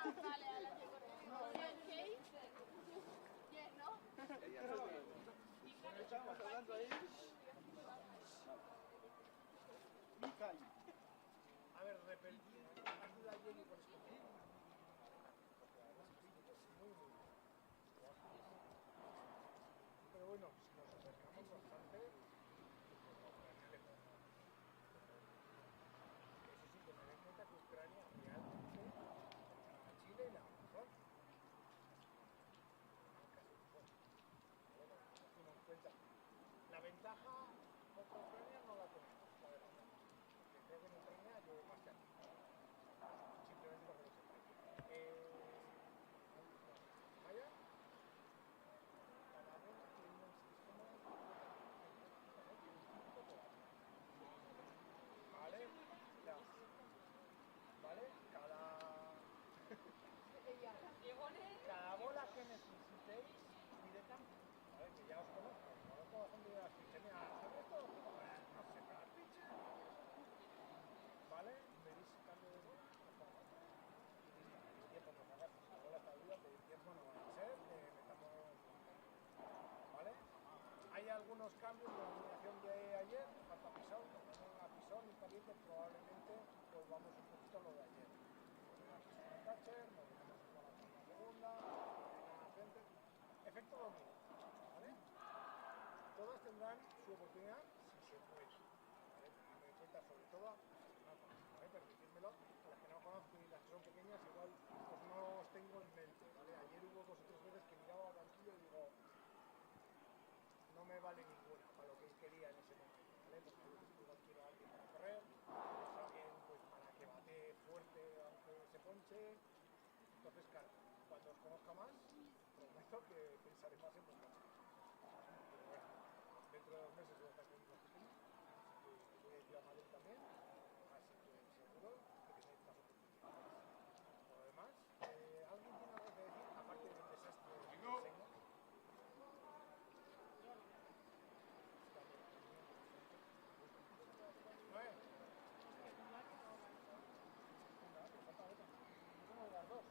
Vale, a la que corre. ¿Qué? Yes, ¿no? Estamos hablando ahí. Mikai. A ver, repetir. Ayuda a Jenny por escoger. Pero bueno, si nos acercamos bastante, pues la Ucrania le pone. Eso sí, tener en cuenta que Ucrania realmente a Chile y la mejor. Casi mejor. Bueno, tenemos en cuenta. La ventaja contra Ucrania no la tenemos, la verdad. Porque creo que en Ucrania llueve más que aquí. Simplemente para que lo sepáis. Maya, cada vez tiene un sistema ¿vale? Ya. ¿Vale? Cada bola que necesitéis, directamente, ¿vale? Que ya os conozco, conozco bastante de las fichas. Mira, ¿sabes esto? No sé, para las fichas. ¿Vale? Pedís cambio de bola, y tiempo, pues acá, si la bola está viva, pedir tiempo no va a ser, que metamos. ¿Vale? Hay algunos cambios de la alineación de ayer, falta Pisón, como a Pisón y caliente, probablemente volvamos un poquito a lo de ayer. Poner a Pisón en catcher, moveremos con la segunda, frente. Efecto domingo, ¿vale? Todas tendrán su oportunidad si se puede, ¿vale? Teniendo en cuenta sobre todo, ¿vale? Permitírmelo, las que no conozco y las que son pequeñas igual pues no os tengo en mente, ¿vale? Ayer hubo 2 o 3 veces que miraba al banquillo y digo, no me vale ninguna para lo que quería en ese momento, ¿vale? Porque igual quiero a alguien para correr, quiero a alguien pues, para que bate fuerte aunque se ponche. Entonces, claro, cuando os conozca más, prometo que pensaré más en vuestras cosas. Pero bueno, dentro de 2 meses voy a estar con hijos pequeños, así que voy a ir a Madrid también, así que seguro que tenéis más oportunidades. Por lo demás, ¿alguien tiene algo que decir aparte del desastre de diseño? Las dos.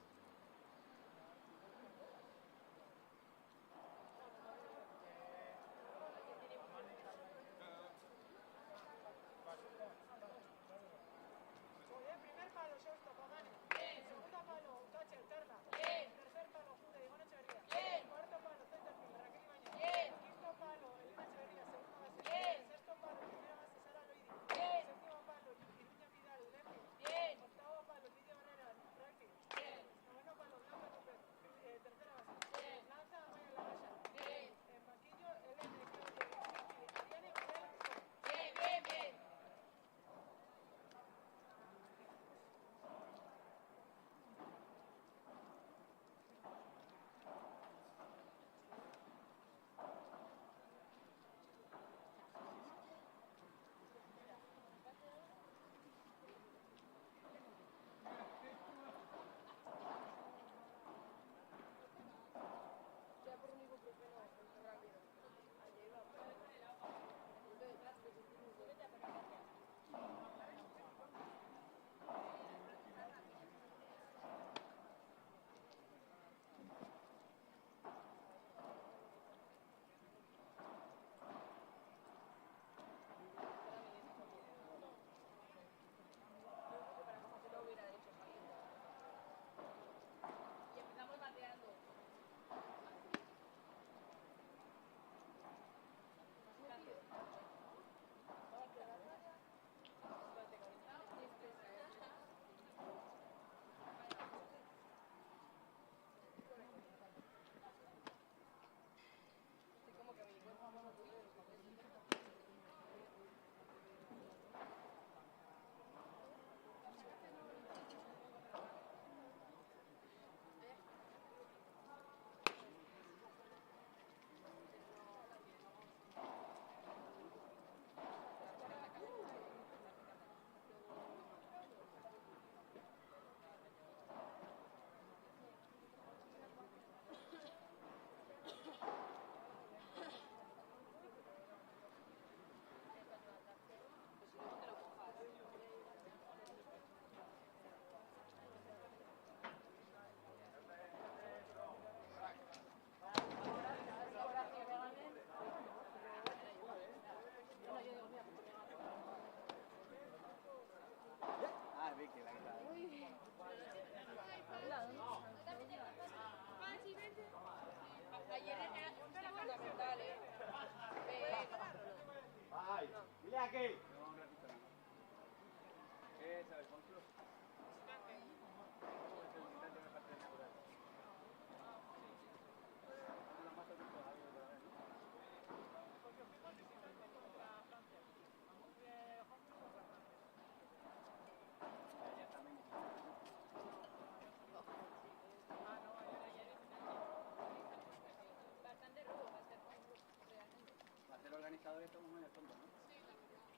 organizadores somos muy tontos, ¿no? Sí, la verdad.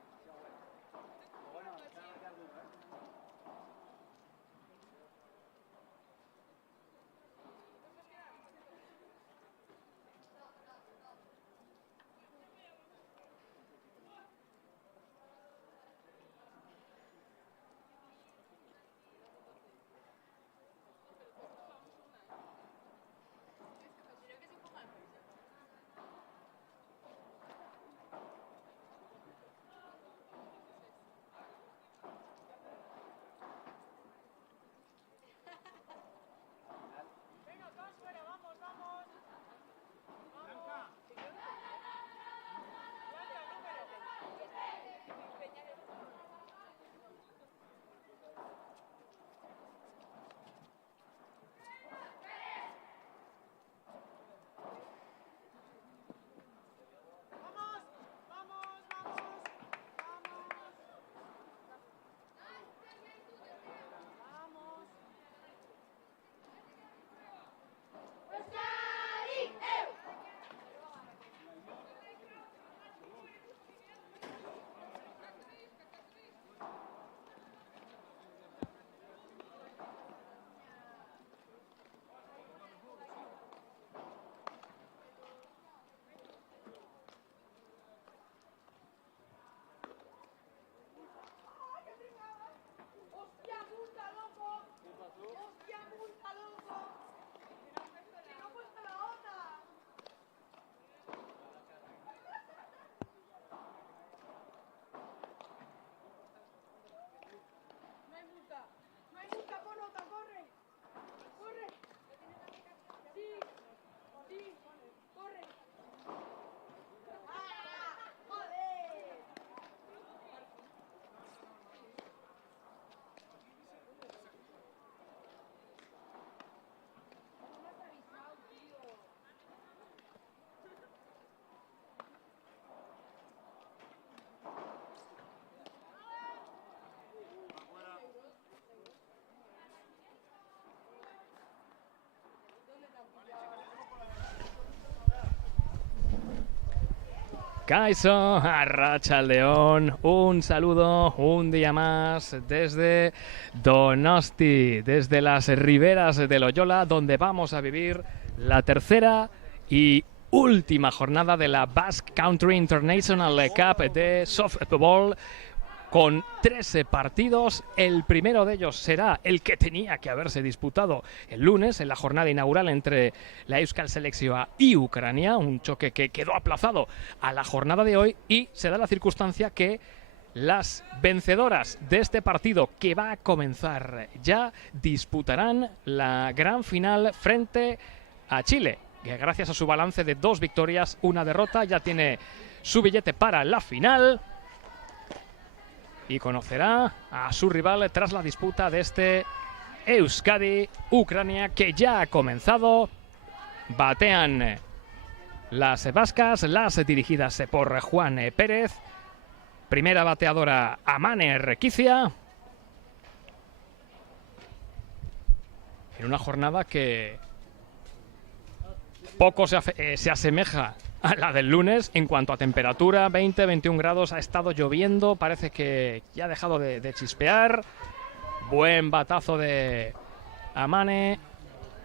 Demasiado bueno. Bueno, está de alguno, ¿eh? Kaixo, Arratsaldeon, un saludo un día más desde Donosti, desde las riberas de Loyola, donde vamos a vivir la tercera y última jornada de la Basque Country International Cup de softball, con 13 partidos. El primero de ellos será el que tenía que haberse disputado el lunes en la jornada inaugural entre la Euskal Selekzioa y Ucrania, un choque que quedó aplazado a la jornada de hoy, y se da la circunstancia que las vencedoras de este partido, que va a comenzar ya, disputarán la gran final frente a Chile, que gracias a su balance de 2 victorias, 1 derrota, ya tiene su billete para la final y conocerá a su rival tras la disputa de este Euskadi-Ucrania, que ya ha comenzado. Batean las vascas, las dirigidas por Juan Pérez. Primera bateadora, Amane Requicia. En una jornada que poco se asemeja a la del lunes en cuanto a temperatura. 20-21 grados, ha estado lloviendo, parece que ya ha dejado de chispear. Buen batazo de Amane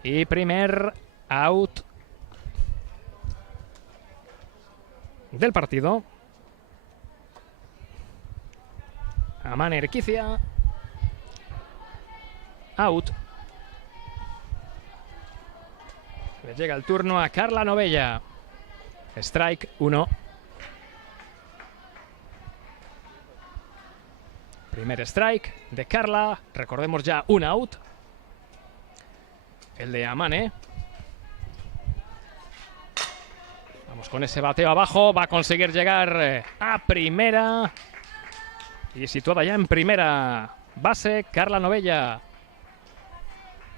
y primer out del partido. Amane Requicia, out. Le llega el turno a Carla Novella. Strike 1. Primer strike de Carla. Recordemos ya un out. El de Amane. Vamos con ese bateo abajo, va a conseguir llegar a primera. Y situada ya en primera base, Carla Novella.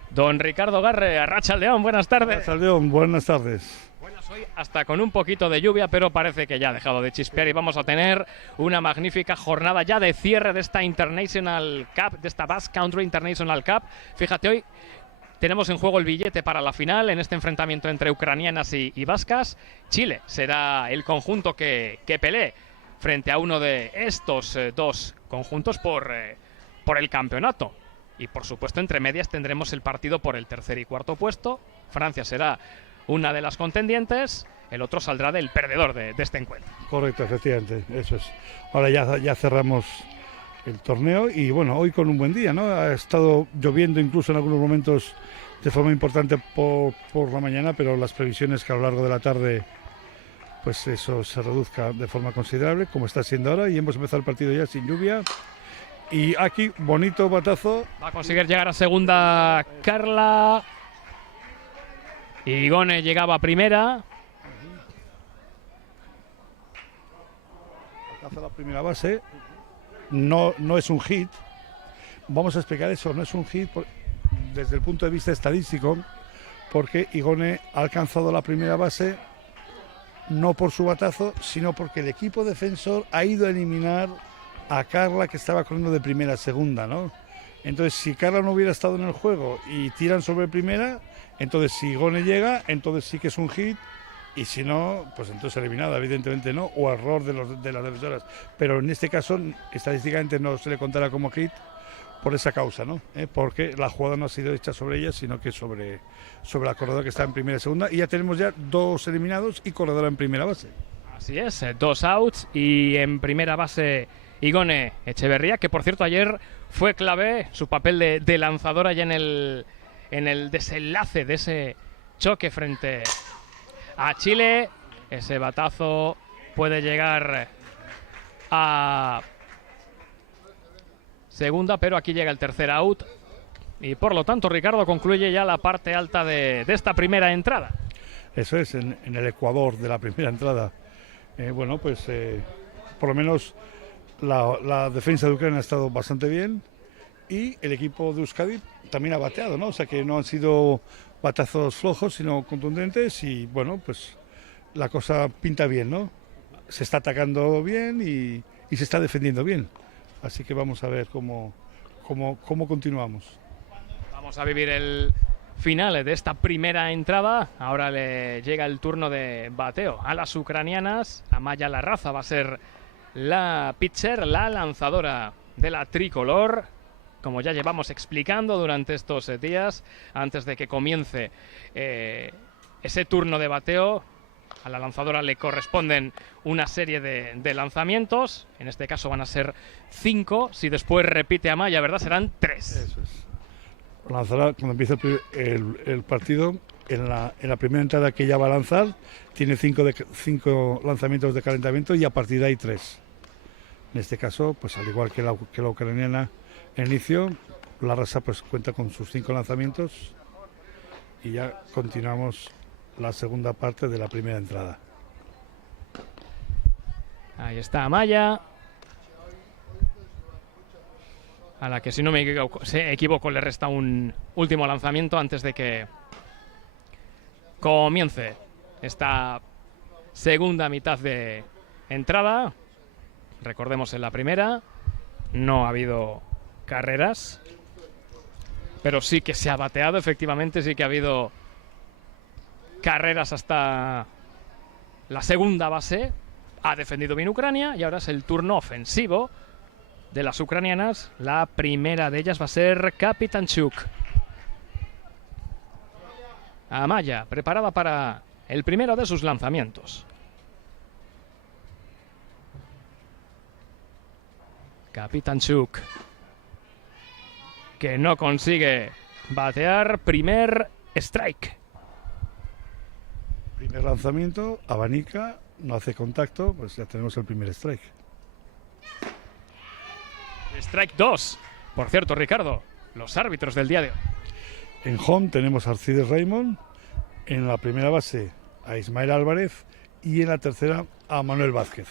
Don Ricardo Garre, Arratsaldeon, buenas tardes. Arratsaldeon, buenas tardes. Buenas hoy, hasta con un poquito de lluvia, pero parece que ya ha dejado de chispear y vamos a tener una magnífica jornada ya de cierre de esta International Cup, de esta Basque Country International Cup. Fíjate, hoy tenemos en juego el billete para la final en este enfrentamiento entre ucranianas y vascas. Chile será el conjunto que pelee frente a uno de estos dos conjuntos por el campeonato. Y por supuesto, entre medias tendremos el partido por el tercer y cuarto puesto. Francia será una de las contendientes, el otro saldrá del perdedor de este encuentro. Correcto, efectivamente, eso es. Ahora ya cerramos el torneo y bueno, hoy con un buen día, ¿no? Ha estado lloviendo incluso en algunos momentos de forma importante por la mañana, pero las previsiones que a lo largo de la tarde pues eso se reduzca de forma considerable, como está siendo ahora, y hemos empezado el partido ya sin lluvia. Y aquí, bonito batazo. Va a conseguir llegar a segunda Carla. Igone llegaba a primera. Alcanza la primera base. No es un hit. Vamos a explicar eso. No es un hit desde el punto de vista estadístico, porque Igone ha alcanzado la primera base no por su batazo, sino porque el equipo defensor ha ido a eliminar a Carla, que estaba corriendo de primera a segunda, ¿no? Entonces, si Carla no hubiera estado en el juego y tiran sobre primera, entonces si Igone llega, entonces sí que es un hit, y si no, pues entonces eliminada, evidentemente no, o error de las defensoras. Pero en este caso, estadísticamente no se le contará como hit por esa causa, ¿no? Porque la jugada no ha sido hecha sobre ella, sino que sobre la corredora que está en primera y segunda, y ya tenemos ya dos eliminados y corredora en primera base. Así es, 2 outs y en primera base Igone Echeverría, que por cierto ayer fue clave su papel de lanzadora ya en el desenlace de ese choque frente a Chile. Ese batazo puede llegar a segunda, pero aquí llega el tercer out y por lo tanto Ricardo concluye ya la parte alta de esta primera entrada. Eso es, en el ecuador de la primera entrada. Bueno, pues por lo menos la defensa de Ucrania ha estado bastante bien y el equipo de Euskadi también ha bateado, ¿no? O sea que no han sido batazos flojos, sino contundentes, y bueno, pues la cosa pinta bien, ¿no? Se está atacando bien y se está defendiendo bien. Así que vamos a ver cómo continuamos. Vamos a vivir el final de esta primera entrada. Ahora le llega el turno de bateo a las ucranianas. Amaya Larraza va a ser la pitcher, la lanzadora de la tricolor, como ya llevamos explicando durante estos días, antes de que comience ese turno de bateo. A la lanzadora le corresponden una serie de lanzamientos, en este caso van a ser 5, si después repite Amaya, ¿verdad? Serán 3. Eso es. Lanzará cuando empieza el partido, en la primera entrada que ella va a lanzar, tiene 5 lanzamientos de calentamiento y a partir de ahí 3. En este caso, pues al igual que la ucraniana en inicio, la raza pues cuenta con sus 5 lanzamientos y ya continuamos la segunda parte de la primera entrada. Ahí está Amaya, a la que si no me equivoco le resta un último lanzamiento antes de que comience esta segunda mitad de entrada. Recordemos, en la primera no ha habido carreras, pero sí que se ha bateado, efectivamente sí que ha habido carreras hasta la segunda base. Ha defendido bien Ucrania y ahora es el turno ofensivo de las ucranianas. La primera de ellas va a ser Kapitanchuk. Amaya, preparada para el primero de sus lanzamientos. Kapitanchuk, que no consigue batear. Primer strike. Primer lanzamiento, abanica, no hace contacto, pues ya tenemos el primer strike. Strike 2. Por cierto, Ricardo, los árbitros del día de hoy. En home tenemos a Arcides Raymond, en la primera base a Ismael Álvarez y en la tercera a Manuel Vázquez.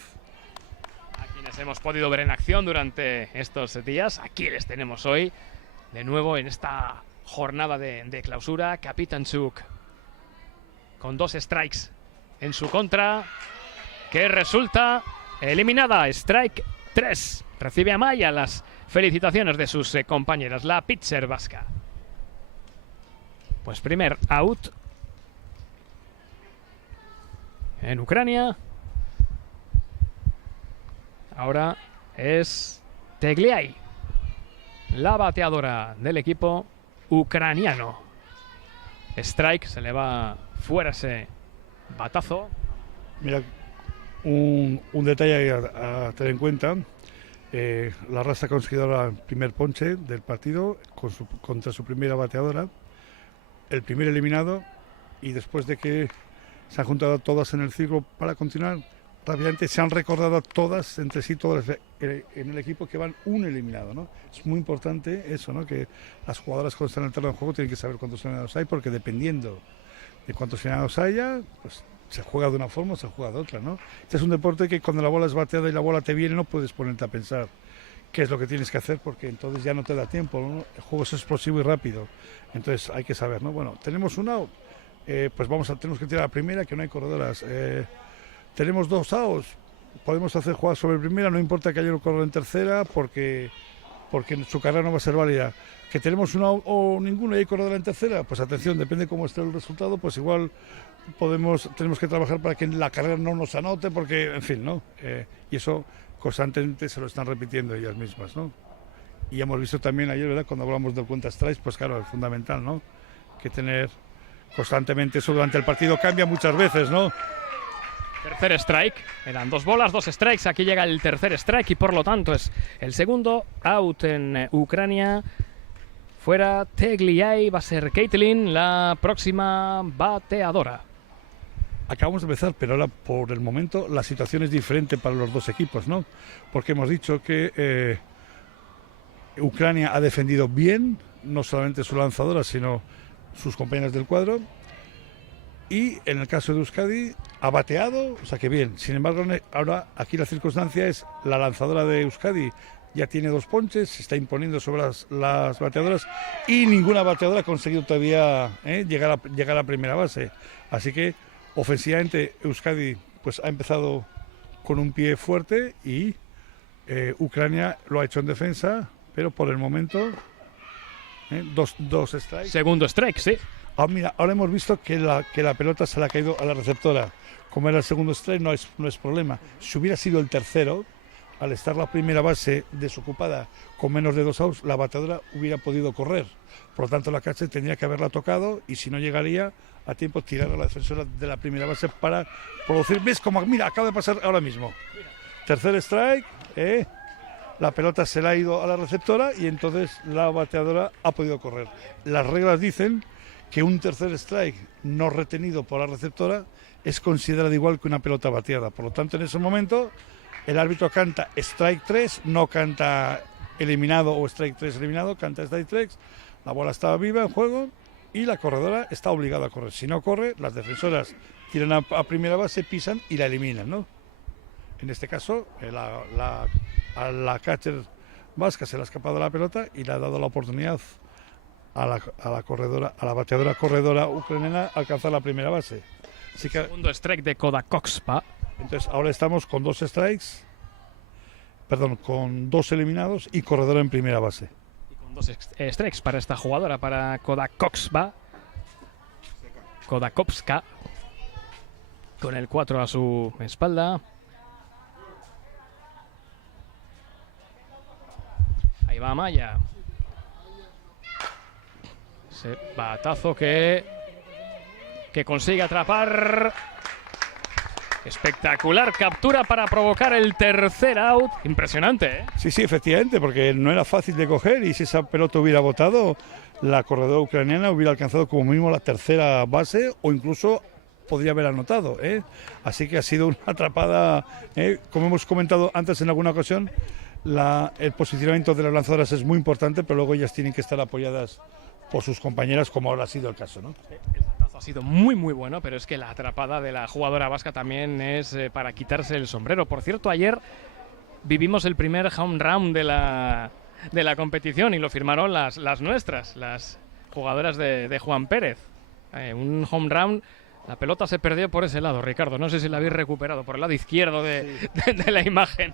A quienes hemos podido ver en acción durante estos días, aquí les tenemos hoy de nuevo en esta jornada de clausura. Kapitanchuk con 2 strikes en su contra, que resulta eliminada. Strike 3. Recibe Amaya las felicitaciones de sus compañeras, la pitcher vasca. Pues primer out en Ucrania. Ahora es Tegliai, la bateadora del equipo ucraniano. Strike, se le va fuera ese batazo. Mira, un detalle a tener en cuenta. La raza ha conseguido el primer ponche del partido contra su primera bateadora, el primer eliminado, y después de que se han juntado todas en el ciclo para continuar, rápidamente se han recordado todas entre sí, todas en el equipo, que van un eliminado, ¿no? Es muy importante eso, ¿no? Que las jugadoras cuando están en el terreno de juego tienen que saber cuántos eliminados hay, porque dependiendo de cuántos eliminados haya, pues se juega de una forma o se juega de otra, ¿no? Este es un deporte que cuando la bola es bateada y la bola te viene, no puedes ponerte a pensar qué es lo que tienes que hacer, porque entonces ya no te da tiempo, ¿no? El juego es explosivo y rápido, entonces hay que saber, ¿no? Bueno, tenemos un out, pues tenemos que tirar la primera, que no hay corredoras. Tenemos 2 outs, podemos hacer jugadas sobre primera, no importa que haya un corredor en tercera, porque su carrera no va a ser válida. Que tenemos un out o ninguno y hay corredor en tercera, pues atención, depende cómo esté el resultado, pues igual tenemos que trabajar para que la carrera no nos anote, porque, en fin, ¿no? Y eso constantemente se lo están repitiendo ellas mismas, ¿no? Y hemos visto también ayer, ¿verdad?, cuando hablamos del cuenta strikes, pues claro, es fundamental, ¿no? Que tener constantemente eso durante el partido, cambia muchas veces, ¿no? Tercer strike, eran 2 bolas, 2 strikes, aquí llega el tercer strike y por lo tanto es el segundo out en Ucrania. Fuera Tegliai, va a ser Caitlin la próxima bateadora. Acabamos de empezar, pero ahora por el momento la situación es diferente para los dos equipos, ¿no? Porque hemos dicho que Ucrania ha defendido bien, no solamente su lanzadora, sino sus compañeras del cuadro. Y en el caso de Euskadi ha bateado, o sea que bien. Sin embargo, ahora aquí la circunstancia es la lanzadora de Euskadi ya tiene 2 ponches, se está imponiendo sobre las bateadoras y ninguna bateadora ha conseguido todavía llegar a la primera base. Así que ofensivamente Euskadi pues ha empezado con un pie fuerte y Ucrania lo ha hecho en defensa, pero por el momento dos strikes. Segundo strike, sí. Mira, ahora hemos visto que la pelota se le ha caído a la receptora. Como era el segundo strike, no es problema. Si hubiera sido el tercero, al estar la primera base desocupada con menos de 2 outs, la bateadora hubiera podido correr. Por lo tanto, la catcher tendría que haberla tocado y si no llegaría a tiempo, tirar a la defensora de la primera base para producir. ¿Ves cómo? Mira, acaba de pasar ahora mismo. Tercer strike, la pelota se le ha ido a la receptora y entonces la bateadora ha podido correr. Las reglas dicen que un tercer strike no retenido por la receptora es considerado igual que una pelota bateada. Por lo tanto, en ese momento, el árbitro canta strike 3, no canta eliminado o strike 3 eliminado, canta strike 3, la bola estaba viva en juego y la corredora está obligada a correr. Si no corre, las defensoras tiran a primera base, pisan y la eliminan, ¿no? En este caso, a la catcher vasca se le ha escapado la pelota y le ha dado la oportunidad a la bateadora corredora ucraniana alcanzar la primera base. Así que, segundo strike de Kodakovspa. Entonces ahora estamos con 2 strikes, con 2 eliminados y corredora en primera base. Y con 2 strikes para esta jugadora, para Kodakovspa. Kodakovska, con el 4 a su espalda. Ahí va Amaya. Ese batazo que consigue atrapar. Espectacular captura para provocar el tercer out. Impresionante, ¿eh? Sí, efectivamente, porque no era fácil de coger y si esa pelota hubiera botado, la corredora ucraniana hubiera alcanzado como mínimo la tercera base o incluso podría haber anotado, ¿eh? Así que ha sido una atrapada, como hemos comentado antes en alguna ocasión, el posicionamiento de las lanzadoras es muy importante, pero luego ellas tienen que estar apoyadas por sus compañeras, como ahora ha sido el caso, ¿no? El batazo ha sido muy muy bueno, pero es que la atrapada de la jugadora vasca también es para quitarse el sombrero. Por cierto, ayer vivimos el primer home run de la competición y lo firmaron las nuestras, las jugadoras de Juan Pérez. Un home run, la pelota se perdió por ese lado, Ricardo. No sé si la habéis recuperado por el lado izquierdo de la imagen.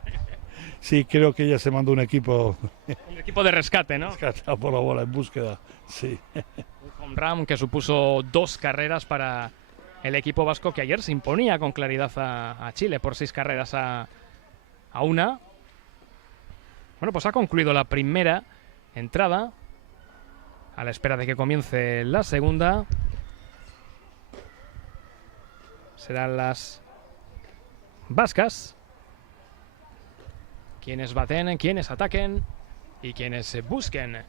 Sí, creo que ella se mandó un equipo De rescate, ¿no? rescatado por la bola en búsqueda. Sí. Un home run que supuso 2 carreras para el equipo vasco, que ayer se imponía con claridad a Chile por 6 carreras a 1. Bueno, pues ha concluido la primera entrada, a la espera de que comience la segunda. Serán las vascas quienes baten, quienes ataquen y quienes busquen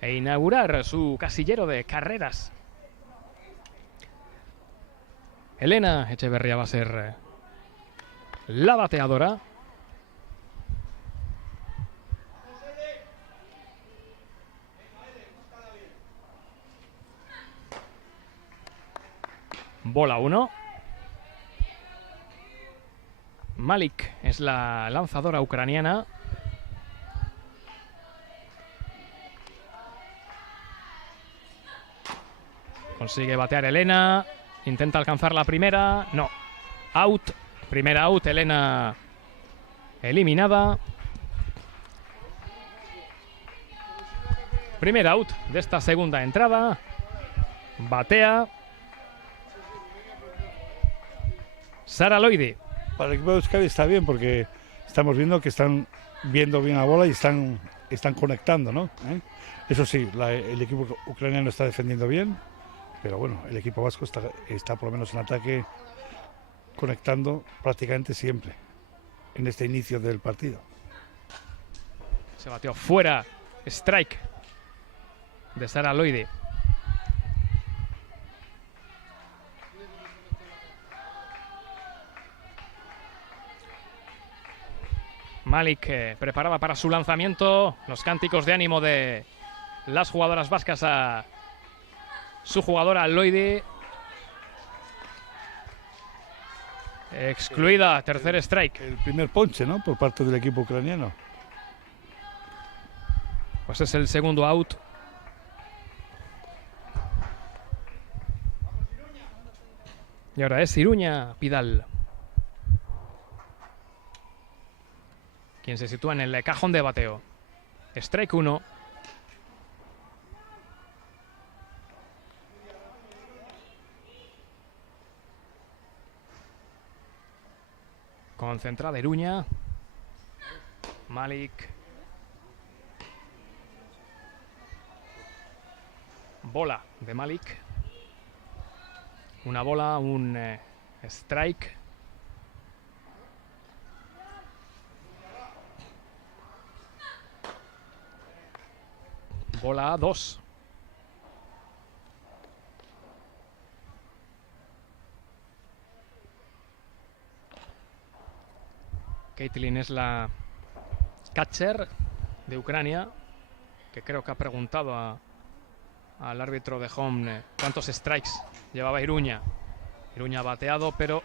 inaugurar su casillero de carreras. Elena Echeverría va a ser la bateadora. Bola 1. Malik es la lanzadora ucraniana. Consigue batear Elena. Intenta alcanzar la primera. No. Out. Primera out. Elena eliminada. Primera out de esta segunda entrada. Batea Sara Loide. Para el equipo de Euskadi está bien porque estamos viendo que están viendo bien la bola y están conectando, ¿no? Eso sí, el equipo ucraniano está defendiendo bien, pero bueno, el equipo vasco está por lo menos en ataque conectando prácticamente siempre en este inicio del partido. Se batió fuera. Strike de Sara Loide. Malik preparaba para su lanzamiento. Los cánticos de ánimo de las jugadoras vascas a su jugadora Loide. Excluida, tercer strike. El primer ponche, ¿no? Por parte del equipo ucraniano. Pues es el segundo out. Y ahora es Iruña Pidal quien se sitúa en el cajón de bateo. Strike 1. Concentrada Iruña. Malik. Bola de Malik. Una bola, un strike. Bola 2. Caitlin es la catcher de Ucrania, que creo que ha preguntado al árbitro de home cuántos strikes llevaba Iruña. Iruña bateado, pero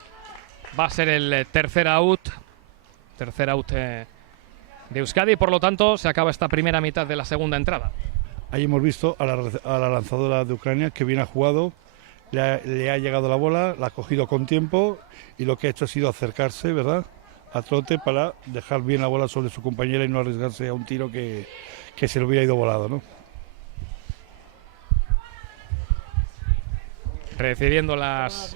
va a ser el tercer out. Tercer out de Euskadi, por lo tanto se acaba esta primera mitad de la segunda entrada. Ahí hemos visto a la lanzadora de Ucrania que bien ha jugado, le ha llegado la bola, la ha cogido con tiempo y lo que ha hecho ha sido acercarse, ¿verdad?, a trote para dejar bien la bola sobre su compañera y no arriesgarse a un tiro que se le hubiera ido volado, ¿no? Recibiendo las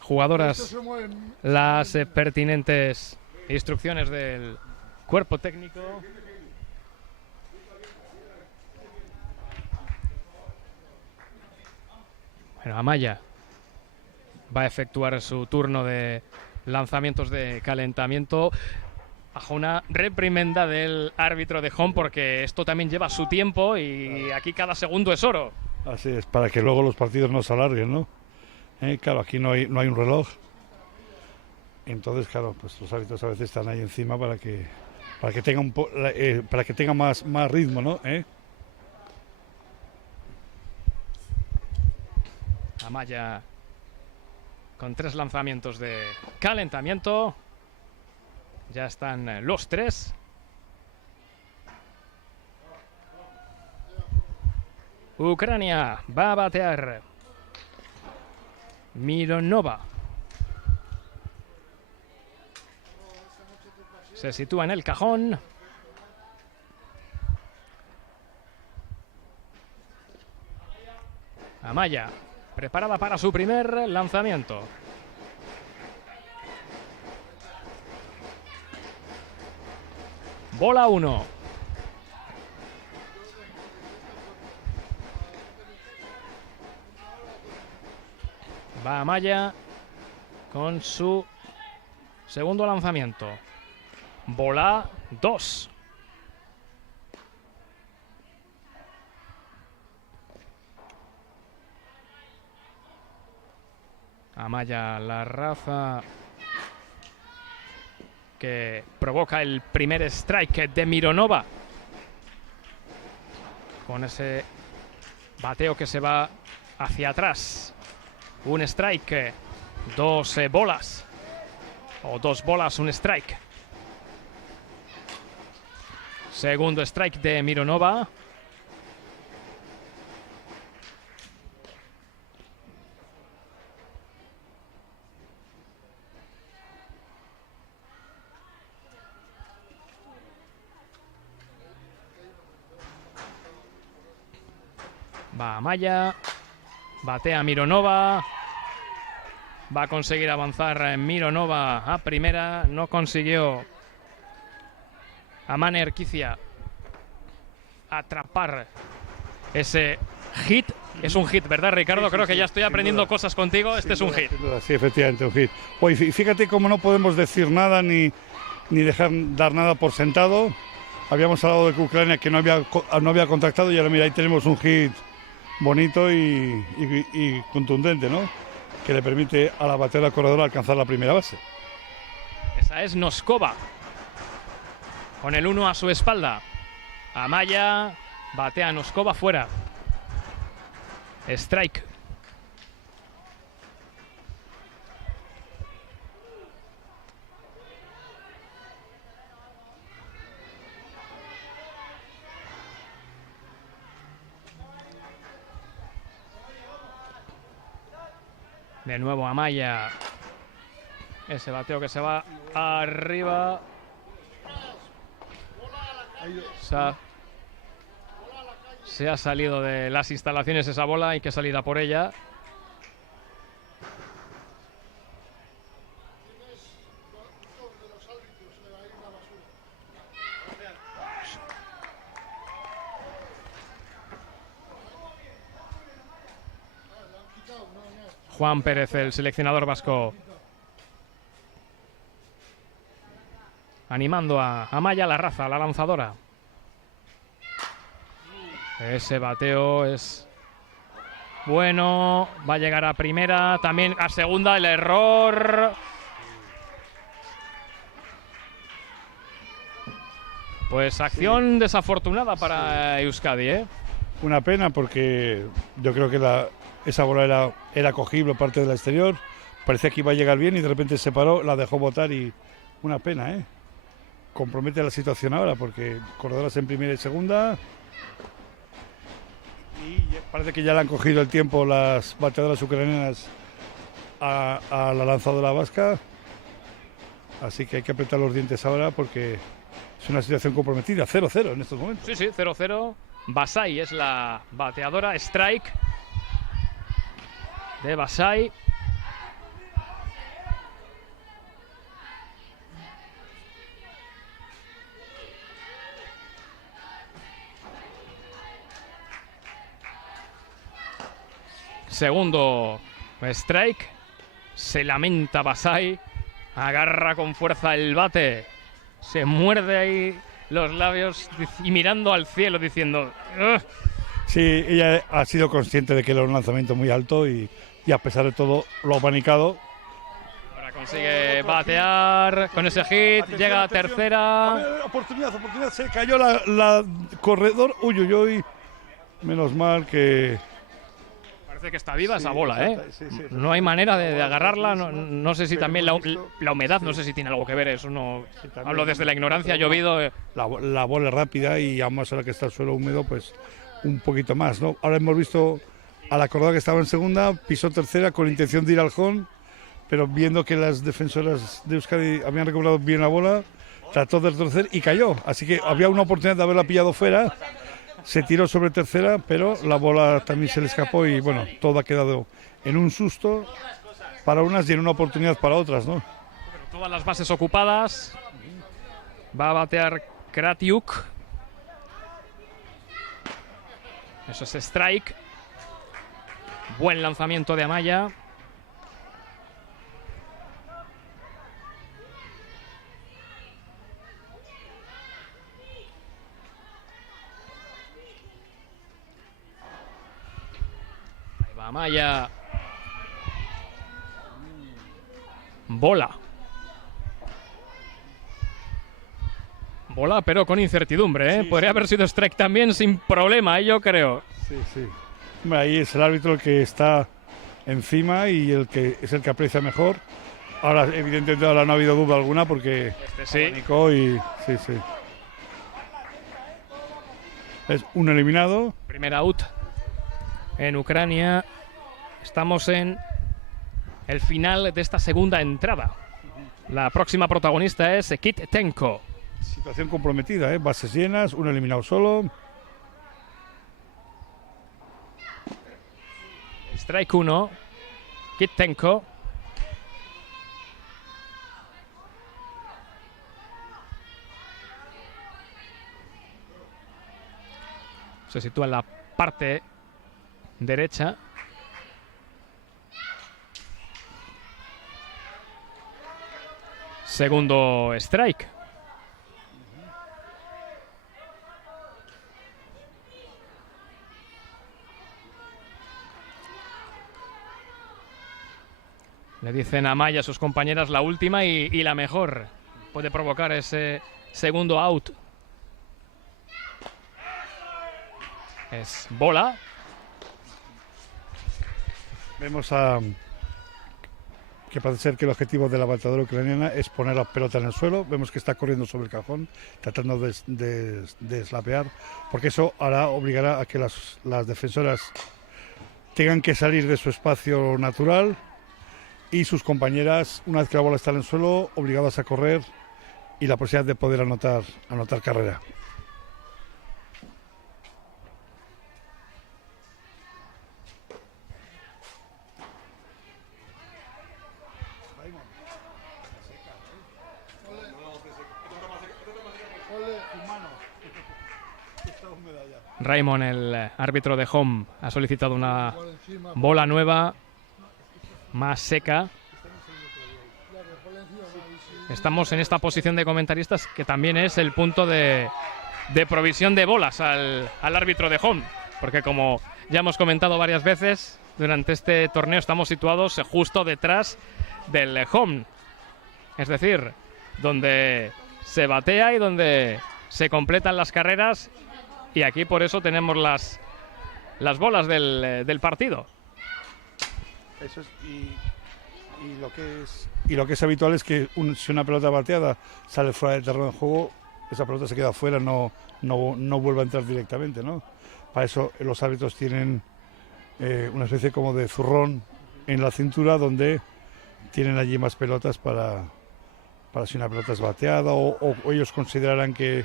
jugadoras las pertinentes instrucciones del cuerpo técnico. Bueno, Amaya va a efectuar su turno de lanzamientos de calentamiento bajo una reprimenda del árbitro de home, porque esto también lleva su tiempo y aquí cada segundo es oro. Así es, para que luego los partidos no se alarguen, ¿no? Claro, aquí no hay un reloj. Entonces, claro, pues los árbitros a veces están ahí encima para que tenga más ritmo, ¿no? Amaya con 3 lanzamientos de calentamiento. Ya están los 3. Ucrania va a batear. Mironova se sitúa en el cajón. Amaya preparada para su primer lanzamiento. Bola 1. Va Amaya con su segundo lanzamiento. Bola 2. Amaya, la raza que provoca el primer strike de Mironova. Con ese bateo que se va hacia atrás. Un strike, 2 bolas. O 2 bolas, un strike. Segundo strike de Mironova. Va Amaya. Batea Mironova. Va a conseguir avanzar Mironova a primera. No consiguió Amane Erquicia atrapar ese hit. Es un hit, ¿verdad, Ricardo? Creo que ya estoy aprendiendo cosas contigo. Este es un hit. Sí, efectivamente, un hit. Oye, fíjate cómo no podemos decir nada ni dar nada por sentado. Habíamos hablado de que Ucrania que no había contactado y ahora mira, ahí tenemos un hit bonito y contundente, ¿no? Que le permite a la bateadora corredora alcanzar la primera base. Esa es Noskova. Con el 1 a su espalda. Amaya batea a Noskova fuera. Strike. De nuevo Amaya. Ese bateo que se va arriba. Se ha salido de las instalaciones esa bola. Hay que salir a por ella. Juan Pérez, el seleccionador vasco, animando a Amaya, la raza, la lanzadora. Ese bateo es bueno. Va a llegar a primera, también a segunda, el error. Pues acción desafortunada para Euskadi, ¿eh? Una pena porque yo creo que esa bola era cogible parte del exterior. Parecía que iba a llegar bien y de repente se paró, la dejó botar y una pena, ¿eh? Compromete la situación ahora porque corredoras en primera y segunda. Y parece que ya le han cogido el tiempo las bateadoras ucranianas a la lanzadora vasca. Así que hay que apretar los dientes ahora porque es una situación comprometida. 0-0 en estos momentos. Sí, 0-0. Basay es la bateadora. Strike de Basay. Segundo strike. Se lamenta Basay. Agarra con fuerza el bate. Se muerde ahí los labios y mirando al cielo diciendo... "Ugh". Sí, ella ha sido consciente de que era un lanzamiento muy alto y a pesar de todo lo ha panicado. Ahora consigue batear con ese hit. Llega a tercera. A ver, oportunidad. Se cayó la corredor. Uy. Menos mal que... Parece Parece que está viva Sí, esa bola, ¿eh? exacto, sí, No hay manera de La bola agarrarla. está No, vivísima, no sé si pero también hemos visto- la humedad, no sí. sé si tiene algo que ver. Eso no. Sí, también Hablo desde la hemos ignorancia. Ha visto llovido. la bola es rápida y además ahora que está el suelo húmedo, pues un poquito más, ¿no? Ahora hemos visto a la Córdoba que estaba en segunda, pisó tercera con intención de ir al home, pero viendo que las defensoras de Euskadi habían recuperado bien la bola, trató de retroceder y cayó. Así que había una oportunidad de haberla pillado fuera, se tiró sobre tercera, pero la bola también se le escapó y bueno, todo ha quedado en un susto para unas y en una oportunidad para otras, ¿no? Todas las bases ocupadas. Va a batear Kratiuk. Eso es strike. Buen lanzamiento de Amaya. Ahí va Amaya. Bola. Bola, pero con incertidumbre, ¿eh? Sí, Podría sí. haber sido strike también sin problema, yo creo. Sí, sí. Hombre, ahí es el árbitro el que está encima y el que es el que aprecia mejor. Ahora, evidentemente, ahora no ha habido duda alguna porque Sí. abanicó y sí, sí. Es un eliminado. Primer out en Ucrania. Estamos en el final de esta segunda entrada. La próxima protagonista es Kit-Tenko. Situación comprometida, ¿eh? Bases llenas, un eliminado solo. Strike 1. Kit-Tenko. Se sitúa en la parte derecha. Segundo strike. Le dicen a Maya a sus compañeras la última y la mejor. Puede provocar ese segundo out. Es bola. Vemos que parece ser que el objetivo de la bateadora ucraniana es poner la pelota en el suelo. Vemos que está corriendo sobre el cajón, tratando de slapear, porque eso obligará a que las defensoras tengan que salir de su espacio natural y sus compañeras, una vez que la bola está en el suelo, obligadas a correr y la posibilidad de poder anotar carrera. Raymond, el árbitro de home, ha solicitado una bola nueva, más seca. Estamos en esta posición de comentaristas que también es el punto de provisión de bolas al árbitro de home, porque como ya hemos comentado varias veces, durante este torneo estamos situados justo detrás del home, es decir, donde se batea y donde se completan las carreras, y aquí por eso tenemos las bolas del partido. Eso es, y lo que es habitual es que si una pelota bateada sale fuera del terreno de juego, esa pelota se queda fuera, no vuelve a entrar directamente, ¿no? Para eso los árbitros tienen una especie como de zurrón en la cintura donde tienen allí más pelotas para si una pelota es bateada o ellos considerarán que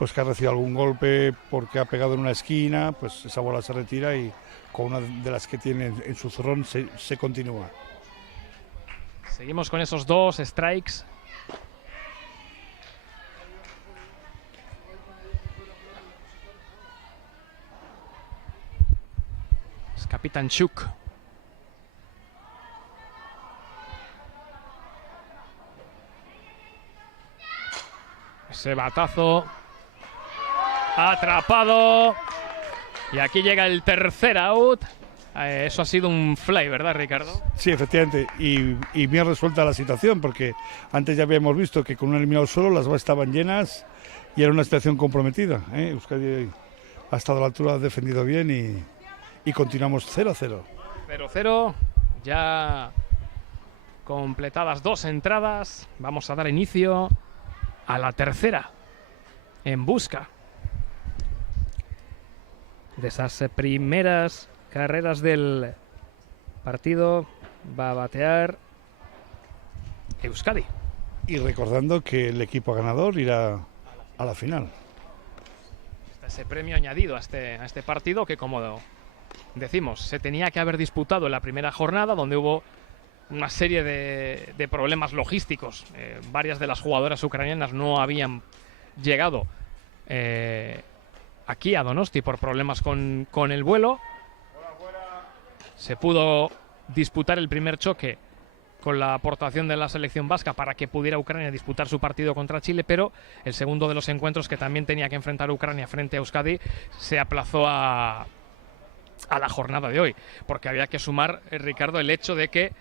ha recibido algún golpe porque ha pegado en una esquina, pues esa bola se retira y con una de las que tiene en su zurrón se continúa. Seguimos con esos dos strikes. Es Capitán Chuk. Ese batazo. Atrapado. Y aquí llega el tercer out. Eso ha sido un fly, ¿verdad, Ricardo? Sí, efectivamente, y bien resuelta la situación, porque antes ya habíamos visto que con un eliminado solo las bases estaban llenas y era una situación comprometida, ¿eh? Euskadi ha estado a la altura, ha defendido bien y continuamos 0-0. 0-0, ya completadas 2 entradas, vamos a dar inicio a la tercera, en busca de esas primeras carreras del partido. Va a batear Euskadi. Y recordando que el equipo ganador irá a la final. Está ese premio añadido a este partido que, como decimos, se tenía que haber disputado en la primera jornada, donde hubo una serie de problemas logísticos. Varias de las jugadoras ucranianas no habían llegado aquí a Donosti por problemas con el vuelo. Se pudo disputar el primer choque con la aportación de la selección vasca para que pudiera Ucrania disputar su partido contra Chile, pero el segundo de los encuentros que también tenía que enfrentar Ucrania frente a Euskadi se aplazó a la jornada de hoy, porque había que sumar, Ricardo, el hecho de que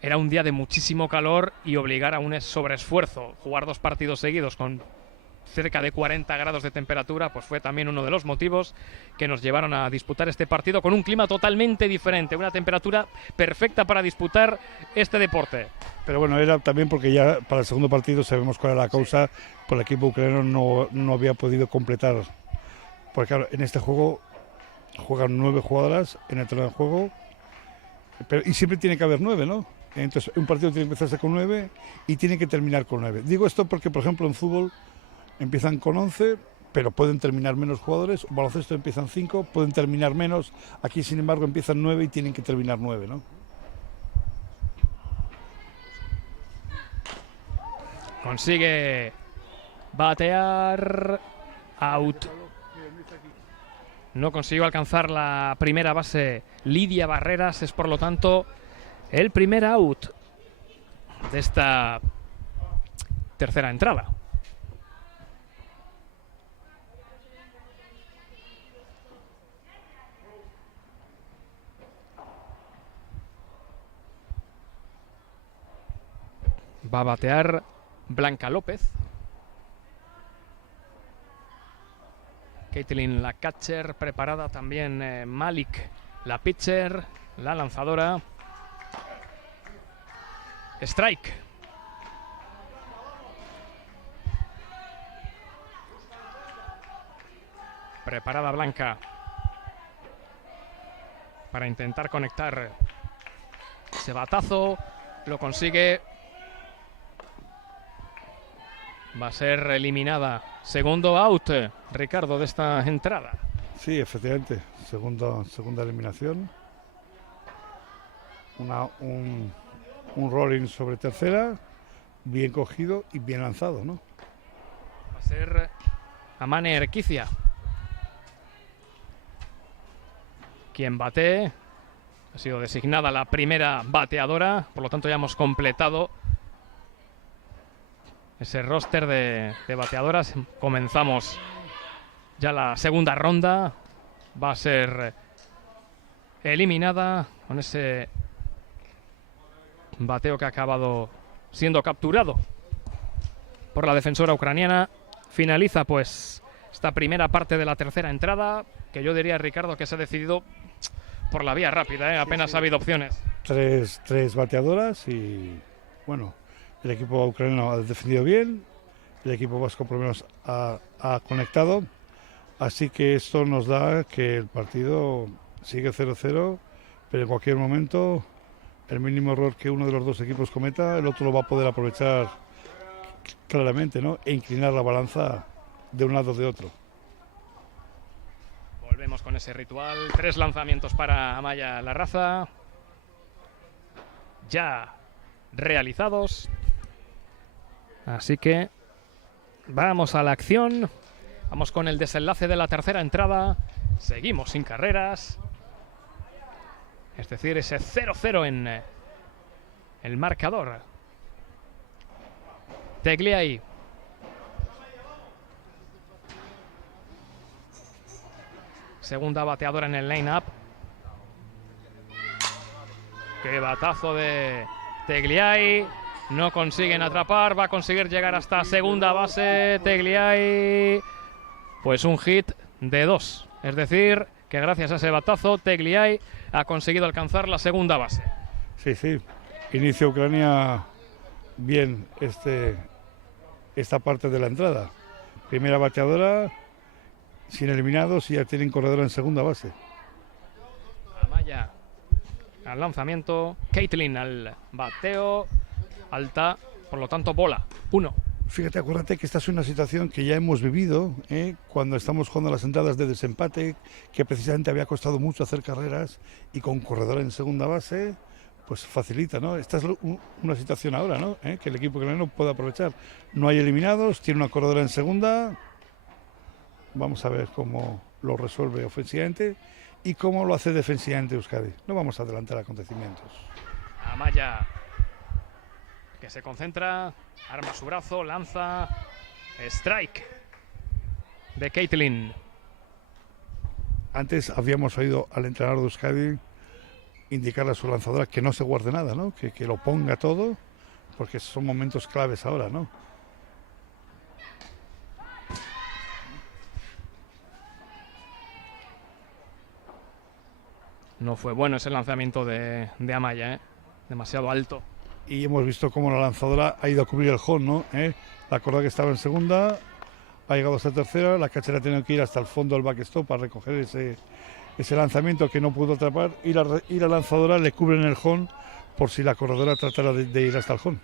era un día de muchísimo calor y obligar a un sobreesfuerzo. Jugar 2 partidos seguidos con cerca de 40 grados de temperatura, pues fue también uno de los motivos que nos llevaron a disputar este partido con un clima totalmente diferente, una temperatura perfecta para disputar este deporte. Pero bueno, era también porque ya para el segundo partido sabemos cuál era la causa, por el equipo ucraniano no había podido completar, porque claro, en este juego juegan 9 jugadoras en el terreno de juego, y siempre tiene que haber 9, ¿no? Entonces un partido tiene que empezarse con 9 y tiene que terminar con 9. Digo esto porque, por ejemplo, en fútbol empiezan con 11, pero pueden terminar menos jugadores. Baloncesto empiezan 5, pueden terminar menos. Aquí, sin embargo, empiezan 9 y tienen que terminar 9, ¿no? Consigue batear out. No consiguió alcanzar la primera base Lidia Barreras. Es, por lo tanto, el primer out de esta tercera entrada. Va a batear Blanca López. Caitlin, la catcher, preparada también Malik, la pitcher, la lanzadora. Strike. Preparada Blanca para intentar conectar ese batazo. Lo consigue. Va a ser eliminada. Segundo out, Ricardo, de esta entrada. Sí, efectivamente. Segunda eliminación. Un rolling sobre tercera. Bien cogido y bien lanzado, ¿no? Va a ser Amane Erquicia quien batee. Ha sido designada la primera bateadora. Por lo tanto, ya hemos completado ese roster de bateadoras. Comenzamos ya la segunda ronda. Va a ser eliminada con ese bateo que ha acabado siendo capturado por la defensora ucraniana. Finaliza pues esta primera parte de la tercera entrada, que yo diría, Ricardo, que se ha decidido por la vía rápida, ¿eh? Apenas ha habido opciones. Tres bateadoras y bueno, el equipo ucraniano ha defendido bien, el equipo vasco por lo menos ha conectado, así que esto nos da que el partido sigue 0-0, pero en cualquier momento el mínimo error que uno de los dos equipos cometa, el otro lo va a poder aprovechar claramente, ¿no? E inclinar la balanza de un lado o de otro. Volvemos con ese ritual. 3 lanzamientos para Amaya Larraza, ya realizados. Así que vamos a la acción. Vamos con el desenlace de la tercera entrada. Seguimos sin carreras. Es decir, ese 0-0 en el marcador. Tegliai. Segunda bateadora en el line-up. Qué batazo de Tegliai. No consiguen atrapar. Va a conseguir llegar hasta segunda base. Tegliai. Pues un hit de 2. Es decir, que gracias a ese batazo Tegliai ha conseguido alcanzar la segunda base. Sí, sí. Inicia Ucrania bien esta parte de la entrada. Primera bateadora, sin eliminados, y ya tienen corredora en segunda base. Amaya al lanzamiento, Caitlin al bateo, alta, por lo tanto bola, 1. Fíjate, acuérdate que esta es una situación que ya hemos vivido cuando estamos jugando las entradas de desempate, que precisamente había costado mucho hacer carreras, y con corredora en segunda base, pues facilita, ¿no? Esta es una situación ahora, ¿no? Que el equipo ucraniano puede aprovechar. No hay eliminados, tiene una corredora en segunda. Vamos a ver cómo lo resuelve ofensivamente y cómo lo hace defensivamente Euskadi. No vamos a adelantar acontecimientos. Amaya, que se concentra, arma su brazo, lanza, strike de Caitlin. Antes habíamos oído al entrenador de Euskadi indicarle a su lanzadora que no se guarde nada, ¿no? Que lo ponga todo, porque son momentos claves ahora, ¿no? No fue bueno ese lanzamiento de Amaya, demasiado alto. Y hemos visto cómo la lanzadora ha ido a cubrir el home, ¿no? La corda que estaba en segunda ha llegado hasta tercera, la catcher ha tenido que ir hasta el fondo del backstop para recoger ese lanzamiento que no pudo atrapar, y la lanzadora le cubre en el home por si la corredora tratara de ir hasta el home.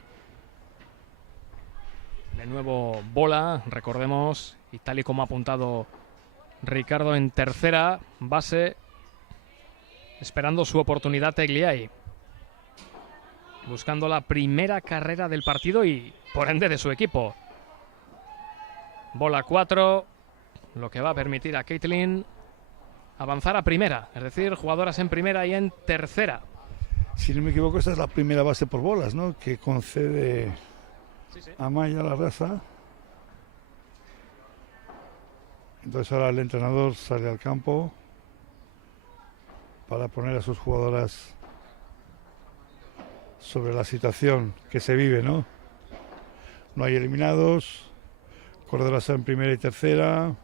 De nuevo bola, recordemos, y tal y como ha apuntado Ricardo, en tercera base, esperando su oportunidad Tegliai, buscando la primera carrera del partido y por ende de su equipo. Bola 4, lo que va a permitir a Caitlin avanzar a primera, es decir, jugadoras en primera y en tercera. Si no me equivoco, esta es la primera base por bolas, ¿no? Que concede Amaya la raza. Entonces ahora el entrenador sale al campo para poner a sus jugadoras sobre la situación que se vive, ¿no? No hay eliminados, corredoras en primera y tercera.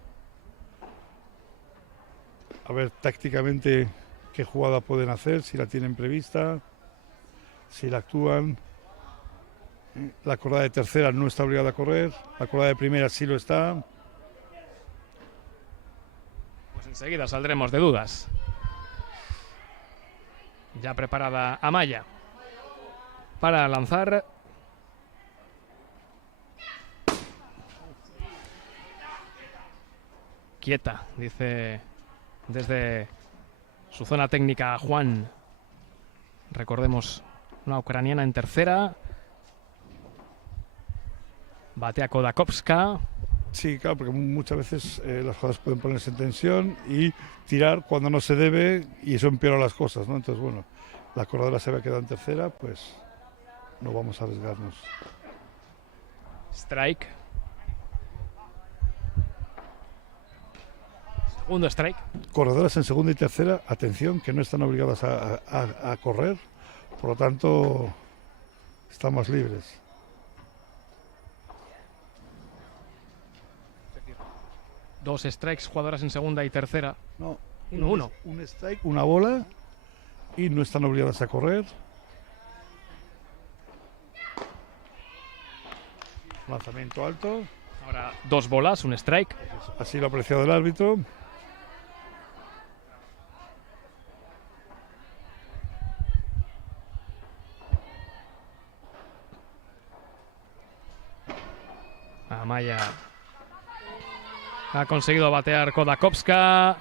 A ver tácticamente qué jugada pueden hacer, si la tienen prevista, si la actúan. La corredora de tercera no está obligada a correr, la corredora de primera sí lo está. Pues enseguida saldremos de dudas. Ya preparada Amaya para lanzar. Quieta, dice desde su zona técnica Juan. Recordemos, una ucraniana en tercera. Batea Kodakovska. Sí, claro, porque muchas veces las jugadoras pueden ponerse en tensión y tirar cuando no se debe, y eso empeora las cosas, ¿no? Entonces, bueno, la corredora se había quedado en tercera, pues no vamos a arriesgarnos. Strike. Segundo strike. Corredoras en segunda y tercera, atención, que no están obligadas a correr, por lo tanto, estamos libres. Dos strikes, jugadoras en segunda y tercera. No, 1-1. Un strike, una bola, y no están obligadas a correr. Lanzamiento alto. Ahora dos bolas, un strike. Así lo ha apreciado el árbitro. Amaya ha conseguido batear Kodakovska. Ha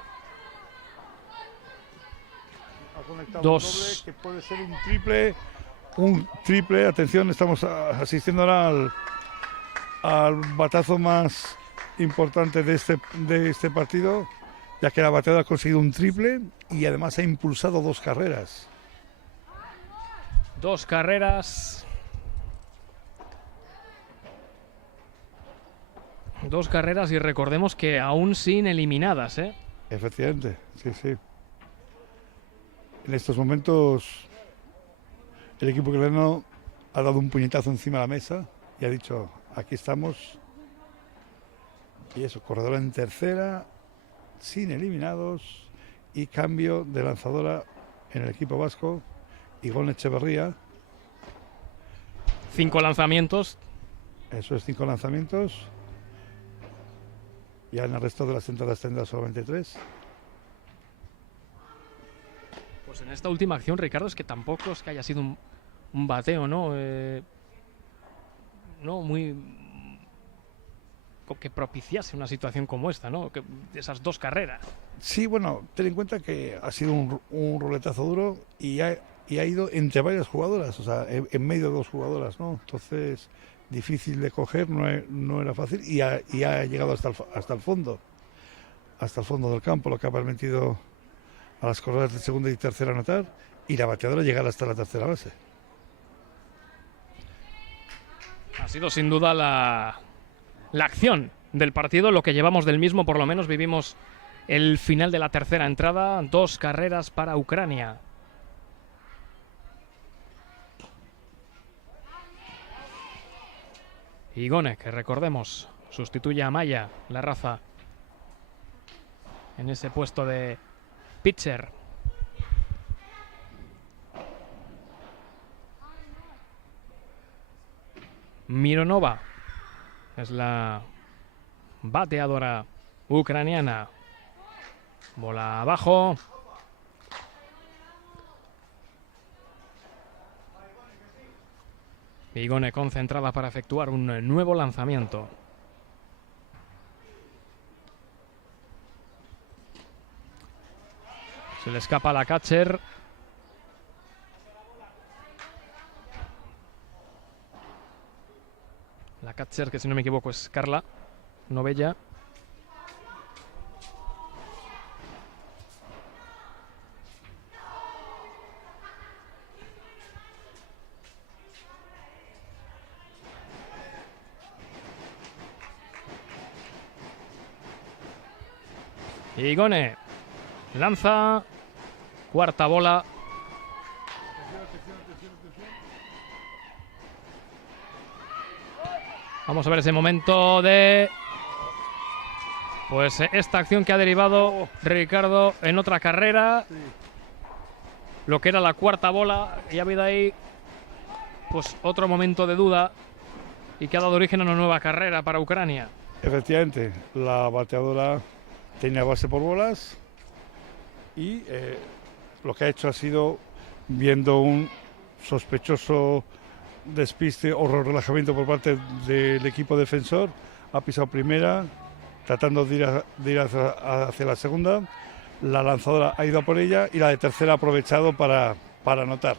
conectado Dos. un doble que puede ser un triple. Un triple, atención, estamos asistiendo ahora al batazo más importante de este partido, ya que la bateadora ha conseguido un triple y además ha impulsado dos carreras. Dos carreras. Dos carreras, y recordemos que aún sin eliminadas, ¿eh? Efectivamente, sí, sí. En estos momentos el equipo ucraniano ha dado un puñetazo encima de la mesa y ha dicho, aquí estamos. Y eso, corredora en tercera, sin eliminados, y cambio de lanzadora en el equipo vasco, Igone Echeverría. 5 lanzamientos. Eso es, 5 lanzamientos. Ya en el resto de las entradas tendrá solamente 3. Pues en esta última acción, Ricardo, es que tampoco es que haya sido un bateo, ¿no? No muy... que propiciase una situación como esta, ¿no? Que esas 2 carreras. Sí, bueno, ten en cuenta que ha sido un roletazo duro y ha ido entre varias jugadoras, o sea, en medio de 2 jugadoras, ¿no? Entonces, difícil de coger, no era fácil y ha llegado hasta el fondo del campo, lo que ha permitido a las corredoras de segunda y tercera anotar y la bateadora llegar hasta la tercera base. Ha sido sin duda la acción del partido, lo que llevamos del mismo, por lo menos vivimos el final de la tercera entrada, 2 carreras para Ucrania. Igone, que recordemos, sustituye a Maya, la raza, en ese puesto de pitcher. Mironova es la bateadora ucraniana. Bola abajo. Igone concentrada para efectuar un nuevo lanzamiento. Se le escapa la catcher. La catcher, que si no me equivoco es Carla Novella. Igone lanza, cuarta bola. Vamos a ver ese momento de... pues esta acción que ha derivado Ricardo en otra carrera. Lo que era la cuarta bola, y ha habido ahí pues otro momento de duda y que ha dado origen a una nueva carrera para Ucrania. Efectivamente, la bateadora tenía base por bolas y lo que ha hecho ha sido, viendo un sospechoso despiste o relajamiento por parte del equipo defensor, ha pisado primera, tratando de ir hacia la segunda. La lanzadora ha ido a por ella y la de tercera ha aprovechado para anotar.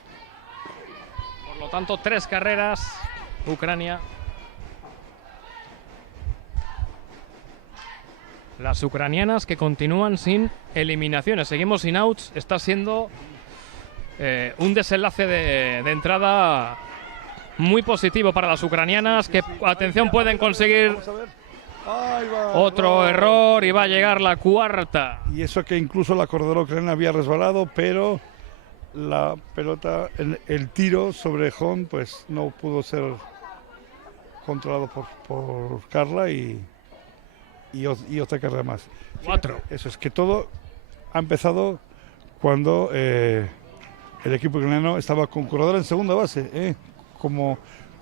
Por lo tanto, 3 carreras, Ucrania. Las ucranianas que continúan sin eliminaciones. Seguimos sin outs. Está siendo un desenlace de entrada muy positivo para las ucranianas, que, atención, pueden conseguir otro error y va a llegar la cuarta. Y eso que incluso la corredora ucraniana había resbalado, pero la pelota, el tiro sobre home, pues no pudo ser controlado por Carla y otra carrera más. 4. Eso es que todo ha empezado cuando el equipo ucraniano estaba con corredora en segunda base, como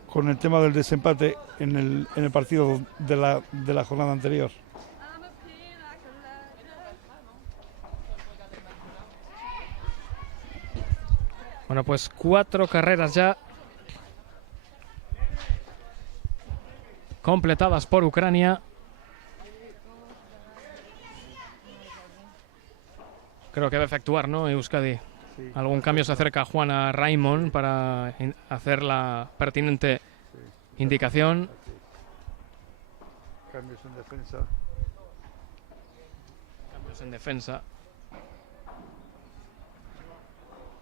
con el tema del desempate en el partido de la jornada anterior. Bueno, pues 4 carreras ya completadas por Ucrania. Creo que debe efectuar, ¿no, Euskadi? Sí. Algún cambio. Se acerca Juana Raimond para hacer la pertinente indicación. Cambios en defensa. Cambios en defensa.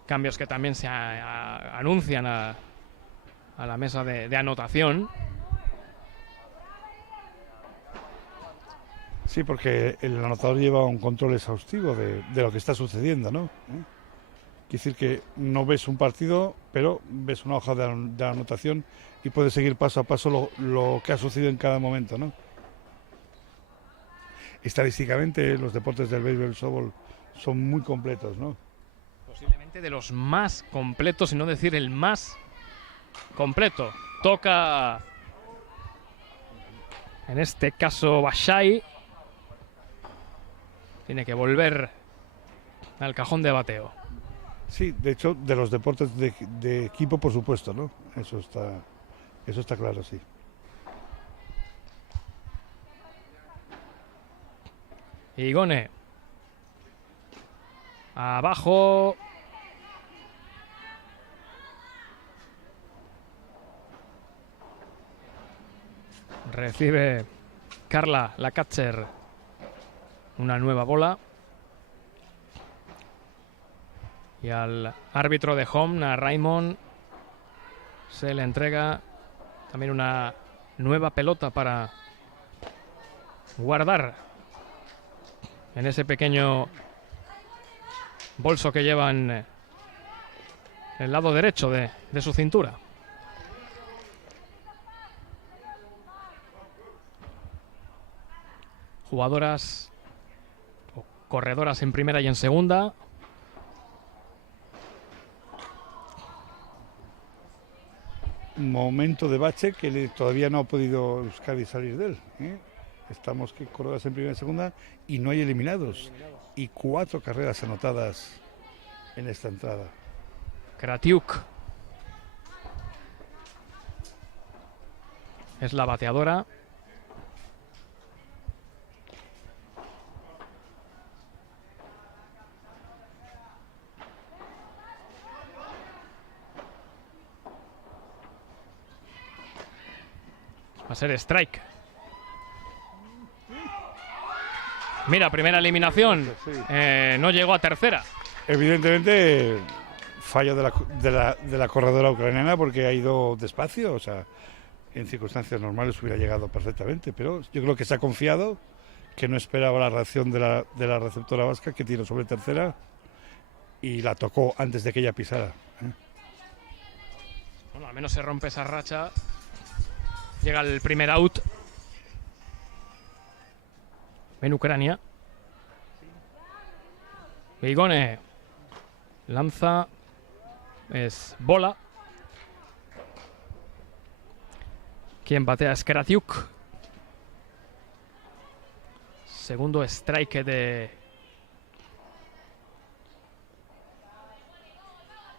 Cambios que también se anuncian a la mesa de anotación. Sí, porque el anotador lleva un control exhaustivo de lo que está sucediendo, ¿no? Quiere decir que no ves un partido, pero ves una hoja de anotación y puedes seguir paso a paso lo que ha sucedido en cada momento, ¿no? Estadísticamente, los deportes del béisbol y el softball son muy completos, ¿no? Posiblemente de los más completos, si no decir el más completo. Toca, en este caso, Bashai. Tiene que volver al cajón de bateo. Sí, de hecho, de los deportes de equipo, por supuesto, ¿no? Eso está claro, sí. Igone. Abajo. Recibe Carla, la catcher, una nueva bola. Y al árbitro de home, a Raymond, se le entrega también una nueva pelota para guardar en ese pequeño bolso que lleva en el lado derecho de su cintura. Jugadoras o corredoras en primera y en segunda. Momento de bache que todavía no ha podido Euskadi salir de él, ¿eh? Estamos que corredoras en primera y segunda y no hay eliminados. Y 4 carreras anotadas en esta entrada. Kratiuk es la bateadora. Va a ser strike. Mira, primera eliminación. Sí. No llegó a tercera. Evidentemente, fallo de la corredora ucraniana porque ha ido despacio. O sea, en circunstancias normales hubiera llegado perfectamente. Pero yo creo que se ha confiado, que no esperaba la reacción de la receptora vasca, que tiró sobre tercera y la tocó antes de que ella pisara, ¿eh? Bueno, al menos se rompe esa racha. Llega el primer out en Ucrania. Igone lanza, es bola. Quien batea es Kratiuk. Segundo strike de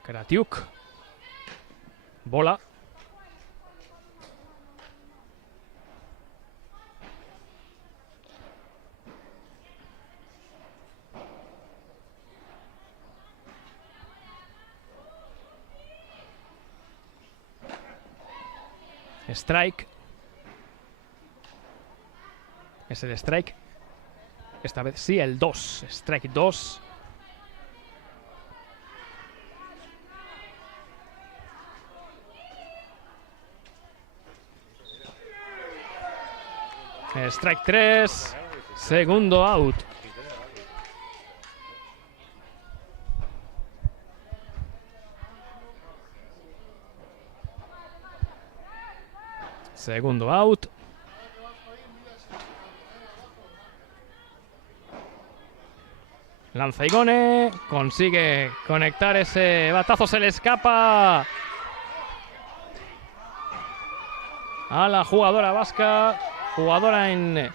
Kratiuk. Bola. Strike. Es el strike. Esta vez sí, el 2. Strike 2. Strike 3. Segundo out. Segundo out. Lanza Igone. Consigue conectar ese batazo. Se le escapa a la jugadora vasca. Jugadora en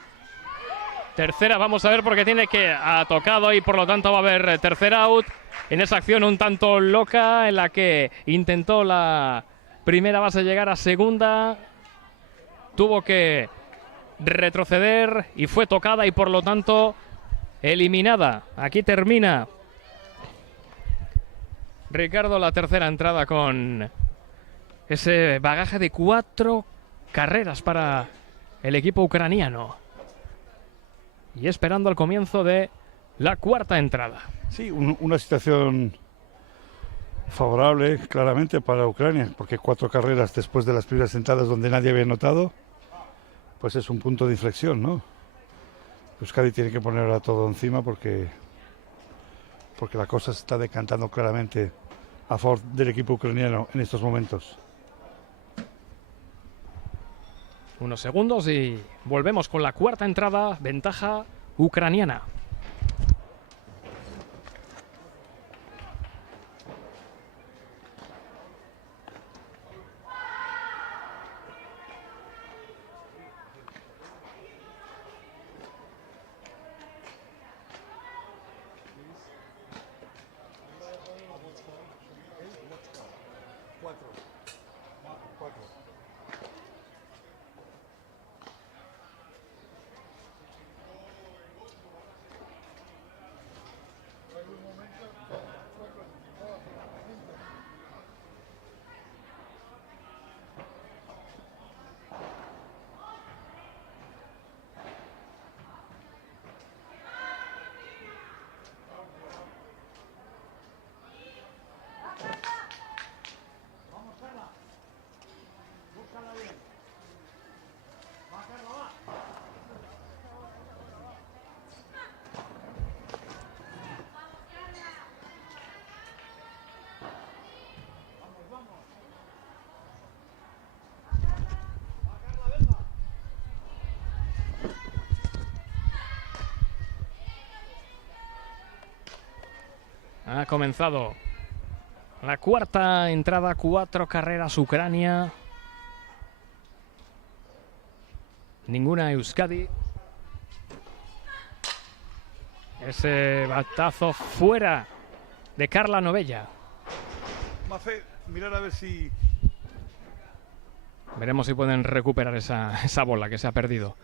tercera. Vamos a ver porque tiene que ha tocado y por lo tanto va a haber tercer out. En esa acción un tanto loca en la que intentó la primera base llegar a segunda. Tuvo que retroceder y fue tocada y por lo tanto eliminada. Aquí termina Ricardo la tercera entrada con ese bagaje de 4 carreras para el equipo ucraniano. Y esperando el comienzo de la cuarta entrada. Sí, una situación favorable claramente para Ucrania, porque 4 carreras después de las primeras entradas donde nadie había notado, pues es un punto de inflexión, ¿no? Euskadi tiene que poner ahora todo encima porque la cosa se está decantando claramente a favor del equipo ucraniano en estos momentos. Unos segundos y volvemos con la cuarta entrada, ventaja ucraniana. 4. 4. Ha comenzado la cuarta entrada, 4 carreras Ucrania. Ninguna Euskadi. Ese batazo fuera de Carla Novella. Mafe, mirar a ver si... Veremos si pueden recuperar esa bola que se ha perdido.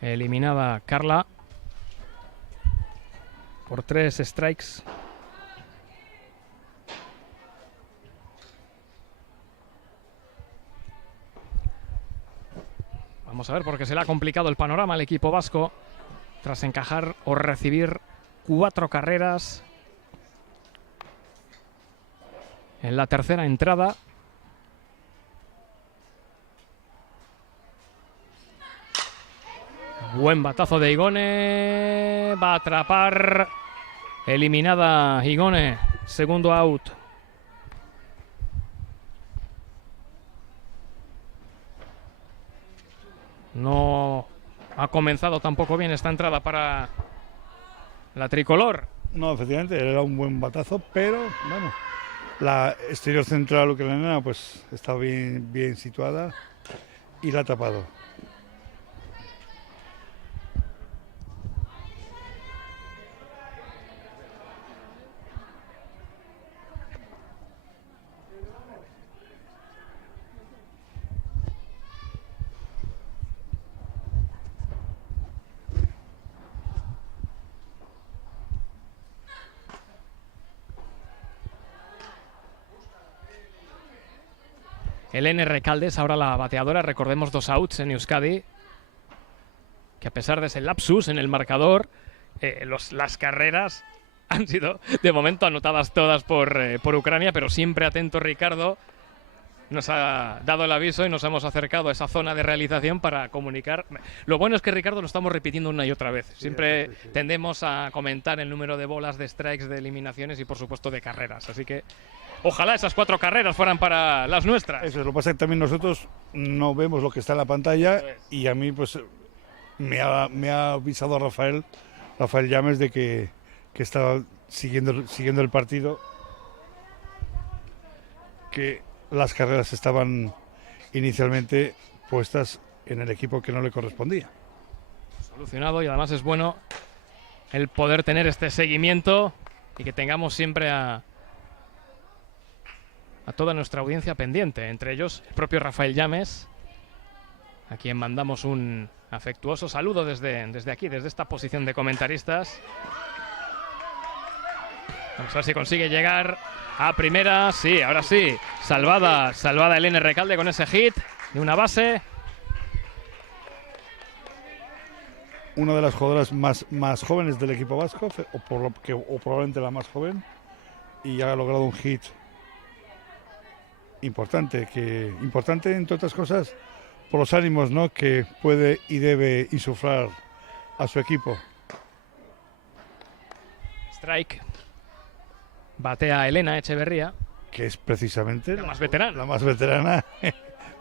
Eliminada Carla por 3 strikes. Vamos a ver, porque se le ha complicado el panorama al equipo vasco tras encajar o recibir 4 carreras en la tercera entrada. Buen batazo de Igone. Va a atrapar. Eliminada Igone. Segundo out. No ha comenzado tampoco bien esta entrada para la tricolor. No, efectivamente, era un buen batazo, pero bueno, la exterior central ucraniana pues está bien situada y la ha tapado. Elena Recaldes, ahora la bateadora, recordemos 2 outs en Euskadi, que a pesar de ese lapsus en el marcador, las carreras han sido de momento anotadas todas por Ucrania, pero siempre atento Ricardo, nos ha dado el aviso y nos hemos acercado a esa zona de realización para comunicar. Lo bueno es que Ricardo lo estamos repitiendo una y otra vez, siempre tendemos a comentar el número de bolas, de strikes, de eliminaciones y por supuesto de carreras, así que ojalá esas 4 carreras fueran para las nuestras. Eso es, lo que pasa es que también nosotros no vemos lo que está en la pantalla y a mí pues me ha avisado Rafael Llames de que estaba siguiendo el partido, que las carreras estaban inicialmente puestas en el equipo que no le correspondía. Solucionado, y además es bueno el poder tener este seguimiento y que tengamos siempre a toda nuestra audiencia pendiente, entre ellos el propio Rafael Llames, a quien mandamos un afectuoso saludo desde aquí, desde esta posición de comentaristas. Vamos a ver si consigue llegar a primera. Sí, ahora sí, salvada Elena Recalde con ese hit de una base. Una de las jugadoras más jóvenes del equipo vasco, o probablemente la más joven, y ha logrado un hit importante entre otras cosas por los ánimos, ¿no?, que puede y debe insuflar a su equipo. Strike. Batea Elena Echeverría. Que es precisamente La más veterana. La más veterana,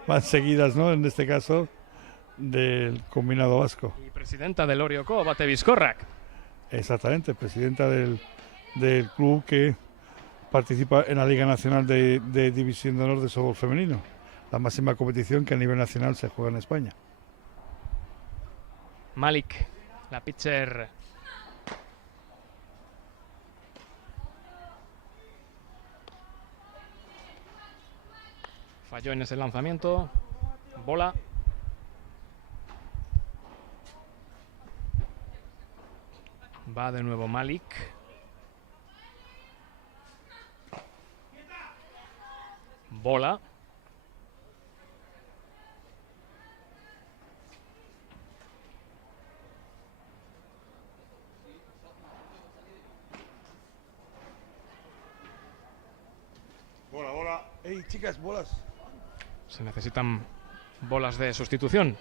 más seguidas, ¿no? En este caso, del combinado vasco. Y presidenta del Orioko, Bate Bizkorrak. Exactamente, presidenta del club que participa en la Liga Nacional de División de Honor de Softball Femenino, la máxima competición que a nivel nacional se juega en España. Malik, la pitcher. Falló en ese lanzamiento. Bola. Va de nuevo Malik. Bola. Bola, bola. ¡Ey, chicas, bolas! Se necesitan bolas de sustitución.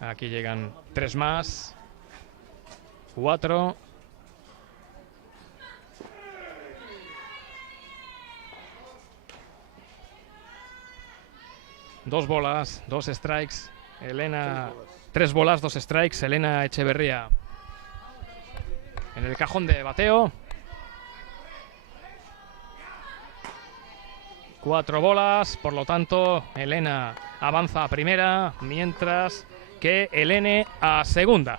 Aquí llegan 3 más. 4. Dos bolas, 2 strikes. Elena, 3 bolas, 2 strikes. Elena Echeverría en el cajón de bateo. 4 bolas, por lo tanto, Elena avanza a primera, mientras que Elene a segunda.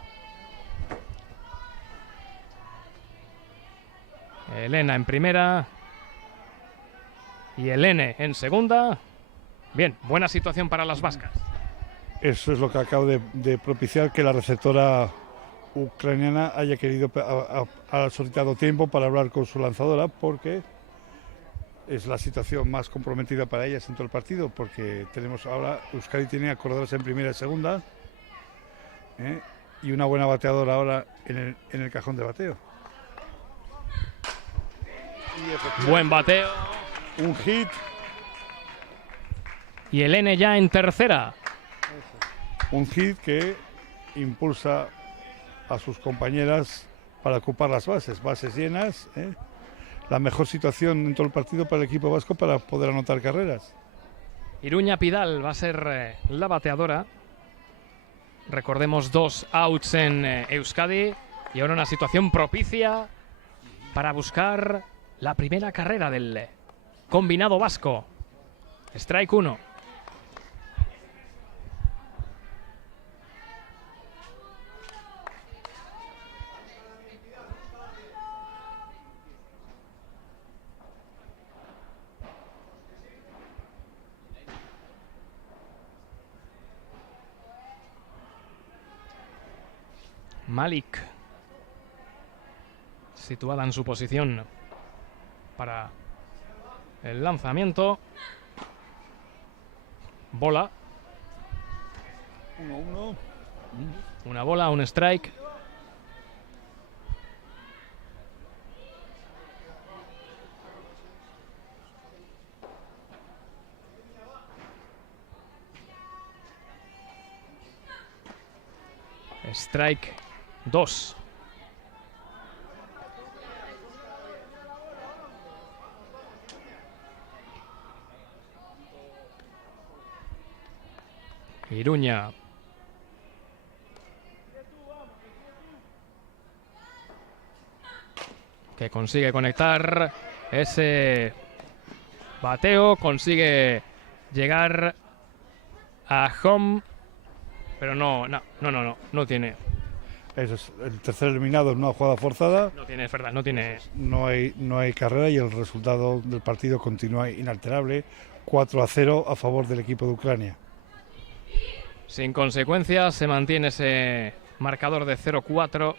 Elena en primera y Elene en segunda. Bien, buena situación para las vascas. Eso es lo que acabo de propiciar, que la receptora ucraniana haya querido, ha solicitado tiempo para hablar con su lanzadora, porque es la situación más comprometida para ellas en todo el partido, porque tenemos ahora, Euskadi tiene a corredores en primera y segunda, y una buena bateadora ahora en el cajón de bateo. Buen bateo. Un hit. Y Elene ya en tercera. Un hit que impulsa a sus compañeras para ocupar las bases llenas. La mejor situación en todo el partido para el equipo vasco para poder anotar carreras. Iruña Pidal va a ser la bateadora. Recordemos 2 outs en Euskadi y ahora una situación propicia para buscar la primera carrera del combinado vasco. Strike 1. Malik, situada en su posición para el lanzamiento. Bola. 1-1. Una bola, un strike. Strike 2. Iruña. Que consigue conectar ese bateo, consigue llegar a home, pero no tiene. Eso es, el tercer eliminado es una jugada forzada. No tiene, es verdad, no tiene. No hay carrera y el resultado del partido continúa inalterable. 4-0 a favor del equipo de Ucrania. Sin consecuencias, se mantiene ese marcador de 0-4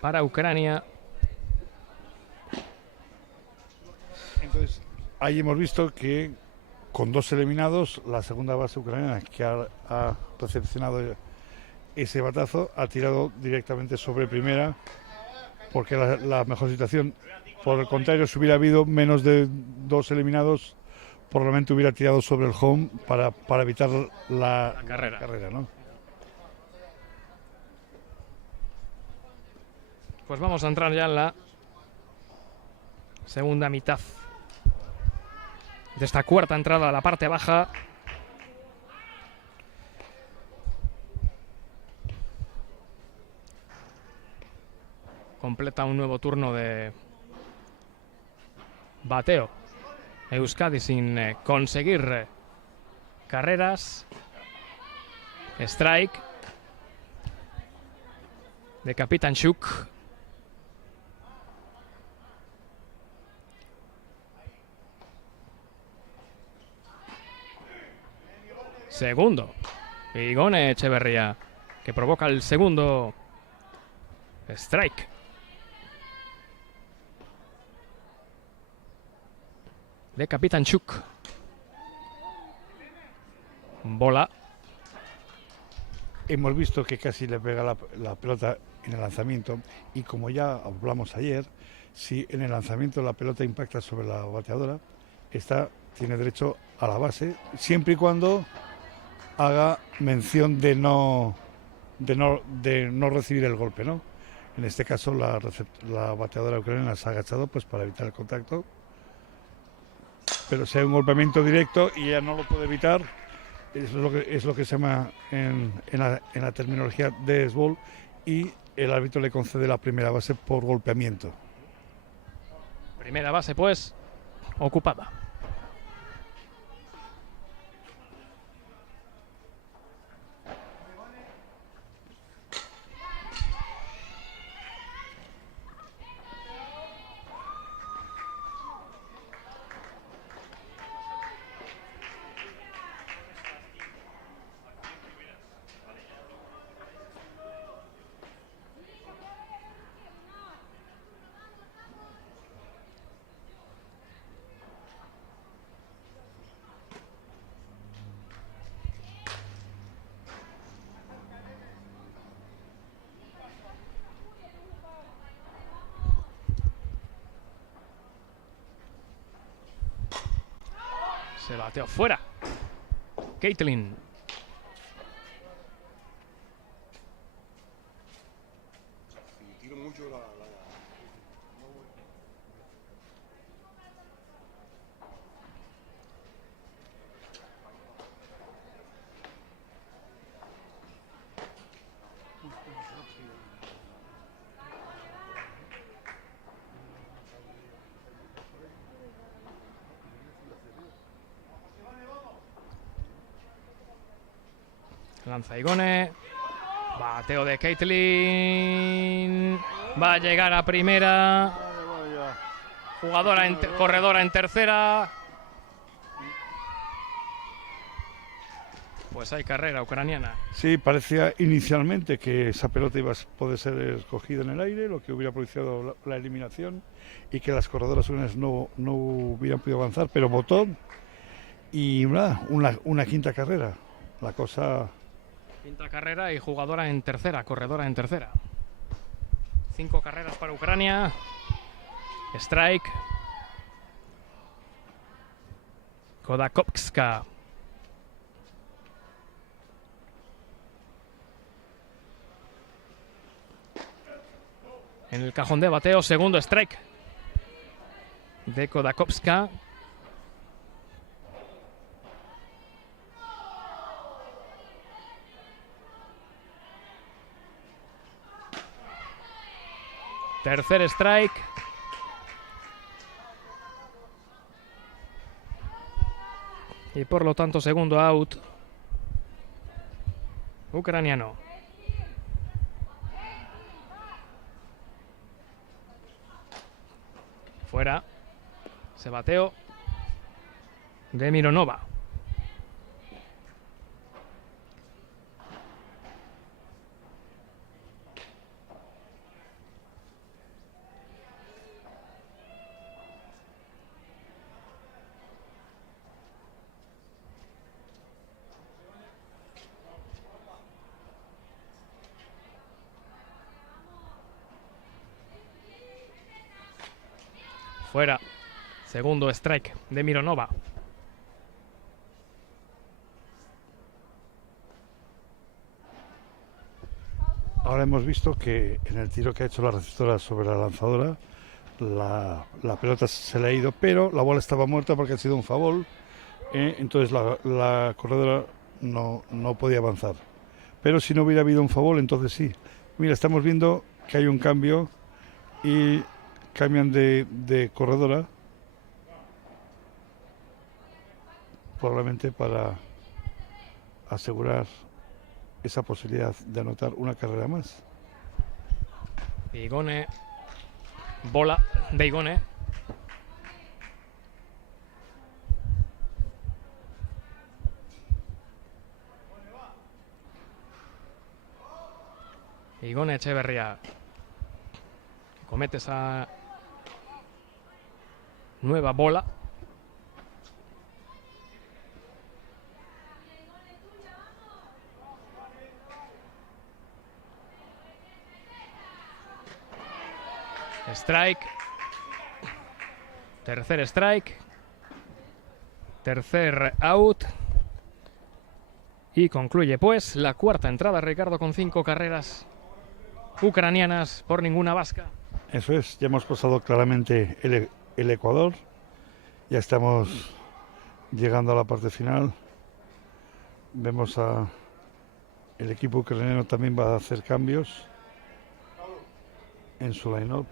para Ucrania. Entonces, ahí hemos visto que con 2 eliminados, la segunda base ucraniana que ha recepcionado ese batazo ha tirado directamente sobre primera, porque la mejor situación, por el contrario, si hubiera habido menos de 2 eliminados, probablemente hubiera tirado sobre el home para evitar la carrera. ¿no? Pues vamos a entrar ya en la segunda mitad de esta cuarta entrada a la parte baja. Completa un nuevo turno de bateo Euskadi sin conseguir carreras. Strike de Kapitanchuk. Segundo. Igone Echeverría, que provoca el segundo strike. De Kapitanchuk. Bola. Hemos visto que casi le pega la pelota en el lanzamiento, y como ya hablamos ayer, si en el lanzamiento la pelota impacta sobre la bateadora, tiene derecho a la base, siempre y cuando haga mención de no recibir el golpe, ¿no? En este caso la bateadora ucraniana se ha agachado pues para evitar el contacto, pero si hay un golpeamiento directo y ella no lo puede evitar, es lo que se llama en la terminología de béisbol, y el árbitro le concede la primera base por golpeamiento. Primera base pues ocupada. Se bateó fuera. Caitlin. Tiro mucho Lanza Igone. Bateo de Caitlin. Va a llegar a primera. Corredora en tercera. Pues hay carrera ucraniana. Sí, parecía inicialmente que esa pelota iba a poder ser escogida en el aire, lo que hubiera propiciado la eliminación, y que las corredoras ucranianas no hubieran podido avanzar, pero votó, y nada, una quinta carrera. La cosa... Quinta carrera y jugadora en tercera, corredora en tercera. 5 carreras para Ucrania. Strike. Kodakovska. En el cajón de bateo, segundo strike de Kodakovska. Tercer strike. Y por lo tanto, segundo out ucraniano. Fuera. Se bateó de Mironova. Fuera. Segundo strike de Mironova. hemos visto que en el tiro que ha hecho la receptora sobre la lanzadora, la pelota se le ha ido, pero la bola estaba muerta porque ha sido un foul, entonces la corredora no podía avanzar. Pero si no hubiera habido un foul, entonces sí. Mira, estamos viendo que hay un cambio y cambian de corredora, probablemente para asegurar esa posibilidad de anotar una carrera más. Igone, bola de Igone. Igone Echeverría comete esa nueva bola. Strike. Tercer strike. Tercer out. Y concluye pues la cuarta entrada, Ricardo, con 5 carreras ucranianas por ninguna vasca. Eso es, ya hemos pasado claramente el Ecuador. Ya estamos llegando a la parte final. Vemos a el equipo ucraniano también va a hacer cambios en su line-up.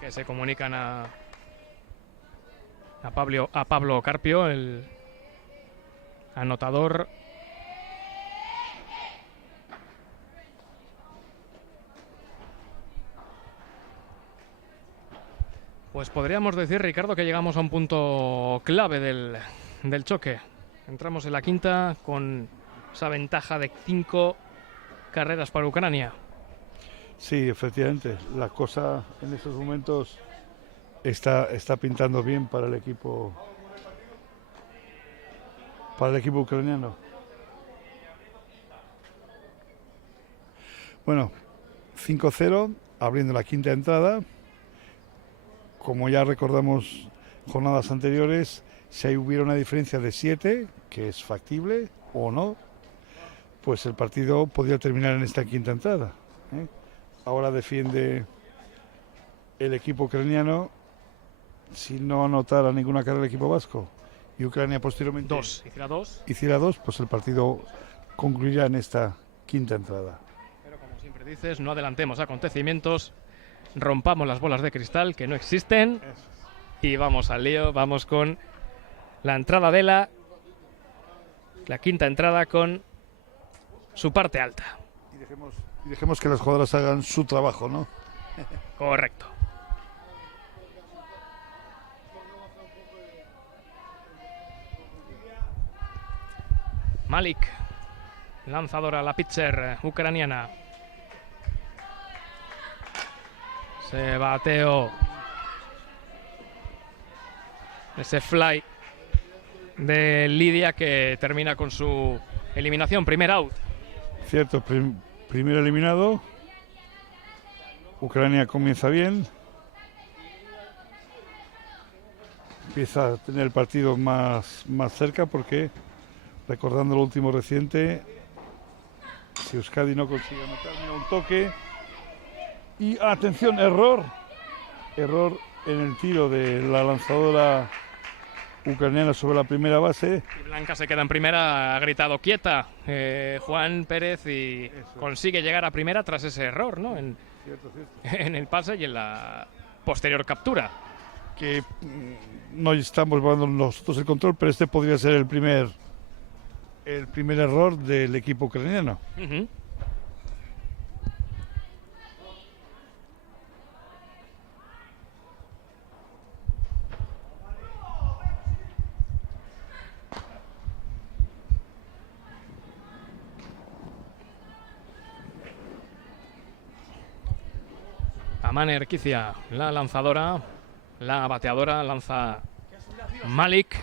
Que se comunican a Pablo Carpio, el anotador. Pues podríamos decir, Ricardo, que llegamos a un punto clave del choque. Entramos en la quinta con esa ventaja de 5 carreras para Ucrania. Sí, efectivamente, la cosa en estos momentos está pintando bien para el equipo ucraniano. Bueno, 5-0, abriendo la quinta entrada. Como ya recordamos jornadas anteriores, si hubiera una diferencia de 7, que es factible o no, pues el partido podría terminar en esta quinta entrada. Ahora defiende el equipo ucraniano si no anotara ninguna carrera el equipo vasco y Ucrania posteriormente hiciera dos, pues el partido concluirá en esta quinta entrada. Pero como siempre dices, no adelantemos acontecimientos, rompamos las bolas de cristal que no existen y vamos al lío. Vamos con la entrada de la quinta entrada con su parte alta. Y dejemos que las jugadoras hagan su trabajo, ¿no? Correcto. Malik, lanzadora, la pitcher ucraniana. Se bateó ese fly de Lidia que termina con su eliminación, primer out. Cierto, primer eliminado. Ucrania comienza bien. Empieza a tener el partido más cerca porque, recordando lo último reciente, si Euskadi no consigue anotar ni un toque. Y atención, error en el tiro de la lanzadora ucraniana sobre la primera base. Y Blanca se queda en primera, ha gritado quieta Juan Pérez y consigue llegar a primera tras ese error, ¿no? Cierto. En el pase y en la posterior captura. Que no estamos llevando nosotros el control, pero este podría ser el primer error del equipo ucraniano. Amane Erquicia, la lanzadora, la bateadora, lanza Malik.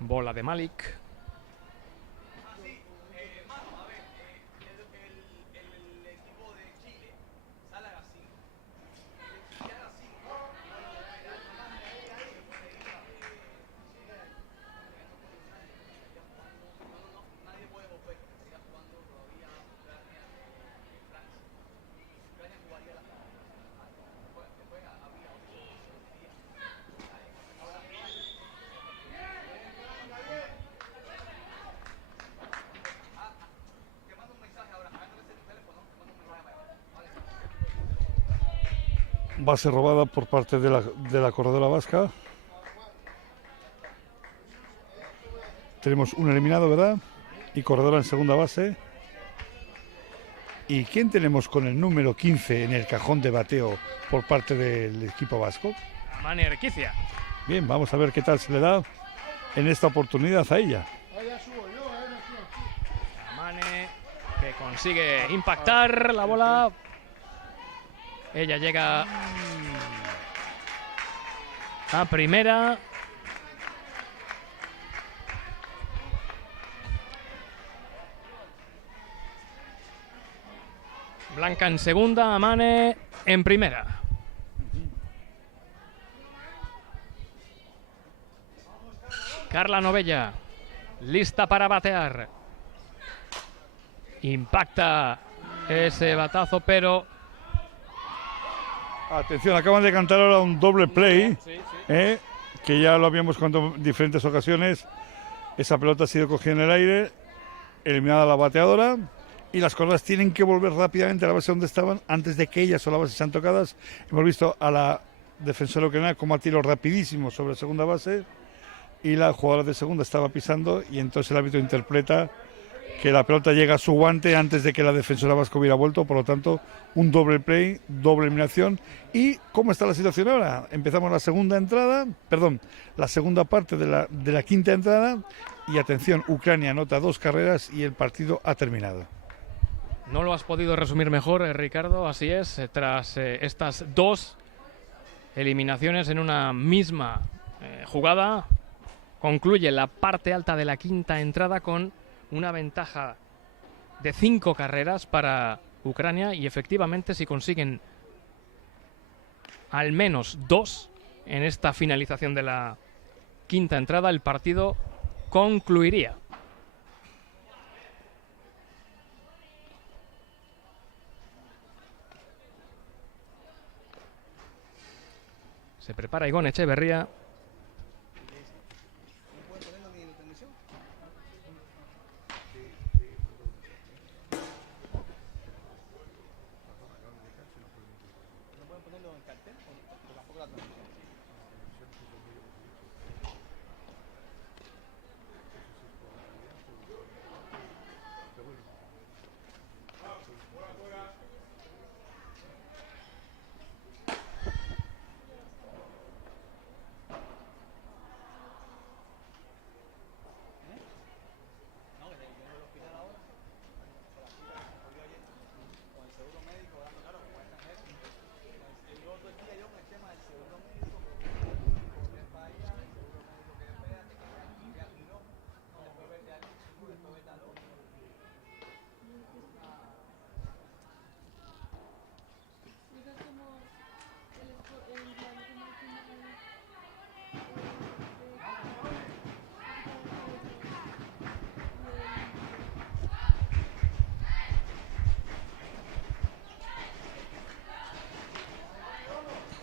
Bola de Malik. Base robada por parte de la corredora vasca. Tenemos un eliminado, ¿verdad? Y corredora en segunda base. ¿Y quién tenemos con el número 15 en el cajón de bateo por parte del equipo vasco? Amane Erquicia. Bien, vamos a ver qué tal se le da en esta oportunidad a ella. Amane que consigue impactar la bola. Ella llega a primera. Blanca en segunda, Amane en primera. Carla Novella, lista para batear. Impacta ese batazo, pero... Atención, acaban de cantar ahora un doble play, que ya lo habíamos contado en diferentes ocasiones. Esa pelota ha sido cogida en el aire, eliminada la bateadora, y las corredoras tienen que volver rápidamente a la base donde estaban antes de que ellas o la base sean tocadas. Hemos visto a la defensora ucraniana como a tiro rapidísimo sobre la segunda base, y la jugadora de segunda estaba pisando, y entonces el árbitro interpreta que la pelota llega a su guante antes de que la defensora vasca hubiera vuelto. Por lo tanto, un doble play, doble eliminación. ¿Y cómo está la situación ahora? Empezamos la segunda entrada, la segunda parte de la quinta entrada, y atención, Ucrania anota 2 carreras y el partido ha terminado. No lo has podido resumir mejor, Ricardo, así es. Tras estas 2 eliminaciones en una misma jugada, concluye la parte alta de la quinta entrada con una ventaja de 5 carreras para Ucrania, y efectivamente si consiguen al menos 2 en esta finalización de la quinta entrada, el partido concluiría. Se prepara Igone Echeverría.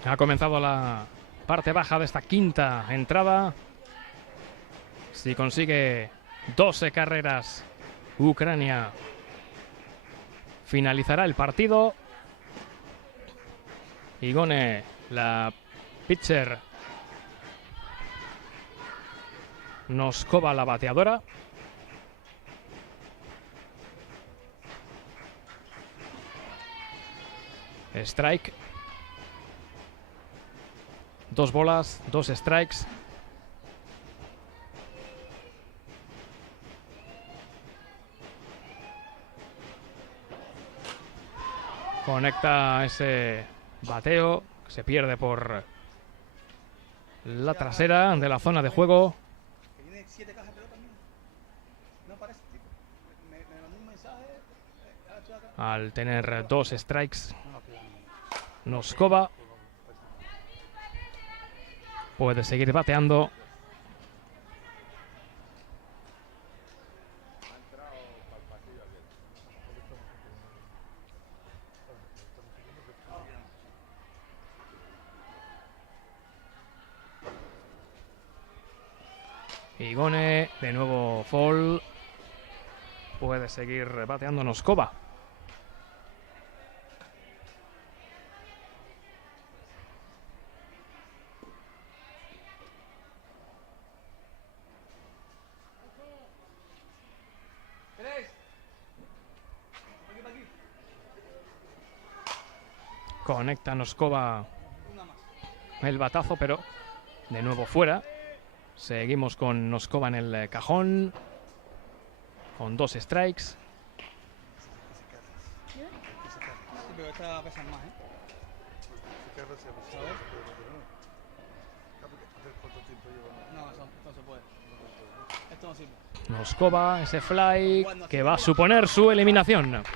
Ha comenzado la parte baja de esta quinta entrada. Si consigue 12 carreras, Ucrania finalizará el partido. Igone, la pitcher, Noskova, la bateadora. Strike. 2 bolas, 2 strikes. Conecta ese bateo, se pierde por la trasera de la zona de juego. 7 cajas de pelota también. No parece, tipo. Me mandó un mensaje. Estoy acá. Al tener 2 strikes, Noskova puede seguir bateando. Igone, de nuevo fall. Puede seguir bateando Noskova. Conecta Noskova el batazo, pero de nuevo fuera. Seguimos con Noskova en el cajón, con 2 strikes. Sí, pero esta pesa más, ¿eh? No, eso no se puede. Esto no sirve. Noskova, ese fly que va a suponer su eliminación. Está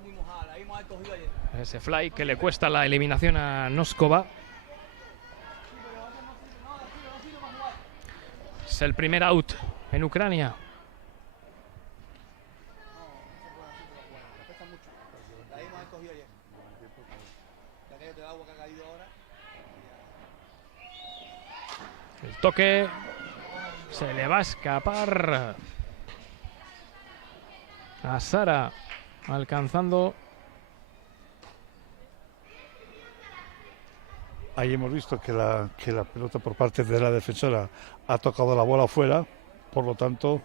muy mojada, la vimos haber cogido ayer. Ese fly que le cuesta la eliminación a Noskova. Es el primer out en Ucrania. La pesa mucho. La vimos haber cogido ayer. La que de agua que ha caído ahora. El toque se le va a escapar a Sara, alcanzando. Ahí hemos visto que la pelota por parte de la defensora ha tocado la bola afuera, por lo tanto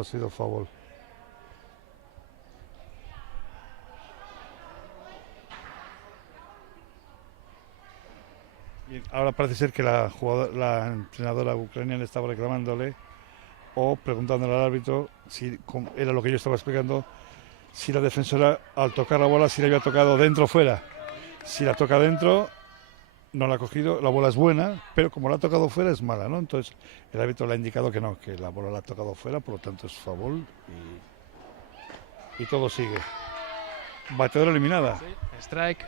ha sido foul. Bien, ahora parece ser que la entrenadora ucraniana estaba reclamándole o preguntándole al árbitro si, como era lo que yo estaba explicando, si la defensora al tocar la bola si la había tocado dentro o fuera. Si la toca dentro, no la ha cogido, la bola es buena, pero como la ha tocado fuera es mala, ¿no? Entonces el árbitro le ha indicado que no, que la bola la ha tocado fuera, por lo tanto es foul y todo sigue. Bateadora eliminada. Sí, strike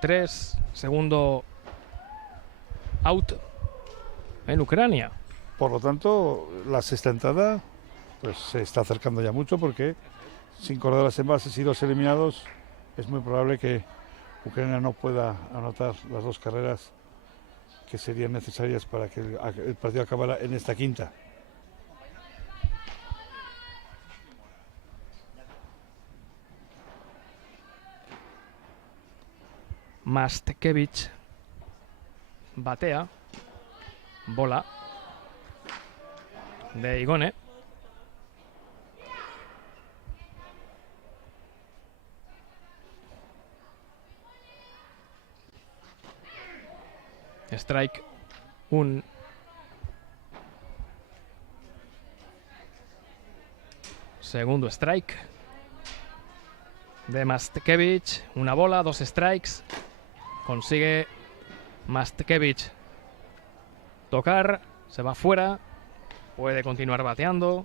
3, segundo out en Ucrania. Por lo tanto, la sexta entrada pues se está acercando ya mucho porque sin corredores en bases y 2 eliminados es muy probable que Ucrania no pueda anotar las 2 carreras que serían necesarias para que el partido acabara en esta quinta. Mastkevich batea, bola de Igone. Strike 1. Segundo strike de Mastkevich. Una bola, 2 strikes. Consigue Mastkevich tocar. Se va fuera. Puede continuar bateando.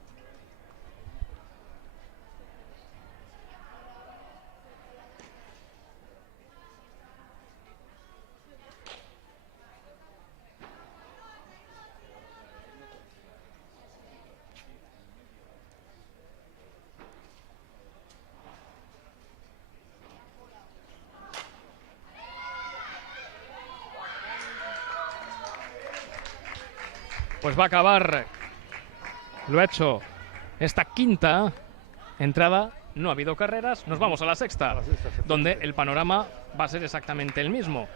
Pues va a acabar, lo ha hecho, esta quinta entrada. No ha habido carreras, nos vamos a la sexta, donde el panorama va a ser exactamente el mismo.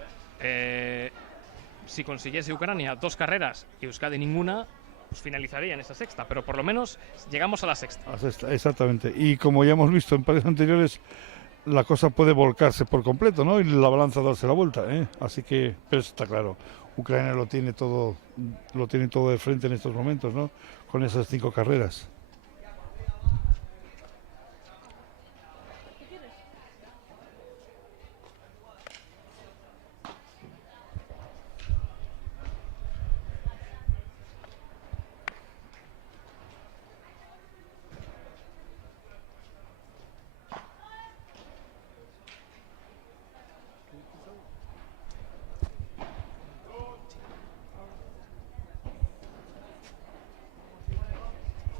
Si consiguiese Ucrania 2 carreras y Euskadi ninguna, pues finalizaría en esa sexta, pero por lo menos llegamos a la sexta. Exactamente, y como ya hemos visto en partidos anteriores, la cosa puede volcarse por completo, ¿no? Y la balanza darse la vuelta, ¿eh? Así que, pero está claro, Ucrania lo tiene todo de frente en estos momentos, ¿no? Con esas 5 carreras.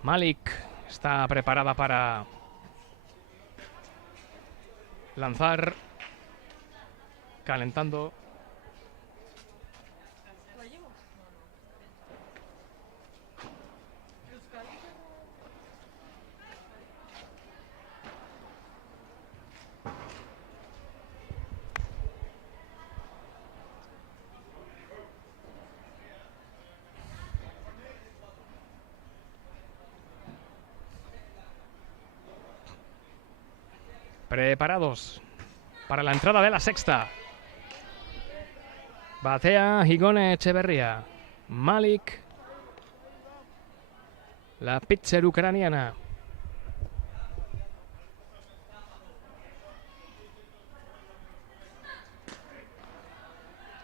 Malik está preparada para lanzar, calentando. Preparados para la entrada de la sexta. Batea Igone Echeverría. Malik, la pitcher ucraniana.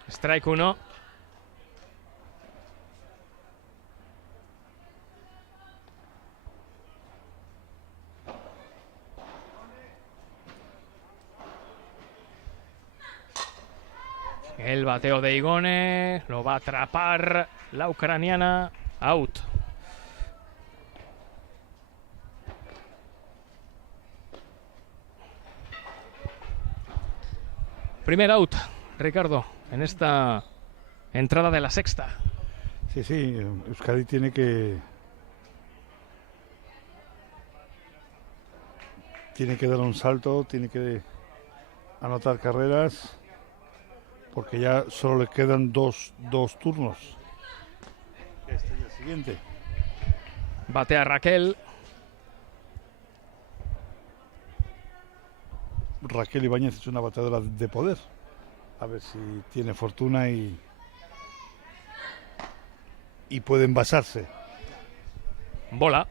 Strike 1. El bateo de Igone lo va a atrapar la ucraniana. Out. Primer out, Ricardo, en esta entrada de la sexta. Sí, Euskadi tiene que dar un salto, tiene que anotar carreras, porque ya solo le quedan dos turnos. Este y el siguiente. Batea Raquel. Raquel Ibáñez es una bateadora de poder. A ver si tiene fortuna y puede envasarse. Bola.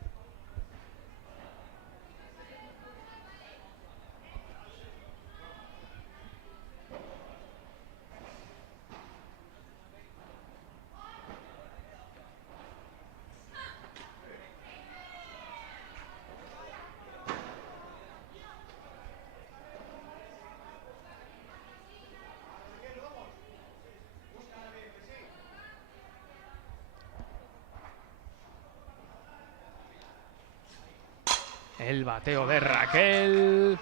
El bateo de Raquel.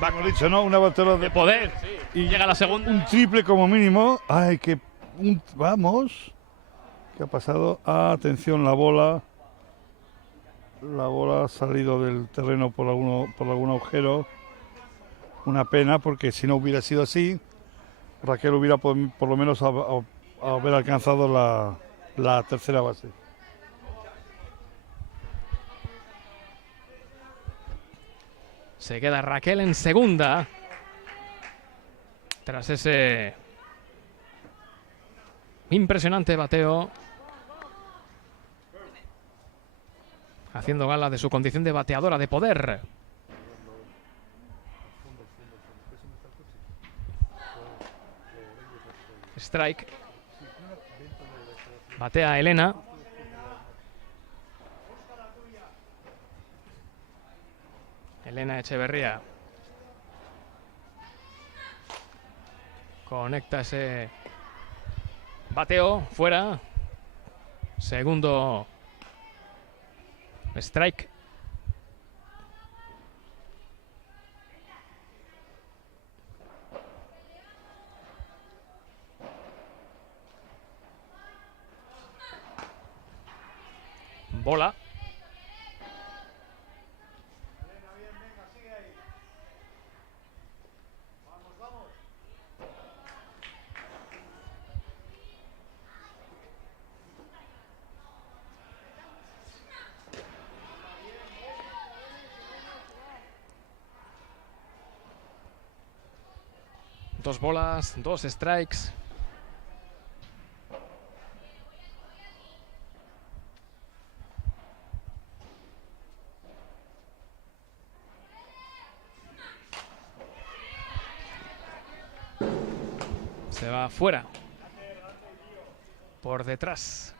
Hemos dicho, ¿no? Una bateadora De poder. Sí. Y llega la segunda. Un triple como mínimo. Ay, vamos. ¿Qué ha pasado? Atención, la bola. La bola ha salido del terreno por algún agujero. Una pena, porque si no hubiera sido así, Raquel hubiera por lo menos haber alcanzado la tercera base. Se queda Raquel en segunda. Tras ese impresionante bateo. Haciendo gala de su condición de bateadora de poder. Strike. Batea Elena. Elena Echeverría. Conecta ese bateo fuera. Segundo strike. Bola. Dos bolas, dos strikes. Se va fuera. Por detrás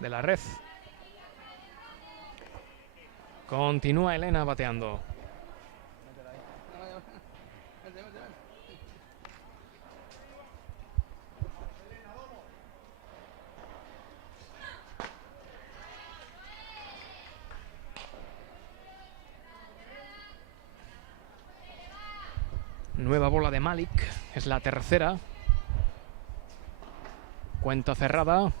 de la red. Continúa Elena bateando. Nueva bola de Malik, es la tercera. Cuenta cerrada.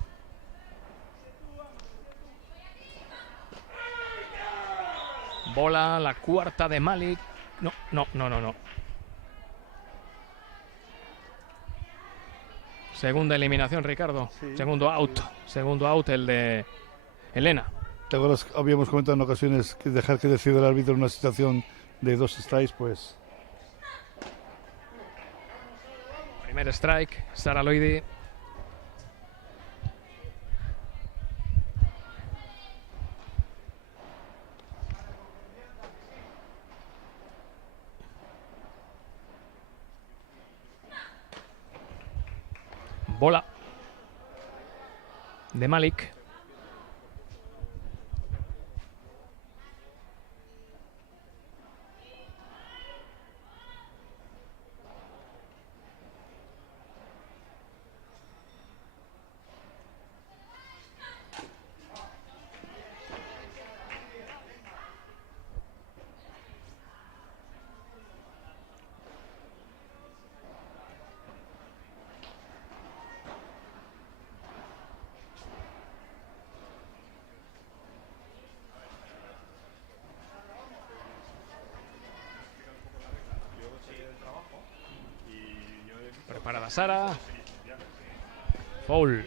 Bola, la cuarta de Malik. No. Segunda eliminación, Ricardo. Sí. Segundo out el de Elena. ¿Te acuerdas? Habíamos comentado en ocasiones que dejar que decida el árbitro en una situación de 2 strikes, pues... Primer strike, Sara Loidi. Bola de Malik. Preparada Sara. Foul.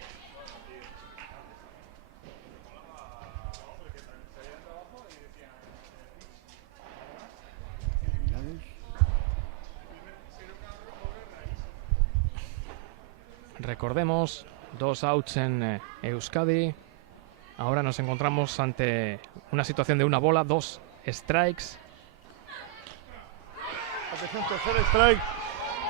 Recordemos, 2 outs en Euskadi. Ahora nos encontramos ante una situación de una bola, 2 strikes. Atención, tercer strike.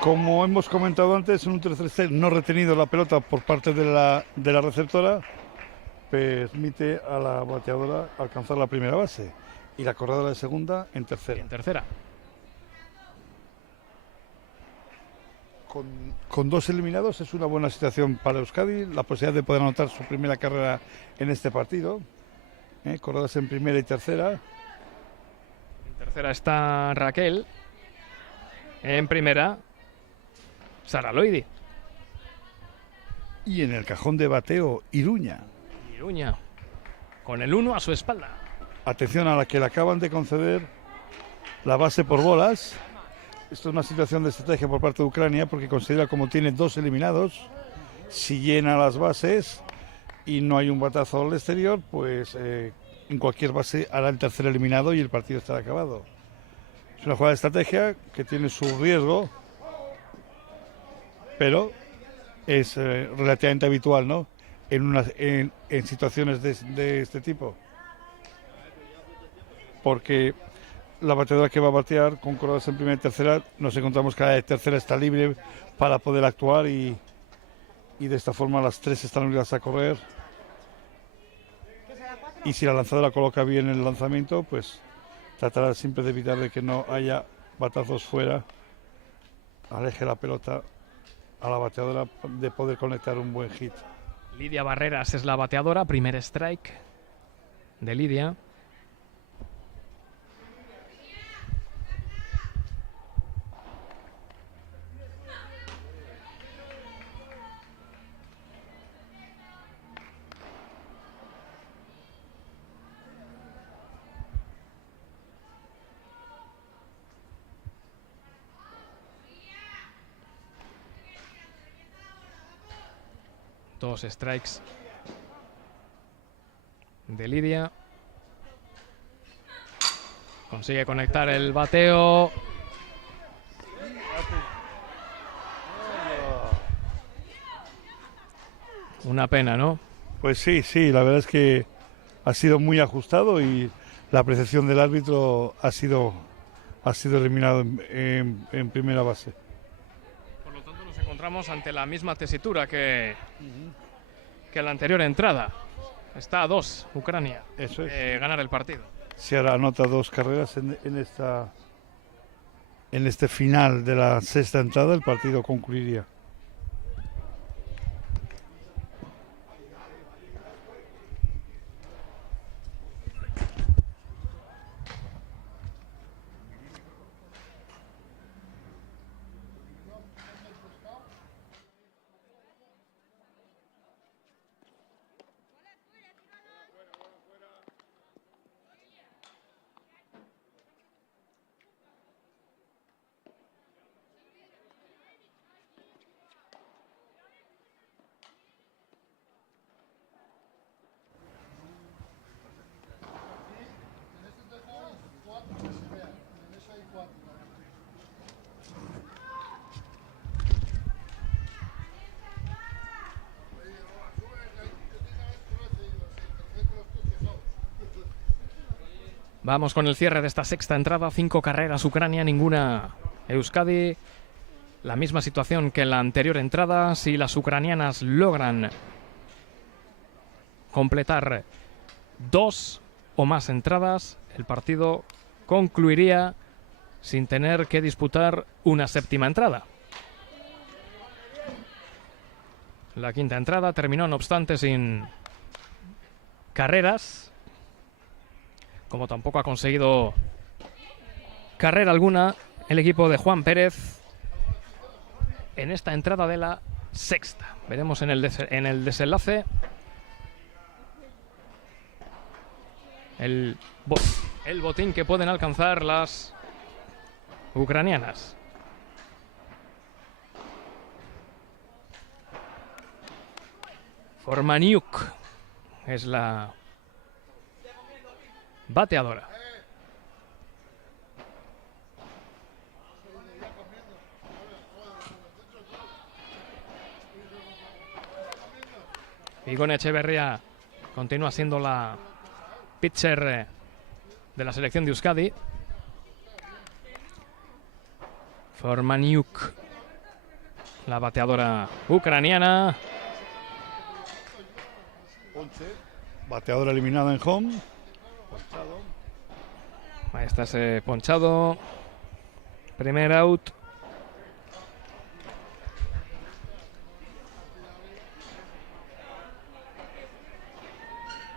Como hemos comentado antes, en un tercer strike no retenido la pelota por parte de la receptora, permite a la bateadora alcanzar la primera base y la corredora de segunda en tercera. En tercera. Con 2 eliminados es una buena situación para Euskadi, la posibilidad de poder anotar su primera carrera en este partido. Corredoras en primera y tercera. En tercera está Raquel. En primera, Sara Loidi. Y en el cajón de bateo, Iruña. Iruña, con el 1 a su espalda. Atención a la que le acaban de conceder la base por bolas. Esto es una situación de estrategia por parte de Ucrania porque considera como tiene 2 eliminados, si llena las bases y no hay un batazo al exterior, pues en cualquier base hará el tercer eliminado y el partido estará acabado. Es una jugada de estrategia que tiene su riesgo, pero es relativamente habitual, ¿no? En situaciones de este tipo. Porque la bateadora que va a batear con corredores en primera y tercera, nos encontramos que la de tercera está libre para poder actuar y de esta forma las 3 están obligadas a correr. Y si la lanzadora coloca bien el lanzamiento, pues tratará siempre de evitar de que no haya batazos fuera, aleje la pelota a la bateadora de poder conectar un buen hit. Lidia Barreras es la bateadora, primer strike de Lidia. Dos strikes de Lidia. Consigue conectar el bateo. Una pena, ¿no? Pues sí, la verdad es que ha sido muy ajustado y la apreciación del árbitro ha sido eliminado en primera base. Por lo tanto nos encontramos ante la misma tesitura que la anterior entrada. Está a 2 Ucrania. Eso es. Ganar el partido. Si ahora anota 2 carreras en este final de la sexta entrada, el partido concluiría. Vamos con el cierre de esta sexta entrada. 5 carreras Ucrania, ninguna Euskadi. La misma situación que en la anterior entrada. Si las ucranianas logran completar 2 o más entradas, el partido concluiría sin tener que disputar una séptima entrada. La quinta entrada terminó, no obstante, sin carreras, como tampoco ha conseguido carrera alguna el equipo de Juan Pérez en esta entrada de la sexta. Veremos en el desenlace el botín que pueden alcanzar las ucranianas. Formaniuk es la bateadora. Igone Echeverría continúa siendo la pitcher de la selección de Euskadi. Formaniuk, la bateadora ucraniana. Ponche, bateadora eliminada en home. Ponchado. Ahí está ese ponchado. Primer out.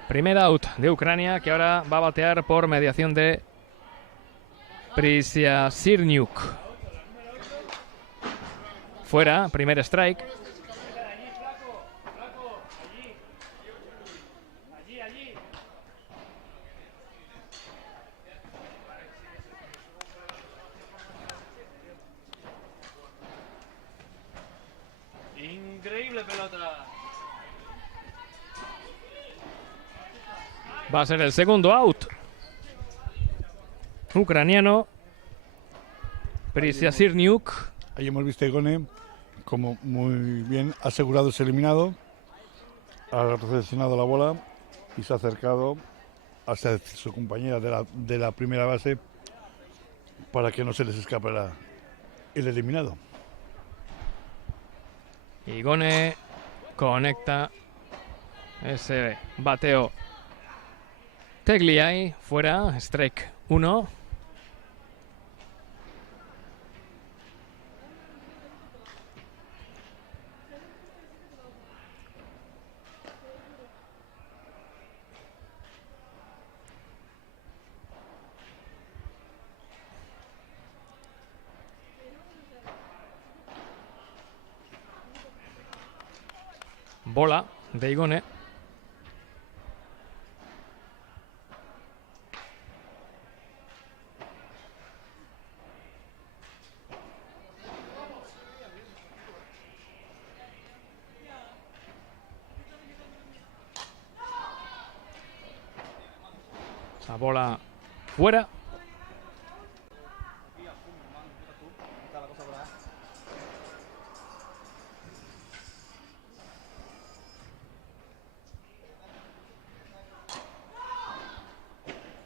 Primer out de Ucrania, que ahora va a batear por mediación de Prisiasirniuk. Fuera, primer strike. Increíble pelota. Va a ser el segundo out ucraniano. Prisiasirniuk. Ahí hemos visto a Igone como muy bien asegurado ese eliminado. Ha recepcionado la bola y se ha acercado hacia su compañera de la primera base para que no se les escape el eliminado. Igone conecta ese bateo. Tegliai fuera, strike 1. Bola de Igone. Esa bola fuera.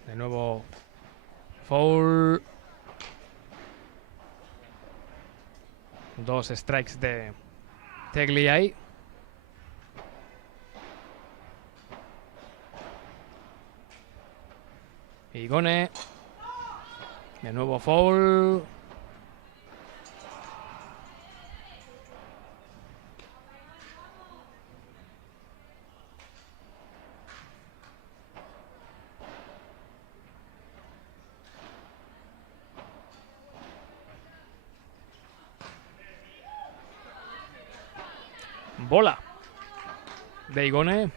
De nuevo foul. 2 strikes de Tegliai. Igone. De nuevo foul. Bola de Igone.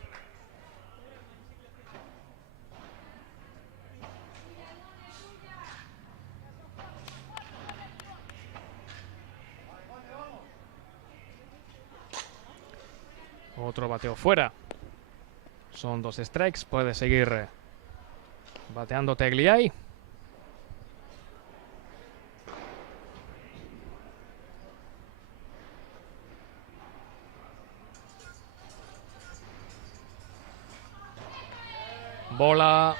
Otro bateo fuera. Son 2 strikes. Puede seguir bateando Tegliai. Bola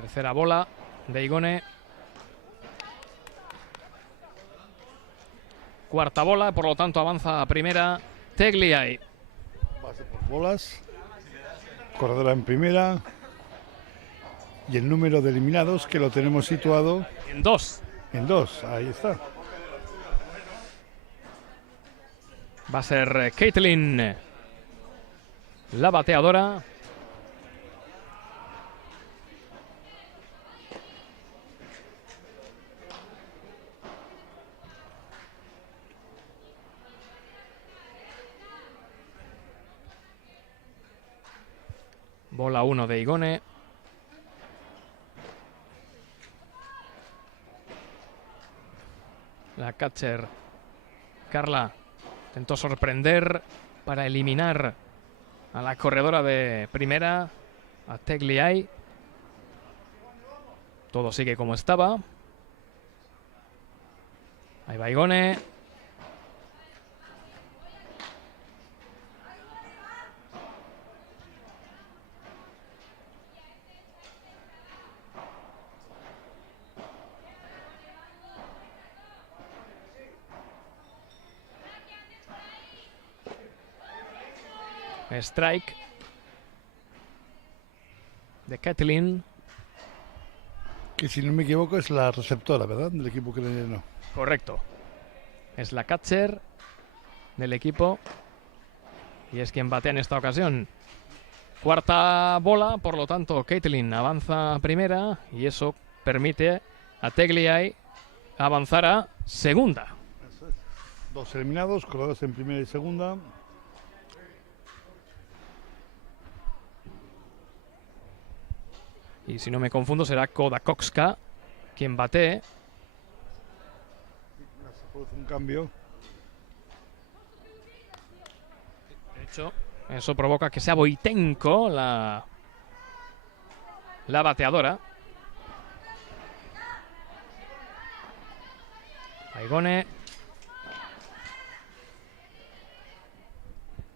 Tercera bola de Igone. Cuarta bola, por lo tanto avanza a primera Tegliai. Base por bolas. Corredora en primera. Y el número de eliminados que lo tenemos situado En 2. en 2. Ahí está. Va a ser Caitlin, la bateadora. Bola 1 de Igone. La catcher Carla intentó sorprender para eliminar a la corredora de primera, a Tegliai. Todo sigue como estaba. Ahí va Igone. Strike de Caitlin. Que si no me equivoco es la receptora, ¿verdad? Del equipo ucraniano. Correcto. Es la catcher del equipo y es quien batea en esta ocasión. Cuarta bola, por lo tanto Caitlin avanza a primera y eso permite a Tegliai avanzar a segunda. Eso es. 2 eliminados, corredores en primera y segunda. Y si no me confundo será Kodakowska quien batee. Se produce un cambio. De hecho, eso provoca que sea Voitenko la bateadora. Igone.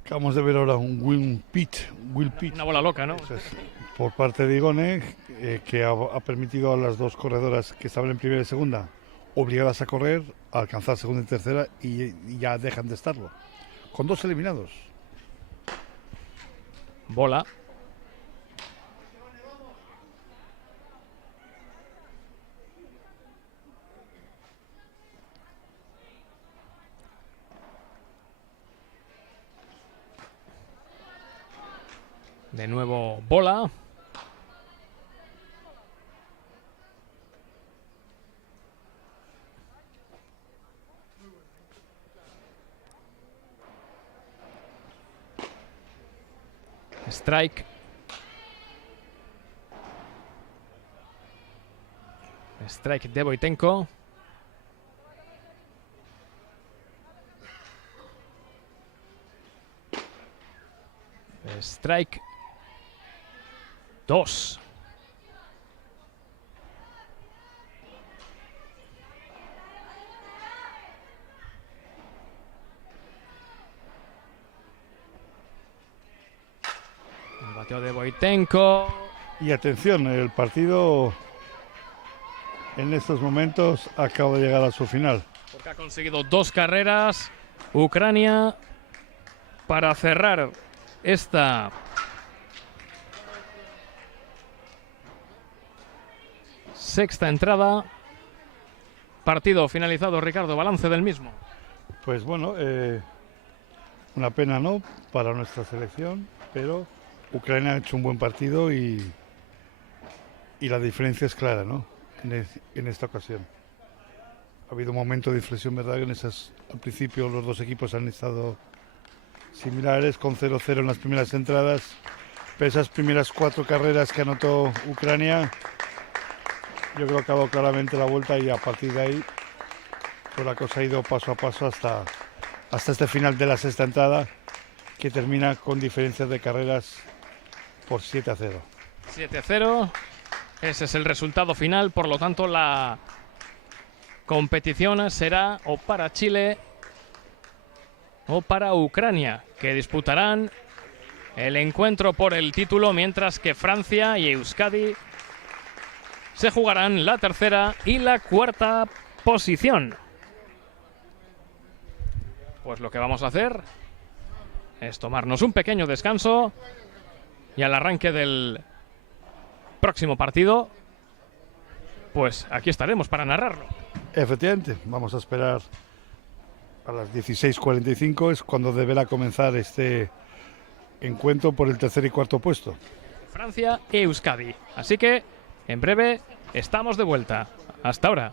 Acabamos de ver ahora un Will Pitt. Una bola loca, ¿no? Eso es. Por parte de Igone, que ha permitido a las dos corredoras que estaban en primera y segunda obligadas a correr, a alcanzar segunda y tercera y ya dejan de estarlo. Con 2 eliminados. Bola. De nuevo bola. Strike. Strike de Voitenko. Strike 2. El bateo de Voitenko. Y atención, el partido en estos momentos acaba de llegar a su final. Porque ha conseguido 2 carreras Ucrania para cerrar esta sexta entrada. Partido finalizado, Ricardo, balance del mismo. Pues bueno, una pena no para nuestra selección, pero Ucrania ha hecho un buen partido y la diferencia es clara, ¿no? En esta ocasión. Ha habido un momento de inflexión, ¿verdad? Al principio los dos equipos han estado similares, con 0-0 en las primeras entradas. Pero esas primeras 4 carreras que anotó Ucrania, yo creo que ha dado claramente la vuelta y a partir de ahí pues la cosa ha ido paso a paso hasta este final de la sexta entrada, que termina con diferencias de carreras por 7-0. 7-0, ese es el resultado final, por lo tanto la competición será o para Chile o para Ucrania, que disputarán el encuentro por el título, mientras que Francia y Euskadi se jugarán la tercera y la cuarta posición. Pues lo que vamos a hacer es tomarnos un pequeño descanso y al arranque del próximo partido, pues aquí estaremos para narrarlo. Efectivamente, vamos a esperar a las 16:45, es cuando deberá comenzar este encuentro por el tercer y cuarto puesto. Francia e Euskadi. Así que en breve estamos de vuelta. Hasta ahora.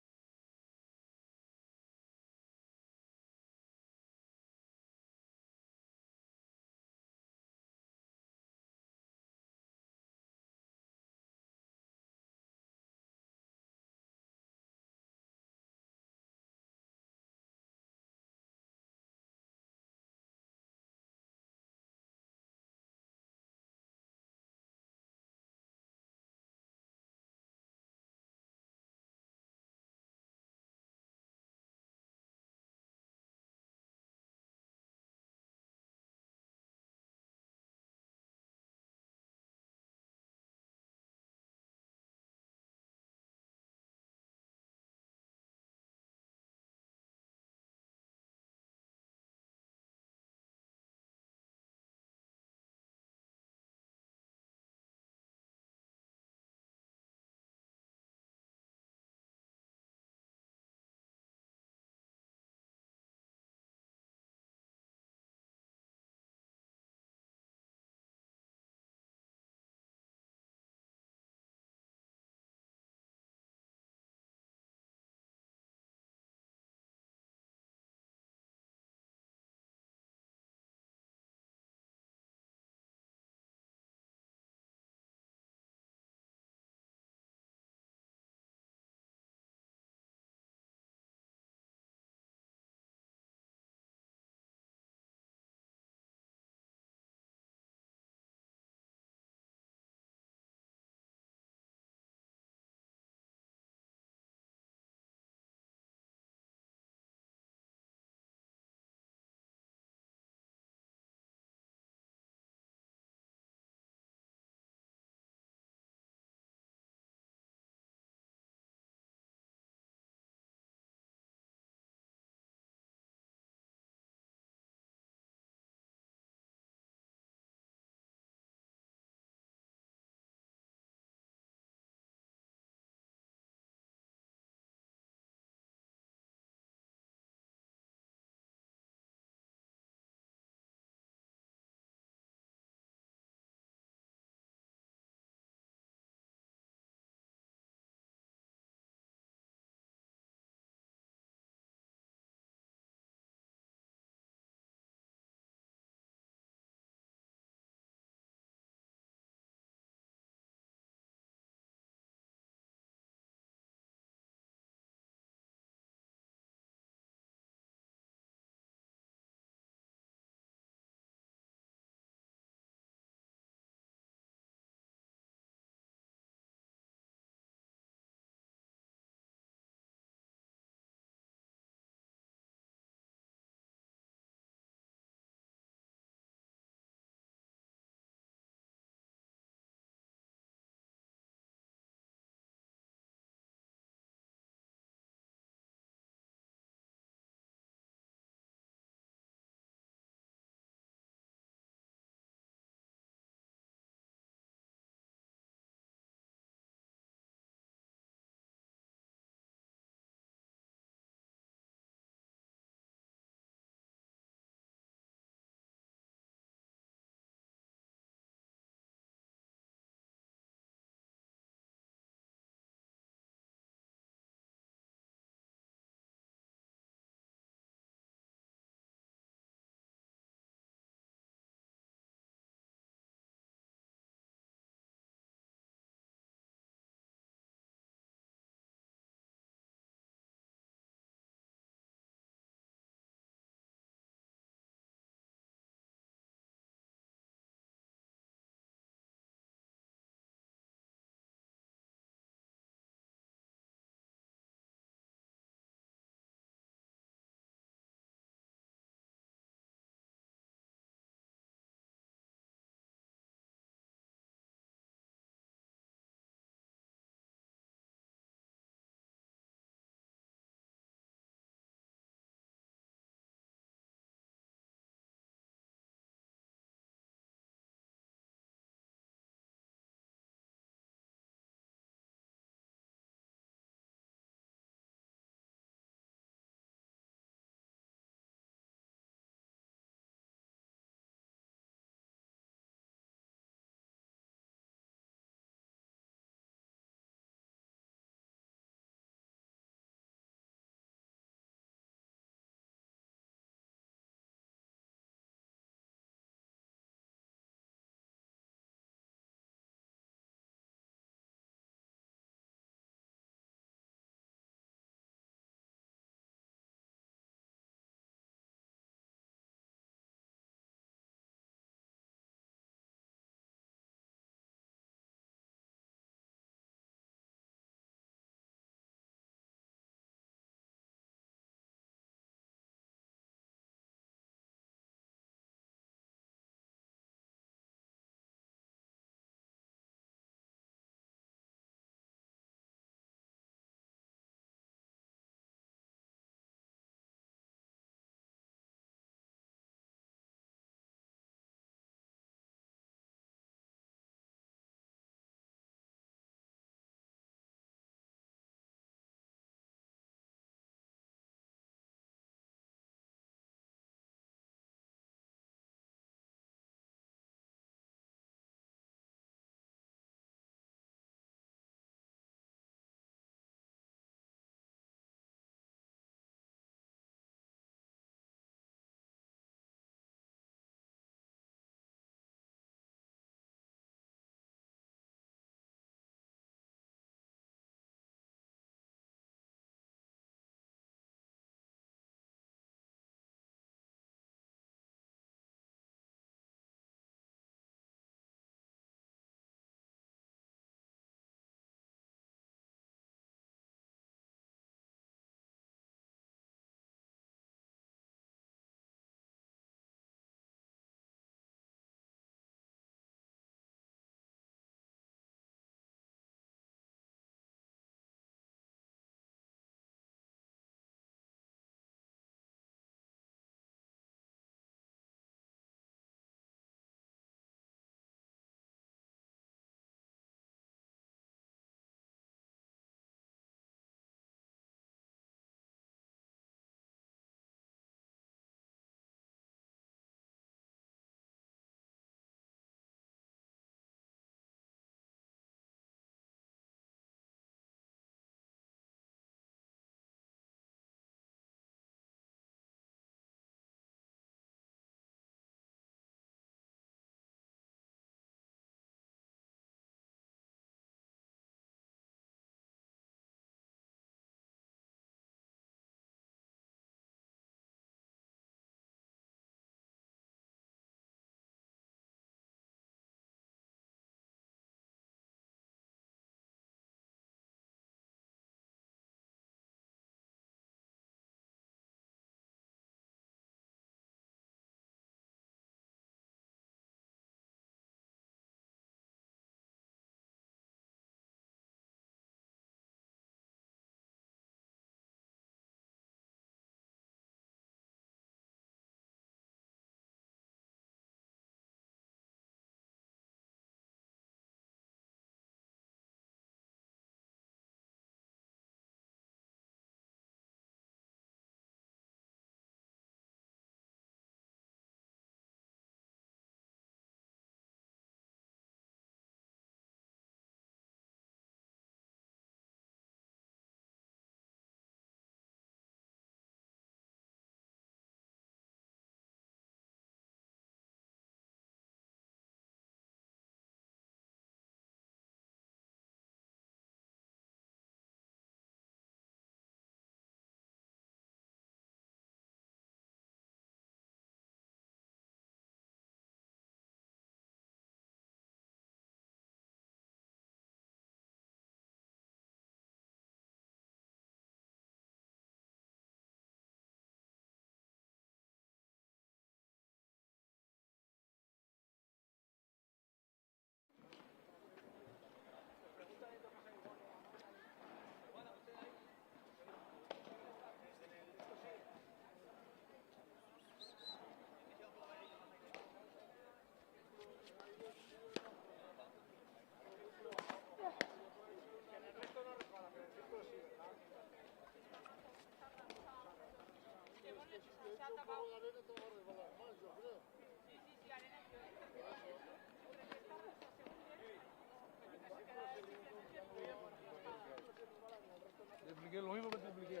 expliqué lo mismo que te expliqué.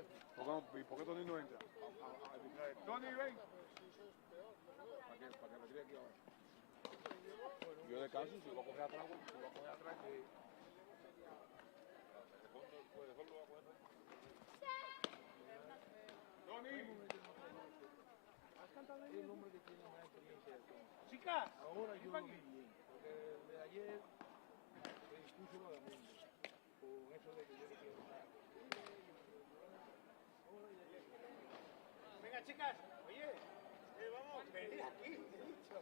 ¿Y por qué Tony no entra? A arbitrar. Tony, ven. ¿Para qué me tire aquí ahora? Yo de caso, si voy a coger atrás, que... El hombre que tiene más experiencia de todo. Chicas, ahora yo lo vi bien, porque el de ayer puso lo de mundo, con eso de que yo le quiero dar. Venga, chicas, oye, vamos, venid aquí, he dicho.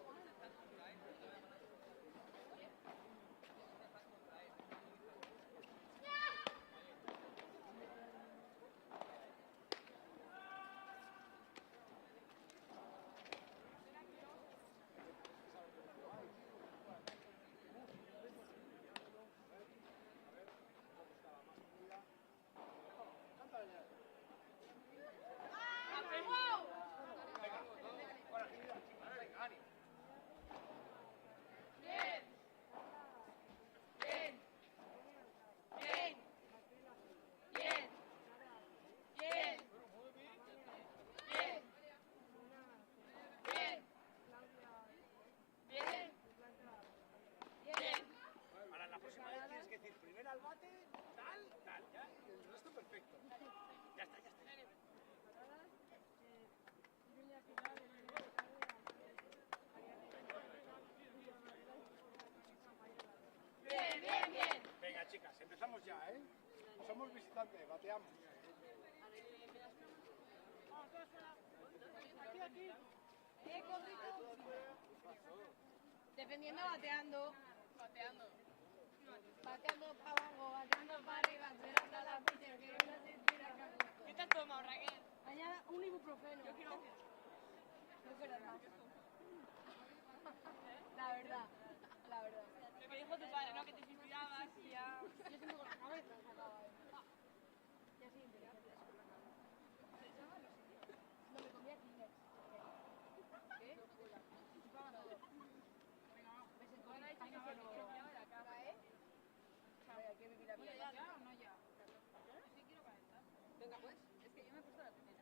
Al bate, tal, ya, y el resto perfecto. Ya está. Bien. Venga, chicas, empezamos ya, ¿eh? Somos visitantes, bateamos. Aquí. Defendiendo, bateando. Bateando para abajo, bateando para arriba, esperando a la pitcher, que no se tira acá. ¿Qué te has tomado, Raquel? Mañana un ibuprofeno. Yo quiero... No quiero nada. La verdad. Lo que dijo tu padre, ¿no? Que te suicidabas y ya... Yo siempre con la cabeza sacaba, Y así, inteligente. No, me comía Kleenex. ¿Qué? Chupaba todo. Venga, va. ¿Ves el COVID? Ay, no, pero... Hay que vivir la vida. ¿Ya o no ya? Yo sí quiero calentar. Venga, pues. Es que yo me he puesto la primera.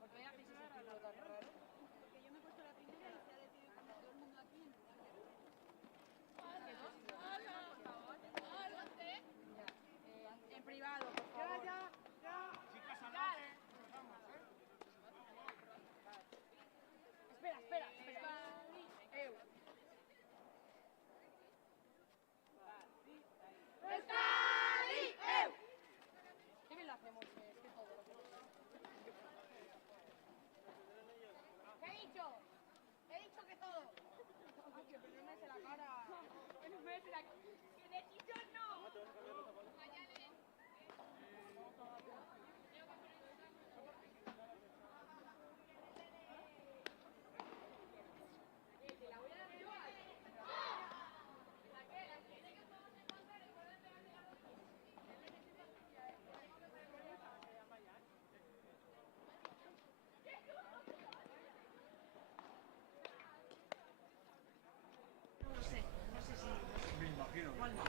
¿Por qué hacéis ese círculo tan raro? Porque yo me he puesto la primera y se ha decidido poner todo el mundo aquí en lugar de... En privado, por favor. Ya. Chicas, al bate. Espera. ¿Qué bien lo hacemos? Es que todo lo que... ¿Qué he dicho? He dicho que todo. Ay, que no me hace la cara. Que no me hace la cara. Que de dicho no. Váyale. Te la voy a dar yo. No sé si... Me imagino. Igual no.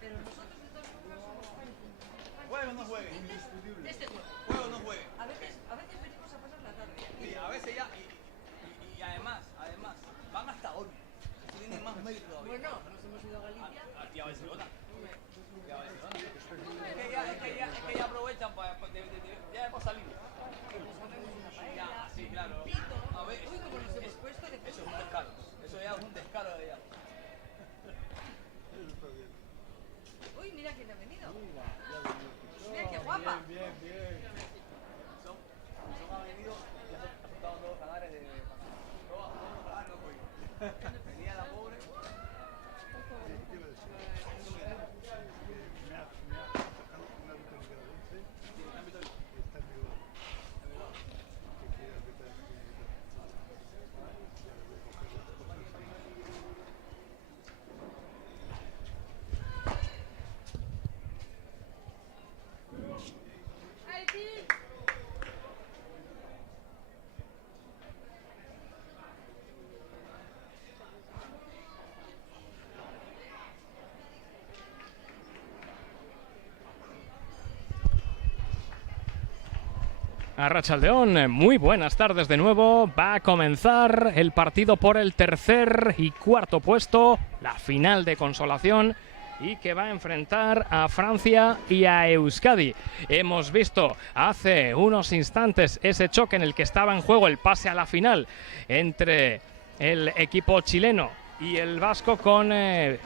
Pero nosotros de todos modos somos ¿Juegue o no juegue? este juego. ¿Juegue o no juegue? A veces venimos a pasar la tarde. Sí, a veces ya, y además, van hasta hoy. Eso tiene más mérito todavía. Bueno, nos hemos ido a Galicia. Aquí a Barcelona. Es que ya aprovechan para salir. Ya, sí, claro. A ver, Uy, como nos hemos puesto de... eso es un descaro. Eso ya es un descaro de ella. Uy, mira quién ha venido. Mira qué guapa. Bien. Son ha venido y ha soltado todos los canales de... Todos los canales no fui. Venía la pobre. Me ha tocado un árbitro nicaragüense y está en vigor. Que quiere arbitrar aquí. Ya le voy a coger las cosas ahí. ¡Ay, tío! Arratsaldeon, muy buenas tardes de nuevo. Va a comenzar el partido por el tercer y cuarto puesto, la final de consolación, y que va a enfrentar a Francia y a Euskadi. Hemos visto hace unos instantes ese choque en el que estaba en juego el pase a la final entre el equipo chileno y el vasco con el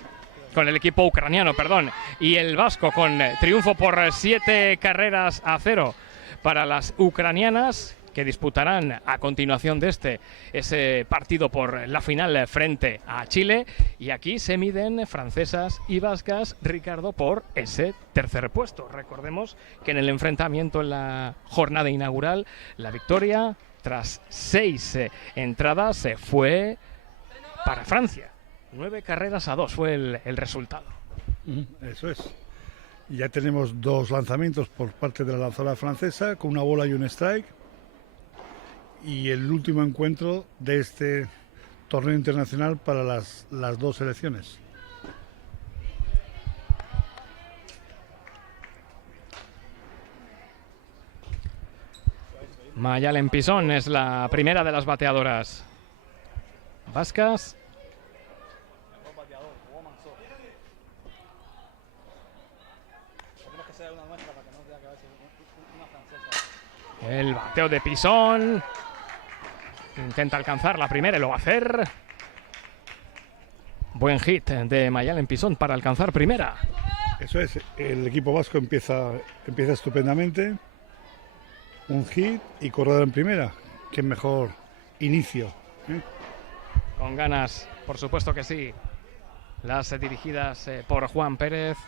equipo ucraniano, perdón, y el vasco con triunfo por 7-0 para las ucranianas, que disputarán a continuación de ese partido por la final frente a Chile. Y aquí se miden francesas y vascas, Ricardo, por ese tercer puesto. Recordemos que en el enfrentamiento en la jornada inaugural, la victoria tras 6 entradas fue para Francia. 9-2 fue el resultado. Eso es. Ya tenemos 2 lanzamientos por parte de la lanzadora francesa, con una bola y un strike. Y el último encuentro de este torneo internacional para las 2 selecciones. Mayalen Pisón es la primera de las bateadoras vascas. El bateo de Pisón. Intenta alcanzar la primera y lo va a hacer. Buen hit de Mayalen Pisón para alcanzar primera. Eso es, el equipo vasco empieza estupendamente. Un hit y corredor en primera. Qué mejor inicio, ¿eh? Con ganas, por supuesto que sí. Las dirigidas por Juan Pérez.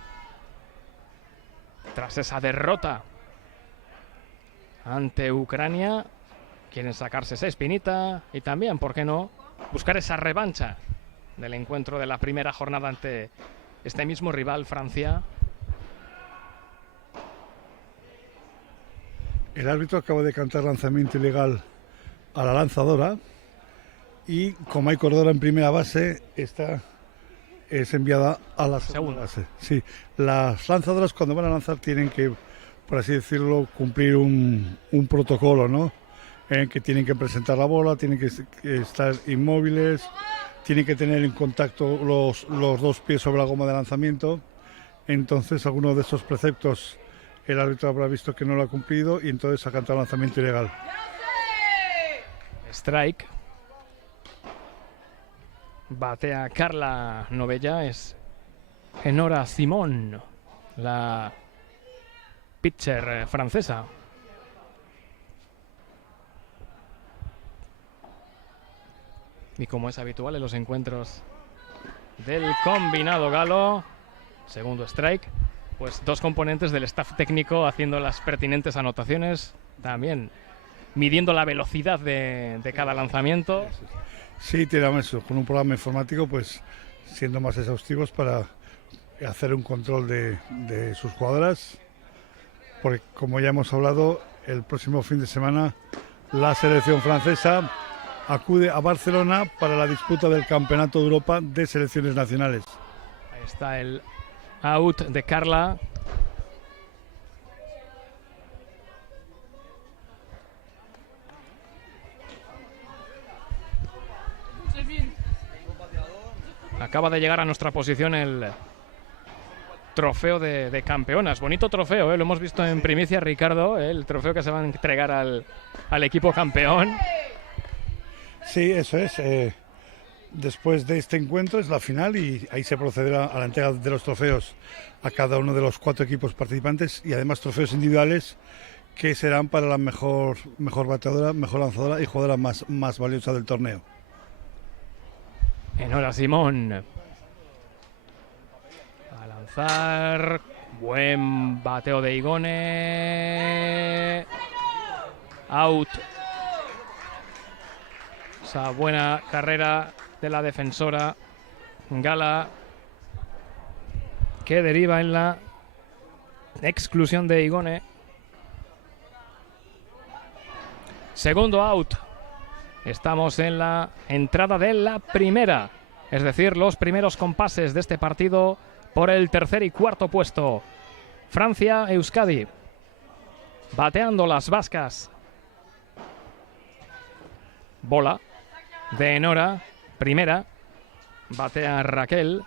Tras esa derrota ante Ucrania, quieren sacarse esa espinita y también, ¿por qué no?, buscar esa revancha del encuentro de la primera jornada ante este mismo rival, Francia. El árbitro acaba de cantar lanzamiento ilegal a la lanzadora y, como hay corredora en primera base, esta es enviada a la segunda base. Sí, las lanzadoras cuando van a lanzar tienen que, por así decirlo, cumplir un protocolo, ¿no? En que tienen que presentar la bola, tienen que estar inmóviles, tienen que tener en contacto los 2 pies sobre la goma de lanzamiento. Entonces, alguno de esos preceptos el árbitro habrá visto que no lo ha cumplido y entonces ha cantado lanzamiento ilegal. Strike. Batea Carla Novella, es Enora Simón, la pitcher francesa. Y como es habitual en los encuentros del combinado galo, segundo strike, pues 2 componentes del staff técnico haciendo las pertinentes anotaciones, también midiendo la velocidad de cada lanzamiento. Sí, tiramos eso, con un programa informático, pues siendo más exhaustivos para hacer un control de sus jugadoras, porque como ya hemos hablado, el próximo fin de semana la selección francesa acude a Barcelona para la disputa del Campeonato de Europa de Selecciones Nacionales. Ahí está el out de Carla. Acaba de llegar a nuestra posición el trofeo de campeonas. Bonito trofeo, ¿eh? Lo hemos visto en primicia, Ricardo, ¿eh? El trofeo que se va a entregar al equipo campeón. Sí, eso es. Después de este encuentro es la final y ahí se procederá a la entrega de los trofeos a cada uno de los 4 equipos participantes y además trofeos individuales que serán para la mejor bateadora, mejor lanzadora y jugadora más valiosa del torneo. Enora Simón a lanzar. Buen bateo de Igone. Out. Esa buena carrera de la defensora Gala, que deriva en la exclusión de Igone. Segundo out. Estamos en la entrada de la primera, es decir, los primeros compases de este partido por el tercer y cuarto puesto. Francia, Euskadi. Bateando las vascas. Bola de Nora, primera, batea Raquel.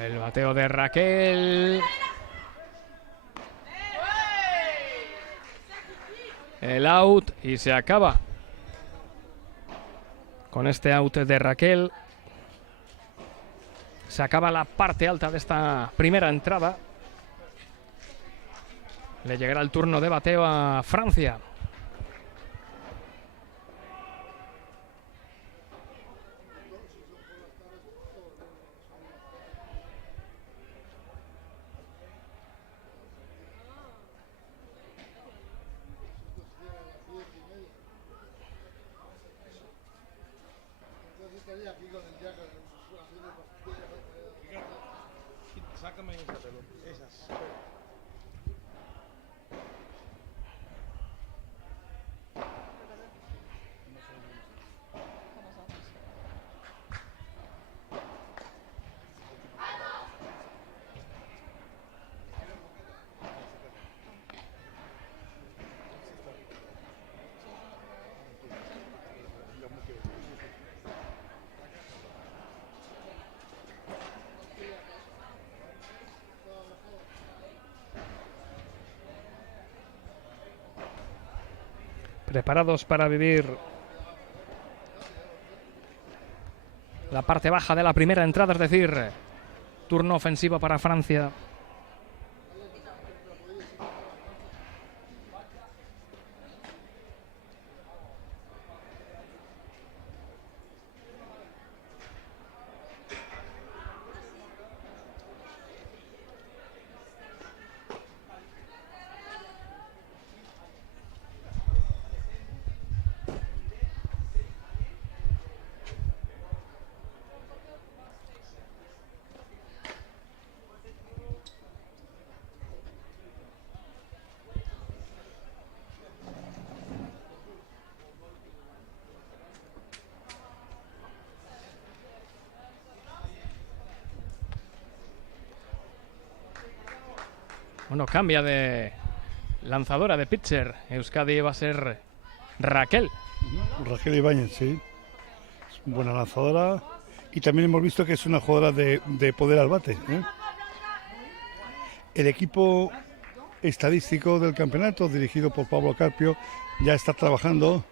El bateo de Raquel. El out y se acaba. Con este out de Raquel se acaba la parte alta de esta primera entrada. Le llegará el turno de bateo a Francia. Sácame esa pelota, esas. Preparados para vivir la parte baja de la primera entrada, es decir, turno ofensivo para Francia. Bueno, cambia de lanzadora, de pitcher. Euskadi va a ser Raquel. Raquel Ibáñez, sí. Es una buena lanzadora. Y también hemos visto que es una jugadora de poder al bate, ¿eh? El equipo estadístico del campeonato, dirigido por Pablo Carpio, ya está trabajando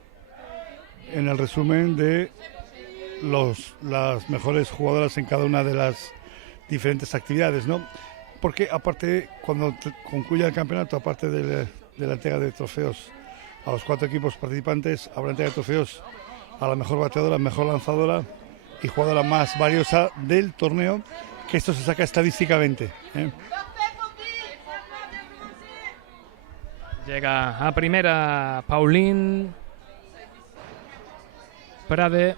en el resumen de las mejores jugadoras en cada una de las diferentes actividades, ¿no? Porque aparte, cuando concluya el campeonato, aparte de la entrega de trofeos a los 4 equipos participantes, habrá entrega de trofeos a la mejor bateadora, mejor lanzadora y jugadora más valiosa del torneo, que esto se saca estadísticamente, ¿eh? Llega a primera Pauline Prade.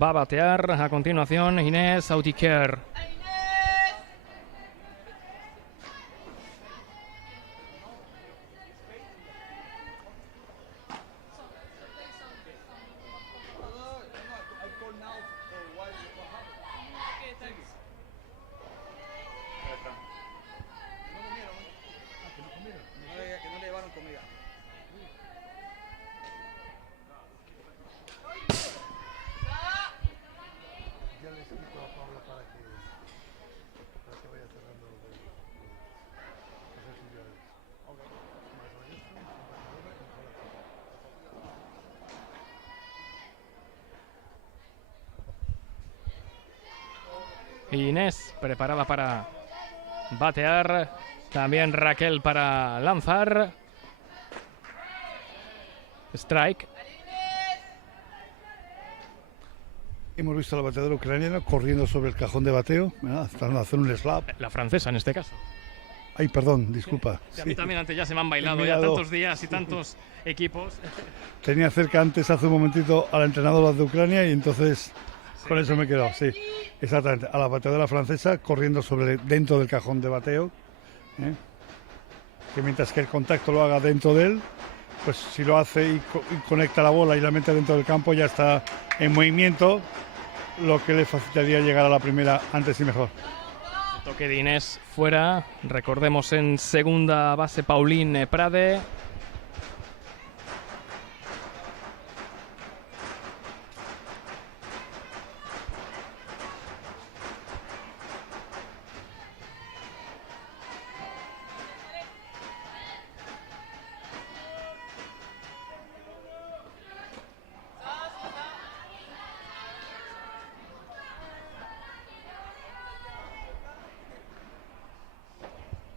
Va a batear a continuación Inés Autiquer. Que no le llevaron comida. Ya le he escrito a Pablo para que Inés preparada para batear. También Raquel para lanzar. Strike. Hemos visto a la bateadora ucraniana corriendo sobre el cajón de bateo, ¿verdad? Están haciendo un slap. La francesa en este caso. Ay, perdón, disculpa. Sí, a mí también antes ya se me han bailado He ya mirado. tantos días y tantos equipos. Tenía cerca antes, hace un momentito, a la entrenadora de Ucrania y entonces con eso me he quedado, sí. Exactamente, a la bateadora francesa corriendo dentro del cajón de bateo. ¿eh? Que mientras que el contacto lo haga dentro de él, pues si lo hace y conecta la bola y la mete dentro del campo, ya está en movimiento, lo que le facilitaría llegar a la primera antes y mejor. Toque de Inés fuera. Recordemos en segunda base Pauline Prade.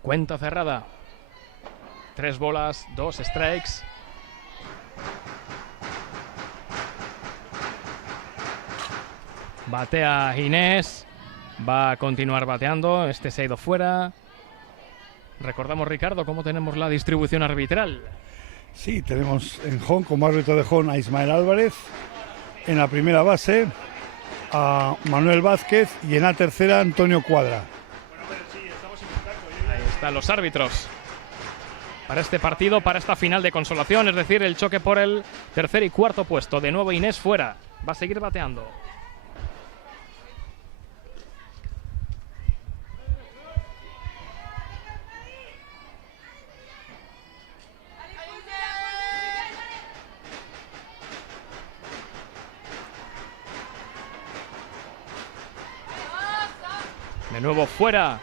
Cuenta cerrada. 3 bolas, 2 strikes. Batea Inés. Va a continuar bateando. Este se ha ido fuera. Recordamos, Ricardo, cómo tenemos la distribución arbitral. Sí, tenemos en home, como árbitro de home, a Ismael Álvarez. En la primera base a Manuel Vázquez y en la tercera Antonio Cuadra. Ahí están los árbitros para este partido, para esta final de consolación, es decir, el choque por el tercer y cuarto puesto. De nuevo Inés fuera, va a seguir bateando. De nuevo fuera.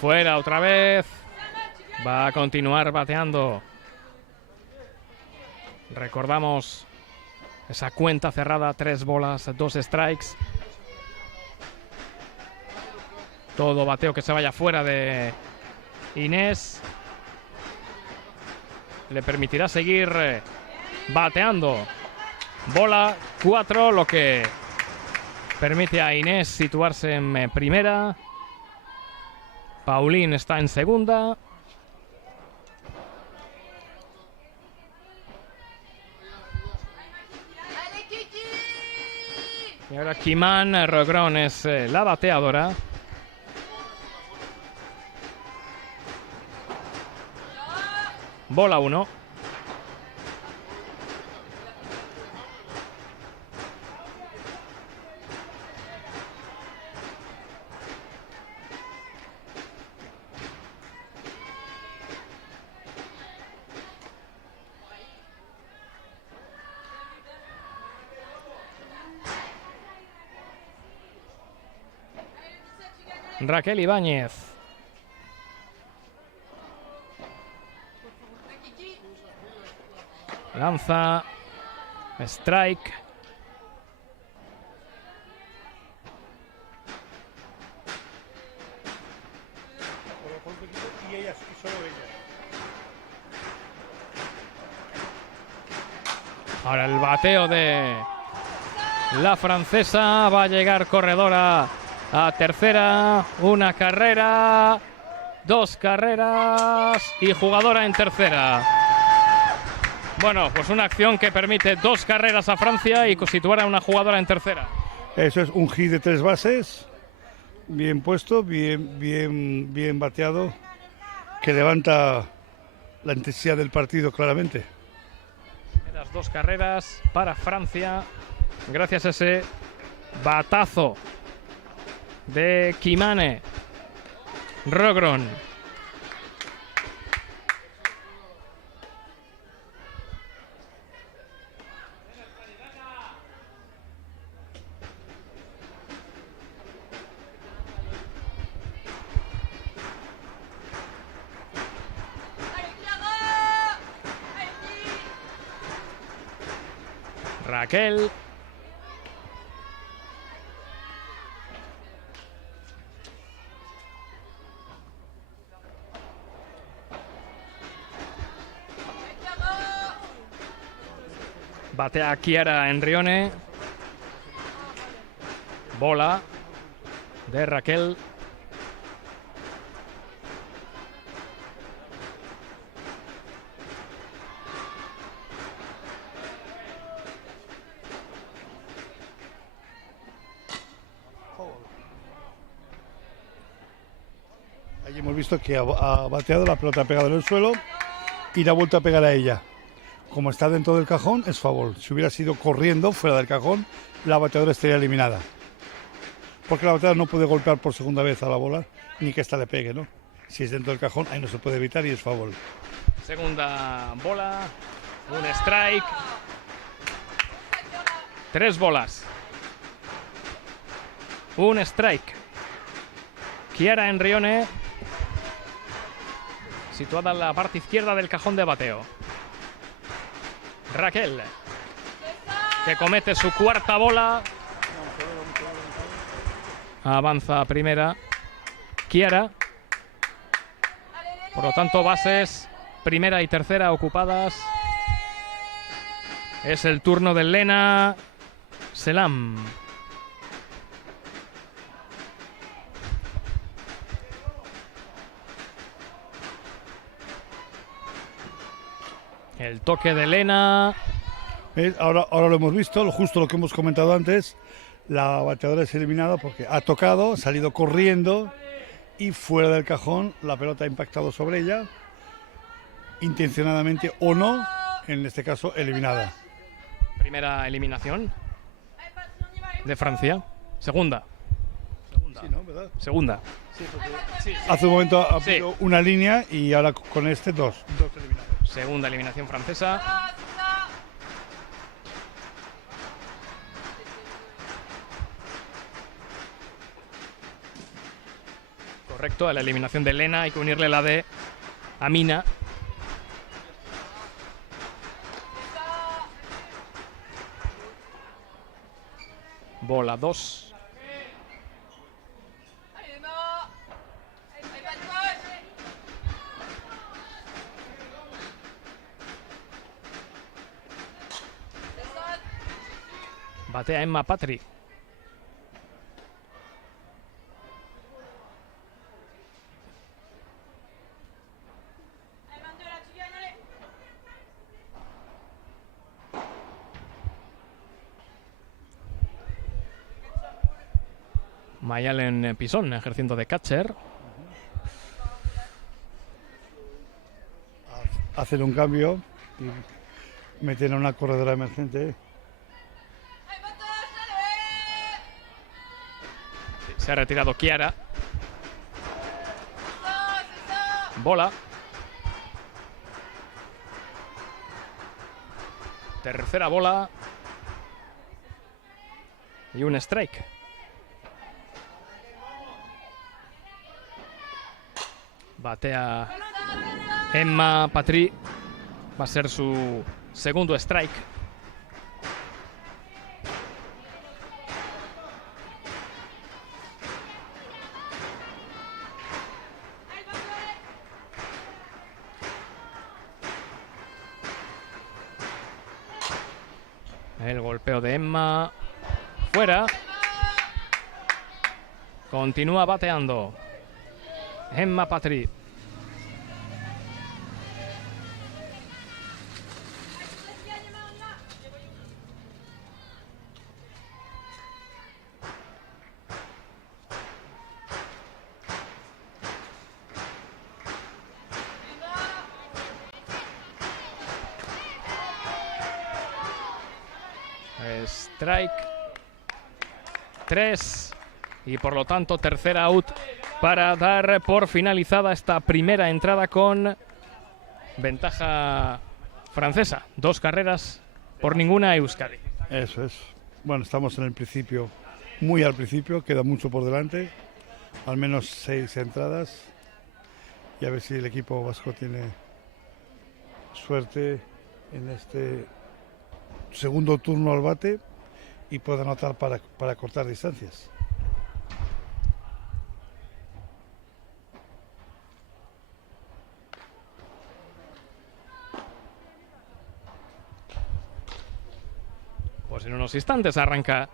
Fuera otra vez. Va a continuar bateando. Recordamos esa cuenta cerrada, 3 bolas, 2 strikes. Todo bateo que se vaya fuera de Inés le permitirá seguir bateando. Bola 4, lo que permite a Inés situarse en primera. Pauline está en segunda. Y ahora Kimán Rogrón es la bateadora. Bola 1. Raquel Ibáñez. Lanza. Strike. Y ella, y solo ella. Ahora el bateo de la francesa. Va a llegar corredora a tercera. Una carrera. 2 carreras. Y jugadora en tercera. Bueno, pues una acción que permite 2 carreras a Francia y situar a una jugadora en tercera. Eso es un hit de 3 bases. Bien puesto, bien bateado. Que levanta la intensidad del partido claramente. Las 2 carreras para Francia. Gracias a ese batazo de Kimane Rogrón. Raquel. Batea Chiara Enrione. Bola de Raquel. Ahí hemos visto que ha bateado, la pelota ha pegado en el suelo y la ha vuelto a pegar a ella. Como está dentro del cajón, es favor. Si hubiera sido corriendo fuera del cajón, la bateadora estaría eliminada. Porque la bateadora no puede golpear por segunda vez a la bola, ni que ésta le pegue, ¿no? Si es dentro del cajón, ahí no se puede evitar y es favor. Segunda bola, un strike. 3 bolas. Un strike. Chiara Enrione, situada en la parte izquierda del cajón de bateo. Raquel, que comete su cuarta bola. Avanza a primera Chiara. Por lo tanto, bases primera y tercera ocupadas. Es el turno de Lena Selam. El toque de Lena. Ahora lo hemos visto, justo lo que hemos comentado antes. La bateadora es eliminada porque ha tocado, ha salido corriendo y fuera del cajón la pelota ha impactado sobre ella, intencionadamente o no, en este caso eliminada. Primera eliminación de Francia. Segunda. Sí, ¿no? ¿Verdad? Segunda. Sí, porque hace un momento ha habido una línea y ahora con este dos eliminados. Segunda eliminación francesa. Correcto, a la eliminación de Lena hay que unirle la de Amina. Bola 2. Batea Emma Patry. Mayalen Pisón ejerciendo de catcher. Hacen un cambio y meten a una corredora emergente. Se ha retirado Chiara. Bola. Tercera bola. Y un strike. Batea Emma Patry. Va a ser su segundo strike. El golpeo de Emma. Fuera. Continúa bateando Emma Patry. Strike 3 y por lo tanto tercera out para dar por finalizada esta primera entrada con ventaja francesa. 2 carreras por ninguna a Euskadi. Eso es. Bueno, estamos en el principio, muy al principio, queda mucho por delante, al menos 6 entradas y a ver si el equipo vasco tiene suerte en este segundo turno al bate y puede anotar para cortar distancias. Pues en unos instantes arranca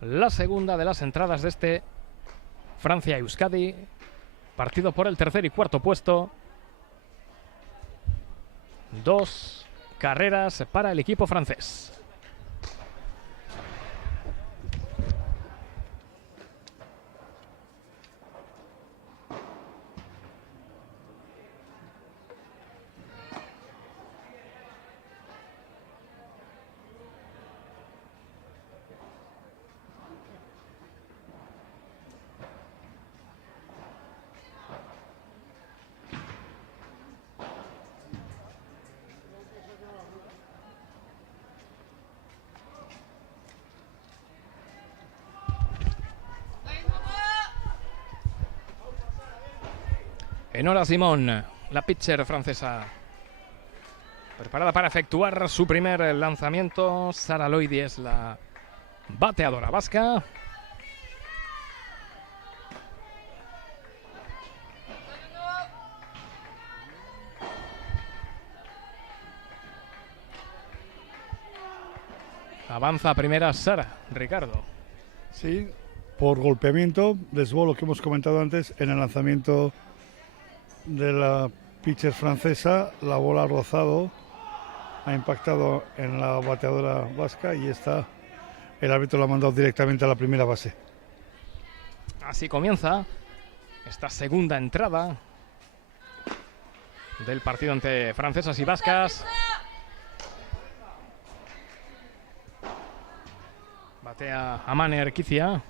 la segunda de las entradas de este Francia-Euskadi. Partido por el tercer y cuarto puesto. 2 carreras para el equipo francés. Enora Simón, la pitcher francesa, preparada para efectuar su primer lanzamiento. Sara Loidi es la bateadora vasca. Avanza primera Sara, Ricardo. Sí, por golpeamiento, desde lo que hemos comentado antes, en el lanzamiento de la pitcher francesa, la bola ha rozado, ha impactado en la bateadora vasca y el árbitro la ha mandado directamente a la primera base. Así comienza esta segunda entrada del partido entre francesas y vascas. Batea Amane Erquicia.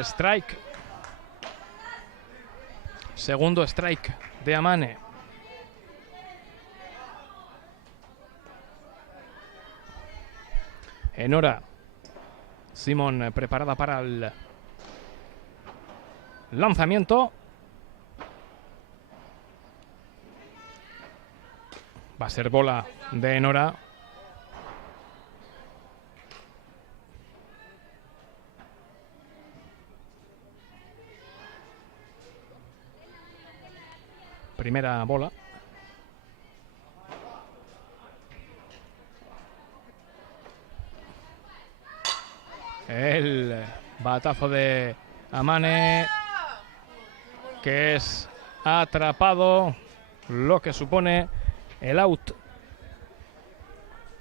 Strike. Segundo strike de Amane. Enora Simón preparada para el lanzamiento. Va a ser bola de Enora. Primera bola. El batazo de Amane, que es atrapado, lo que supone el out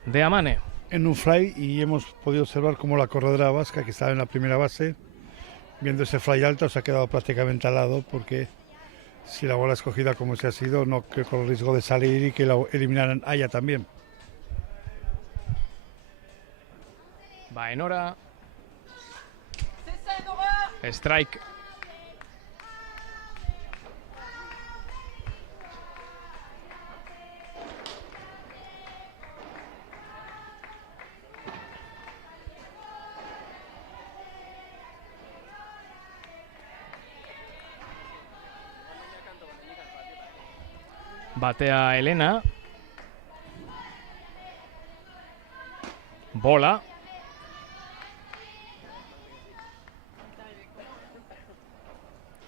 de Amane. En un fly, y hemos podido observar cómo la corredora vasca, que estaba en la primera base, viendo ese fly alto, se ha quedado prácticamente al lado, porque si la bola escogida como se ha sido, no creo con el riesgo de salir y que la eliminaran a ella también. Va Enora. Strike. Batea Elena. Bola.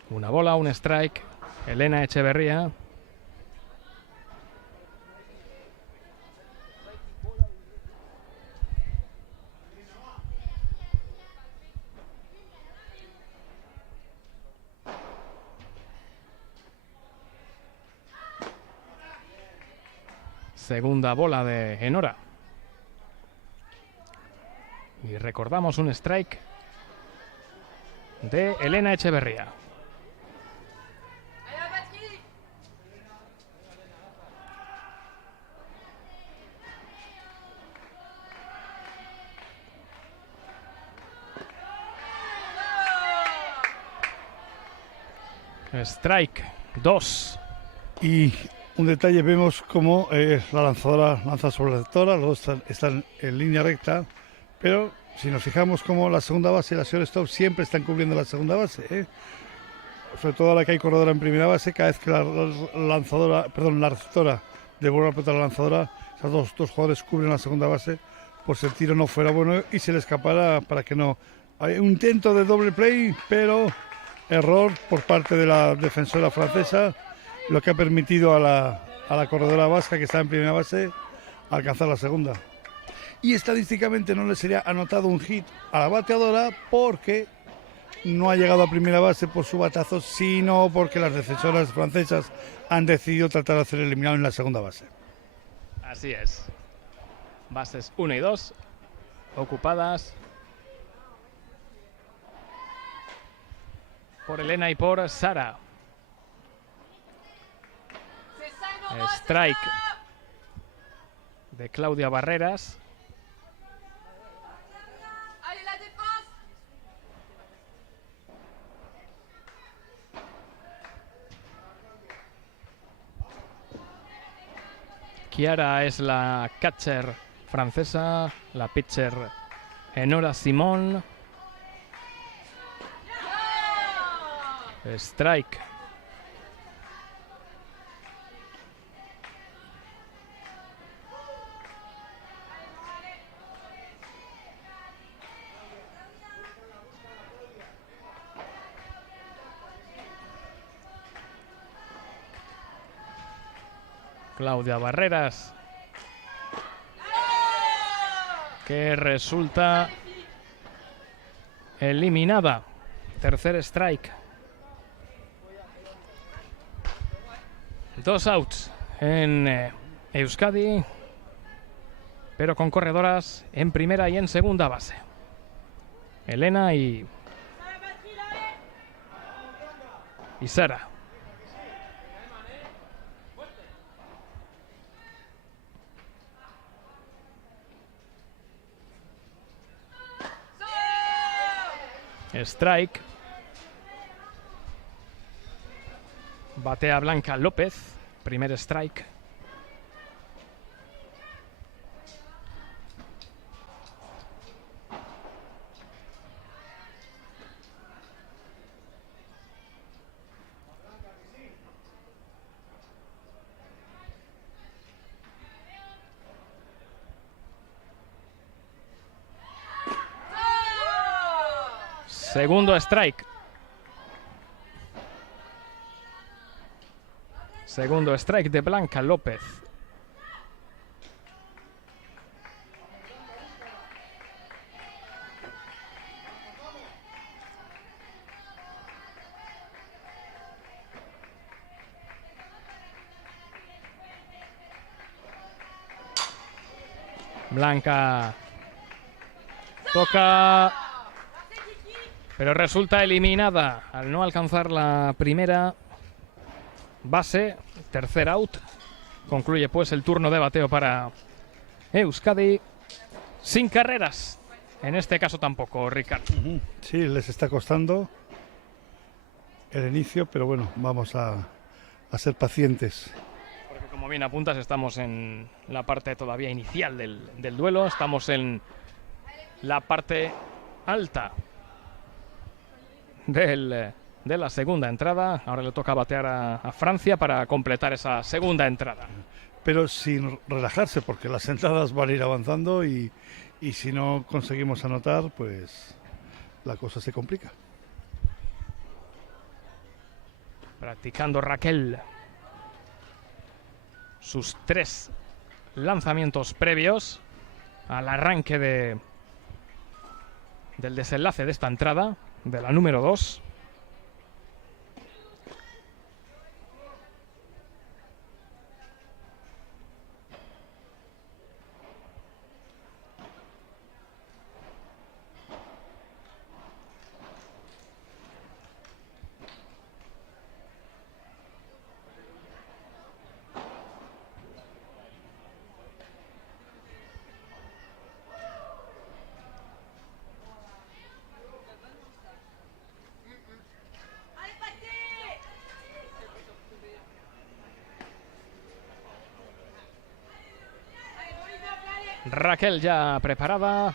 Una bola, un strike. Elena Echeverría. Segunda bola de Enora. Y recordamos un strike de Elena Echeverría. Strike 2. Y un detalle, vemos como la lanzadora lanza sobre la receptora, los dos están en línea recta, Pero si nos fijamos como la segunda base y la shortstop siempre están cubriendo la segunda base, ¿eh? Sobre todo ahora que hay corredora en primera base, cada vez que la receptora devuelve la pelota a la lanzadora, esos dos jugadores cubren la segunda base, por si el tiro no fuera bueno y se le escapara para que no. Hay un intento de doble play, pero error por parte de la defensora francesa, lo que ha permitido a la corredora vasca, que está en primera base, alcanzar la segunda. Y estadísticamente no le sería anotado un hit a la bateadora porque no ha llegado a primera base por su batazo, sino porque las defensoras francesas han decidido tratar de hacer eliminado en la segunda base. Así es. Bases 1 y 2 ocupadas por Elena y por Sara. Strike de Claudia Barreras. Chiara es la catcher francesa, la pitcher Enora Simón. Strike. Claudia Barreras, que resulta eliminada. Tercer strike. 2 outs en Euskadi, pero con corredoras en primera y en segunda base. Elena y Sara. Strike. Batea Blanca López. Primer strike. Segundo strike. Segundo strike de Blanca López. Blanca toca, pero resulta eliminada al no alcanzar la primera base. Tercer out. Concluye pues el turno de bateo para Euskadi. Sin carreras. En este caso tampoco, Ricardo. Sí, les está costando el inicio, pero bueno, vamos a ser pacientes. Porque como bien apuntas, estamos en la parte todavía inicial del duelo. Estamos en la parte alta de la segunda entrada. Ahora le toca batear a Francia para completar esa segunda entrada. Pero sin relajarse, porque las entradas van a ir avanzando y si no conseguimos anotar, pues la cosa se complica. Practicando Raquel sus 3 lanzamientos previos al arranque del desenlace de esta entrada, de la número 2. Raquel ya preparada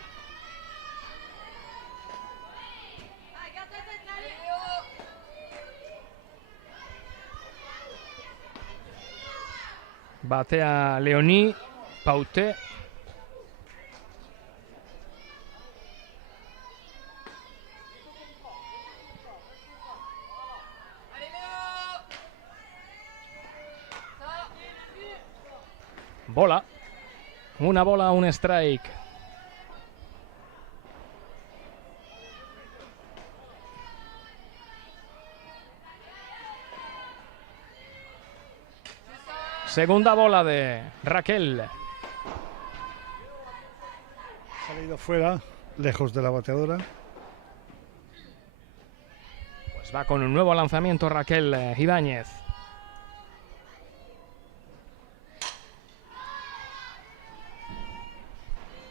Batea Leonie Pauté. Bola. Una bola, un strike. Segunda bola de Raquel. Ha salido fuera, lejos de la bateadora. Pues va con un nuevo lanzamiento Raquel Ibáñez.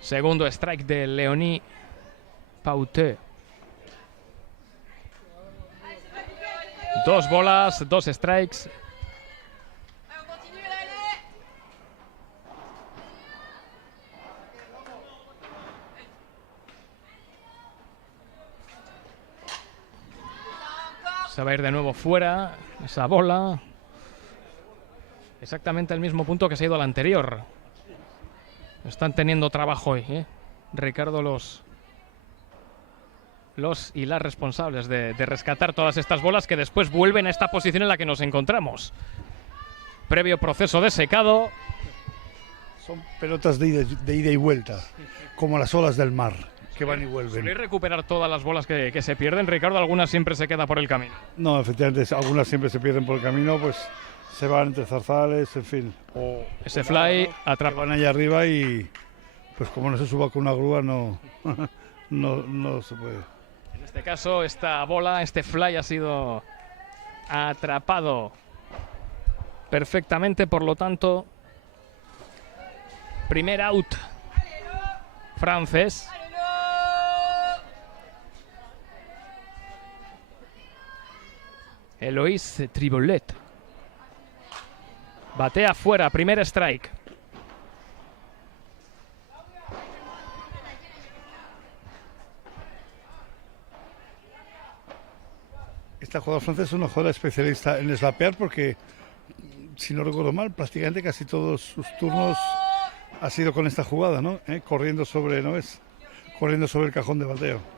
Segundo strike de Leonie Pauté. 2 bolas, 2 strikes. Se va a ir de nuevo fuera esa bola. Exactamente el mismo punto que se ha ido al anterior. Están teniendo trabajo hoy, ¿eh? Ricardo, los y las responsables de rescatar todas estas bolas que después vuelven a esta posición en la que nos encontramos. Previo proceso de secado. Son pelotas de ida y vuelta, como las olas del mar, que van y vuelven. ¿Suele recuperar todas las bolas que se pierden, Ricardo? ¿Algunas siempre se queda por el camino? No, efectivamente, algunas siempre se pierden por el camino, pues se van entre zarzales, en fin. O ese fly atrapa. Van allá arriba y, pues como no se suba con una grúa, no, no se puede. En este caso, esta bola, este fly ha sido atrapado perfectamente, por lo tanto, primer out francés. Eloise Tribolet. Batea fuera, primer strike. Esta jugadora francesa es una jugadora especialista en slapear porque, si no recuerdo mal, prácticamente casi todos sus turnos ha sido con esta jugada, ¿no? Corriendo sobre, ¿no ves? Corriendo sobre el cajón de bateo.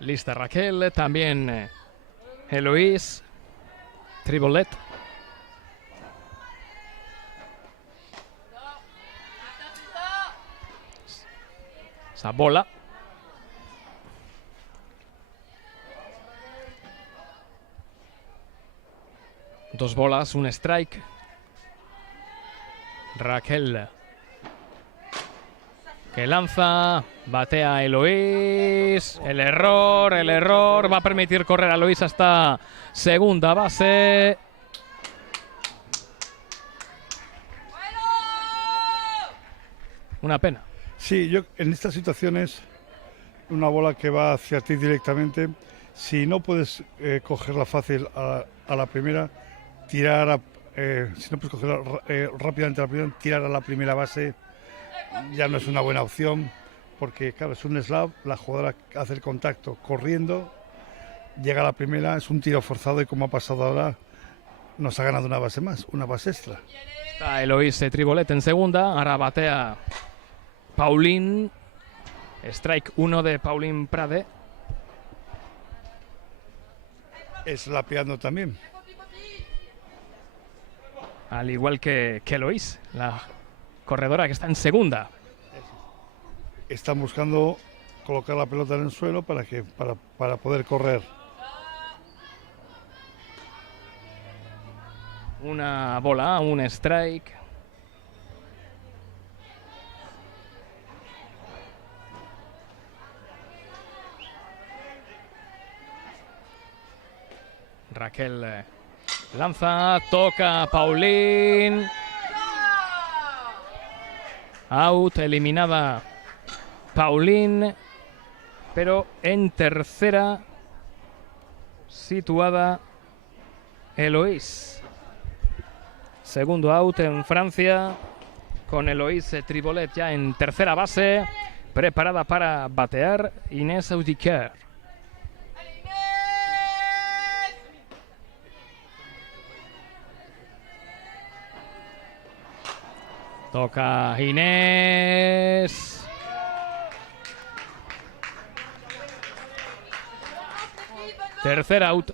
Lista Raquel, también Eloise Tribolet. Esa bola. Dos bolas, un strike. Raquel, que lanza, batea Eloise. El error va a permitir correr a Eloise hasta segunda base. Una pena. Sí, yo en estas situaciones, una bola que va hacia ti directamente, si no puedes cogerla fácil a la primera, tirar si no puedes cogerla rápidamente a la primera, tirar a la primera base ya no es una buena opción, porque claro, es un slap, la jugadora hace el contacto corriendo, llega a la primera, es un tiro forzado y como ha pasado ahora, nos ha ganado una base más, una base extra. Está Eloise Tribolet en segunda, ahora batea Pauline. Strike 1 de Pauline Prade. Slapeando también. Al igual que Eloise, la corredora que está en segunda. Están buscando colocar la pelota en el suelo para poder correr. Una bola, un strike. Raquel lanza, toca Pauline. Out, eliminada Pauline, pero en tercera situada Eloise. Segundo out en Francia, con Eloise Tribolet ya en tercera base. Preparada para batear Inés Audiquer. Toca Inés. Tercer out.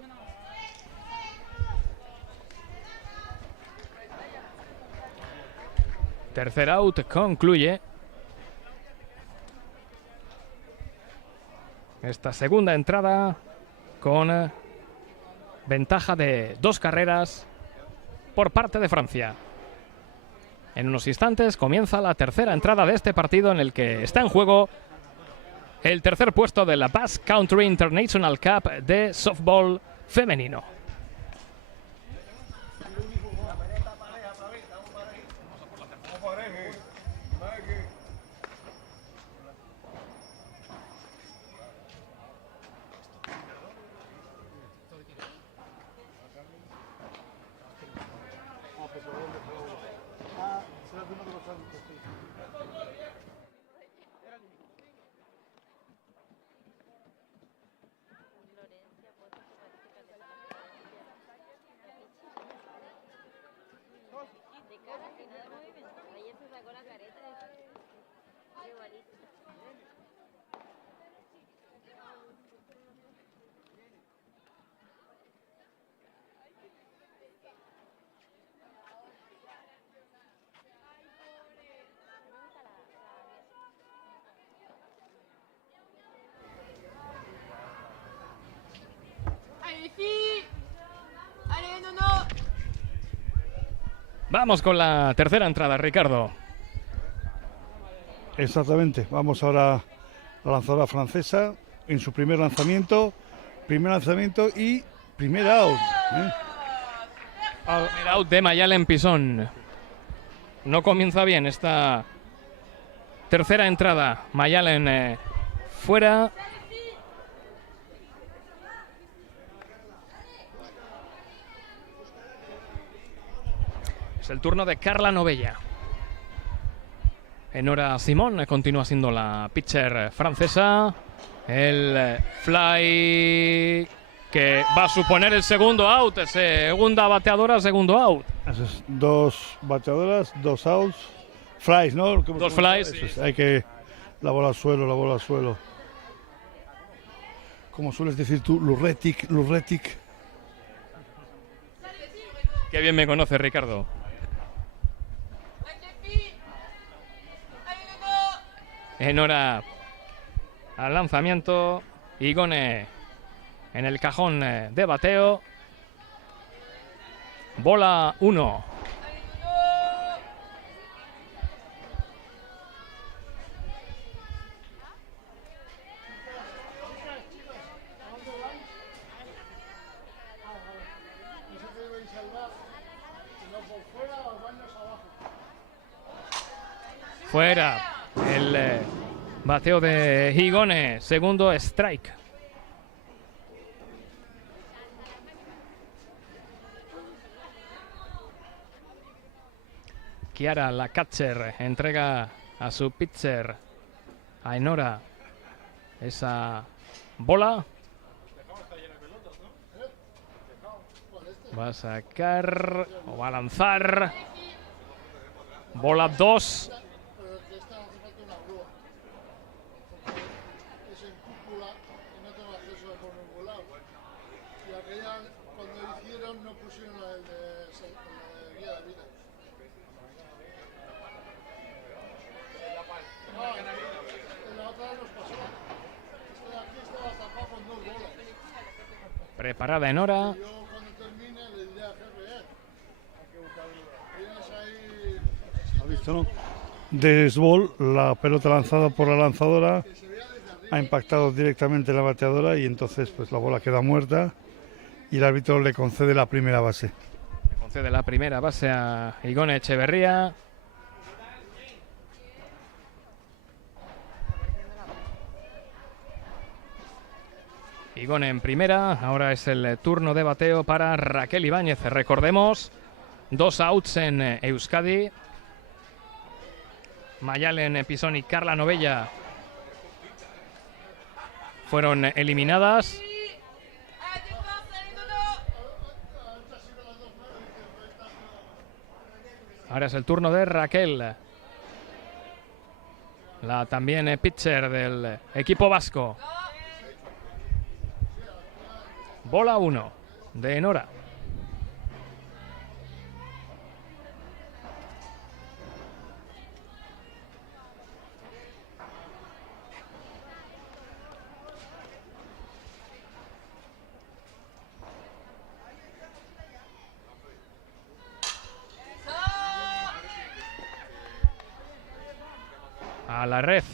Tercer out concluye esta segunda entrada con ventaja de 2 carreras por parte de Francia. En unos instantes comienza la tercera entrada de este partido en el que está en juego el tercer puesto de la Basque Country International Cup de softball femenino. Vamos con la tercera entrada, Ricardo. Exactamente, vamos ahora a la lanzadora francesa en su primer lanzamiento y primer out. Primer out de Mayalen Pisón. No comienza bien esta tercera entrada. Mayalen fuera. Es el turno de Carla Novella. Enora Simón continúa siendo la pitcher francesa. El fly que va a suponer el segundo out. Segunda bateadora, segundo out. Esos 2 bateadoras, 2 outs. Flies, ¿no? 2 flies. Sí. Hay que... La bola al suelo. Como sueles decir tú, Lurretic. Qué bien me conoce, Ricardo. Enora al lanzamiento. Igone en el cajón de bateo. Bola 1. Fuera el bateo de Igone, segundo strike. Chiara, la catcher, entrega a su pitcher, a Enora, esa bola. Va a sacar o va a lanzar. Bola 2. Preparada Enora. ¿Ha visto, no? De béisbol, la pelota lanzada por la lanzadora ha impactado directamente en la bateadora y entonces pues la bola queda muerta y el árbitro le concede la primera base. Le concede la primera base a Igone Echeverría. Igone en primera, ahora es el turno de bateo para Raquel Ibáñez. Recordemos, 2 outs en Euskadi. Mayalen Pisón y Carla Novella fueron eliminadas. Ahora es el turno de Raquel, la también pitcher del equipo vasco. Bola 1 de Enora. A la red.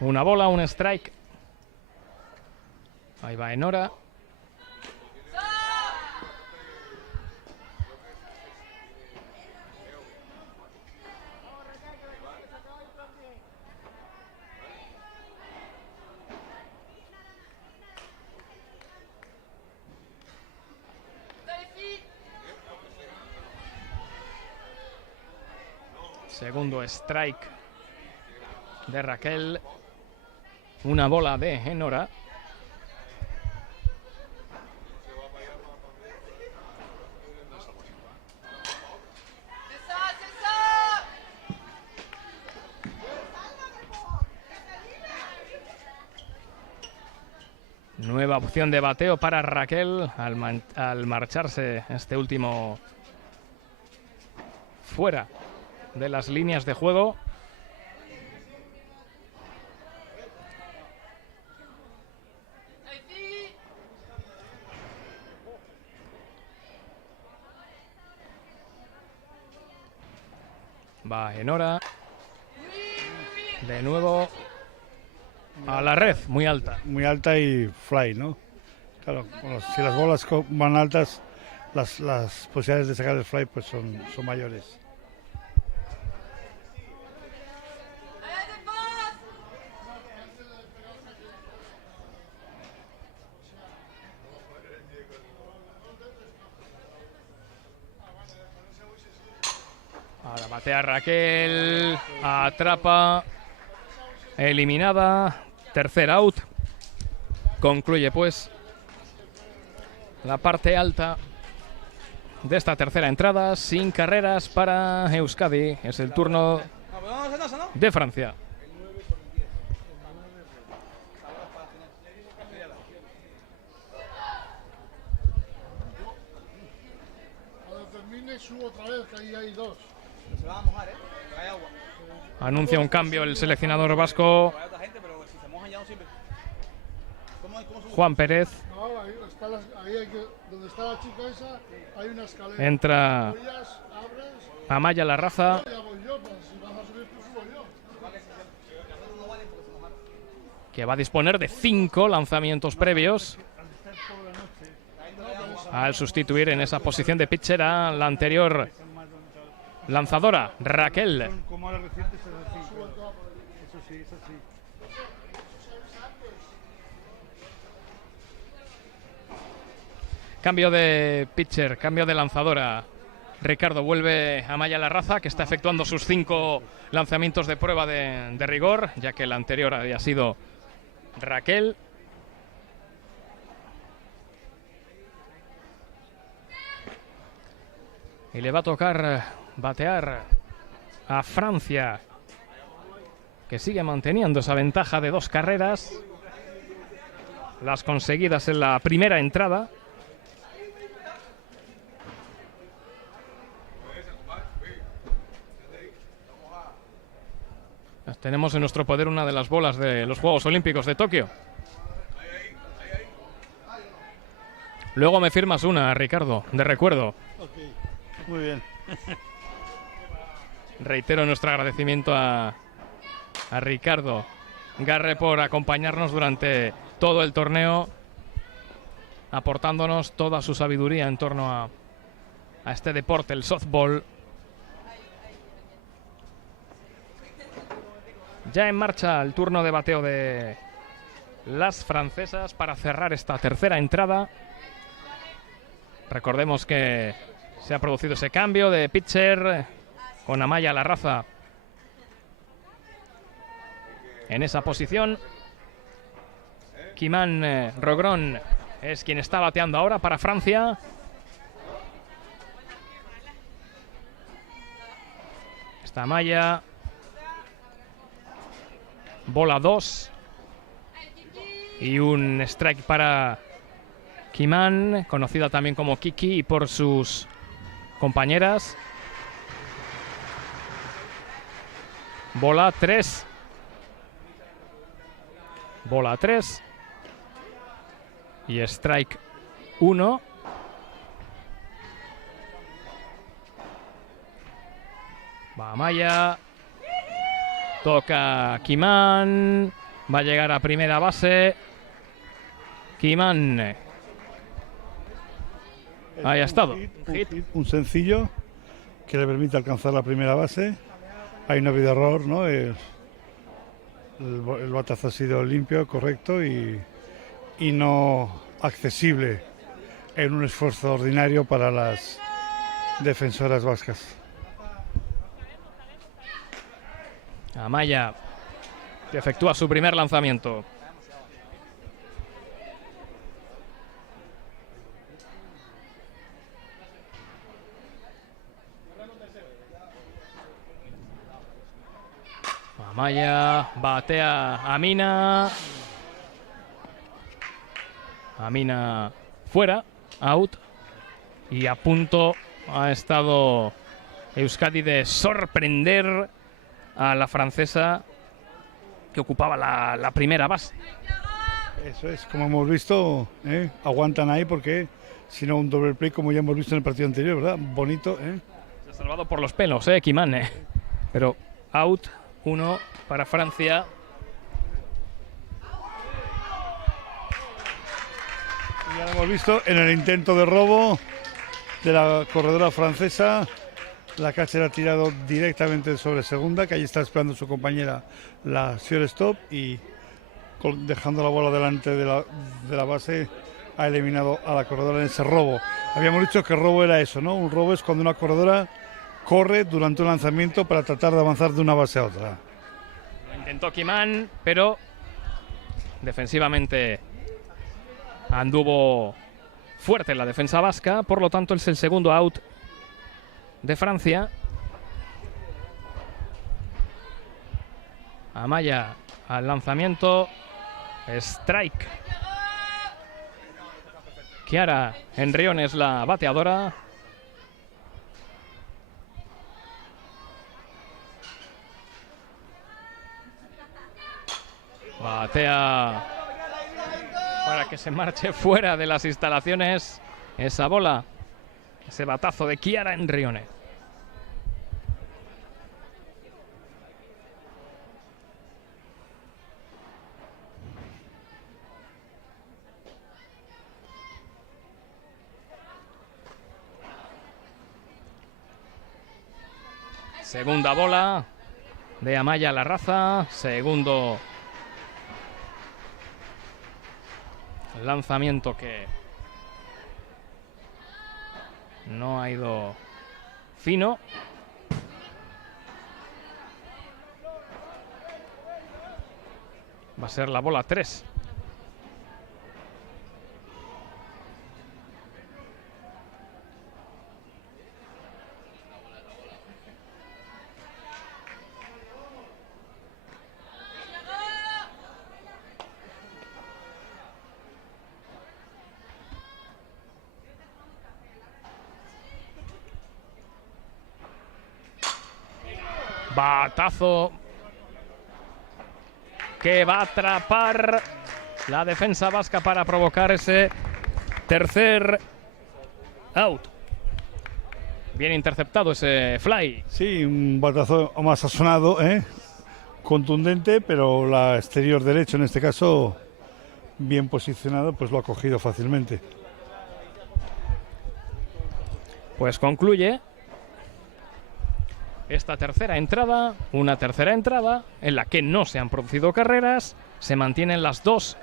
Una bola, un strike. Ahí va Enora. Segundo strike de Raquel. Una bola de Enora. Nueva opción de bateo para Raquel al marcharse este último fuera de las líneas de juego. Va Enora. De nuevo a la red, muy alta. Muy alta y fly, ¿no? Claro, bueno, si las bolas van altas, las posibilidades de sacar el fly pues son mayores. Ahora batea Raquel, atrapa, eliminada, tercer out. Concluye pues la parte alta de esta tercera entrada, sin carreras para Euskadi. Es el turno de Francia. Cuando termine subo otra vez, que ahí hay dos. Se va a mojar, ¿eh? Hay agua. Anuncia un cambio el seleccionador vasco, Hay otra gente, pero si se mojan ya no sirve. Juan Pérez. No, ahí está ahí hay que, donde está la chica esa, hay una escalera. Entra Abres, Amaya Larraza, ya voy yo, pues si vas a subir, pues subo yo. que va a disponer de 5 lanzamientos previos al sustituir en esa posición de pitcher a la anterior lanzadora, Raquel. Como ahora recientes es así, eso sí, es así. Cambio de pitcher, cambio de lanzadora. Ricardo, vuelve Amaya Larraza, que está efectuando sus 5 lanzamientos de prueba de rigor, ya que el anterior había sido Raquel. Y le va a tocar batear a Francia, que sigue manteniendo esa ventaja de 2 carreras, las conseguidas en la primera entrada. Tenemos en nuestro poder una de las bolas de los Juegos Olímpicos de Tokio. Luego me firmas una, Ricardo, de recuerdo. Okay. Muy bien. Reitero nuestro agradecimiento a Ricardo Garre por acompañarnos durante todo el torneo, aportándonos toda su sabiduría en torno a este deporte, el softball. Ya en marcha el turno de bateo de las francesas para cerrar esta tercera entrada. Recordemos que se ha producido ese cambio de pitcher con Amaya Larraza en esa posición. Kimán Rogrón es quien está bateando ahora para Francia. Está Amaya. Bola 2. Y un strike para Kimán, conocida también como Kiki y por sus compañeras. Bola 3. Bola 3. Y strike 1. Va Amaya. Toca Kimán. Va a llegar a primera base. Kimán. Ahí ha estado. Un sencillo que le permite alcanzar la primera base. Hay no ha habido error, ¿no? El batazo ha sido limpio, correcto y no accesible en un esfuerzo ordinario para las defensoras vascas. Amaya, que efectúa su primer lanzamiento. Amaya batea a Amina. Amina fuera, out. Y a punto ha estado Euskadi de sorprender a la francesa que ocupaba la primera base. Eso es, como hemos visto, aguantan ahí porque si no un doble play como ya hemos visto en el partido anterior, ¿verdad? Bonito, Se ha salvado por los pelos, Kimán, Pero out, 1 para Francia. Y ya lo hemos visto en el intento de robo de la corredora francesa. La catcher ha tirado directamente sobre segunda, que ahí está esperando su compañera la shortstop y dejando la bola delante de la base ha eliminado a la corredora en ese robo. Habíamos dicho que robo era eso, ¿no? Un robo es cuando una corredora corre durante un lanzamiento para tratar de avanzar de una base a otra. Lo intentó Kimán, pero defensivamente anduvo fuerte en la defensa vasca, por lo tanto es el segundo out de Francia. Amaya al lanzamiento. Strike. Chiara Enrión es la bateadora. Batea para que se marche fuera de las instalaciones esa bola. Ese batazo de Chiara Enrione. Segunda bola de Amaya Larraza. Segundo lanzamiento que no ha ido fino. Va a ser la bola 3. Batazo que va a atrapar la defensa vasca para provocar ese tercer out. Bien interceptado ese fly. Sí, un batazo más asonado, contundente, pero la exterior derecho en este caso bien posicionado, pues lo ha cogido fácilmente. Pues concluye esta tercera entrada, una tercera entrada en la que no se han producido carreras, se mantienen las dos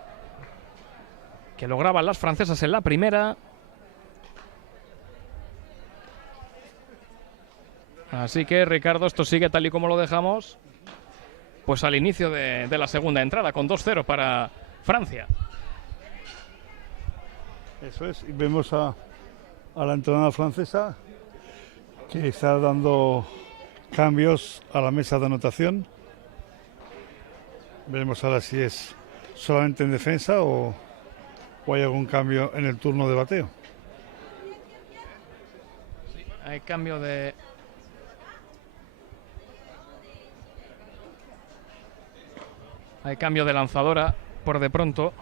que lograban las francesas en la primera. Así que, Ricardo, esto sigue tal y como lo dejamos, pues al inicio de la segunda entrada, con 2-0 para Francia. Eso es, y vemos a la entrenadora francesa que está dando cambios a la mesa de anotación. Veremos ahora si es solamente en defensa o hay algún cambio en el turno de bateo. Hay cambio de... Hay cambio de lanzadora por de pronto.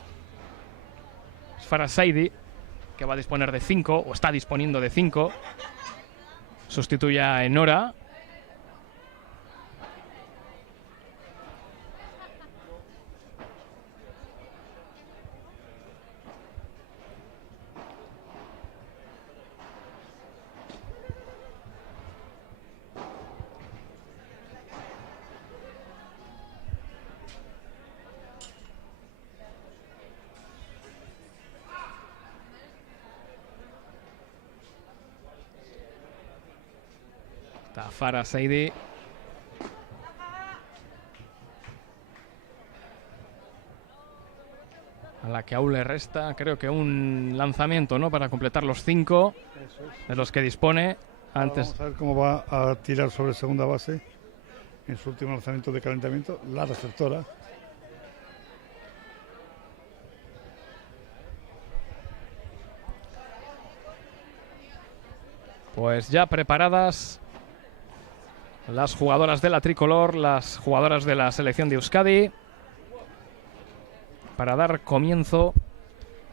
Es Farah Saidi, que va a disponer de 5, o está disponiendo de 5. Sustituye a Enora. Está Farah Saidi. A la que aún le resta, creo que un lanzamiento, ¿no? Para completar los 5 de los que dispone. Antes. Vamos a ver cómo va a tirar sobre segunda base en su último lanzamiento de calentamiento. La receptora. Pues ya preparadas las jugadoras de la tricolor, las jugadoras de la selección de Euskadi, para dar comienzo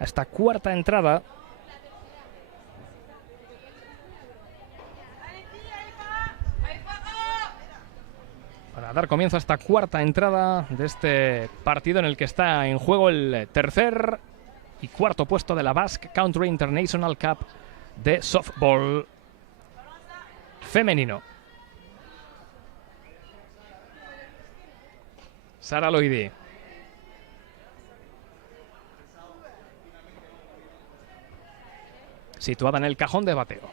a esta cuarta entrada. Para dar comienzo a esta cuarta entrada de este partido en el que está en juego el tercer y cuarto puesto de la Basque Country International Cup de softball femenino. Sara Loidi. Situada en el cajón de bateo.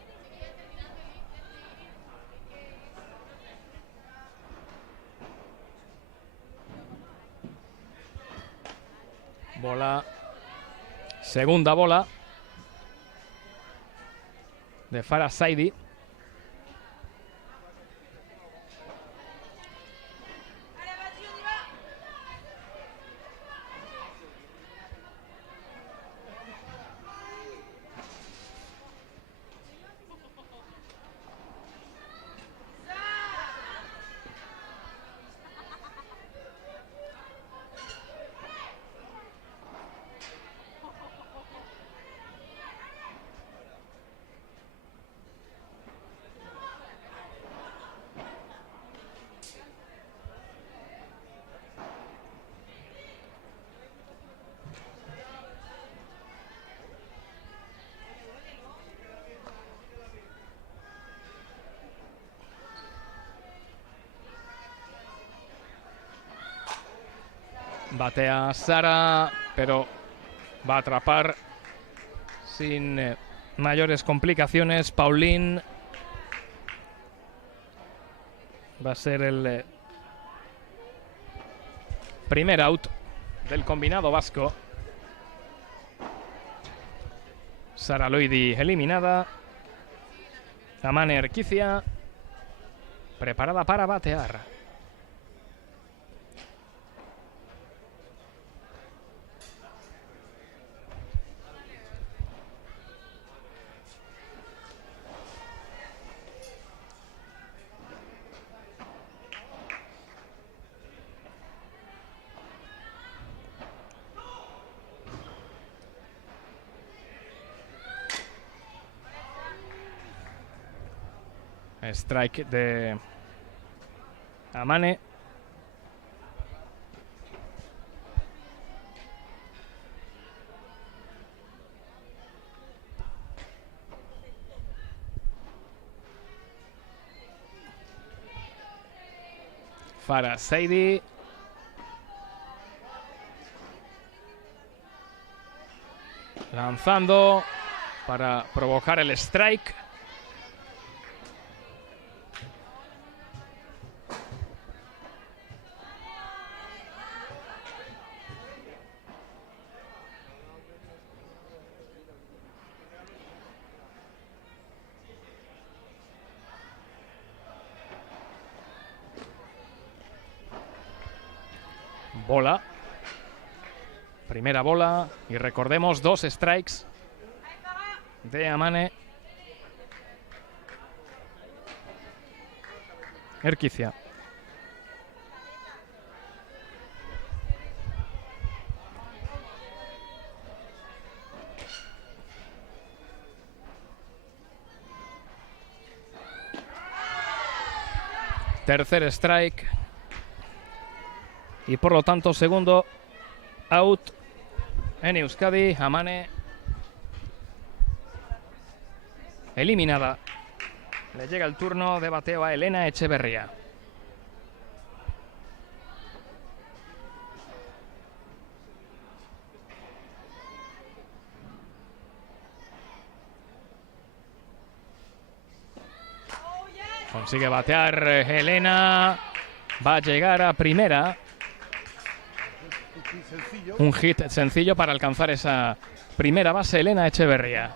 Bola. Segunda bola de Farah Saidi. Batea Sara, pero va a atrapar sin mayores complicaciones. Paulín va a ser el primer out del combinado vasco. Sara Loidi eliminada. Amane Erquicia preparada para batear. Strike de Amane. Farah Saidi. Lanzando para provocar el strike. Bola. Primera bola. Y recordemos 2 strikes de Amane. Erquicia. Tercer strike. Y por lo tanto, segundo out en Euskadi. Amane eliminada. Le llega el turno de bateo a Elena Echeverría. Consigue batear Elena. Va a llegar a primera. Un hit sencillo para alcanzar esa primera base, Elena Echeverría.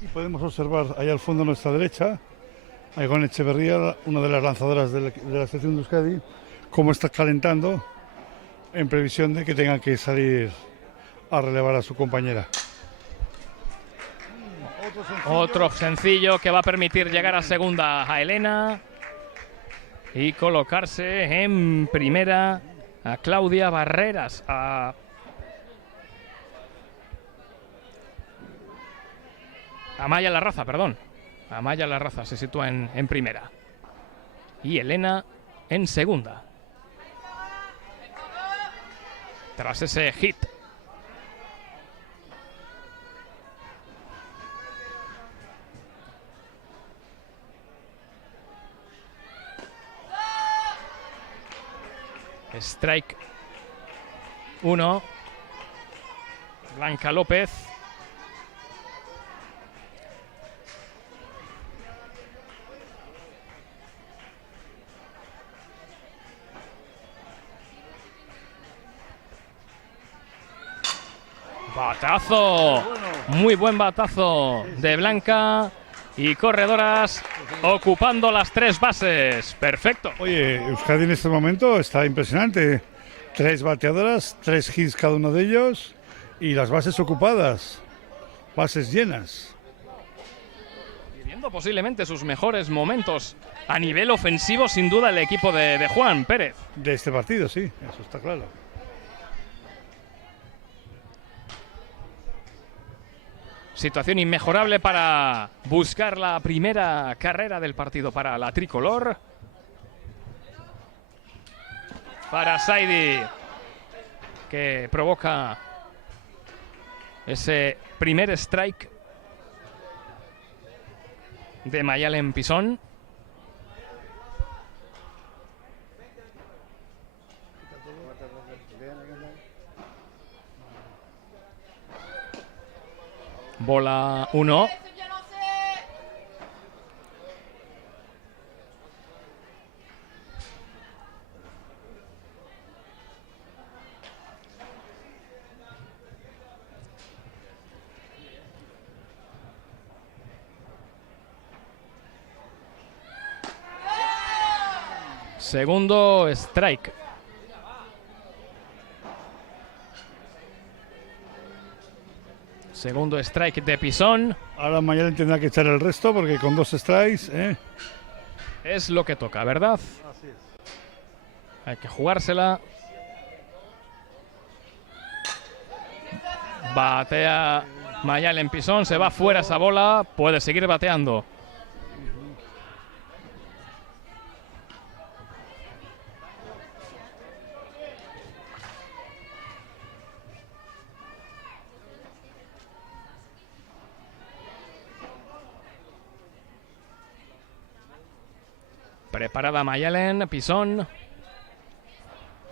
Y podemos observar ahí al fondo a nuestra derecha a Igone Echeverría, una de las lanzadoras de la sección de Euskadi, cómo está calentando en previsión de que tenga que salir a relevar a su compañera. Otro sencillo que va a permitir llegar a segunda a Elena y colocarse en primera a Claudia Barreras. A Amaya Larraza, perdón. Amaya Larraza se sitúa en primera. Y Elena en segunda. Tras ese hit. Strike 1. Blanca López. Batazo. Muy buen batazo de Blanca. Y corredoras ocupando las 3 bases. Perfecto. Oye, Euskadi en este momento está impresionante. 3 bateadoras, 3 hits cada uno de ellos y las bases ocupadas. Bases llenas. Viviendo posiblemente sus mejores momentos a nivel ofensivo, sin duda, el equipo de Juan Pérez. De este partido, sí, eso está claro. Situación inmejorable para buscar la primera carrera del partido para la tricolor. Para Saidi, que provoca ese primer strike de Mayalen Pisón. Bola 1. Segundo strike. Segundo strike de Pisón. Ahora Mayalen tendrá que echar el resto porque con 2 strikes... Es lo que toca, ¿verdad? Así es. Hay que jugársela. Batea Mayalen Pisón. Se va fuera esa bola. Puede seguir bateando. Preparada Mayalen, pisón.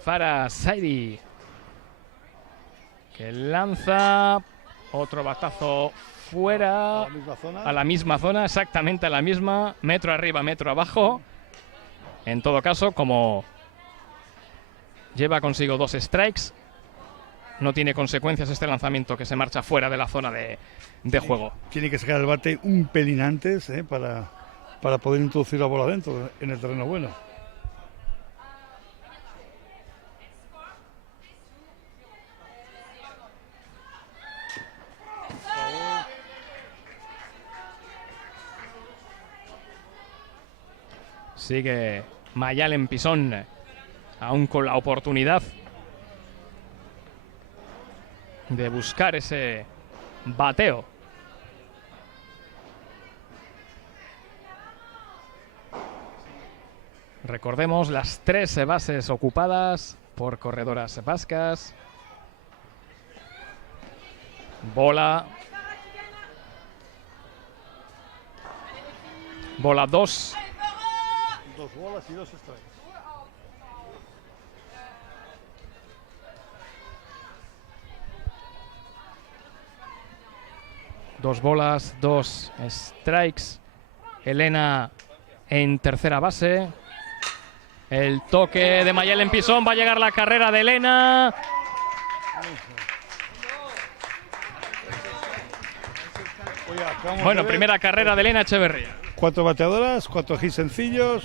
Farah Saidi, que lanza otro batazo fuera, A la misma zona. a la misma zona, exactamente a la misma, metro arriba, metro abajo. En todo caso, como lleva consigo 2 strikes, no tiene consecuencias este lanzamiento que se marcha fuera de la zona de juego. Tiene que sacar el bate un pelín antes para poder introducir la bola dentro, en el terreno bueno. Sigue Mayalen Pisón, aún con la oportunidad de buscar ese bateo. Recordemos las 3 bases ocupadas por corredoras vascas. Bola. Bola 2. 2 bolas y 2 strikes. Dos bolas, 2 strikes. Elena en tercera base. El toque de Mayalen Pisón. Va a llegar la carrera de Elena. Oye, acabamos Bueno, de ver primera carrera de Elena Echeverría. 4 bateadoras, 4 hits sencillos,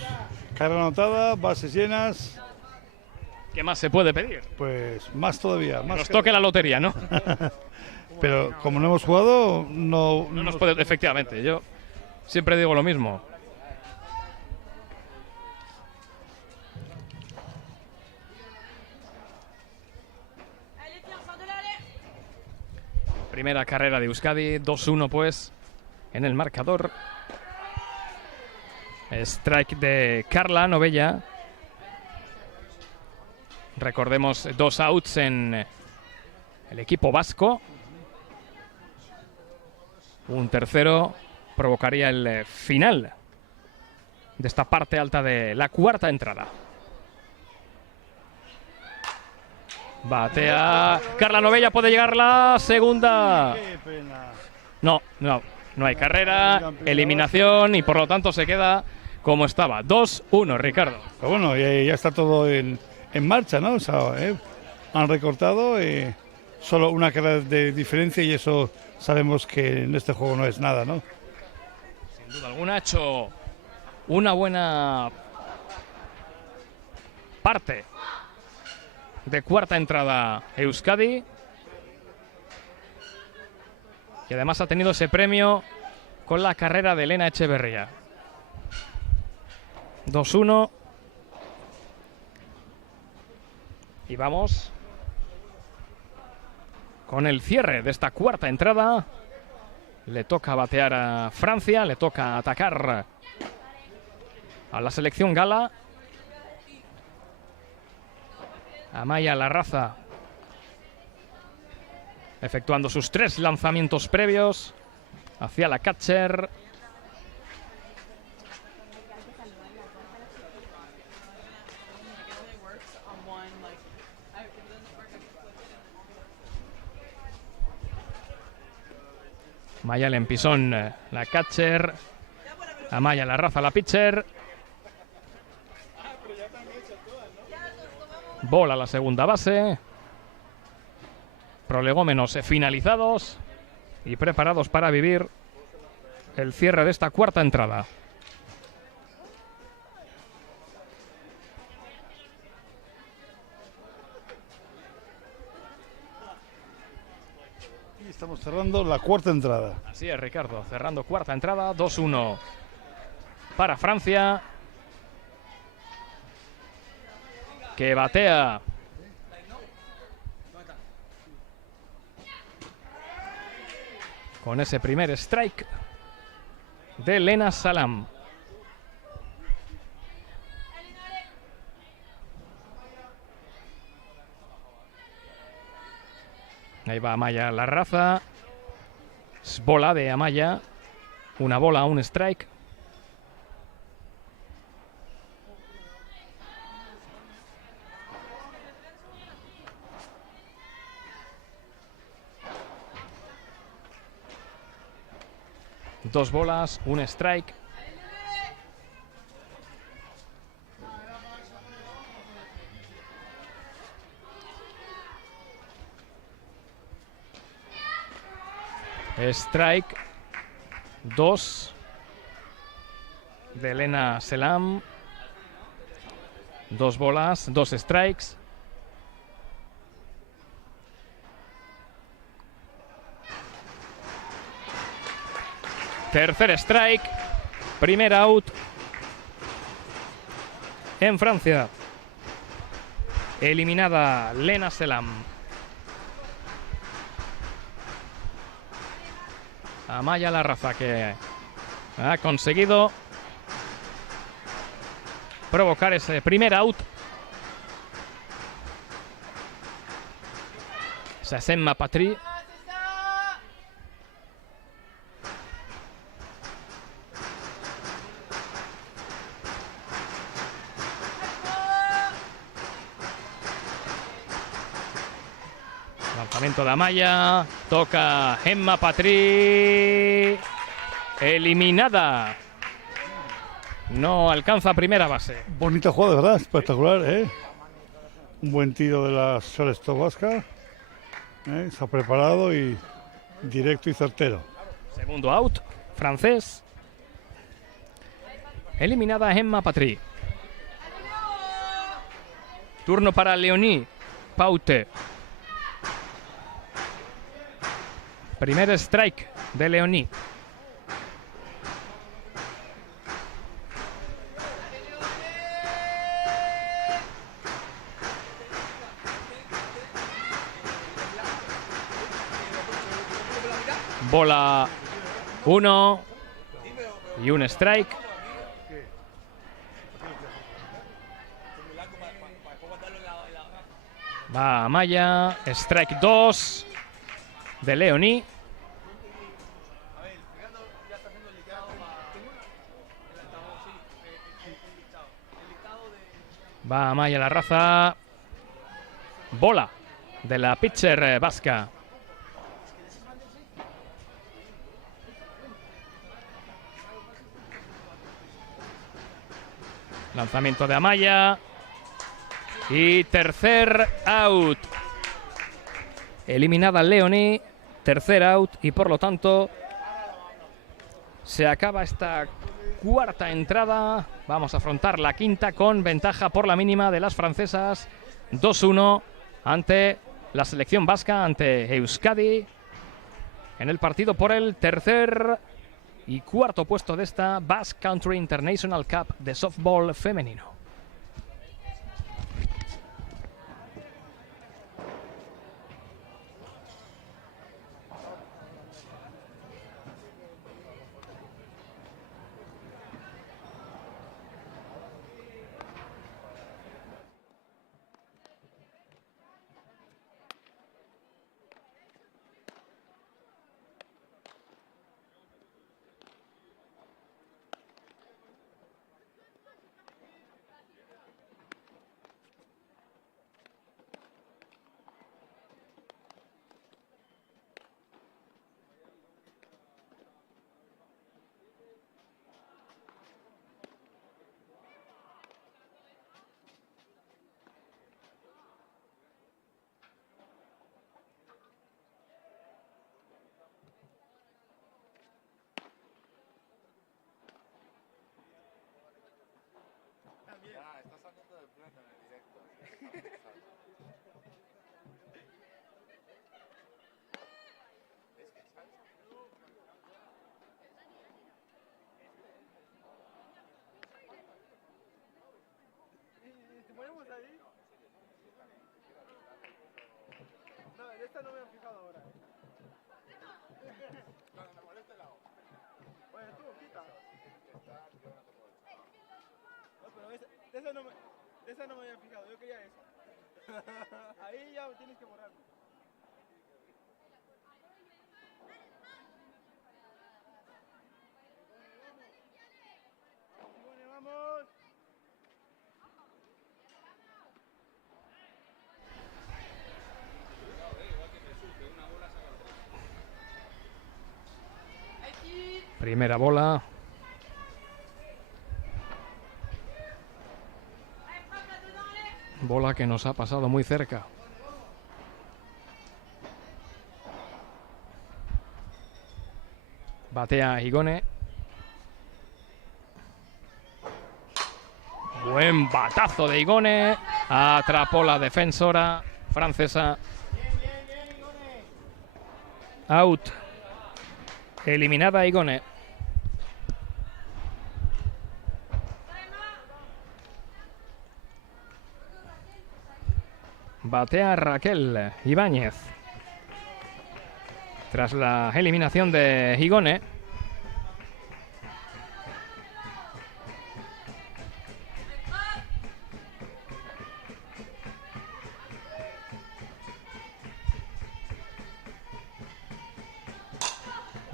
carrera anotada, bases llenas. ¿Qué más se puede pedir? Pues más todavía. Más Nos toque la lotería, ¿no? Pero como no hemos jugado, no Nos puede, efectivamente, yo siempre digo lo mismo. Primera carrera de Euskadi, 2-1 pues en el marcador. Strike de Carla Novella. Recordemos 2 outs en el equipo vasco. Un tercero provocaría el final de esta parte alta de la cuarta entrada. Batea Carla Novella, puede llegar la segunda. Qué pena. No hay carrera, eliminación y por lo tanto se queda como estaba. 2-1, Ricardo. Pero bueno, ya está todo en marcha, ¿no? O sea, han recortado solo una carrera de diferencia y eso sabemos que en este juego no es nada, ¿no? Sin duda alguna ha hecho una buena parte de cuarta entrada Euskadi. Y además ha tenido ese premio con la carrera de Elena Echeverría. 2-1. Y vamos con el cierre de esta cuarta entrada. Le toca batear a Francia, le toca atacar a la selección gala. Amaya Larraza efectuando sus 3 lanzamientos previos hacia la catcher. Mayalen Pisón, la catcher. Amaya Larraza, la pitcher. Bola a la segunda base. Prolegómenos finalizados y preparados para vivir el cierre de esta cuarta entrada. Y estamos cerrando la cuarta entrada. Así es, Ricardo, cerrando cuarta entrada, 2-1 para Francia, que batea con ese primer strike de Lena Salam. Ahí va Amaya Larraza. Es bola de Amaya. Una bola, un strike. 2 bolas, un strike. Strike 2 de Elena Selam. 2 bolas, 2 strikes. Tercer strike. Primer out en Francia. Eliminada Lena Selam. Amaya Larraza, que ha conseguido provocar ese primer out. Esa es Emma Patry. Lanzamiento de Amaya. Toca Emma Patry. Eliminada. No alcanza primera base. Bonito juego, de verdad, espectacular, ¿eh? Un buen tiro de la shortstop vasca. Se ha preparado y directo y certero. Segundo out, francés. Eliminada Emma Patry. Turno para Leonie Paute. Primer strike de Leonie. Bola 1 y un strike. Va Amaya. Strike 2 de Leonie. Va Amaya Larraza. Bola de la pitcher vasca. Lanzamiento de Amaya. Y tercer out. Eliminada Leonie. Tercer out y por lo tanto se acaba esta cuarta entrada. Vamos a afrontar la quinta con ventaja por la mínima de las francesas. 2-1 ante la selección vasca, ante Euskadi. En el partido por el tercer y cuarto puesto de esta Basque Country International Cup de softball femenino. Esta no me han fijado ahora. Cuando me moleste la hoja. Oye, tú, quita. No, pero de esa no me habían fijado, yo quería esa. Ahí ya tienes que borrarme. Vamos. Primera bola. Bola que nos ha pasado muy cerca. Batea Igone. Buen batazo de Igone. Atrapó la defensora francesa. Out. Eliminada Igone. Batea Raquel Ibáñez. Tras la eliminación de Igone.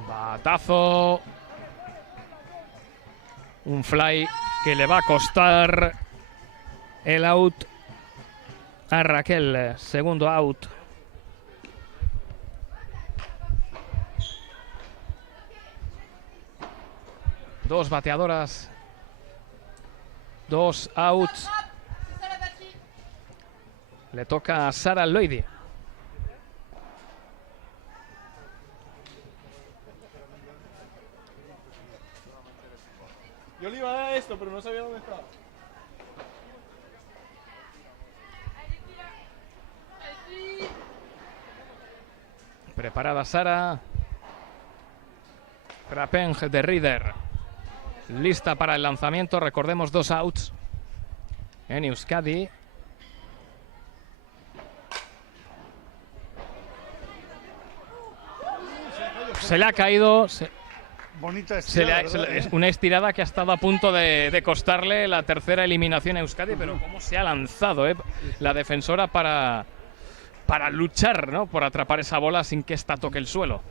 Batazo. Un fly que le va a costar el out a Raquel. Segundo out. Dos bateadoras. Dos outs. Le toca a Sara Loidi. Yo le iba a dar esto, pero no sabía dónde estaba. Preparada Sara. Rapenge de Rieder. Lista para el lanzamiento. Recordemos, 2 outs en Euskadi. Se le ha caído. Bonita Es estirada, una estirada que ha estado a punto de costarle la tercera eliminación a Euskadi, pero cómo se ha lanzado la defensora para luchar, ¿no?, por atrapar esa bola sin que esta toque el suelo.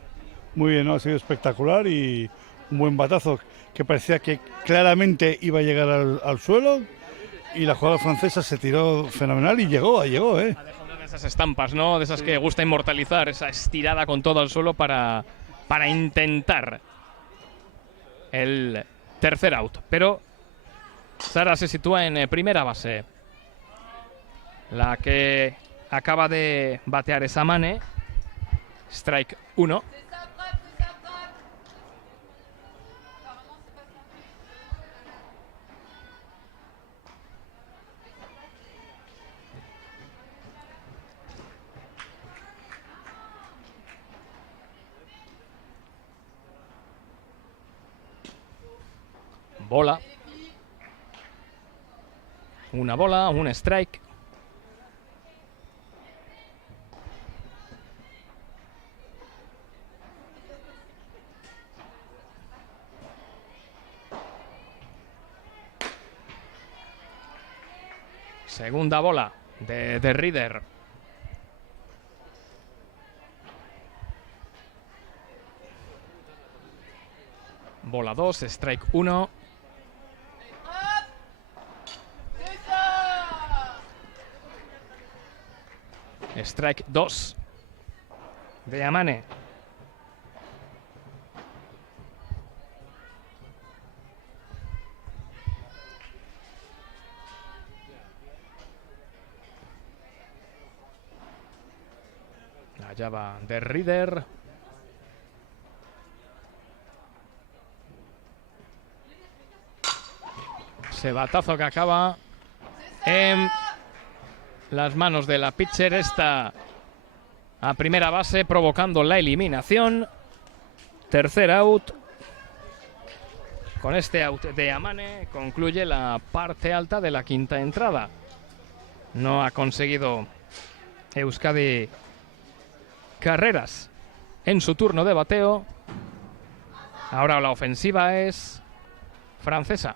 Muy bien, ¿no? Ha sido espectacular y un buen batazo que parecía que claramente iba a llegar al suelo, y la jugadora francesa se tiró fenomenal y llegó, ¿eh? Ha dejado una de esas estampas, ¿no?, de esas que gusta inmortalizar, esa estirada con todo al suelo para intentar el tercer out. Pero Sara se sitúa en primera base. La que acaba de batear esa Mane. Strike 1. Bola. Una bola, un strike. Segunda bola de Rieder. Bola 2, strike 1. Strike 2 de Amane. La llave de Rieder. Ese batazo que acaba en las manos de la pitcher está a primera base, provocando la eliminación. Tercer out. Con este out de Amane concluye la parte alta de la quinta entrada. No ha conseguido Euskadi carreras en su turno de bateo. Ahora la ofensiva es francesa.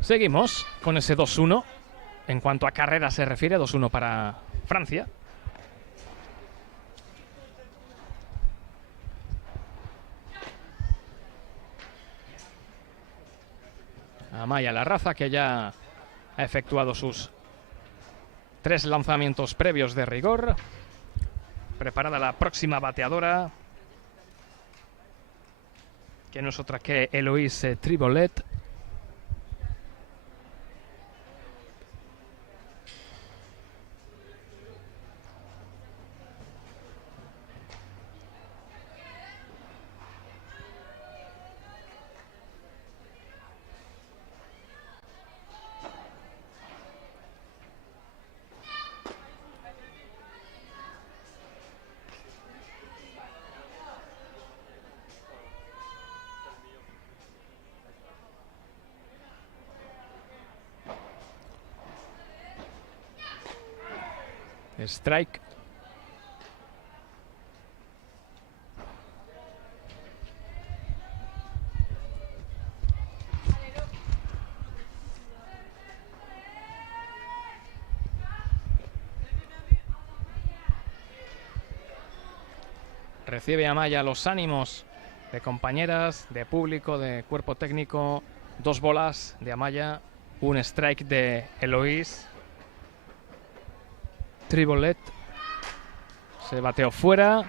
Seguimos con ese 2-1. En cuanto a carrera se refiere, 2-1 para Francia. Amaya Larraza, que ya ha efectuado sus 3 lanzamientos previos de rigor. Preparada la próxima bateadora, que no es otra que Eloise Tribolet. Strike. Recibe Amaya los ánimos de compañeras, de público, de cuerpo técnico. 2 bolas de Amaya, un strike de Eloise Tribolet. Se bateó fuera.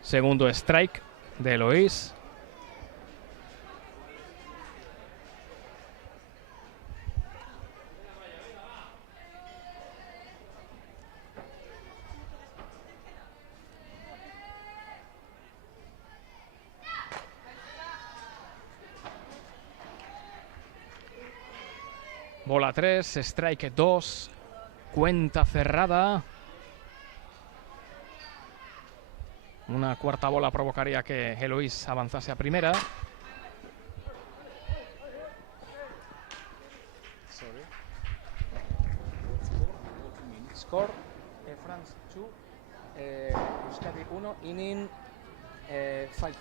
Segundo strike de Eloise. Bola 3, strike 2. Cuenta cerrada. Una cuarta bola provocaría que Eloise avanzase a primera. Score, France 2, Euskadi 1, inning 5.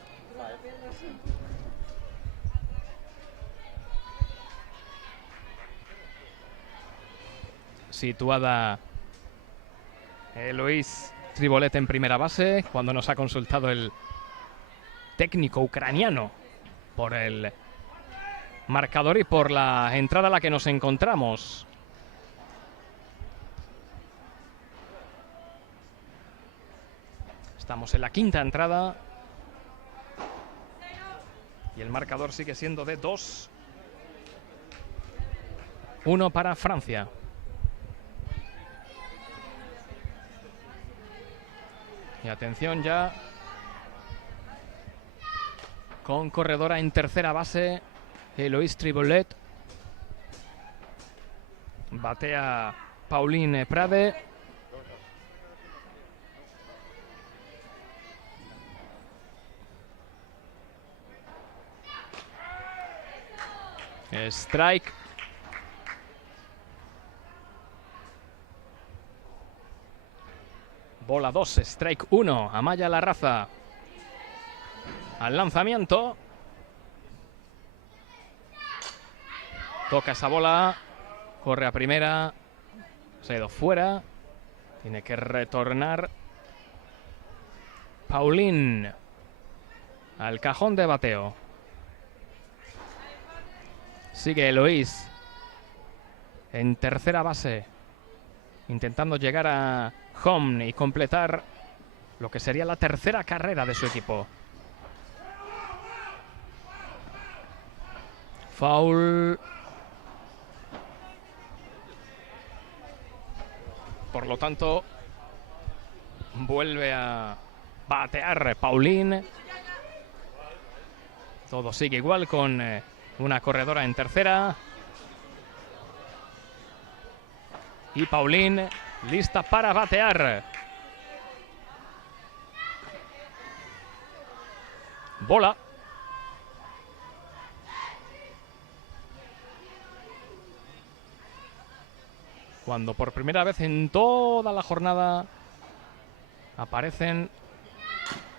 Situada Eloise Tribolet en primera base, cuando nos ha consultado el técnico ucraniano por el marcador y por la entrada a la que nos encontramos. Estamos en la quinta entrada y el marcador sigue siendo de 2-1 para Francia. Y atención ya con corredora en tercera base, Eloise Tribolet. Batea Pauline Prade. Strike. Bola 2, strike 1, Amaya Larraza. Al lanzamiento. Toca esa bola. Corre a primera. Se ha ido fuera. Tiene que retornar Pauline al cajón de bateo. Sigue Eloise en tercera base, intentando llegar a home y completar lo que sería la tercera carrera de su equipo. Foul. Por lo tanto, vuelve a batear Pauline. Todo sigue igual con una corredora en tercera. Y Pauline lista para batear. Bola. Cuando por primera vez en toda la jornada aparecen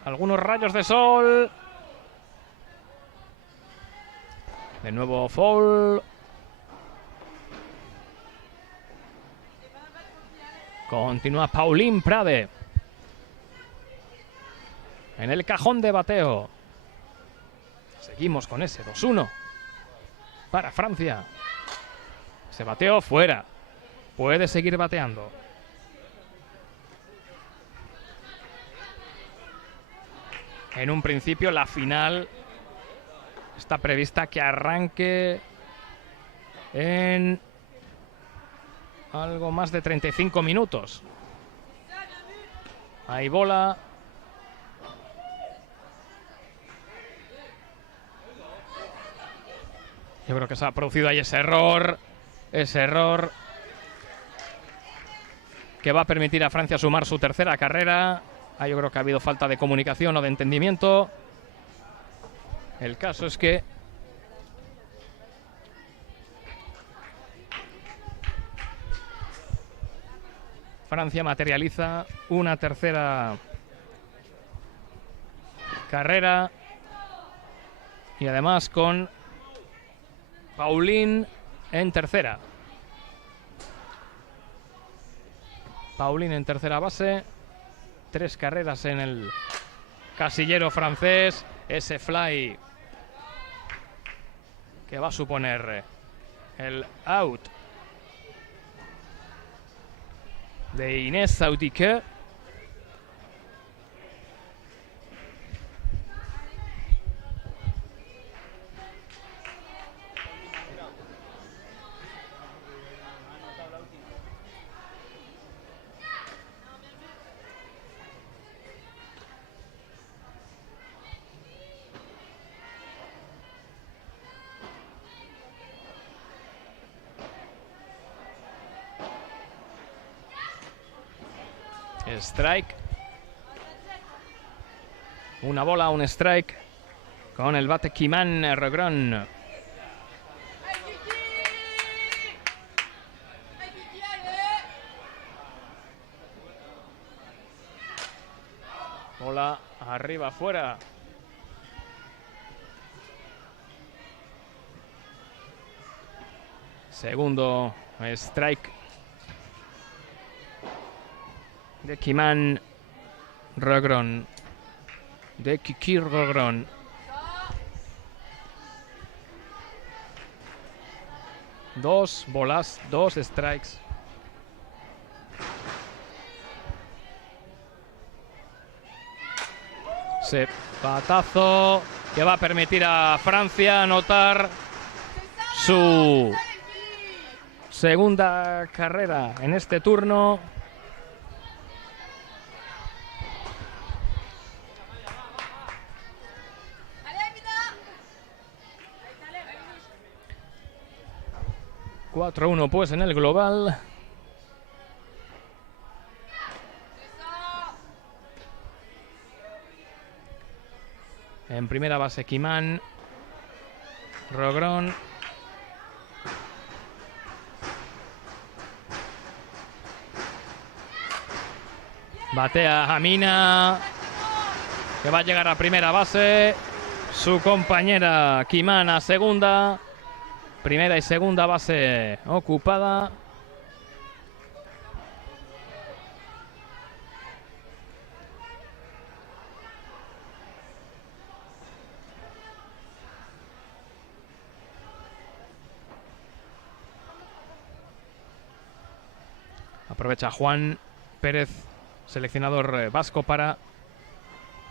algunos rayos de sol. De nuevo foul. Continúa Pauline Prade en el cajón de bateo. Seguimos con ese 2-1 para Francia. Se bateó fuera. Puede seguir bateando. En un principio la final está prevista que arranque en algo más de 35 minutos. Hay bola. Yo creo que se ha producido ahí ese error que va a permitir a Francia sumar su tercera carrera. Ahí yo creo que ha habido falta de comunicación o de entendimiento. El caso es que Francia materializa una tercera carrera y además con Paulin en tercera. Paulin en tercera base. 3 carreras en el casillero francés. Ese fly que va a suponer el out de Inés Sautique. Strike. Una bola, un strike con el bate Kimán Rogron. Bola arriba, afuera. Segundo strike de Kimán Rogron. De Kiki Rogron. Dos bolas, 2 strikes. Ese batazo que va a permitir a Francia anotar su segunda carrera en este turno. ...4-1 pues en el global. En primera base Kimán Rogron. Batea Amina, que va a llegar a primera base. Su compañera Kimán a segunda. Primera y segunda base ocupada. Aprovecha Juan Pérez, seleccionador vasco, para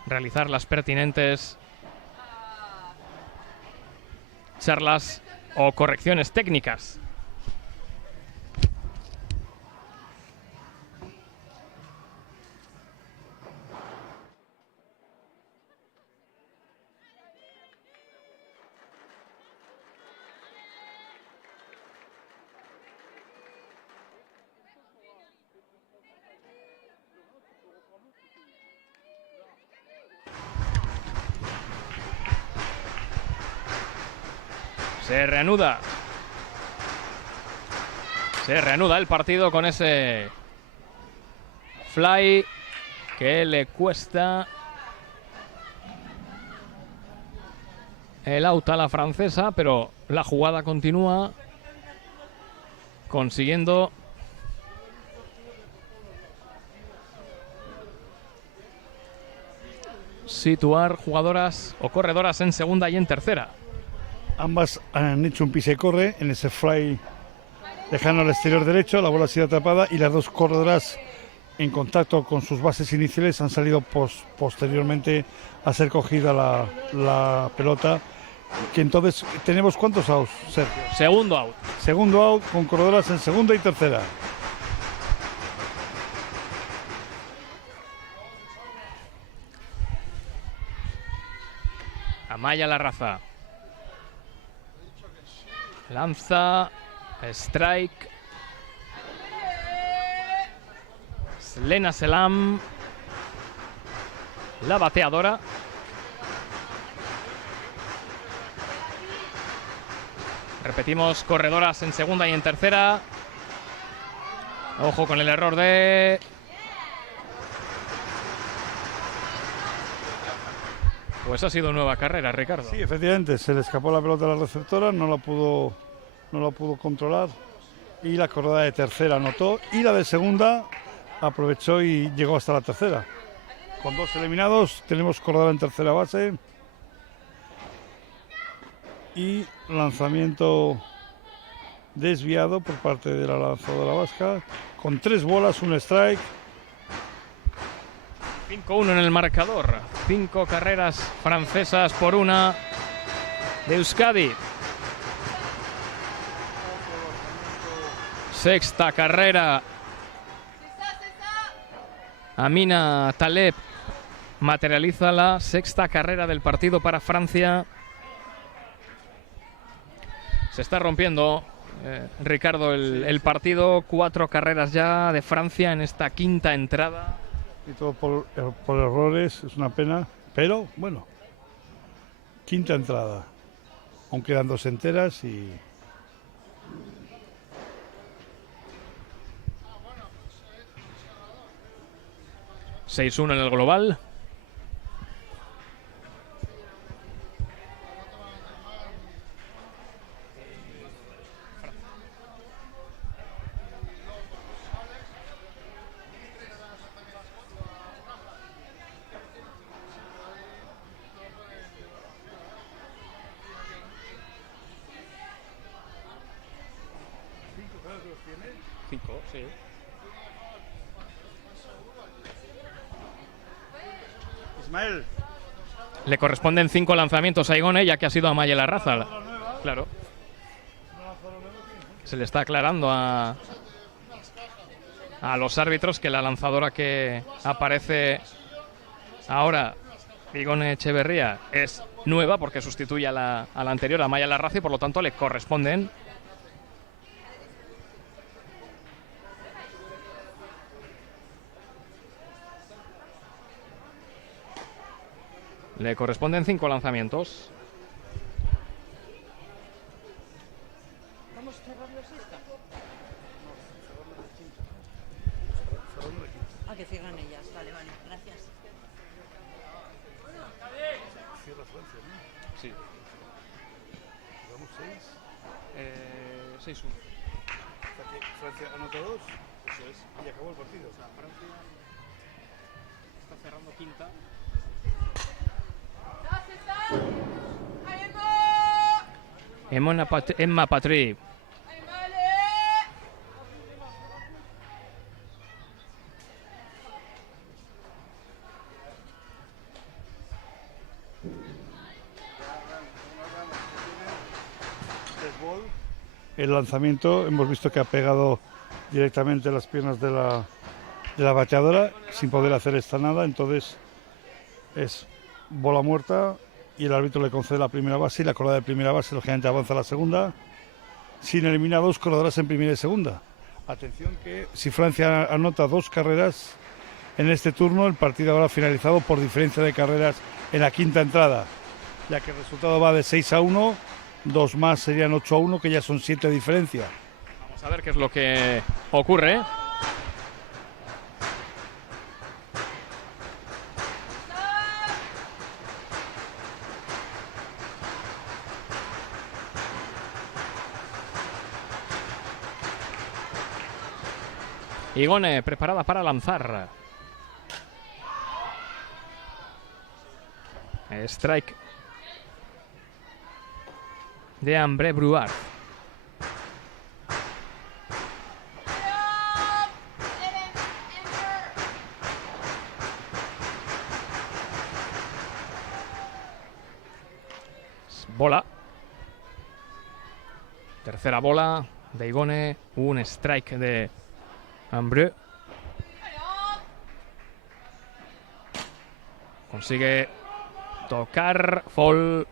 realizar las pertinentes charlas o correcciones técnicas. Se reanuda el partido con ese fly que le cuesta el out a la francesa, pero la jugada continúa, consiguiendo situar jugadoras o corredoras en segunda y en tercera. Ambas han hecho un pise y corre en ese fly lejano al exterior derecho, la bola ha sido atrapada y las dos corredoras en contacto con sus bases iniciales han salido posteriormente a ser cogida la pelota. Que entonces, ¿tenemos cuántos outs, Sergio? Segundo out. Segundo out con corredoras en segunda y tercera. Amaya Larraza. Lanza. Strike. Lena Selam. La bateadora. Repetimos, corredoras en segunda y en tercera. Ojo con el error de... Pues ha sido nueva carrera, Ricardo. Sí, efectivamente, se le escapó la pelota a la receptora, no la pudo controlar. Y la corredora de tercera anotó. Y la de segunda aprovechó y llegó hasta la tercera. Con dos eliminados, tenemos corredora en tercera base. Y lanzamiento desviado por parte de la lanzadora vasca, con 3 bolas, un strike. 5-1 en el marcador. 5 carreras francesas por una de Euskadi. Sexta carrera. Amina Taleb materializa la sexta carrera del partido para Francia. Se está rompiendo, Ricardo, el partido. 4 carreras ya de Francia en esta quinta entrada. Y todo por errores, es una pena. Pero, bueno, quinta entrada. Aún quedan 2 enteras y... ...6-1 en el global. Sí. Ismael. Le corresponden 5 lanzamientos a Igone, ya que ha sido Amaya Larraza. Claro. Se le está aclarando a los árbitros que la lanzadora que aparece ahora, Igone Echeverría, es nueva porque sustituye a la anterior, a Amaya Larraza, y por lo tanto le corresponden. Le corresponden 5 lanzamientos. ¿Vamos a cerrarlo esta? Ah, que cierran ellas. Vale, vale. Gracias. Cierra Francia, ¿no? Sí. ¿Vamos 6? 6-1. O sea que Francia anota 2. Eso es. Y acabó el partido. O sea, Francia está cerrando quinta. Emma Patry. El lanzamiento, hemos visto que ha pegado directamente las piernas de la bateadora sin poder hacer esta nada, entonces es bola muerta y el árbitro le concede la primera base y la corredora de primera base lógicamente avanza a la segunda, sin eliminar 2 corredoras en primera y segunda. Atención que si Francia anota 2 carreras en este turno, el partido habrá finalizado por diferencia de carreras en la quinta entrada, ya que el resultado va de 6-1, 2 más serían 8-1, que ya son 7 de diferencia. Vamos a ver qué es lo que ocurre. Igone preparada para lanzar. Strike. de Ambre Bruard. Bola. Tercera bola de Igone. Un strike de Ambre. Consigue tocar. Fall.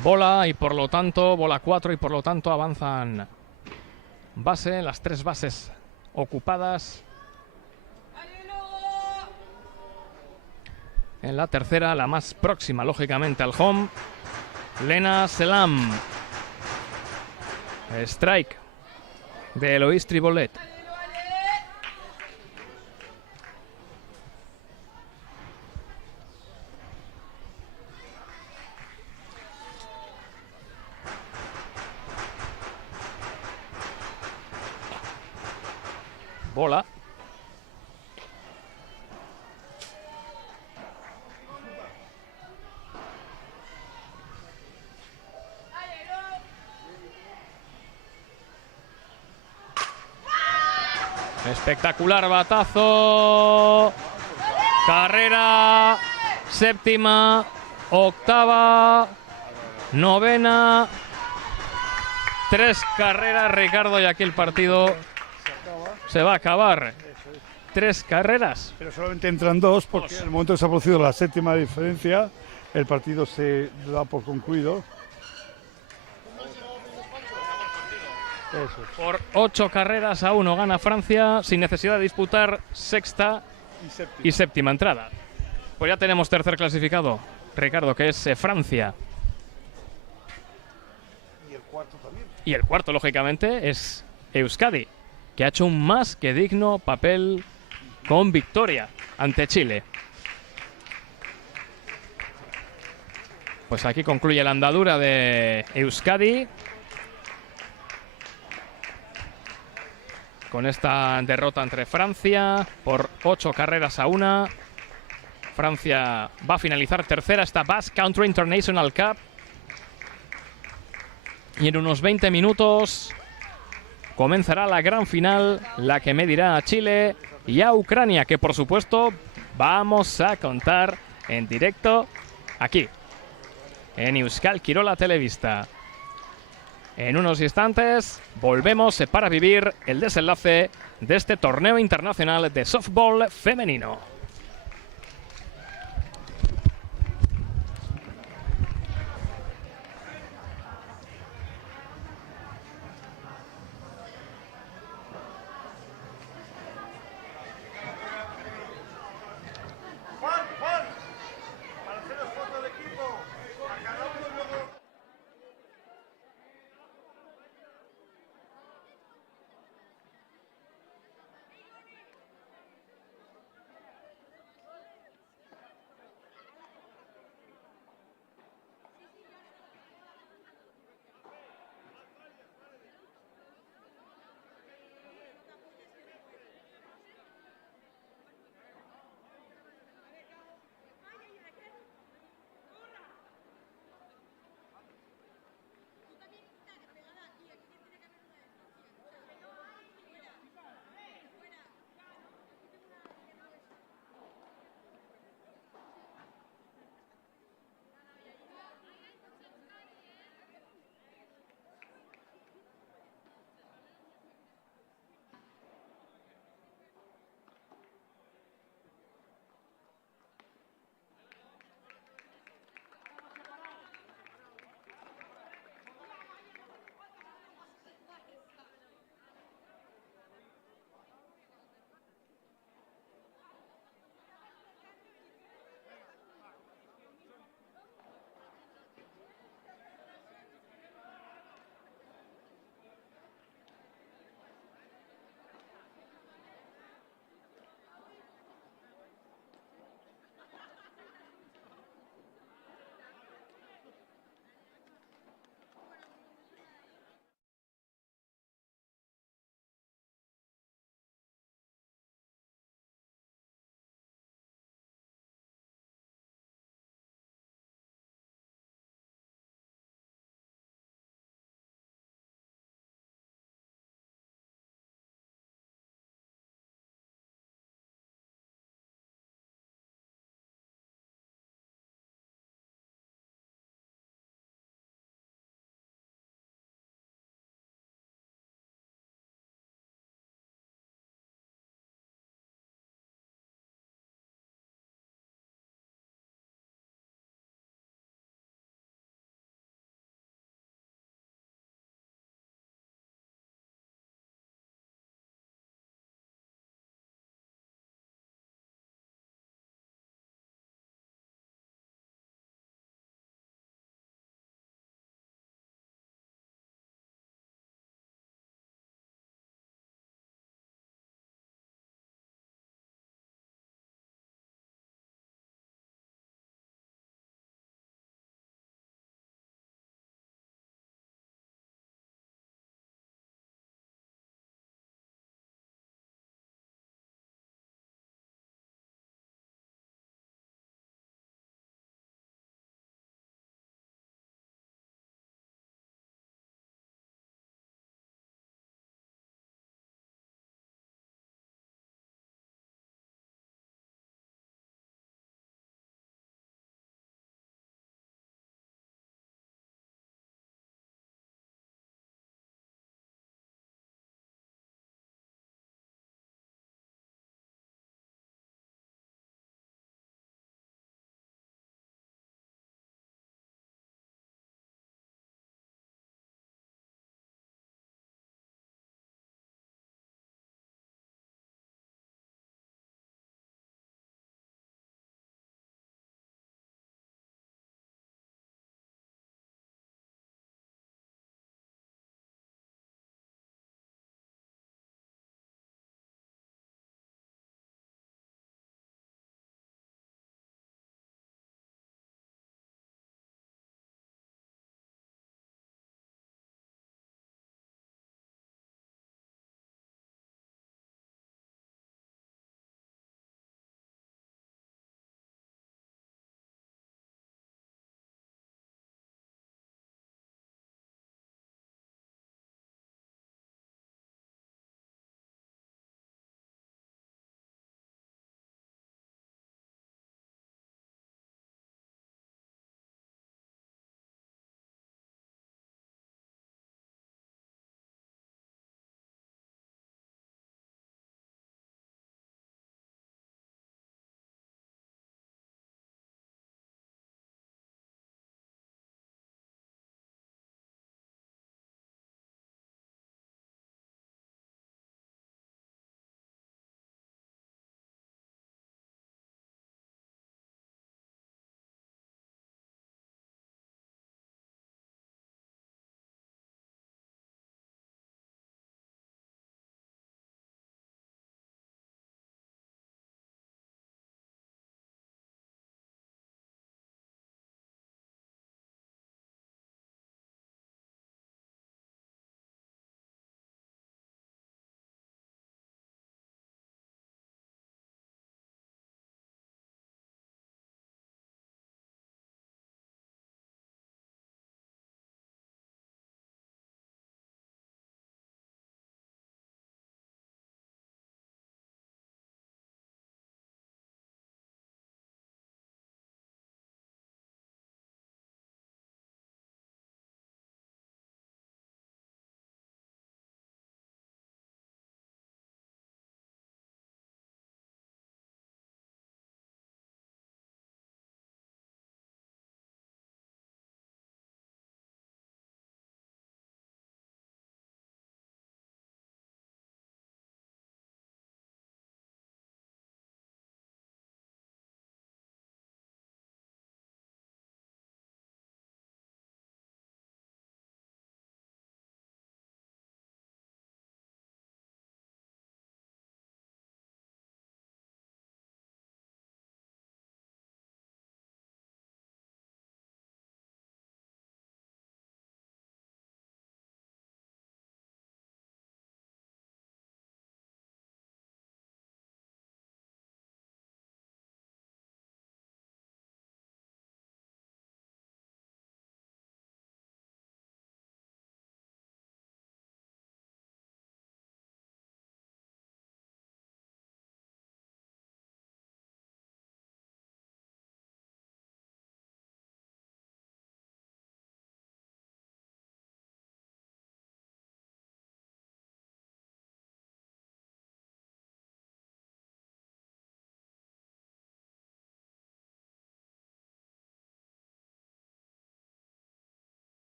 Bola y por lo tanto, bola 4 y por lo tanto avanzan base, las 3 bases ocupadas. En la tercera, la más próxima lógicamente al home, Lena Selam. Strike de Eloise Tribolet. Bola. Espectacular batazo. Carrera. Séptima. Octava. Novena. 3 carreras, Ricardo, y aquí el partido se va a acabar. 3 carreras. Pero solamente entran 2 porque en el momento que se ha producido la séptima diferencia, el partido se da por concluido. Eso. Por 8 carreras a 1 gana Francia sin necesidad de disputar sexta y séptima entrada. Pues ya tenemos tercer clasificado, Ricardo, que es Francia. Y el cuarto también. Y el cuarto, lógicamente, es Euskadi, que ha hecho un más que digno papel con victoria ante Chile. Pues aquí concluye la andadura de Euskadi con esta derrota entre Francia por 8 carreras a 1. Francia va a finalizar tercera esta Basque Country International Cup. Y en unos 20 minutos comenzará la gran final, la que medirá a Chile y a Ucrania, que por supuesto vamos a contar en directo aquí, en Euskal Kirola Telebista. En unos instantes volvemos para vivir el desenlace de este torneo internacional de softball femenino.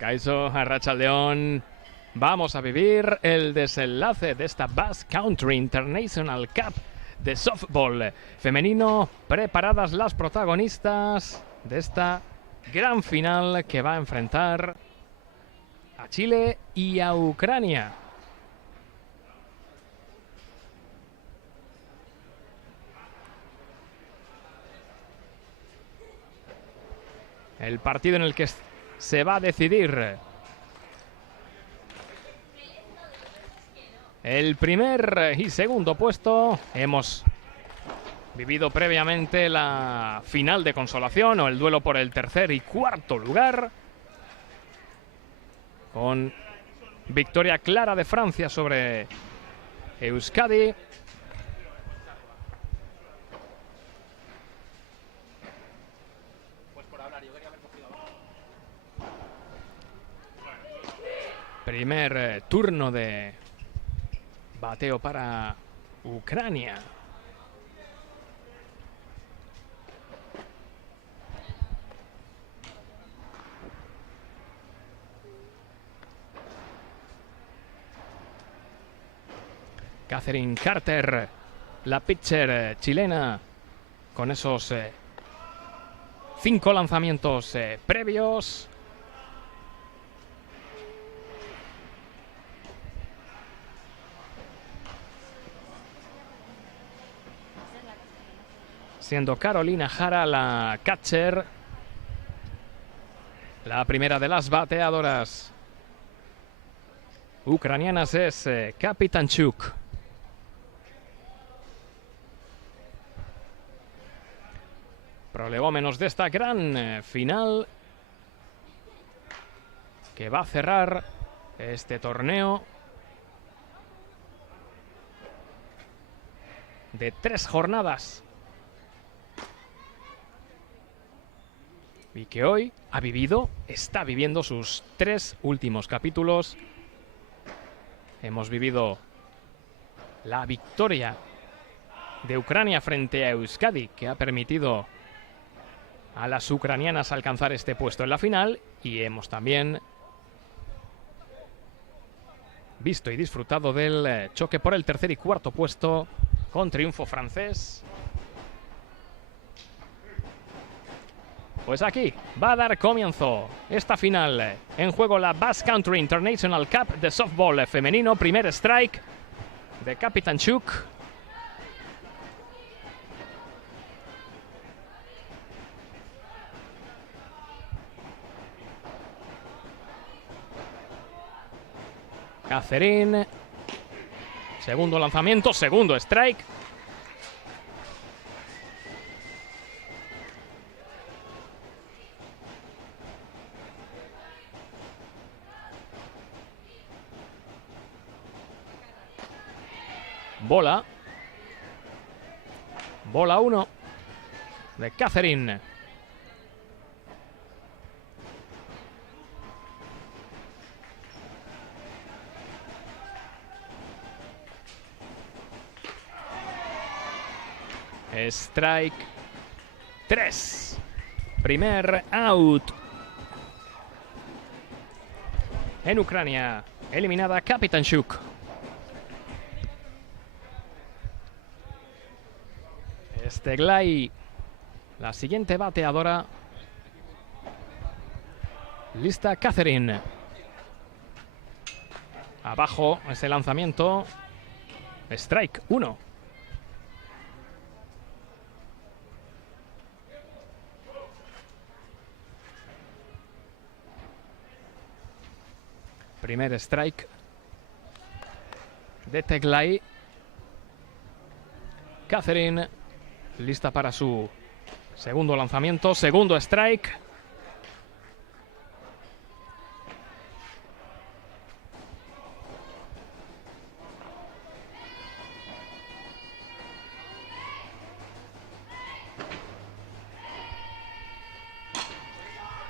Kaixo, arratsaldeon. Vamos a vivir el desenlace de esta Basque Country International Cup de softball femenino. Preparadas las protagonistas de esta gran final que va a enfrentar a Chile y a Ucrania. El partido en el que se va a decidir el primer y segundo puesto. Hemos vivido previamente la final de consolación o el duelo por el tercer y cuarto lugar, con victoria clara de Francia sobre Euskadi. Primer turno de bateo para Ucrania. Catherine Carter, la pitcher chilena, con esos 5 lanzamientos previos. Siendo Carolina Jara la catcher, la primera de las bateadoras ucranianas es Kapitanchuk. Prolegómenos de esta gran final que va a cerrar este torneo de 3 jornadas. Y que hoy está viviendo sus 3 últimos capítulos. Hemos vivido la victoria de Ucrania frente a Euskadi, que ha permitido a las ucranianas alcanzar este puesto en la final. Y hemos también visto y disfrutado del choque por el tercer y cuarto puesto con triunfo francés. Pues aquí va a dar comienzo esta final. En juego la Basque Country International Cup de softball femenino. Primer strike de Kapitanchuk. Catherine. Segundo lanzamiento, segundo strike. Bola. Bola 1 de Catherine. Strike 3. Primer out. En Ucrania, eliminada Kapitanchuk. Steglai, la siguiente bateadora. Lista Catherine. Abajo ese lanzamiento. Strike 1. Primer strike de Steglai. Catherine lista para su segundo lanzamiento, segundo strike.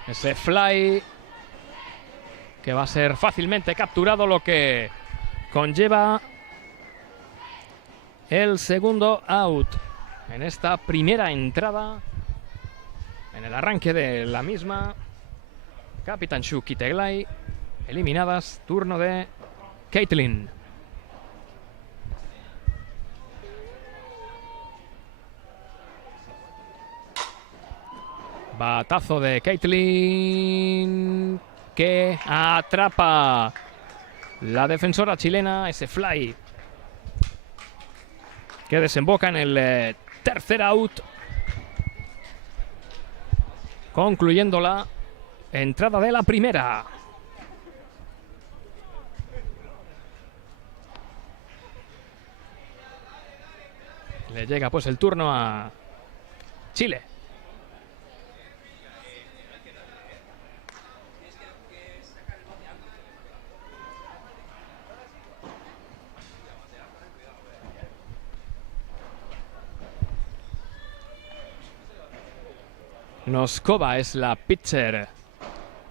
Ese fly que va a ser fácilmente capturado, lo que conlleva el segundo out en esta primera entrada. En el arranque de la misma, Capitán Shu Kiteglai. Eliminadas. Turno de Caitlin. Batazo de Caitlin que atrapa la defensora chilena, ese fly que desemboca en el tercer out, concluyendo la entrada de la primera. Le llega pues el turno a Chile. Noskova es la pitcher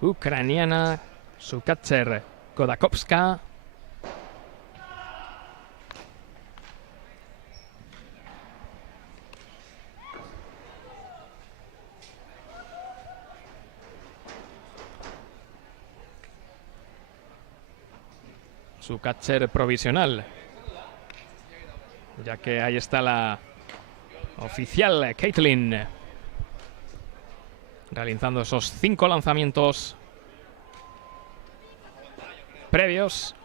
ucraniana, su catcher Kodakovska. Su catcher provisional, ya que ahí está la oficial Caitlin, realizando esos 5 lanzamientos previos.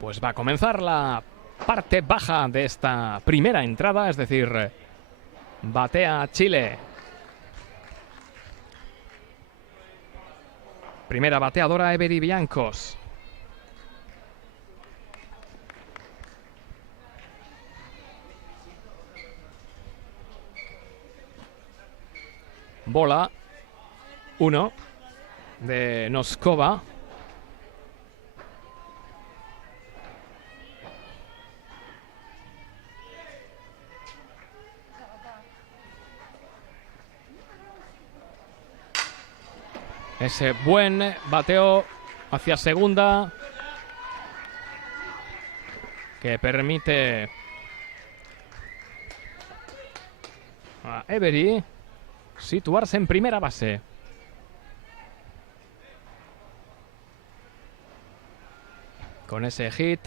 Pues va a comenzar la parte baja de esta primera entrada, es decir, batea Chile. Primera bateadora Everi Biancos. Bola 1 de Noskova. Ese buen bateo hacia segunda que permite a Everi situarse en primera base. Con ese hit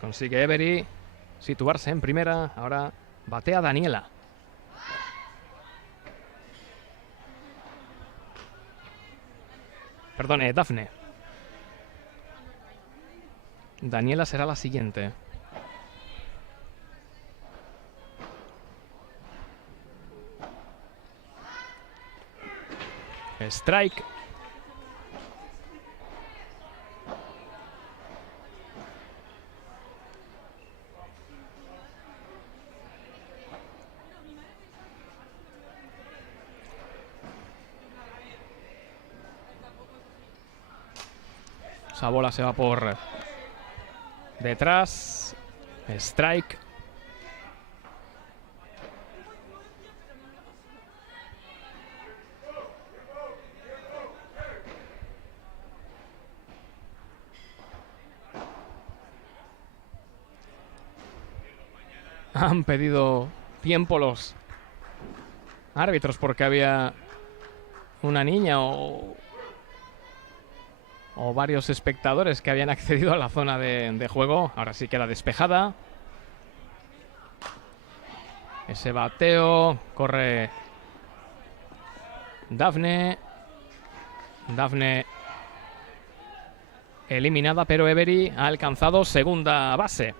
consigue Everi situarse en primera. Ahora batea Daniela. Perdone, Dafne. Daniela será la siguiente. Strike. Esa bola se va por detrás. Strike. Han pedido tiempo los árbitros porque había una niña o varios espectadores que habían accedido a la zona de juego. Ahora sí queda despejada. Ese bateo. Corre Dafne. Dafne eliminada, pero Everi ha alcanzado segunda base.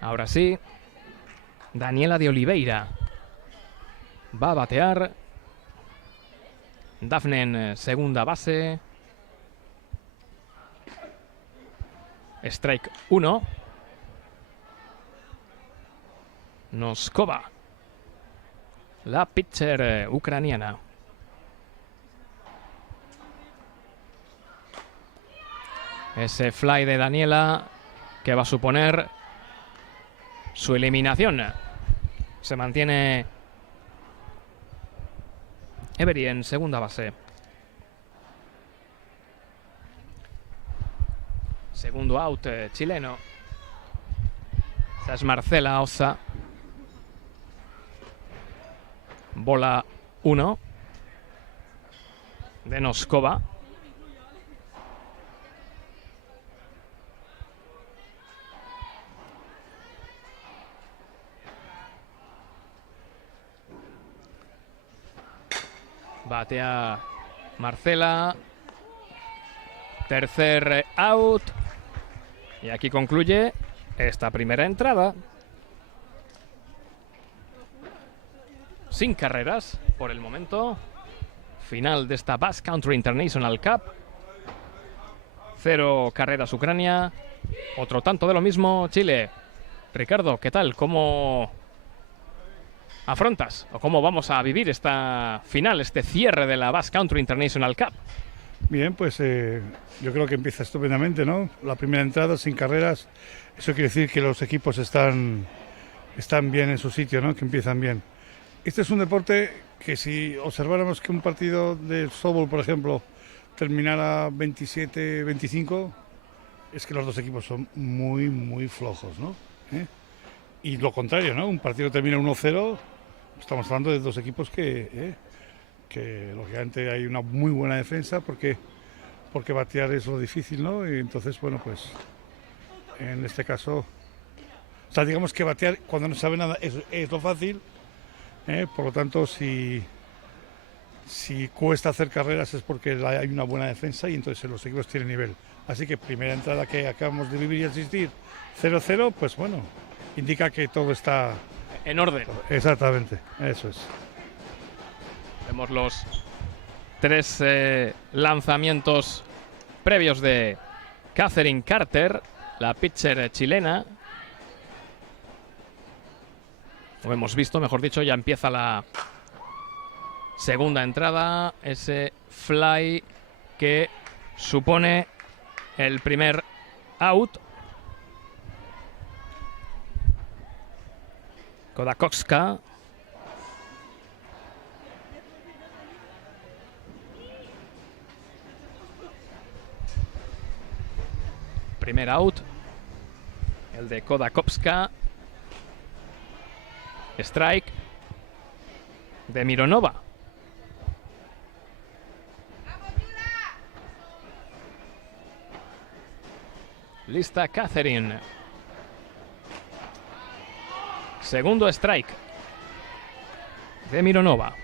Ahora sí, Daniela de Oliveira va a batear. Dafne en segunda base. Strike 1. Noskova, la pitcher ucraniana. Ese fly de Daniela que va a suponer su eliminación. Se mantiene Every en segunda base. Segundo out chileno. Esa es Marcela Osa. Bola 1 de Noskova. Batea Marcela. Tercer out. Y aquí concluye esta primera entrada. Sin carreras por el momento. Final de esta Basque Country International Cup. 0 carreras Ucrania. Otro tanto de lo mismo Chile. Ricardo, ¿qué tal? ¿Cómo afrontas o cómo vamos a vivir esta final, este cierre de la Basque Country International Cup? Bien, pues yo creo que empieza estupendamente, ¿no? La primera entrada sin carreras, eso quiere decir que los equipos están bien en su sitio, ¿no? Que empiezan bien. Este es un deporte que si observáramos que un partido de softball, por ejemplo, terminara 27-25, es que los dos equipos son muy, muy flojos, ¿no? Y lo contrario, ¿no? Un partido termina 1-0, estamos hablando de dos equipos que lógicamente hay una muy buena defensa porque batear es lo difícil, ¿no? Y entonces, bueno, pues en este caso, o sea, digamos que batear cuando no sabe nada es lo fácil, por lo tanto, si cuesta hacer carreras es porque hay una buena defensa y entonces los equipos tienen nivel. Así que primera entrada que acabamos de vivir y asistir, 0-0, pues bueno, indica que todo está en orden. Exactamente, eso es. Vemos los 3 lanzamientos previos de Catherine Carter, la pitcher chilena. Lo hemos visto, mejor dicho, ya empieza la segunda entrada. Ese fly que supone el primer out. Kodakowska. Primer out. El de Kodakowska. Strike de Mironova. Lista Catherine. Segundo strike de Mironova.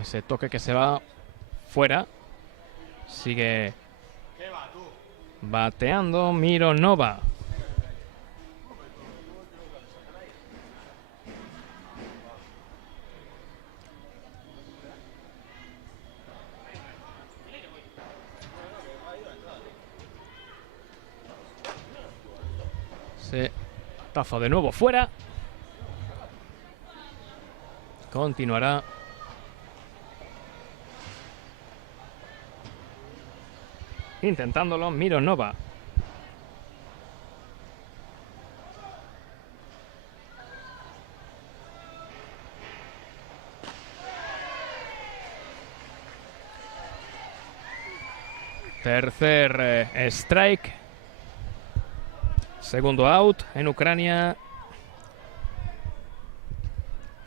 Ese toque que se va fuera. Sigue bateando Mironova. Se tazo de nuevo fuera. Continuará intentándolo Mironova. Tercer strike. Segundo out en Ucrania.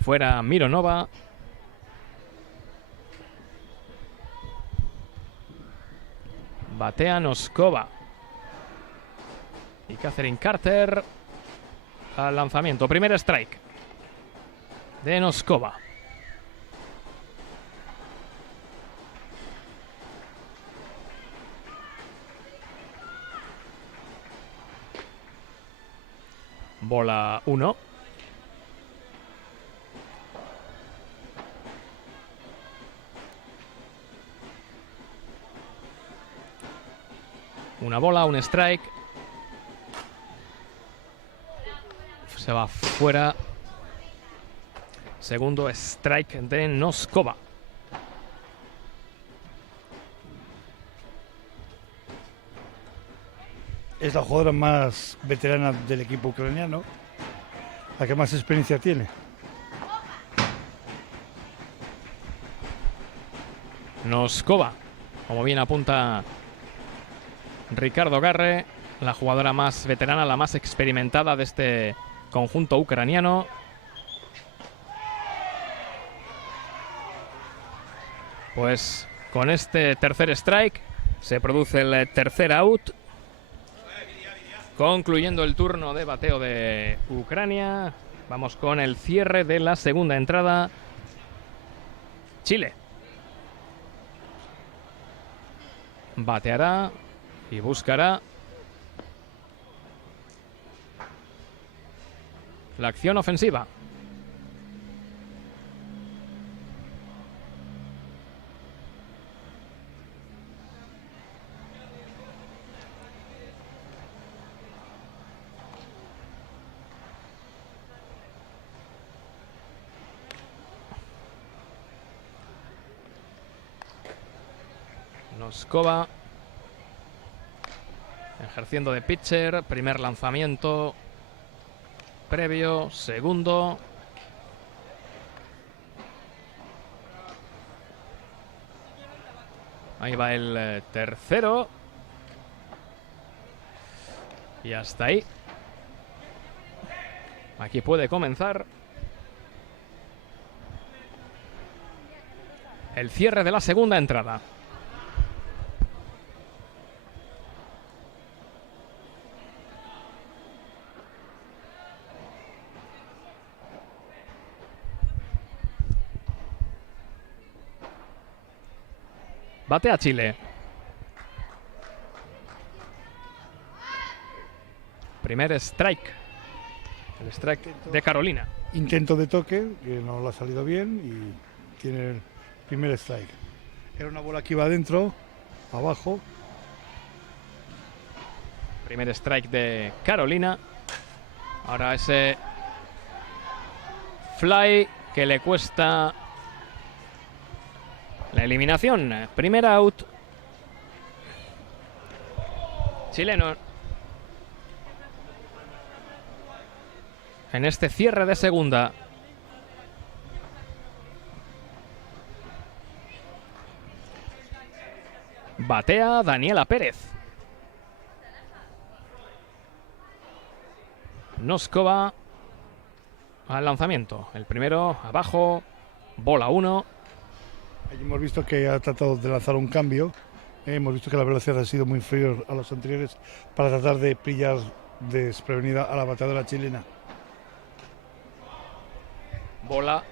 Fuera Mironova. Batea Noskova. Y Catherine Carter al lanzamiento. Primer strike de Noskova. Bola 1. Una bola, un strike. Se va fuera. Segundo strike de Noskova. Es la jugadora más veterana del equipo ucraniano, la que más experiencia tiene. Noskova, como bien apunta Ricardo Garre, la jugadora más veterana, la más experimentada de este conjunto ucraniano. Pues con este tercer strike se produce el tercer out, concluyendo el turno de bateo de Ucrania. Vamos con el cierre de la segunda entrada. Chile bateará y buscará la acción ofensiva. Noskova ejerciendo de pitcher. Primer lanzamiento previo, segundo. Ahí va el tercero. Y hasta ahí. Aquí puede comenzar el cierre de la segunda entrada. Batea Chile. Primer strike. El strike de Carolina. Intento de toque, que no le ha salido bien y tiene el primer strike. Era una bola que iba adentro, abajo. Primer strike de Carolina. Ahora ese fly que le cuesta la eliminación. Primer out. Chileno en este cierre de segunda. Batea Daniela Pérez. Noskova al lanzamiento. El primero abajo. Bola 1. Allí hemos visto que ha tratado de lanzar un cambio. Hemos visto que la velocidad ha sido muy inferior a los anteriores para tratar de pillar desprevenida a la bateadora chilena. Bola.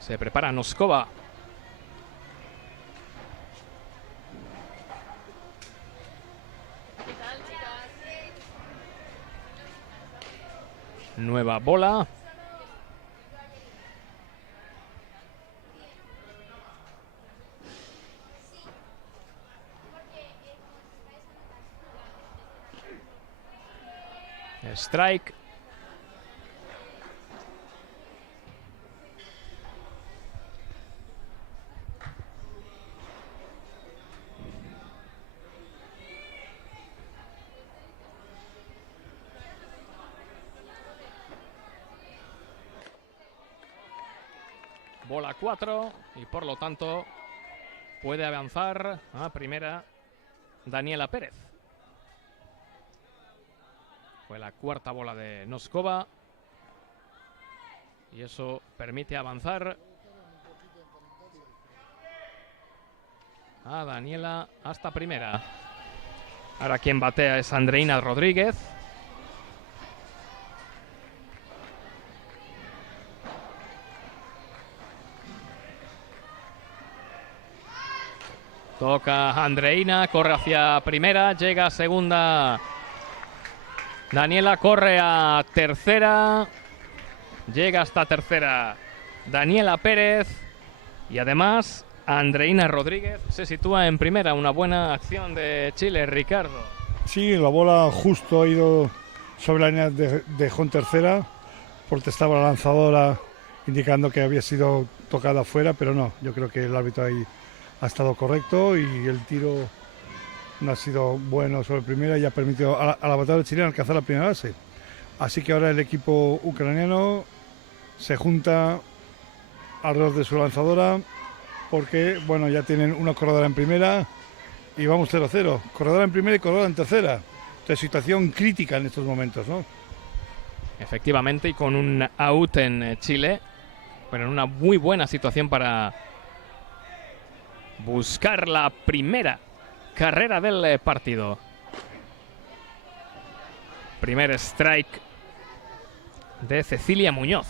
Se prepara Noskova. Nueva bola. Strike. Bola 4 y por lo tanto puede avanzar a primera Daniela Pérez. Fue la cuarta bola de Noskova y eso permite avanzar a Daniela hasta primera. Ahora quien batea es Andreina Rodríguez. Toca Andreina, corre hacia primera, llega a segunda. Daniela corre a tercera, llega hasta tercera Daniela Pérez y además Andreina Rodríguez se sitúa en primera. Una buena acción de Chile, Ricardo. Sí, la bola justo ha ido sobre la línea, dejó en tercera, protestaba la lanzadora indicando que había sido tocada fuera, pero no, yo creo que el árbitro ahí ha estado correcto y el tiro no ha sido bueno sobre primera y ha permitido a la bateadora chilena alcanzar la primera base. Así que ahora el equipo ucraniano se junta alrededor de su lanzadora porque, bueno, ya tienen una corredora en primera y vamos 0-0. Corredora en primera y corredora en tercera. Entonces, situación crítica en estos momentos, ¿no? Efectivamente, y con un out en Chile, pero en una muy buena situación para buscar la primera carrera del partido. Primer strike de Cecilia Muñoz.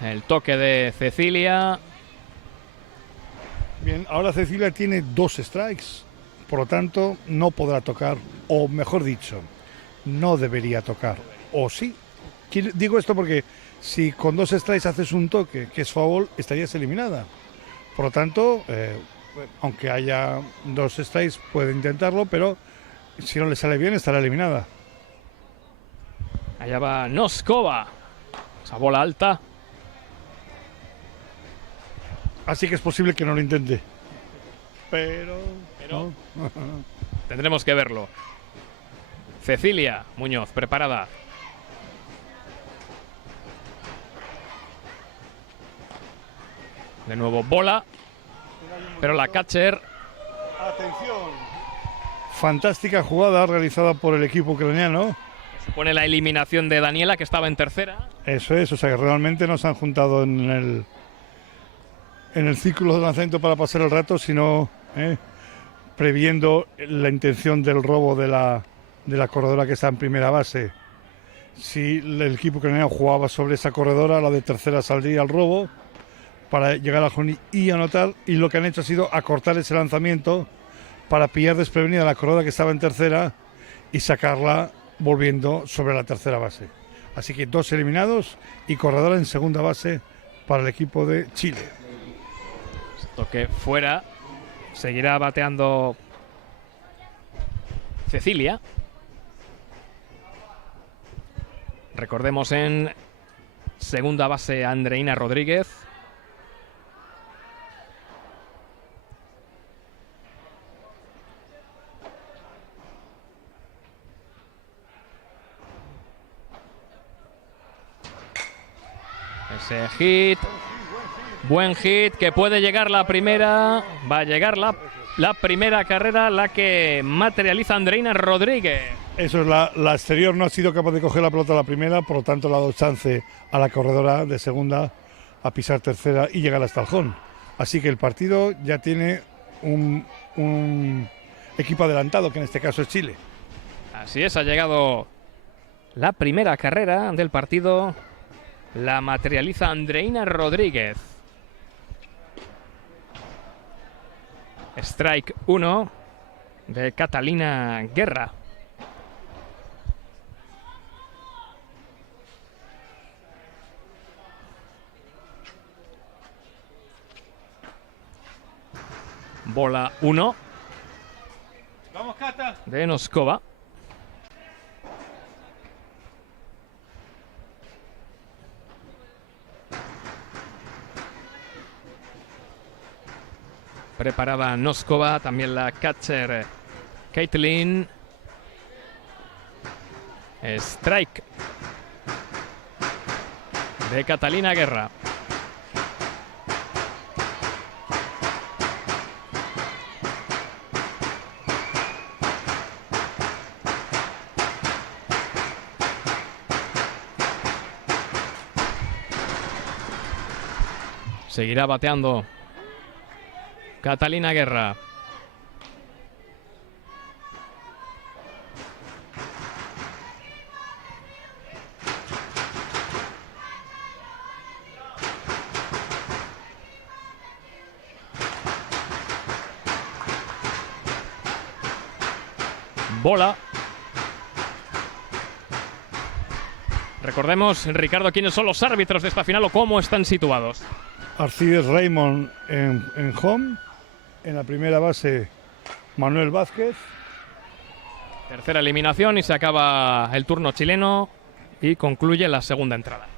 El toque de Cecilia. Bien, ahora Cecilia tiene 2 strikes, por lo tanto no podrá tocar, o mejor dicho, no debería tocar, o sí. Digo esto porque si con 2 strikes haces un toque que es foul, estarías eliminada. Por lo tanto, aunque haya 2 strikes, puede intentarlo, pero si no le sale bien, estará eliminada. Allá va Noskova. Esa bola alta. Así que es posible que no lo intente. Pero... ¿no? Tendremos que verlo. Cecilia Muñoz, preparada. De nuevo bola. Pero la catcher... Atención. Fantástica jugada realizada por el equipo ucraniano. Supone la eliminación de Daniela, que estaba en tercera. Eso es, o sea que realmente no se han juntado en el círculo de lanzamiento para pasar el rato, sino previendo la intención del robo de la corredora que está en primera base. Si el equipo ucraniano jugaba sobre esa corredora, la de tercera saldría al robo para llegar al home y anotar, y lo que han hecho ha sido acortar ese lanzamiento para pillar desprevenida la corredora que estaba en tercera y sacarla volviendo sobre la tercera base. Así que 2 eliminados y corredora en segunda base para el equipo de Chile. Toque fuera. Seguirá bateando Cecilia. Recordemos en segunda base Andreina Rodríguez. Ese hit. Buen hit, que puede llegar la primera. Va a llegar la primera carrera, la que materializa Andreina Rodríguez. Eso es, la exterior no ha sido capaz de coger la pelota a la primera, por lo tanto le ha dado chance a la corredora de segunda a pisar tercera y llegar hasta el home. Así que el partido ya tiene un equipo adelantado, que en este caso es Chile. Así es, ha llegado la primera carrera del partido. La materializa Andreina Rodríguez. Strike 1 de Catalina Guerra. Bola 1. Vamos, Cata. De Noskova. Preparada Noskova, también la catcher Caitlin. Strike de Catalina Guerra. Seguirá bateando Catalina Guerra. Bola. Recordemos, Ricardo, quiénes son los árbitros de esta final o cómo están situados. Arcides Raymond en home. En la primera base, Manuel Vázquez. Tercera eliminación y se acaba el turno chileno y concluye la segunda entrada.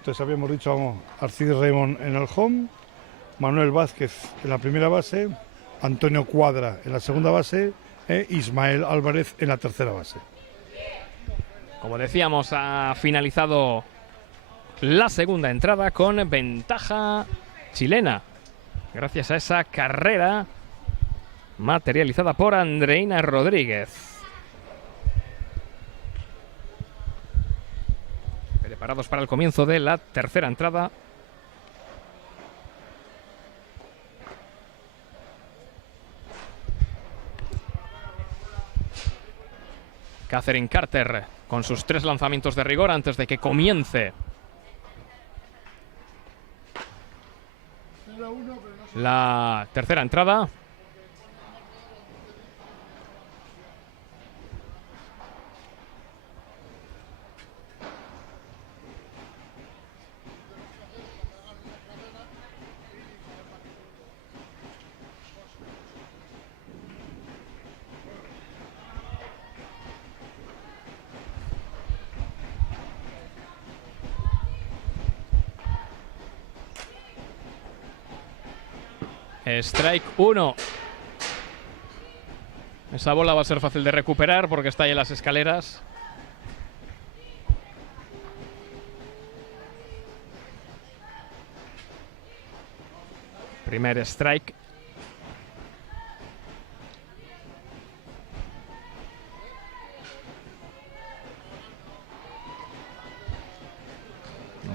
Entonces habíamos dicho Arcides Raymond en el home, Manuel Vázquez en la primera base, Antonio Cuadra en la segunda base e Ismael Álvarez en la tercera base. Como decíamos, ha finalizado la segunda entrada con ventaja chilena, gracias a esa carrera materializada por Andreina Rodríguez. Preparados para el comienzo de la tercera entrada. Catherine Carter con sus 3 lanzamientos de rigor antes de que comience la tercera entrada. Strike 1. Esa bola va a ser fácil de recuperar porque está ahí en las escaleras. Primer strike.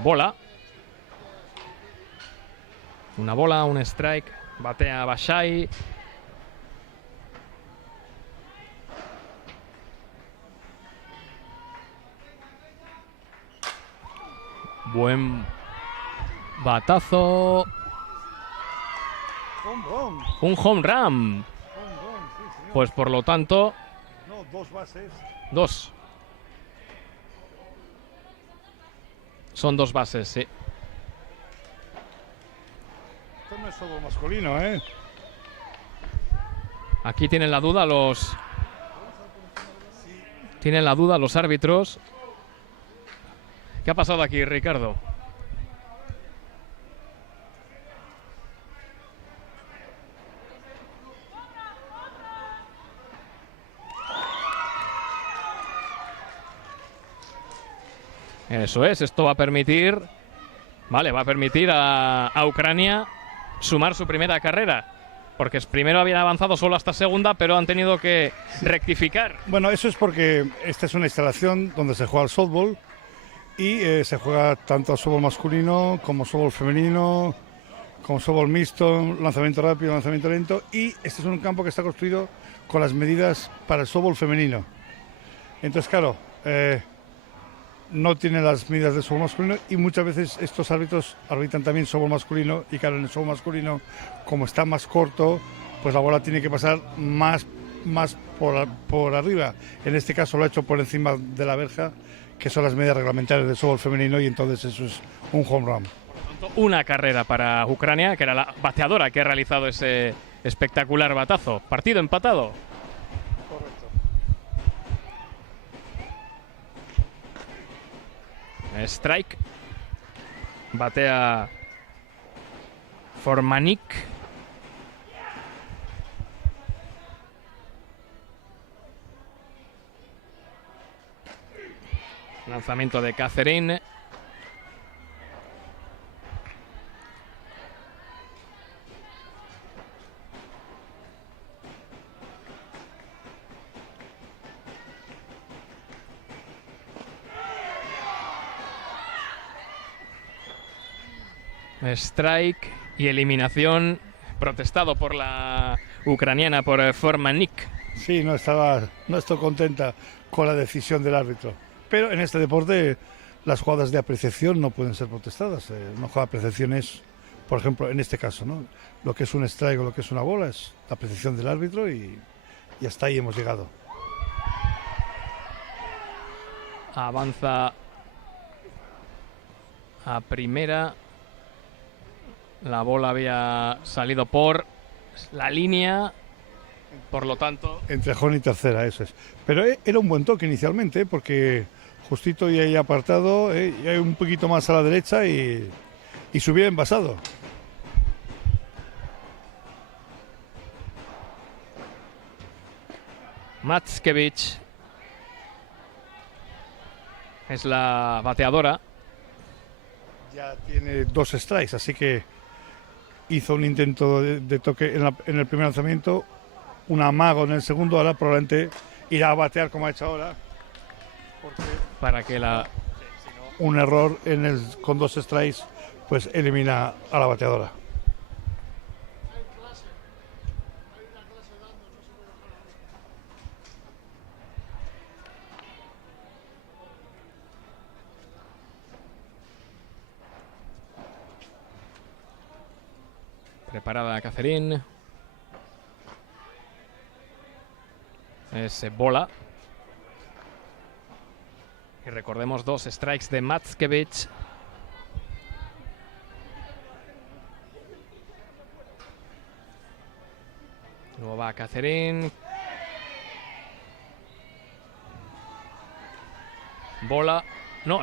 Bola. Una bola, un strike. Batea Bashai. Buen batazo. Un home run. Pues por lo tanto... No, 2 bases. 2. Son 2 bases, sí. Esto no es solo masculino, ¿eh? Aquí tienen la duda los... Tienen la duda los árbitros. ¿Qué ha pasado aquí, Ricardo? Eso es, esto va a permitir... Vale, va a permitir a Ucrania sumar su primera carrera. Porque primero habían avanzado solo hasta segunda, pero han tenido que rectificar. Bueno, eso es porque esta es una instalación donde se juega al softball y se juega tanto softball masculino como softball femenino, como softball mixto, lanzamiento rápido, lanzamiento lento. Y este es un campo que está construido con las medidas para el softball femenino. Entonces, claro, no tiene las medidas de softball masculino y muchas veces estos árbitros arbitran también softball masculino y claro, en el softball masculino, como está más corto, pues la bola tiene que pasar más por arriba. En este caso lo ha hecho por encima de la verja, que son las medidas reglamentarias del softball femenino, y entonces eso es un home run. Una carrera para Ucrania, que era la bateadora que ha realizado ese espectacular batazo. Partido empatado. Strike. Batea Formanik. Lanzamiento de Catherine. Strike y eliminación, protestado por la ucraniana, por Formanik. Sí, no estoy contenta con la decisión del árbitro. Pero en este deporte las jugadas de apreciación no pueden ser protestadas. Una jugada de apreciación es, por ejemplo, en este caso, ¿no? Lo que es un strike o lo que es una bola es la apreciación del árbitro y hasta ahí hemos llegado. avanza a primera. La bola había salido por la línea, por lo tanto... Entre home y tercera, eso es. Pero era un buen toque inicialmente, porque justito y ahí apartado, y hay un poquito más a la derecha y se hubiera envasado. Mackiewicz es la bateadora. Ya tiene 2 strikes, así que hizo un intento de toque en el primer lanzamiento, un amago en el segundo, ahora probablemente irá a batear como ha hecho ahora. Para que un error con 2 strikes pues elimina a la bateadora. Preparada Catherine. Es bola. Y recordemos 2 strikes de Mackiewicz. Luego va Catherine. Bola. No,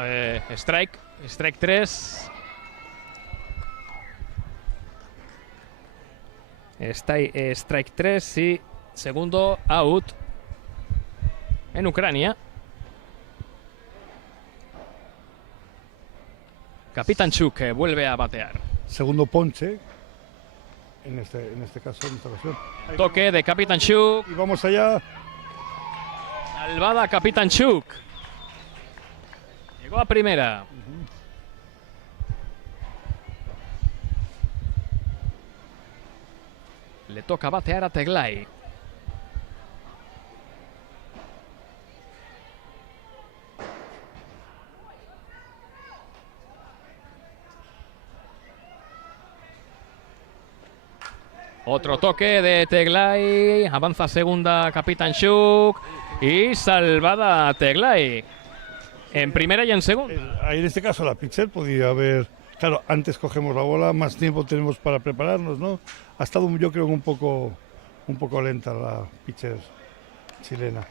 strike. Strike 3. Strike 3 y segundo out en Ucrania. Kapitanchuk vuelve a batear. Segundo ponche en este caso, en esta ocasión. Toque de Kapitanchuk. Y vamos allá. Salvada Kapitanchuk. Llegó a primera. Le toca batear a Teglay. Otro toque de Teglay. Avanza segunda Kapitanchuk. Y salvada Teglay. En primera y en segunda. Ahí en este caso la pitcher podía haber... Claro, antes cogemos la bola, más tiempo tenemos para prepararnos, ¿no? Ha estado, yo creo, un poco lenta la pitcher chilena.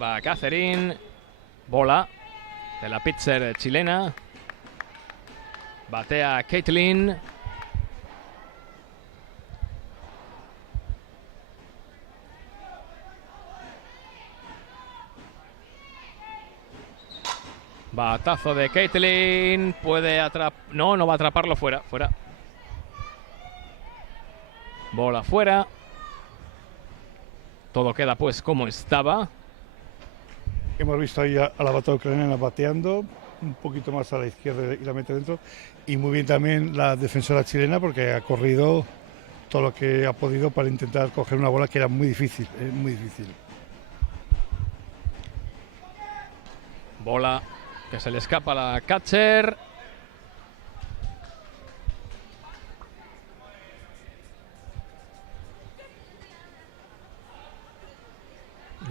Va Catherine. Bola de la pitcher chilena. Batea Caitlin. Batazo de Caitlin. Puede atrapar. No, no va a atraparlo. Fuera. Bola fuera. Todo queda pues como estaba. Hemos visto ahí a la bateadora ucraniana bateando un poquito más a la izquierda y la mete dentro. Y muy bien también la defensora chilena, porque ha corrido todo lo que ha podido para intentar coger una bola que era muy difícil, muy difícil. Bola que se le escapa a la catcher.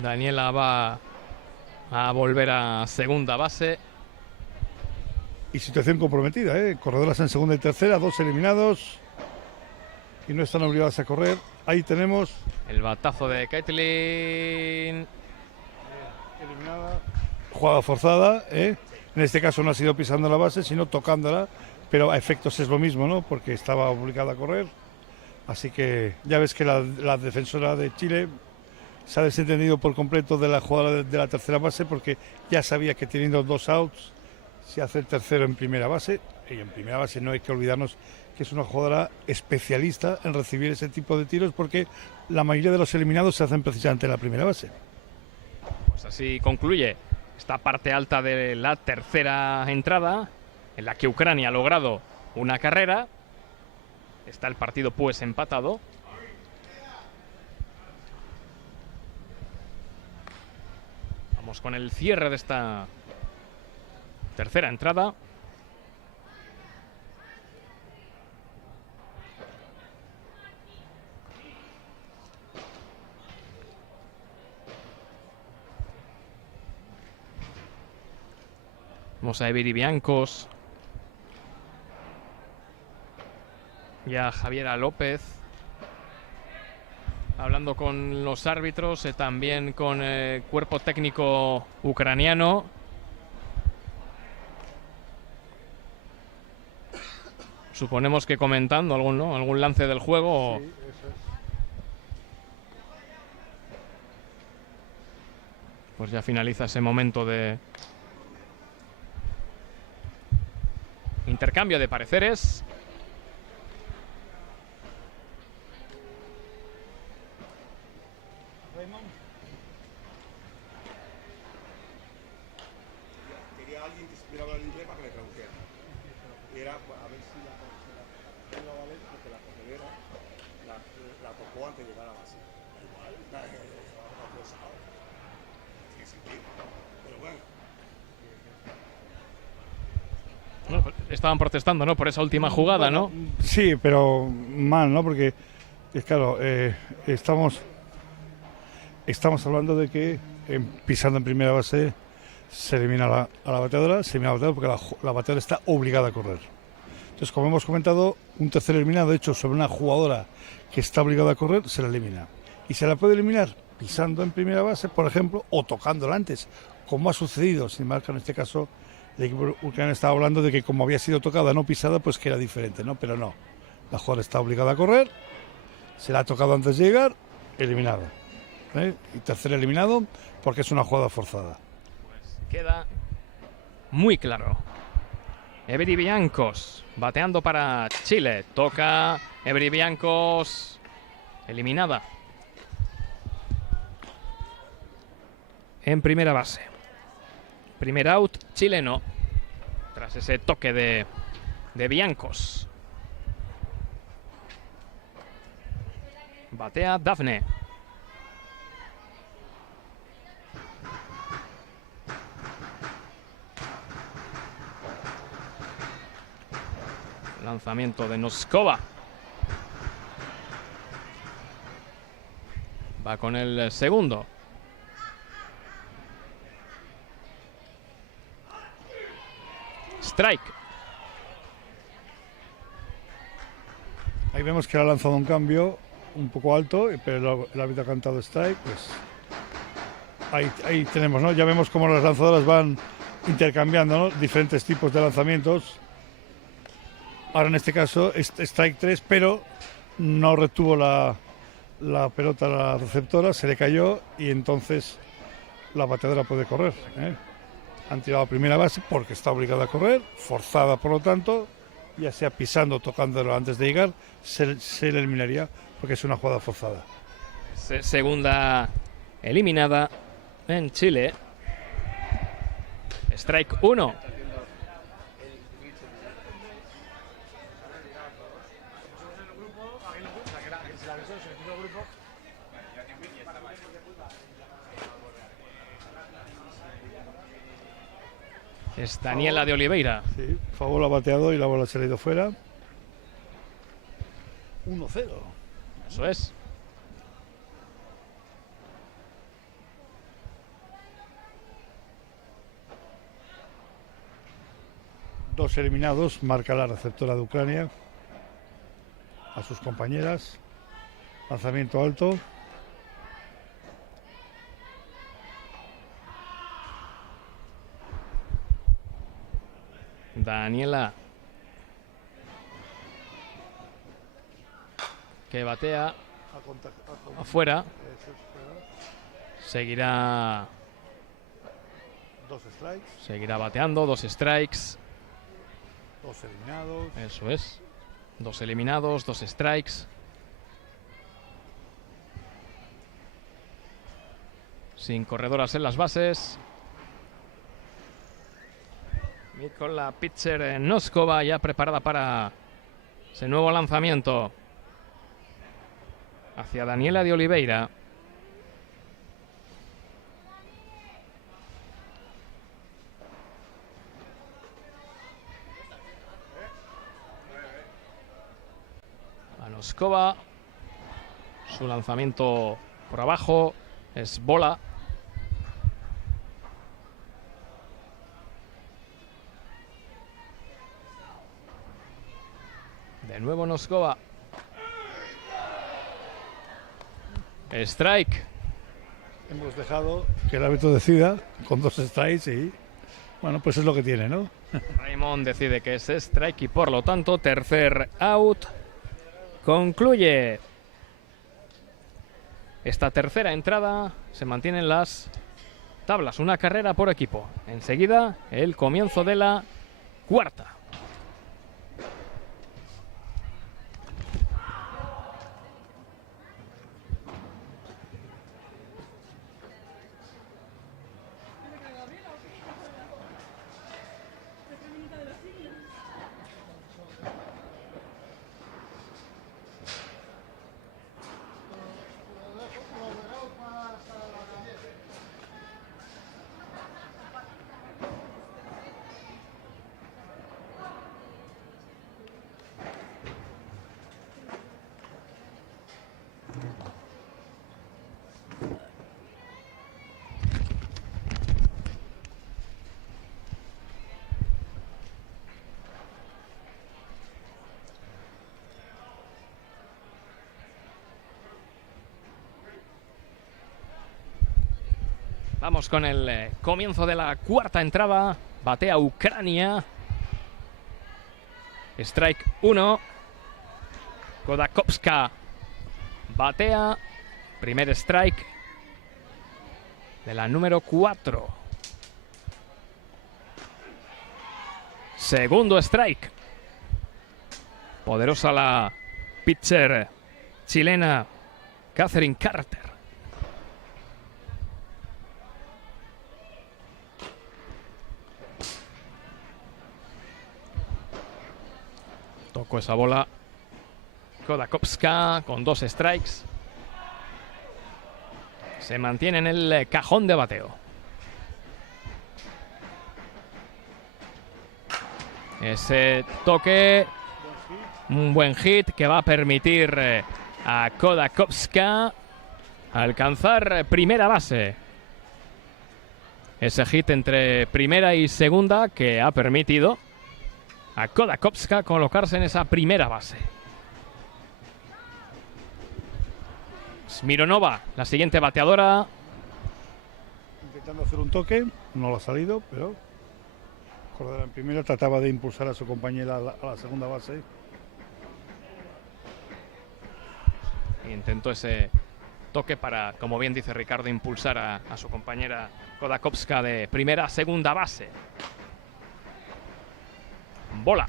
Daniela va a volver a segunda base. Y situación comprometida, corredoras en segunda y tercera, 2 eliminados y no están obligadas a correr. Ahí tenemos el batazo de Caitlin. Eliminada. Jugada forzada, En este caso no ha sido pisando la base, sino tocándola, pero a efectos es lo mismo, ¿no? Porque estaba obligada a correr. Así que ya ves que la defensora de Chile se ha desentendido por completo de la jugada de la tercera base, porque ya sabía que teniendo 2 outs se hace el tercero en primera base. Y en primera base no hay que olvidarnos que es una jugadora especialista en recibir ese tipo de tiros, porque la mayoría de los eliminados se hacen precisamente en la primera base. Pues así concluye esta parte alta de la tercera entrada, en la que Ucrania ha logrado una carrera. Está el partido pues empatado. Vamos con el cierre de esta tercera entrada. Vamos a Everi Biancos. Y a Javiera López. Hablando con los árbitros, también con el cuerpo técnico ucraniano. Suponemos que comentando algún lance del juego. Sí, eso es. Pues ya finaliza ese momento de intercambio de pareceres. Quería alguien que supiera hablar inglés para que le tradujera. Y era pues, a ver si la iba a valer porque la cogedera la tocó antes de llegar a la base. Igual, tiene sentido. Pero bueno. No, pues estaban protestando, ¿no? Por esa última jugada, ¿no? Sí, pero mal, ¿no? Porque, claro, estamos hablando de que pisando en primera base se elimina a la bateadora, porque la bateadora está obligada a correr. Entonces, como hemos comentado, un tercer eliminado hecho sobre una jugadora que está obligada a correr, se la elimina. Y se la puede eliminar pisando en primera base, por ejemplo, o tocándola antes, como ha sucedido. Sin embargo, en este caso, el equipo ucraniano estaba hablando de que como había sido tocada, no pisada, pues que era diferente, ¿no? Pero no. La jugadora está obligada a correr, se la ha tocado antes de llegar, eliminada. Y tercer eliminado, porque es una jugada forzada. Queda muy claro. Everi Biancos bateando para Chile. Toca Everi Biancos. Eliminada. En primera base. Primer out chileno. Tras ese toque de Biancos. Batea Dafne. Lanzamiento de Noskova. Va con el segundo. Strike. Ahí vemos que ha lanzado un cambio un poco alto, pero el árbitro ha cantado strike. Pues ahí tenemos, ¿no? Ya vemos cómo las lanzadoras van intercambiando, ¿no? Diferentes tipos de lanzamientos. Ahora en este caso es strike 3, pero no retuvo la pelota a la receptora, se le cayó y entonces la bateadora puede correr. Han tirado a primera base porque está obligada a correr, forzada por lo tanto, ya sea pisando o tocándolo antes de llegar, se le eliminaría porque es una jugada forzada. Segunda eliminada en Chile. Strike 1. Es Daniela de Oliveira. Sí, Fábula ha bateado y la bola se le ha ido fuera. 1-0. Eso es. Dos eliminados, marca la receptora de Ucrania a sus compañeras. Lanzamiento alto. Daniela, que batea afuera. Seguirá Dos strikes. Seguirá bateando, 2 strikes. Dos eliminados. Eso es. 2 eliminados, 2 strikes. Sin corredoras en las bases. Y con la pitcher Noskova ya preparada para ese nuevo lanzamiento. Hacia Daniela de Oliveira. A Noskova. Su lanzamiento por abajo es bola. De nuevo Noskova. Strike. Hemos dejado que el árbitro decida con 2 strikes y bueno, pues es lo que tiene, ¿no? Raymond decide que es strike y por lo tanto tercer out. Concluye esta tercera entrada. Se mantienen las tablas, una carrera por equipo. Enseguida el comienzo de la cuarta. Vamos con el comienzo de la cuarta entrada. Batea Ucrania. Strike 1. Kodakowska batea. Primer strike de la número 4. Segundo strike. Poderosa la pitcher chilena Catherine Carter. Tocó esa bola Kodakowska con 2 strikes. Se mantiene en el cajón de bateo. Ese toque, un buen hit que va a permitir a Kodakowska alcanzar primera base. Ese hit entre primera y segunda que ha permitido a Kodakowska colocarse en esa primera base. Smironova, la siguiente bateadora. Intentando hacer un toque, no lo ha salido, pero Cordera en primera trataba de impulsar a su compañera a la segunda base. Intentó ese toque para, como bien dice Ricardo, impulsar a su compañera Kodakowska de primera a segunda base. Bola.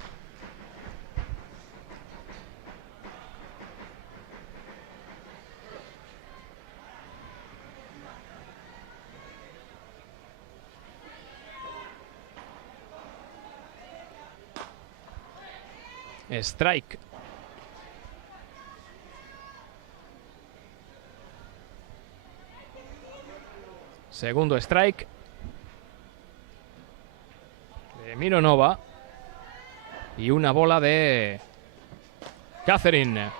Strike. Segundo strike de Mironova. Y una bola de Catherine.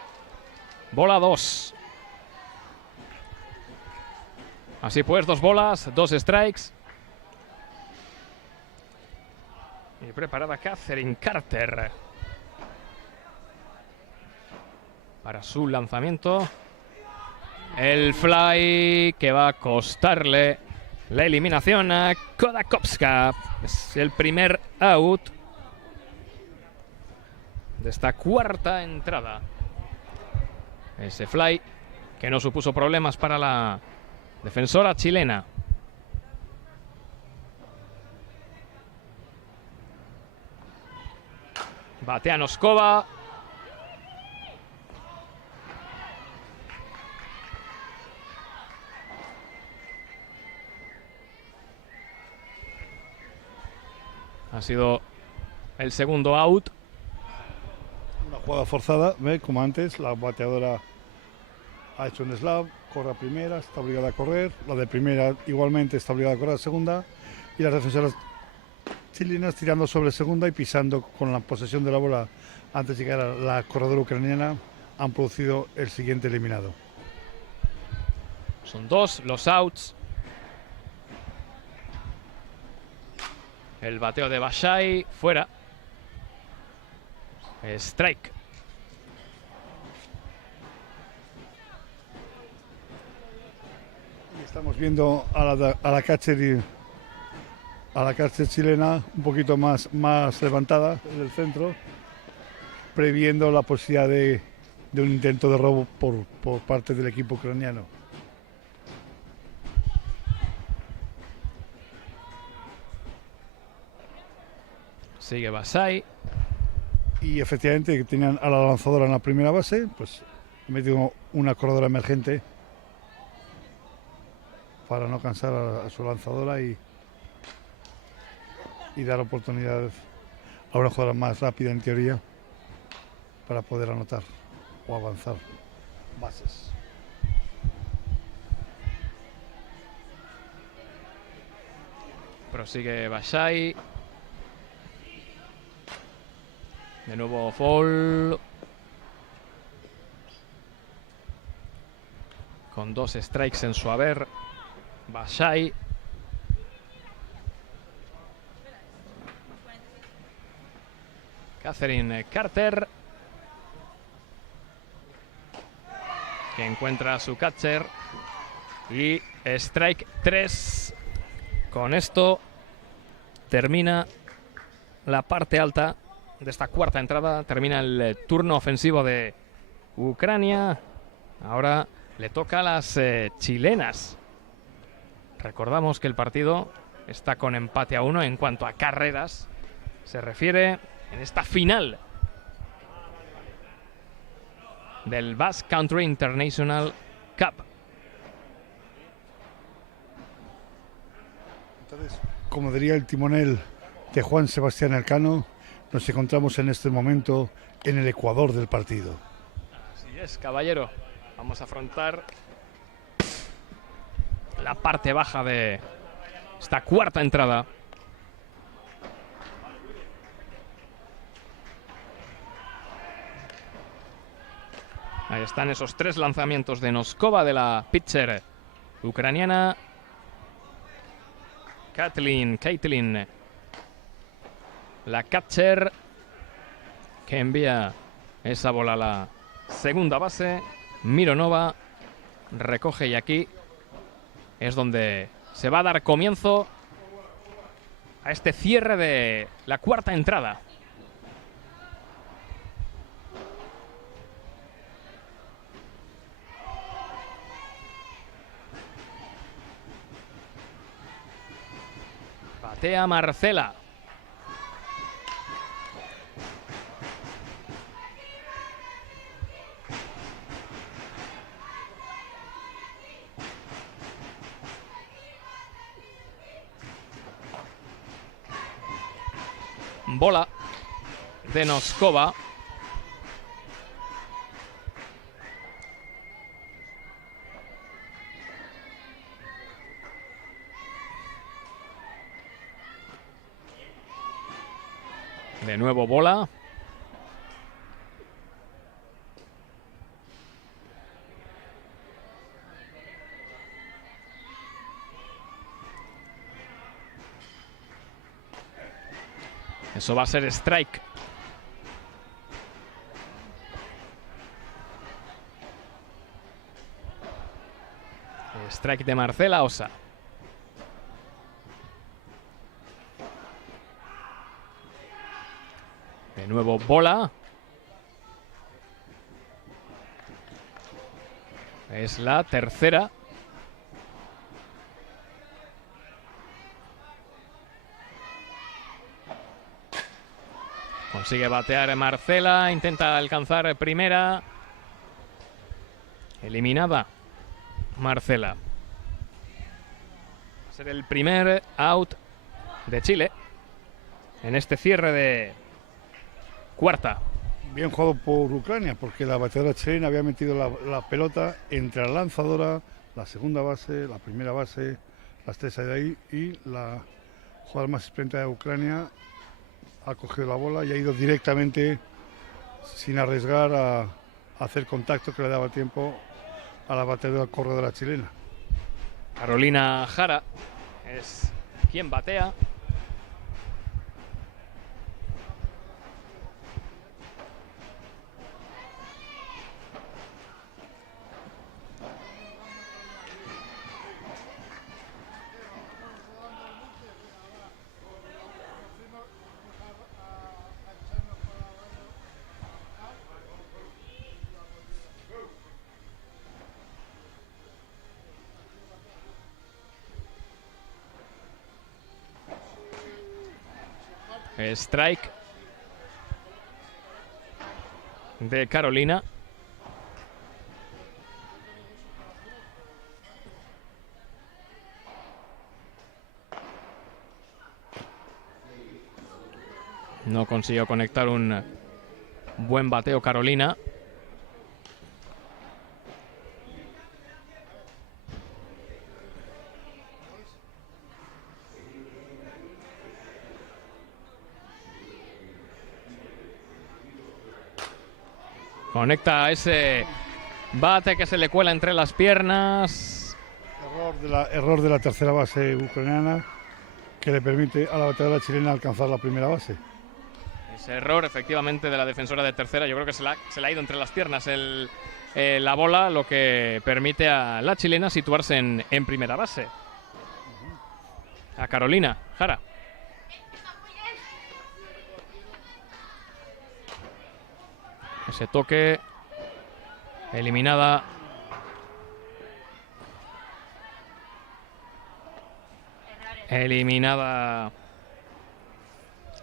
Bola 2. Así pues, 2 bolas, 2 strikes. Y preparada Catherine Carter para su lanzamiento. El fly que va a costarle la eliminación a Kodakowska. Es el primer out de esta cuarta entrada. Ese fly que no supuso problemas para la defensora chilena. Batea Noskova. Ha sido el segundo out. Una jugada forzada, ¿ve? Como antes, la bateadora ha hecho un slap, corre a primera, está obligada a correr, la de primera igualmente está obligada a correr a segunda, y las defensoras chilenas tirando sobre segunda y pisando con la posesión de la bola antes de llegar a la corredora ucraniana, han producido el siguiente eliminado. Son 2 los outs. El bateo de Bashai fuera. Strike. Estamos viendo a la catcher chilena un poquito más levantada en el centro, previendo la posibilidad de un intento de robo por parte del equipo ucraniano. Sigue Basay. Y efectivamente que tenían a la lanzadora en la primera base, pues he metido una corredora emergente para no cansar a su lanzadora y dar oportunidad a una jugadora más rápida en teoría para poder anotar o avanzar bases. Prosigue Basay. De nuevo Fall. Con 2 strikes en su haber. Basay. Catherine Carter, que encuentra a su catcher. Y strike 3. Con esto termina la parte alta de esta cuarta entrada. Termina el turno ofensivo de Ucrania. Ahora le toca a las chilenas. Recordamos que el partido está con empate a 1 en cuanto a carreras se refiere en esta final del Basque Country International Cup. Entonces, como diría el timonel de Juan Sebastián Elcano, nos encontramos en este momento en el ecuador del partido. Así es, caballero. Vamos a afrontar la parte baja de esta cuarta entrada. Ahí están esos 3 lanzamientos de Noskova, de la pitcher ucraniana Caitlin, la catcher, que envía esa bola a la segunda base. Mironova recoge y aquí es donde se va a dar comienzo a este cierre de la cuarta entrada. Batea Marcela. Bola de Noskova. De nuevo bola. Eso va a ser strike. Strike de Marcela Osa. De nuevo bola. Es la tercera. Consigue batear Marcela, intenta alcanzar primera. Eliminada Marcela. Va a ser el primer out de Chile en este cierre de cuarta. Bien jugado por Ucrania, porque la bateadora chilena había metido la pelota entre la lanzadora, la segunda base, la primera base, las 3 de ahí, y la jugadora más experimentada de Ucrania ha cogido la bola y ha ido directamente, sin arriesgar, a hacer contacto que le daba tiempo a la bateadora corredora chilena. Carolina Jara es quien batea. Strike de Carolina. No consiguió conectar un buen bateo Carolina. Conecta ese bate que se le cuela entre las piernas. Error de la tercera base ucraniana que le permite a la bateadora chilena alcanzar la primera base. Ese error efectivamente de la defensora de tercera, yo creo que se le ha ido entre las piernas la bola, lo que permite a la chilena situarse en primera base. A Carolina, Jara. Ese toque, eliminada. Eliminada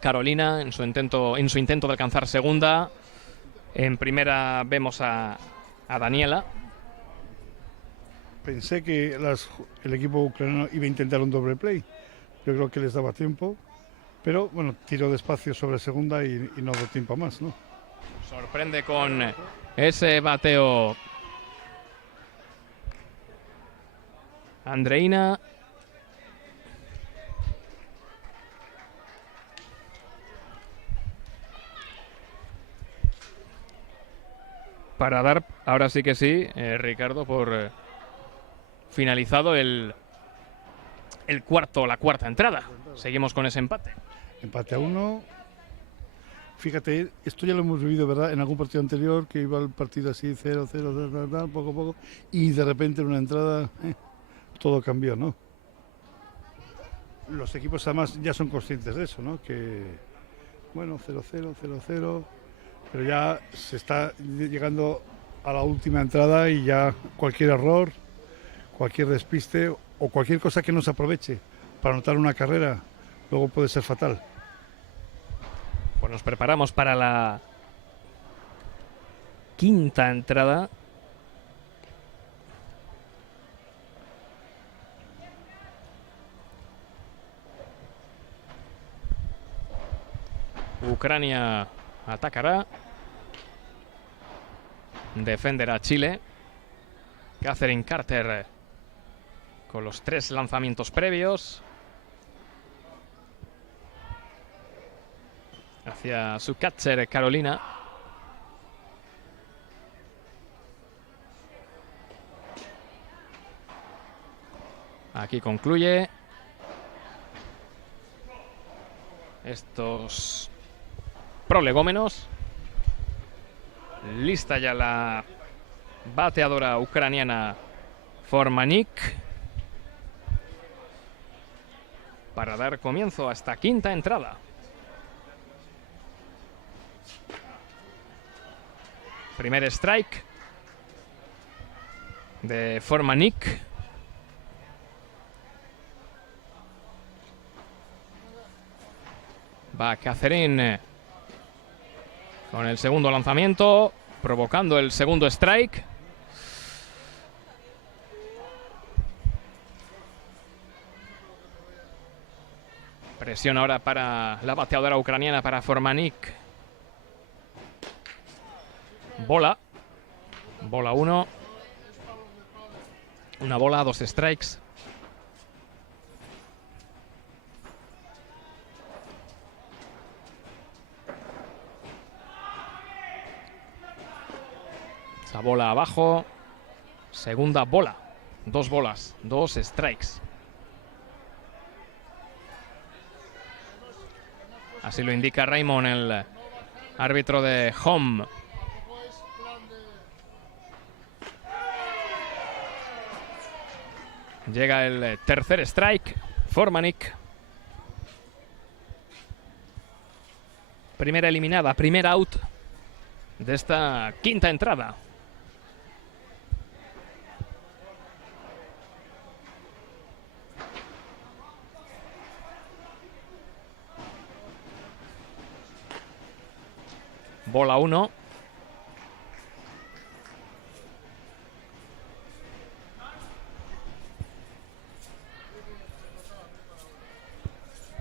Carolina en su intento de alcanzar segunda. En primera vemos a Daniela. Pensé que el equipo ucraniano iba a intentar un doble play. Yo creo que les daba tiempo, pero bueno, tiró despacio sobre segunda y no dio tiempo más, ¿no? Sorprende con ese bateo Andreina. Para dar, ahora sí que sí, Ricardo, por finalizado la cuarta entrada. Seguimos con ese empate. Empate a 1. Fíjate, esto ya lo hemos vivido, ¿verdad? En algún partido anterior, que iba el partido así, 0-0, poco a poco, y de repente en una entrada todo cambió, ¿no? Los equipos además ya son conscientes de eso, ¿no? Que, bueno, 0-0, 0-0, pero ya se está llegando a la última entrada y ya cualquier error, cualquier despiste o cualquier cosa que no se aproveche para anotar una carrera, luego puede ser fatal. Pues nos preparamos para la quinta entrada. Ucrania atacará. Defenderá Chile. Catherine Carter con los 3 lanzamientos previos. Hacia su catcher Carolina. Aquí concluye estos prolegómenos. Lista ya la bateadora ucraniana Formanik para dar comienzo a esta quinta entrada. Primer strike de Formanik. Va Catherine con el segundo lanzamiento, provocando el segundo strike. Presión ahora para la bateadora ucraniana, para Formanik. Bola 1. Una bola, 2 strikes. Esa bola abajo. Segunda bola. 2 bolas, 2 strikes. Así lo indica Raymond, el árbitro de home. Llega el tercer strike. Formanik. Primera eliminada, primer out de esta quinta entrada. Bola 1.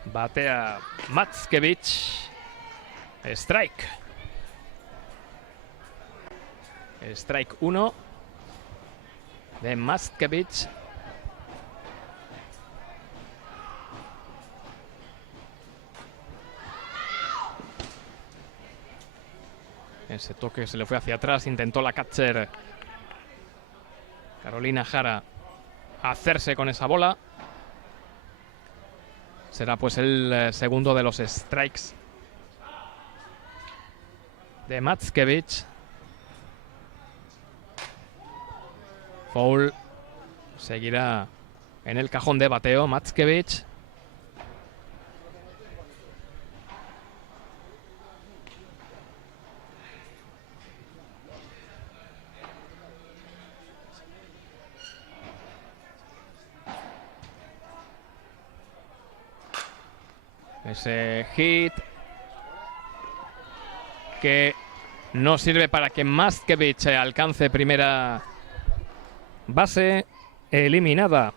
Batea Matskevic. Strike. Strike 1 de Matskevic. Ese toque se le fue hacia atrás, intentó la catcher Carolina Jara hacerse con esa bola. Será pues el segundo de los strikes de Matskevic. Foul seguirá en el cajón de bateo Matskevic. Ese hit que no sirve para que Matskevic alcance primera base. Eliminada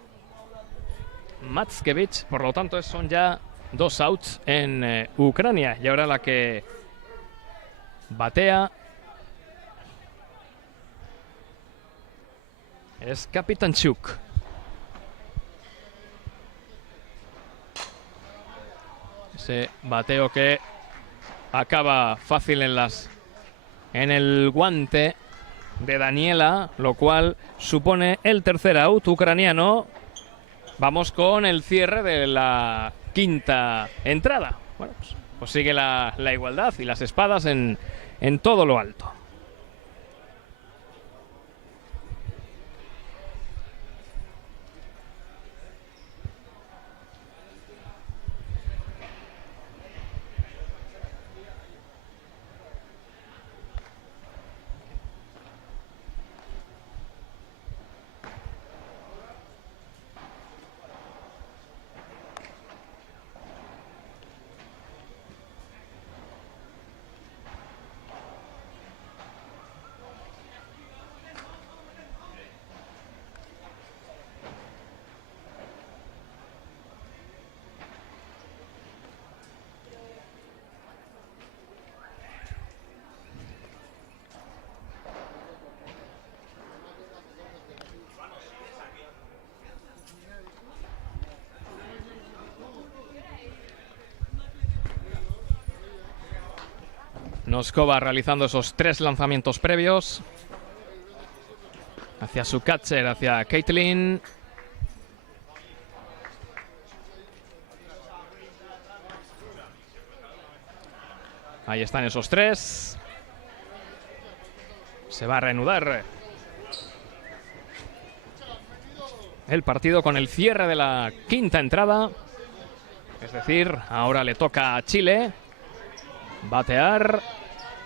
Matskevic, por lo tanto son ya 2 outs en Ucrania. Y ahora la que batea es Kapitanchuk. Ese bateo que acaba fácil en el guante de Daniela, lo cual supone el tercer out ucraniano. Vamos con el cierre de la quinta entrada. Bueno, pues sigue la igualdad y las espadas en todo lo alto. Noskova realizando esos 3 lanzamientos previos hacia su catcher, hacia Caitlin. Ahí están esos 3. Se va a reanudar el partido con el cierre de la quinta entrada. Es decir, ahora le toca a Chile batear,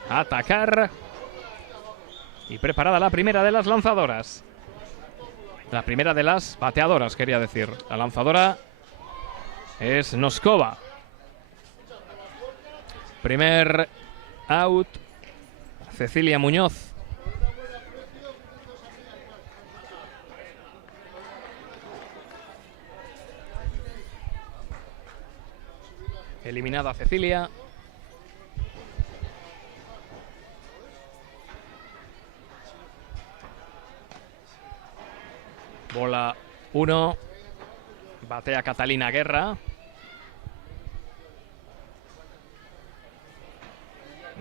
atacar. Y preparada la primera de las lanzadoras. La primera de las bateadoras, quería decir. La lanzadora es Noskova. Primer out, Cecilia Muñoz. Eliminada Cecilia. Bola 1. Batea Catalina Guerra.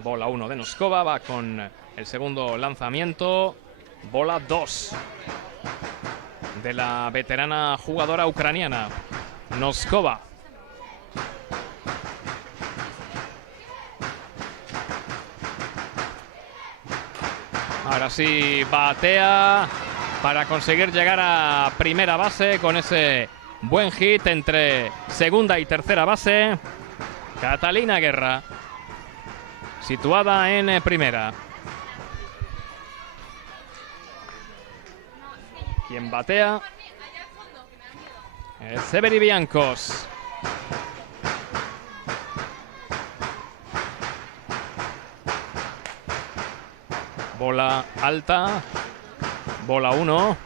Bola 1 de Noskova. Va con el segundo lanzamiento. Bola 2 de la veterana jugadora ucraniana Noskova. Ahora sí batea para conseguir llegar a primera base con ese buen hit entre segunda y tercera base. Catalina Guerra, situada en primera. Quien batea es Severi Biancos. bola alta. Bola 1.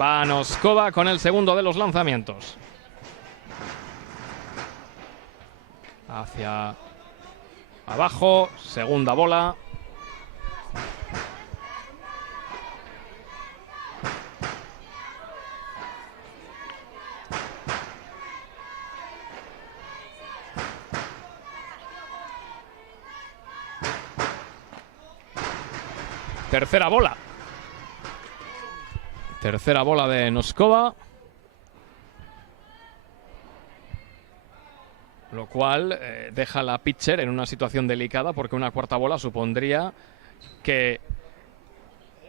Va Noskova con el segundo de los lanzamientos. Hacia abajo, segunda bola. Tercera bola. Tercera bola de Noskova. Lo cual deja a la pitcher en una situación delicada porque una cuarta bola supondría que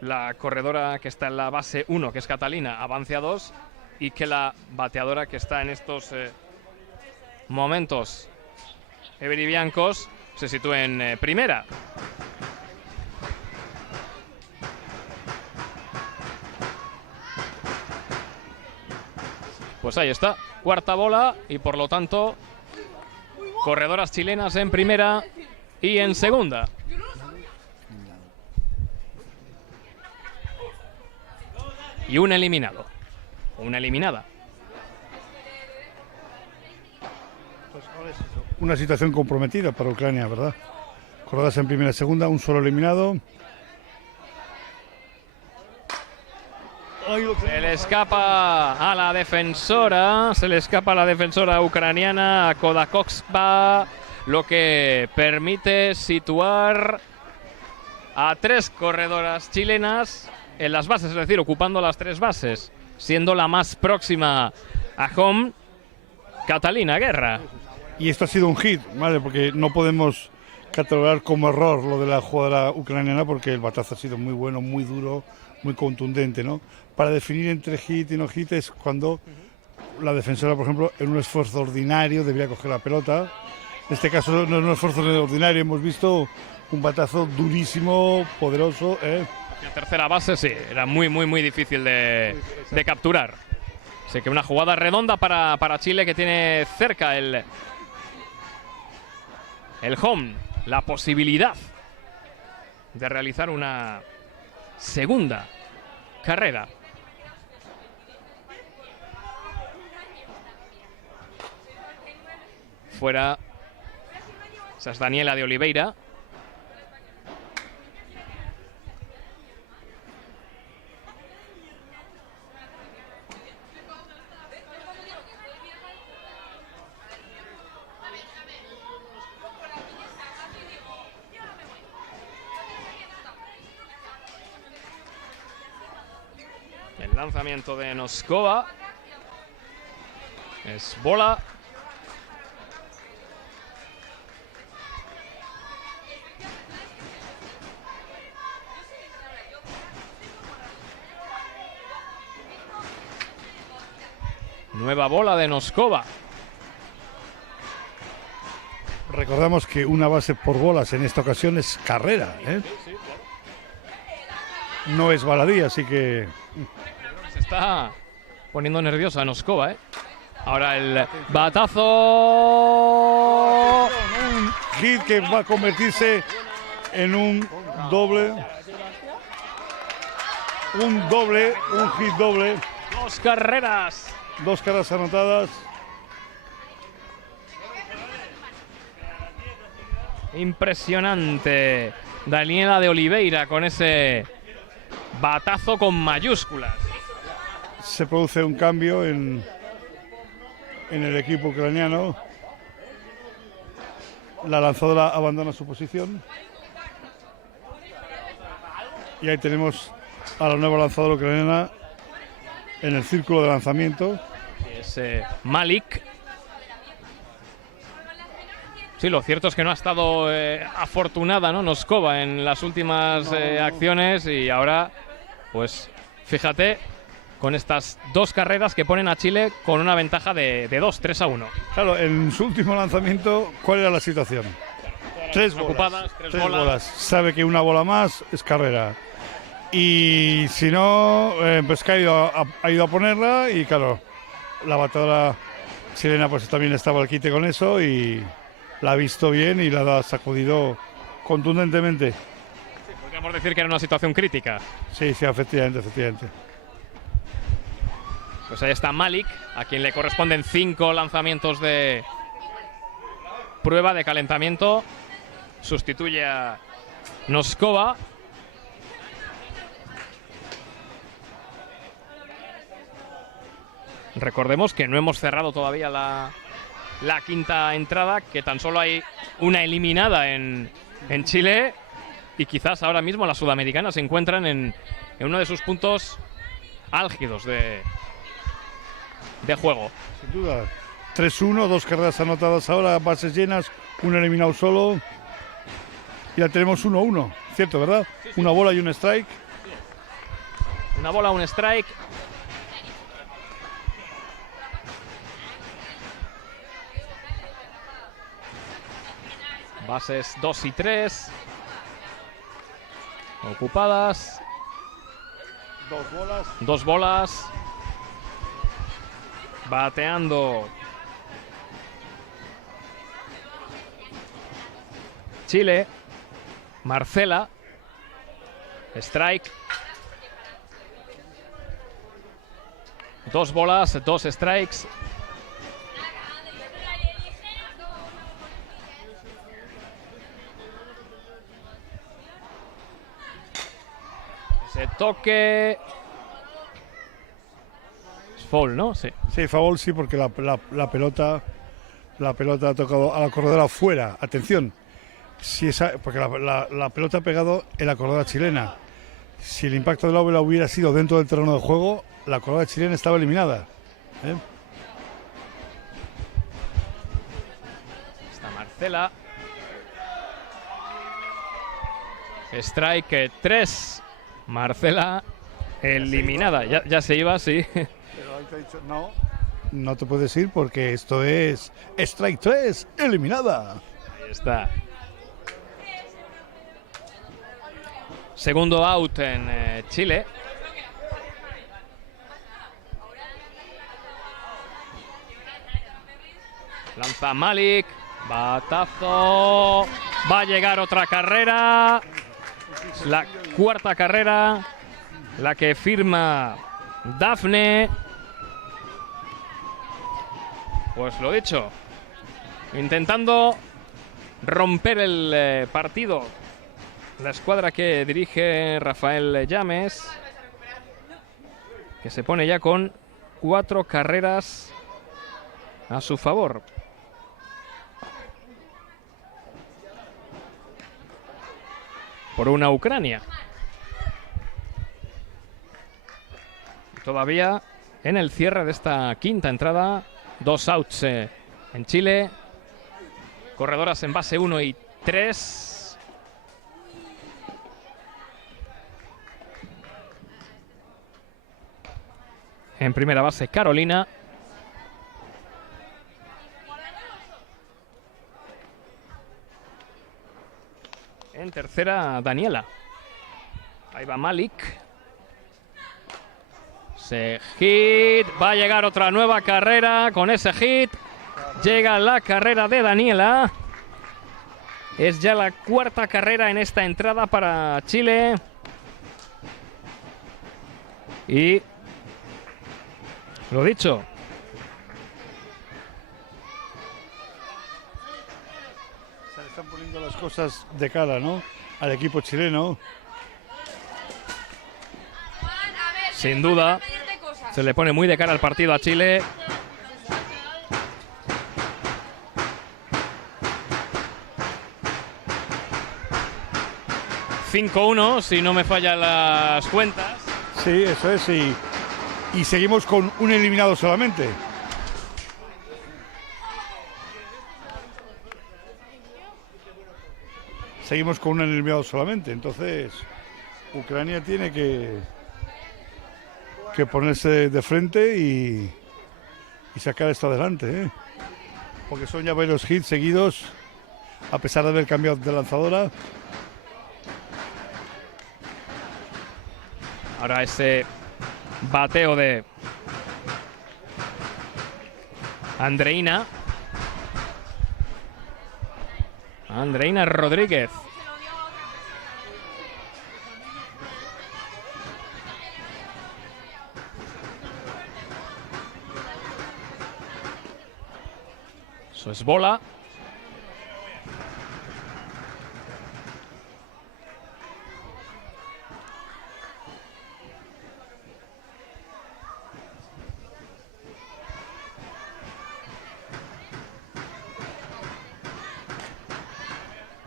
la corredora que está en la base 1, que es Catalina, avance a 2 y que la bateadora que está en estos momentos, Everi Biancos, se sitúe en primera. Pues ahí está, cuarta bola y por lo tanto corredoras chilenas en primera y en segunda. Y un eliminado, una eliminada. Pues ahora es una situación comprometida para Ucrania, ¿verdad? Corredoras en primera y segunda, un solo eliminado. Se le escapa a la defensora, ucraniana, a Kodakova, lo que permite situar a 3 corredoras chilenas en las bases, es decir, ocupando las 3 bases, siendo la más próxima a home, Catalina Guerra. Y esto ha sido un hit, ¿vale? Porque no podemos catalogar como error lo de la jugadora ucraniana porque el batazo ha sido muy bueno, muy duro, muy contundente, ¿no? Para definir entre hit y no hit es cuando la defensora, por ejemplo, en un esfuerzo ordinario debería coger la pelota. En este caso no es un esfuerzo ordinario, hemos visto un batazo durísimo, poderoso. La tercera base sí, era muy difícil de capturar. Así que una jugada redonda para Chile, que tiene cerca el home, la posibilidad de realizar una segunda carrera. Fuera, esa es Daniela de Oliveira. El lanzamiento de Noskova es bola. Nueva bola de Noskova. Recordamos que una base por bolas en esta ocasión es carrera, ¿eh? No es baladí, así que... Se está poniendo nerviosa Noskova, ¿eh? Ahora el batazo. Un hit que va a convertirse en un doble. Un hit doble. 2 carreras. 2 carreras anotadas. Impresionante. Daniela de Oliveira con ese batazo con mayúsculas. Se produce un cambio en el equipo ucraniano. La lanzadora abandona su posición. Y ahí tenemos a la nueva lanzadora ucraniana en el círculo de lanzamiento. Es Malik. Sí, lo cierto es que no ha estado afortunada, ¿no? Noskova en las últimas acciones, y ahora, pues, fíjate, con estas 2 carreras que ponen a Chile con una ventaja de 2, 3-1. Claro, en su último lanzamiento, ¿cuál era la situación? 3 bolas. Ocupadas, 3 bolas. Sabe que una bola más es carrera. Y si no, pues que ha ido a ponerla, y claro, la bateadora chilena pues también estaba al quite con eso, y la ha visto bien y la ha sacudido contundentemente. Sí, podríamos decir que era una situación crítica. Sí, sí, efectivamente, efectivamente. Pues ahí está Malik, a quien le corresponden 5 lanzamientos de prueba de calentamiento. Sustituye a Noskova. Recordemos que no hemos cerrado todavía la quinta entrada, que tan solo hay una eliminada en Chile, y quizás ahora mismo las sudamericanas se encuentran en uno de sus puntos álgidos de juego. Sin duda. 3-1, 2 carreras anotadas ahora, bases llenas, un eliminado solo. Ya tenemos 1-1, ¿cierto, verdad? Sí, sí. Una bola y un strike. Una bola, un strike. Bases 2 y 3. Ocupadas. 2 bolas. 2 bolas. Bateando Chile. Marcela. Strike. 2 bolas, 2 strikes. Ese toque. Es foul, ¿no? Sí. Sí, foul sí, porque la pelota ha tocado a la corredora fuera. Atención. Si porque la pelota ha pegado en la corredora chilena. Si el impacto de la bola hubiera sido dentro del terreno de juego, la corredora chilena estaba eliminada. Está Marcela. Strike 3. Marcela eliminada. Ya se iba, sí. Pero ahí te he dicho, no te puedes ir porque esto es strike 3, eliminada. Ahí está. Segundo out en Chile. Lanza Malik. Batazo. Va a llegar otra carrera. La cuarta carrera. La que firma Dafne. Pues lo dicho. Intentando romper el partido. La escuadra que dirige Rafael Llames, que se pone ya con 4 carreras a su favor. Por una Ucrania. Todavía en el cierre de esta quinta entrada, 2 outs en Chile. Corredoras en base 1 y 3. En primera base, Carolina. En tercera, Daniela. Ahí va Malik. Ese hit. Va a llegar otra nueva carrera. Con ese hit llega la carrera de Daniela. Es ya la cuarta carrera en esta entrada para Chile. Y lo dicho. Se le están poniendo las cosas de cara, ¿no? Al equipo chileno. Sin duda. Se le pone muy de cara al partido a Chile. ...5-1, si no me fallan las cuentas. Sí, eso es, y seguimos con un eliminado solamente. Seguimos con un eliminado solamente, entonces Ucrania tiene que ponerse de frente y sacar esto adelante, ¿eh? Porque son ya varios hits seguidos, a pesar de haber cambiado de lanzadora. Ahora ese bateo de Andreina. Andreina Rodríguez. Eso es bola.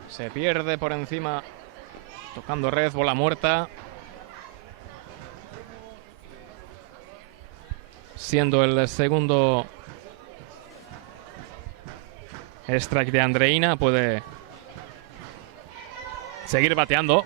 Se pierde por encima, tocando red, bola muerta. Siendo el segundo strike de Andreina, puede seguir bateando.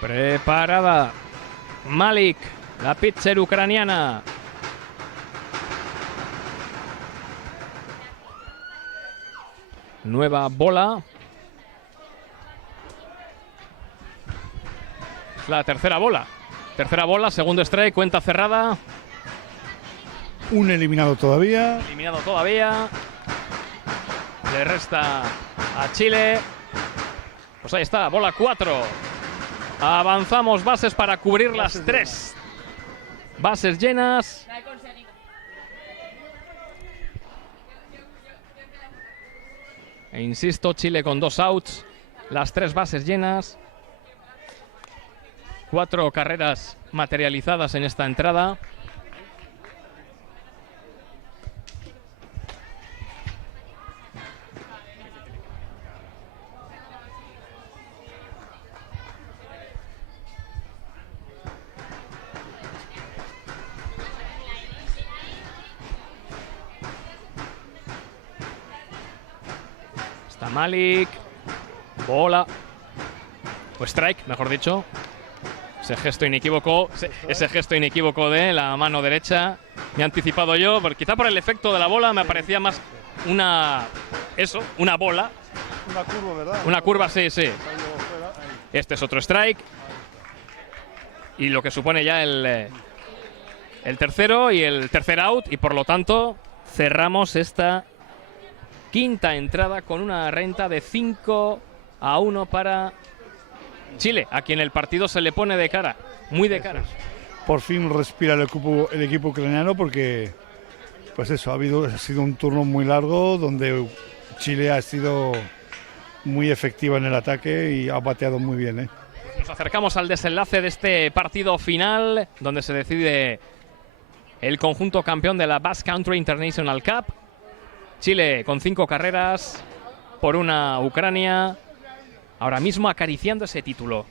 Preparada Malik, la pitcher ucraniana. Nueva bola. La tercera bola. Tercera bola, segundo strike, cuenta cerrada. Un eliminado todavía. Eliminado todavía. Le resta a Chile. Pues ahí está, bola 4. Avanzamos bases para cubrir las 3. Bases llenas. E insisto, Chile con 2 outs. Las 3 bases llenas. 4 carreras materializadas en esta entrada. Malik, bola, o strike, mejor dicho. Ese gesto inequívoco de la mano derecha. Me he anticipado yo, porque quizá por el efecto de la bola me parecía más una bola. Una curva, ¿verdad? Una curva, sí. Este es otro strike. Y lo que supone ya el tercero y el tercer out, y por lo tanto cerramos esta quinta entrada con una renta de 5-1 para Chile, a quien el partido se le pone de cara, muy de cara. Por fin respira el equipo ucraniano, porque pues eso, ha sido un turno muy largo donde Chile ha sido muy efectiva en el ataque y ha bateado muy bien. Nos acercamos al desenlace de este partido final, donde se decide el conjunto campeón de la Basque Country International Cup. Chile con 5 carreras por una Ucrania, ahora mismo acariciando ese título.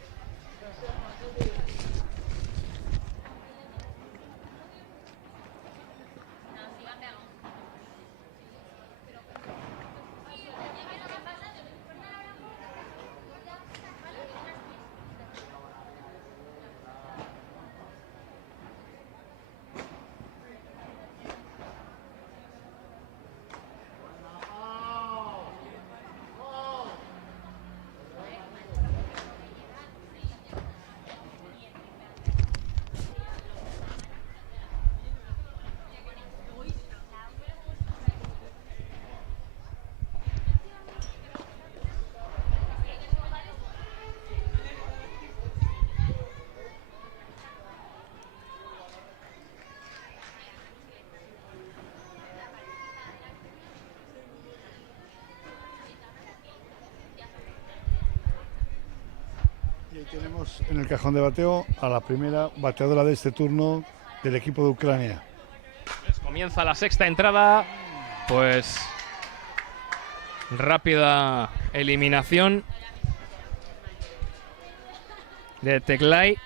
Tenemos en el cajón de bateo a la primera bateadora de este turno del equipo de Ucrania. Pues comienza la sexta entrada, pues rápida eliminación de Teglay.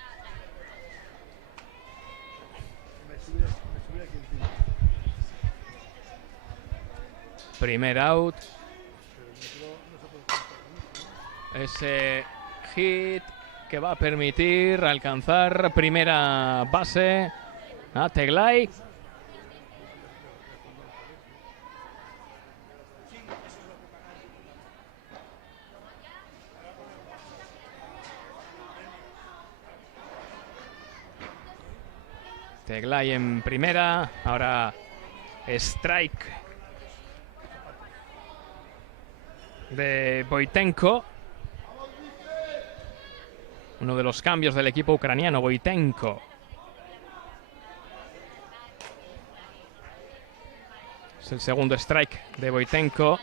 Primer out. Ese hit que va a permitir alcanzar primera base a Teglay. Teglay en primera, ahora strike de Voitenko. Uno de los cambios del equipo ucraniano, Voitenko. Es el segundo strike de Voitenko.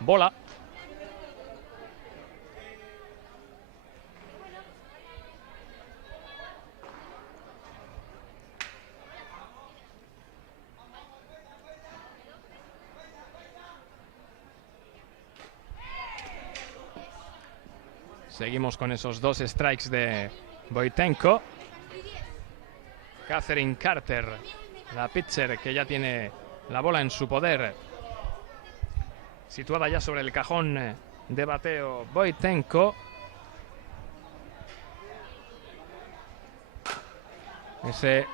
Bola. Seguimos con esos dos strikes de Voitenko. Catherine Carter, la pitcher que ya tiene la bola en su poder, situada ya sobre el cajón de bateo Voitenko. Ese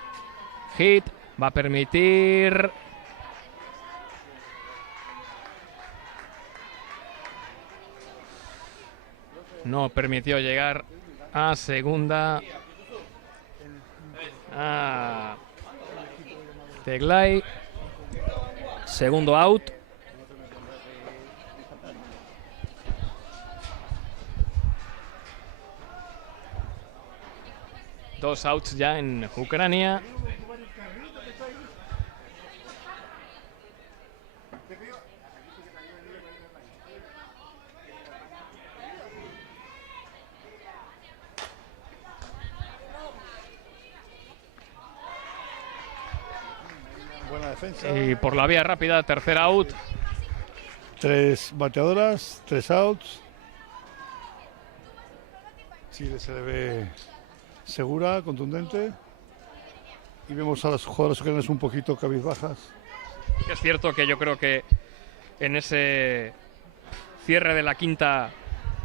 hit va a permitir no permitió llegar a segunda. Teglay. Segundo out. Dos outs ya en Ucrania. Buena defensa. Y por la vía rápida, tercer out. 3 bateadoras, 3 outs. Chile se le ve segura, contundente. Y vemos a las jugadoras ucranianas un poquito cabizbajas. Es cierto que yo creo que en ese cierre de la quinta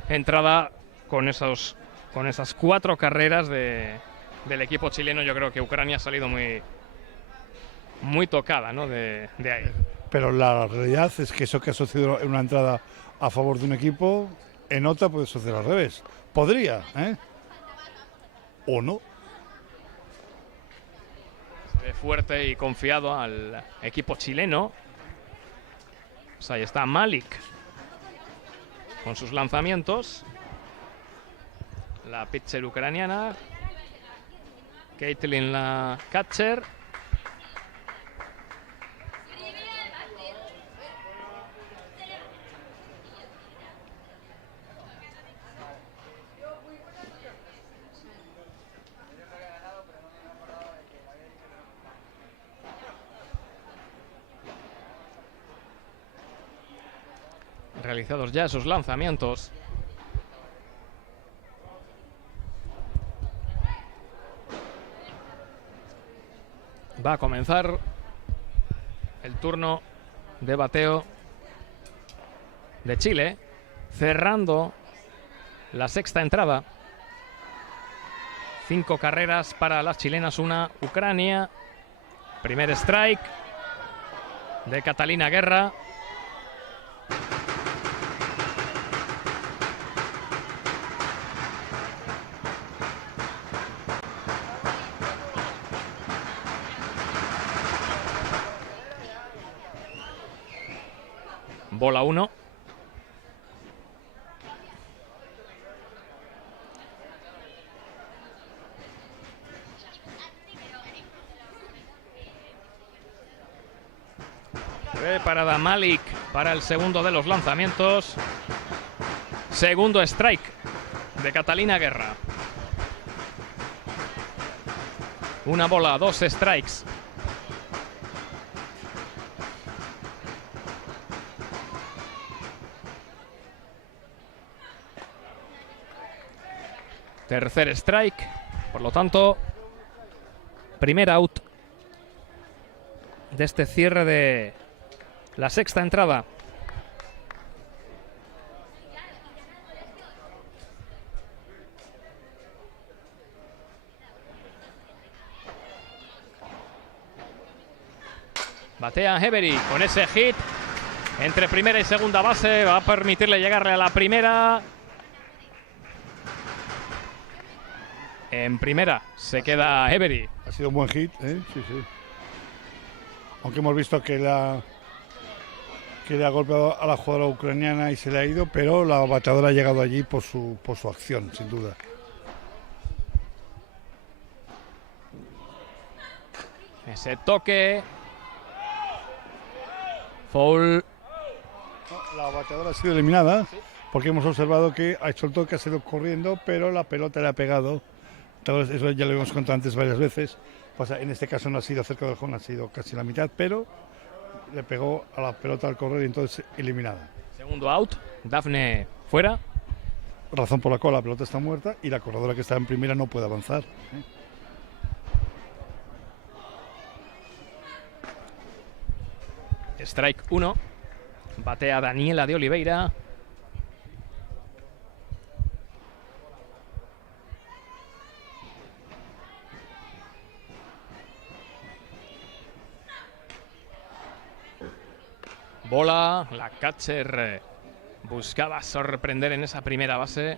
entrada, con esas 4 carreras del equipo chileno, yo creo que Ucrania ha salido muy tocada, ¿no? de ahí. Pero la realidad es que eso que ha sucedido en una entrada a favor de un equipo, en otra puede suceder al revés. Podría, ¿eh? O no. Se ve fuerte y confiado al equipo chileno. Pues ahí está Malik con sus lanzamientos. La pitcher ucraniana. Caitlin, la catcher. Realizados ya esos lanzamientos. Va a comenzar el turno de bateo de Chile, cerrando la sexta entrada. 5 carreras para las chilenas, 1 Ucrania. Primer strike de Catalina Guerra. Bola 1. Preparada Malik para el segundo de los lanzamientos. Segundo strike de Catalina Guerra. 1 bola, 2 strikes. Tercer strike, por lo tanto, primer out de este cierre de la sexta entrada. Batea Every con ese hit entre primera y segunda base. Va a permitirle llegarle a la primera. En primera se queda Every. Ha sido un buen hit, ¿eh? Sí, sí. Aunque hemos visto que le ha golpeado a la jugadora ucraniana y se le ha ido, pero la bateadora ha llegado allí por su acción, sin duda. Ese toque. Foul. La bateadora ha sido eliminada porque hemos observado que ha hecho el toque, ha sido corriendo, pero la pelota le ha pegado. Eso ya lo hemos contado antes varias veces. Pasa, en este caso no ha sido cerca del home, ha sido casi la mitad, pero le pegó a la pelota al correr y entonces eliminada. Segundo out. Dafne fuera. Razón por la cual la pelota está muerta y la corredora que está en primera no puede avanzar. Strike 1. Batea Daniela de Oliveira. Bola. La catcher buscaba sorprender en esa primera base,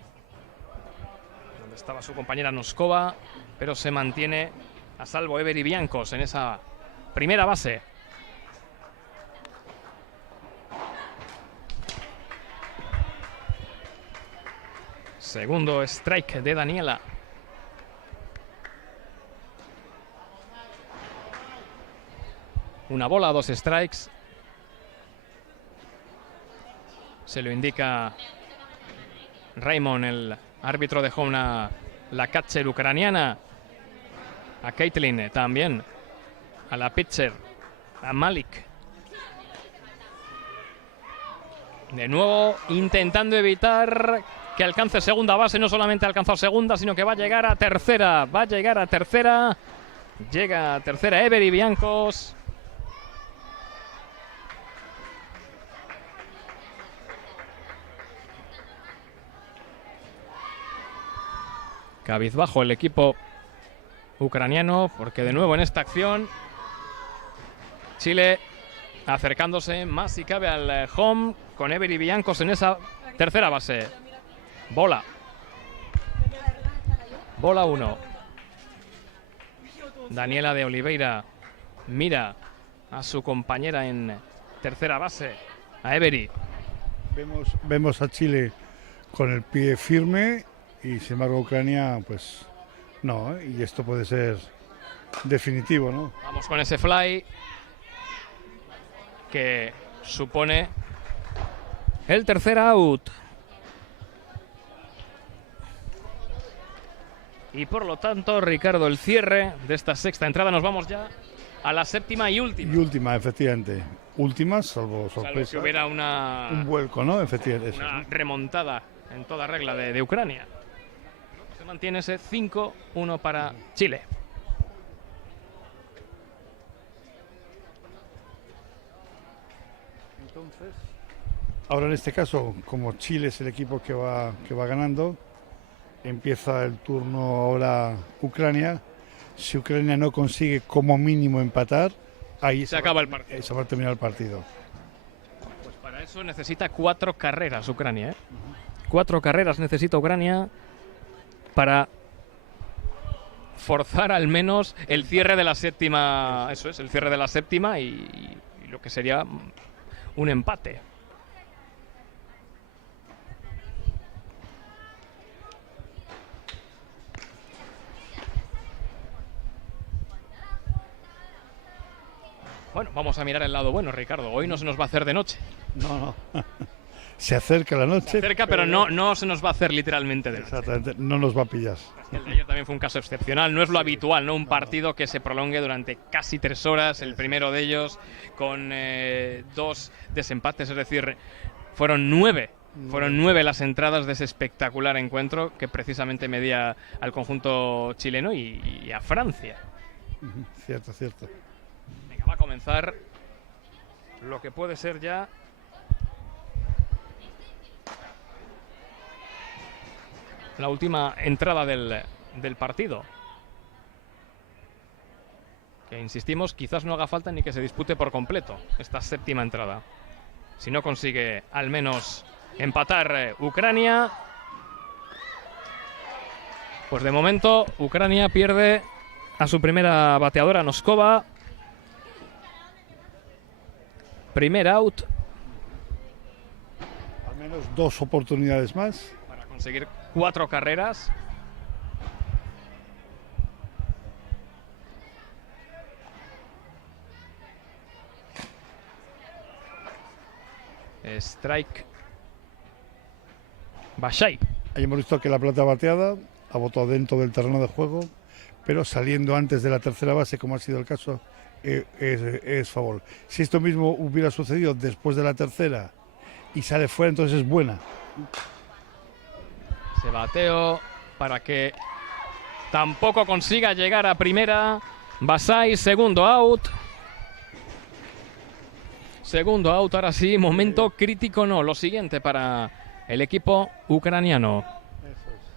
donde estaba su compañera Noskova, pero se mantiene a salvo Every Biancos en esa primera base. Segundo strike de Daniela. Una bola, 2 strikes. Se lo indica Raymond, el árbitro de home, la catcher ucraniana. A Caitlin también. A la pitcher, a Malik. De nuevo intentando evitar que alcance segunda base. No solamente ha alcanzado segunda, sino que va a llegar a tercera. Va a llegar a tercera. Llega a tercera Every Biancos. Cabizbajo el equipo ucraniano, porque de nuevo en esta acción Chile acercándose más si cabe al home con Every Biancos en esa tercera base. Bola. Bola 1. Daniela de Oliveira mira a su compañera en tercera base, a Every. Vemos a Chile con el pie firme y sin embargo Ucrania pues no, ¿eh? Y esto puede ser definitivo, ¿no? Vamos con ese fly que supone el tercer out. Y por lo tanto, Ricardo, el cierre de esta sexta entrada. Nos vamos ya a la séptima y última. Y última, efectivamente. Última, salvo sorpresa. Salvo que hubiera un vuelco, ¿no? Efectivamente. Una remontada en toda regla de Ucrania. Se mantiene ese 5-1 para Chile. Entonces, ahora en este caso, como Chile es el equipo que va ganando, empieza el turno ahora Ucrania. Si Ucrania no consigue como mínimo empatar, ahí se acaba el partido. Se va a terminar el partido. Pues para eso necesita 4 carreras Ucrania, ¿eh? 4 carreras necesita Ucrania para forzar al menos el cierre de la séptima. Eso es, el cierre de la séptima y lo que sería un empate. Bueno, vamos a mirar el lado bueno, Ricardo. Hoy no se nos va a hacer de noche. No. Se acerca la noche. Se acerca, pero no se nos va a hacer literalmente de noche. Exactamente, no nos va a pillar. El de ayer también fue un caso excepcional. No es lo habitual, ¿no? Un partido que se prolongue durante casi 3 horas. El primero de ellos con 2 desempates, es decir, fueron 9. Fueron 9 las entradas de ese espectacular encuentro que precisamente medía al conjunto chileno y a Francia. Cierto. Venga, va a comenzar lo que puede ser ya la última entrada del partido. que insistimos, quizás no haga falta ni que se dispute por completo esta séptima entrada. Si no consigue al menos empatar Ucrania, pues de momento Ucrania pierde a su primera bateadora, Noskova. Primer out. Al menos 2 oportunidades más. Para conseguir 4 carreras. Strike. Bashai. Ahí hemos visto que la pelota bateada ha botado dentro del terreno de juego, pero saliendo antes de la tercera base, como ha sido el caso, es favor. Si esto mismo hubiera sucedido después de la tercera y sale fuera, entonces es buena. Se bateó para que tampoco consiga llegar a primera. Basay, segundo out. Segundo out, ahora sí, momento crítico no. Lo siguiente para el equipo ucraniano.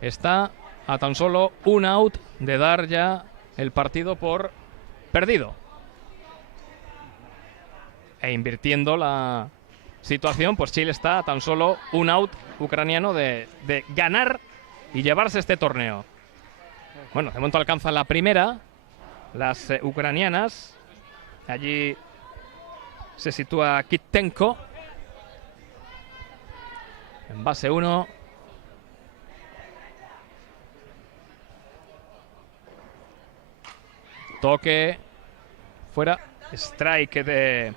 Está a tan solo un out de dar ya el partido por perdido. E invirtiendo la situación, pues Chile está a tan solo un out ucraniano de ganar y llevarse este torneo. Bueno, de momento alcanzan la primera las ucranianas. Allí se sitúa Kitenko en base 1. Toque fuera, strike de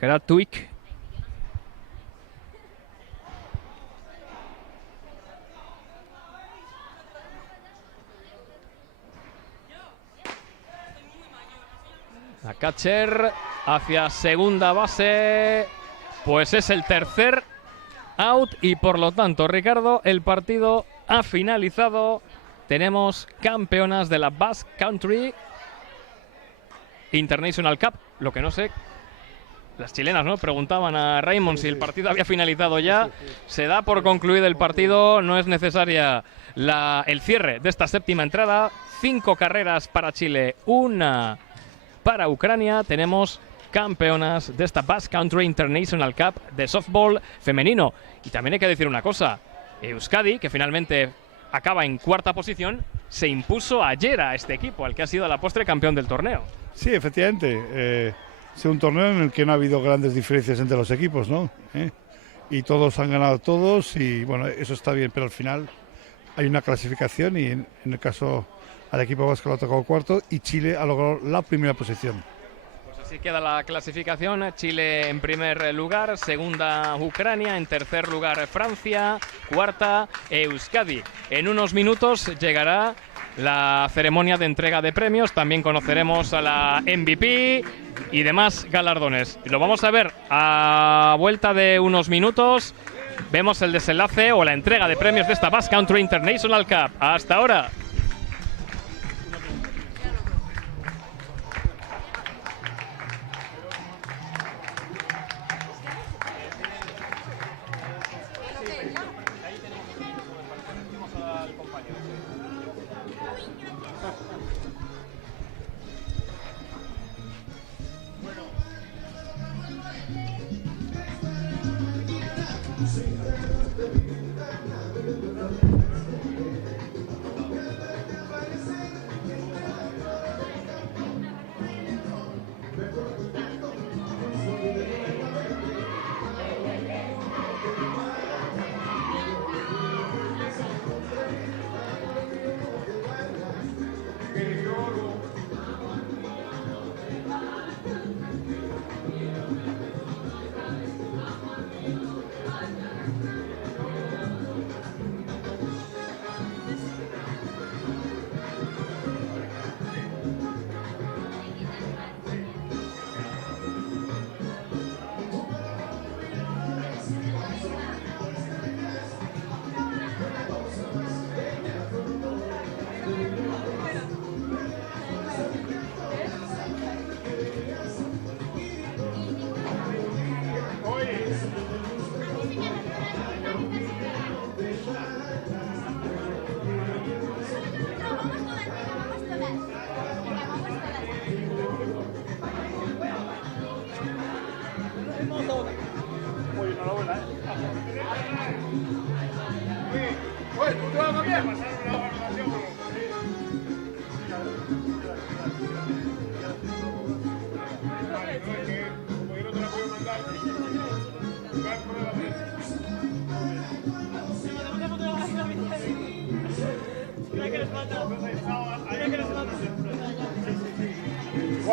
Kratuik. La catcher hacia segunda base, pues es el tercer out y por lo tanto, Ricardo, el partido ha finalizado. Tenemos campeonas de la Basque Country International Cup. Lo que no sé, las chilenas, ¿no? Preguntaban a Raymond si el partido había finalizado ya. Se da por concluido el partido, no es necesaria el cierre de esta séptima entrada. 5 carreras para Chile, 1 para Ucrania. Tenemos campeonas de esta Basque Country International Cup de softball femenino. Y también hay que decir una cosa, Euskadi, que finalmente acaba en 4ª posición, se impuso ayer a este equipo, al que ha sido a la postre campeón del torneo. Sí, efectivamente. Es un torneo en el que no ha habido grandes diferencias entre los equipos, ¿no? Y todos han ganado todos y bueno, eso está bien, pero al final hay una clasificación y en el caso al equipo vasco lo ha tocado 4º y Chile ha logrado la primera posición. Pues así queda la clasificación. Chile en primer lugar, segunda Ucrania, en tercer lugar Francia, 4ª Euskadi. En unos minutos llegará la ceremonia de entrega de premios, también conoceremos a la MVP y demás galardones. Lo vamos a ver a vuelta de unos minutos. Vemos el desenlace o la entrega de premios de esta Basque Country International Cup. Hasta ahora.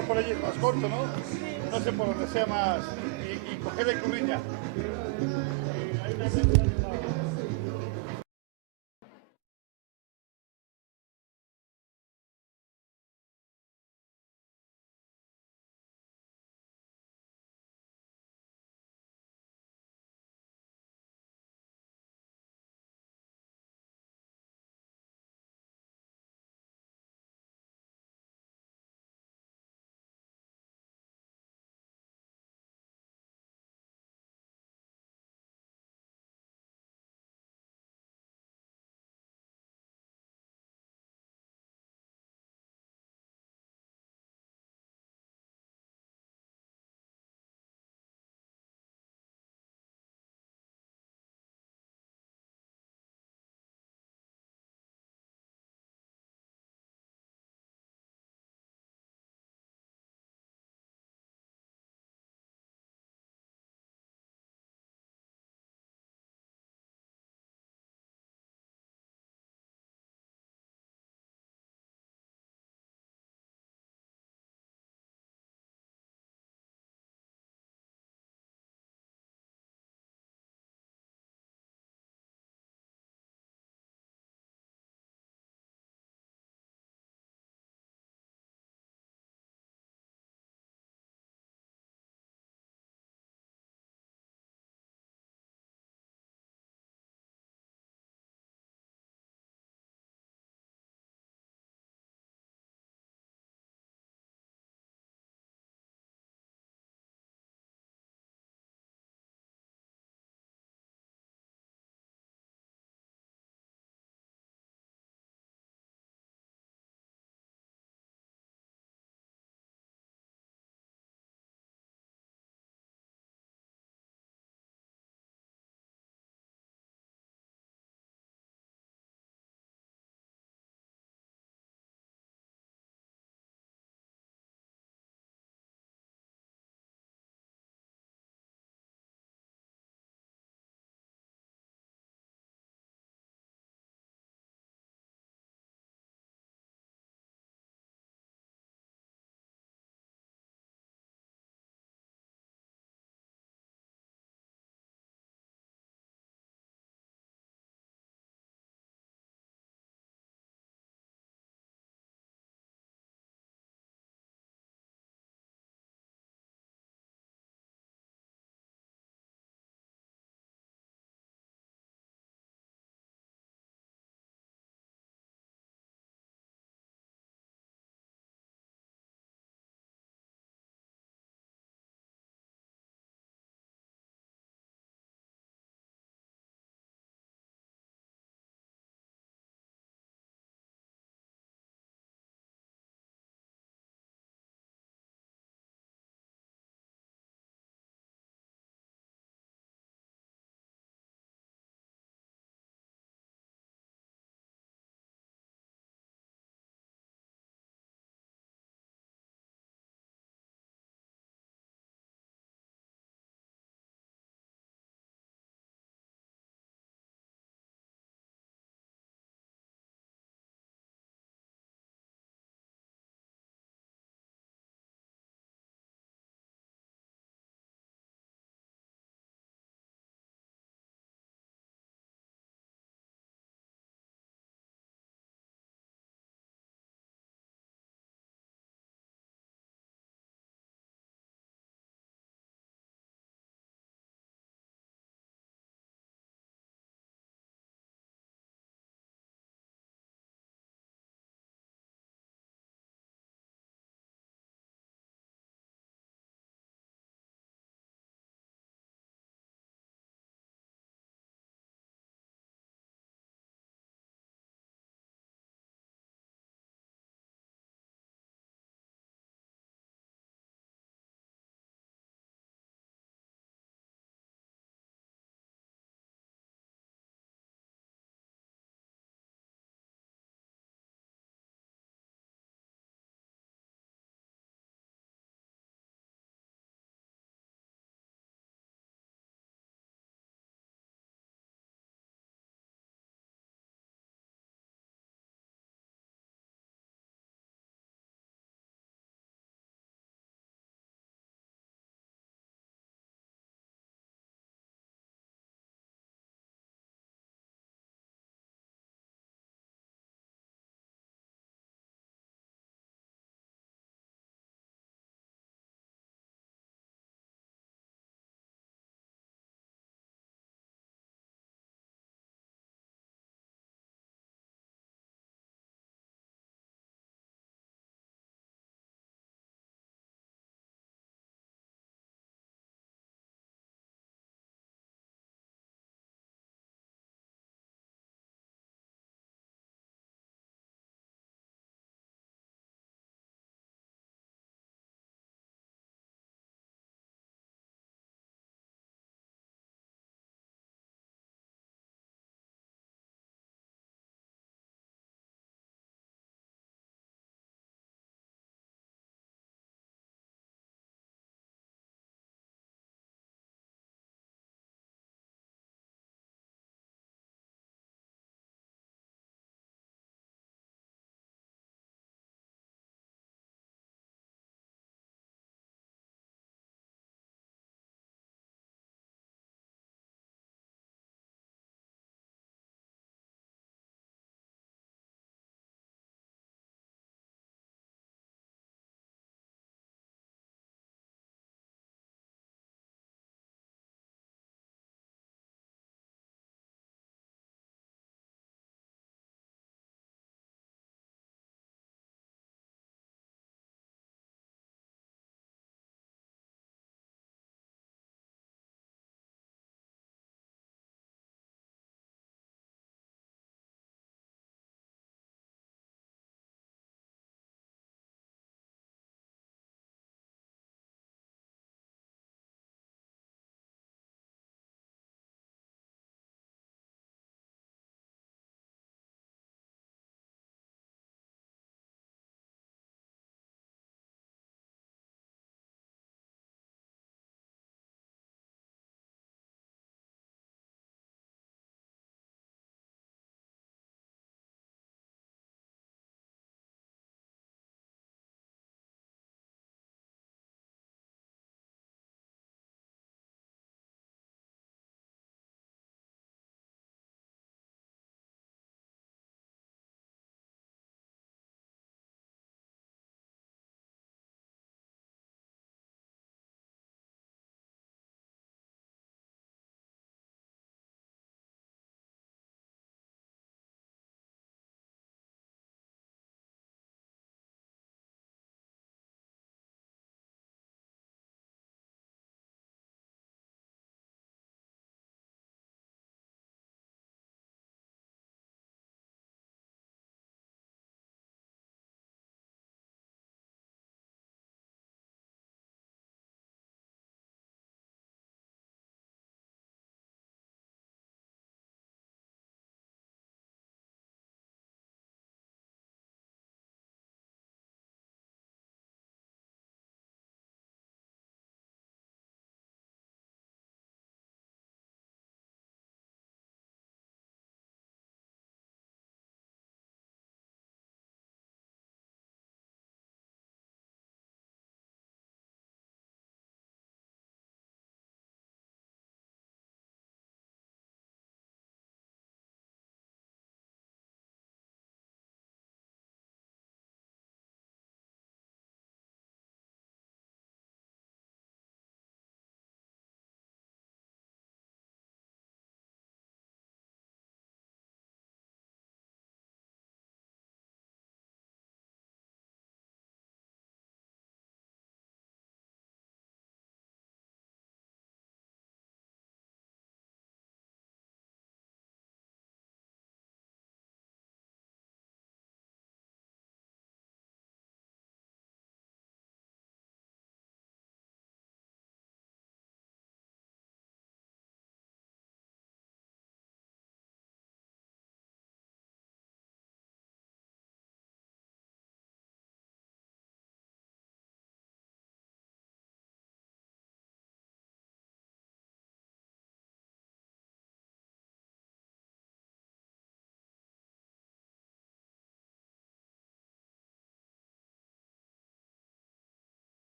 igual por allí es más corto, ¿no? No sé por donde sea más. Y coger el Curriña. Hay una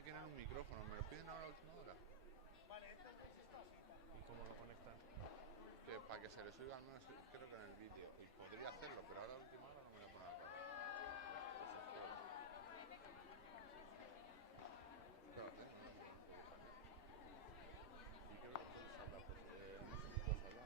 Igual quieren un micrófono, ¿me lo piden ahora a última hora? ¿Y cómo lo conectan? Que para que se les oiga al menos creo que en el vídeo. Y podría hacerlo, pero ahora a última hora no me lo ponen a parar. Espérate, no me puedo. Y creo que puedes hablar, pues, no sé si puedes hablar.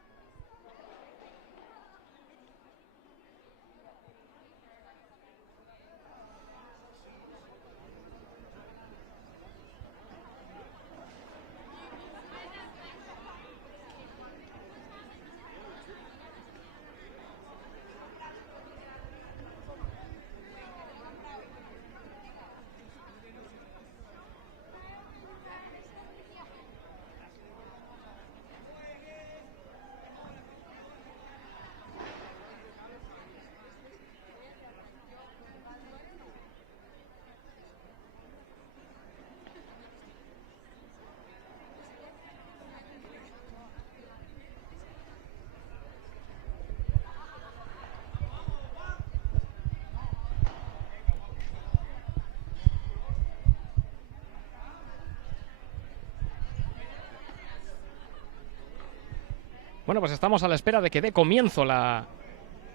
Bueno, pues estamos a la espera de que dé comienzo la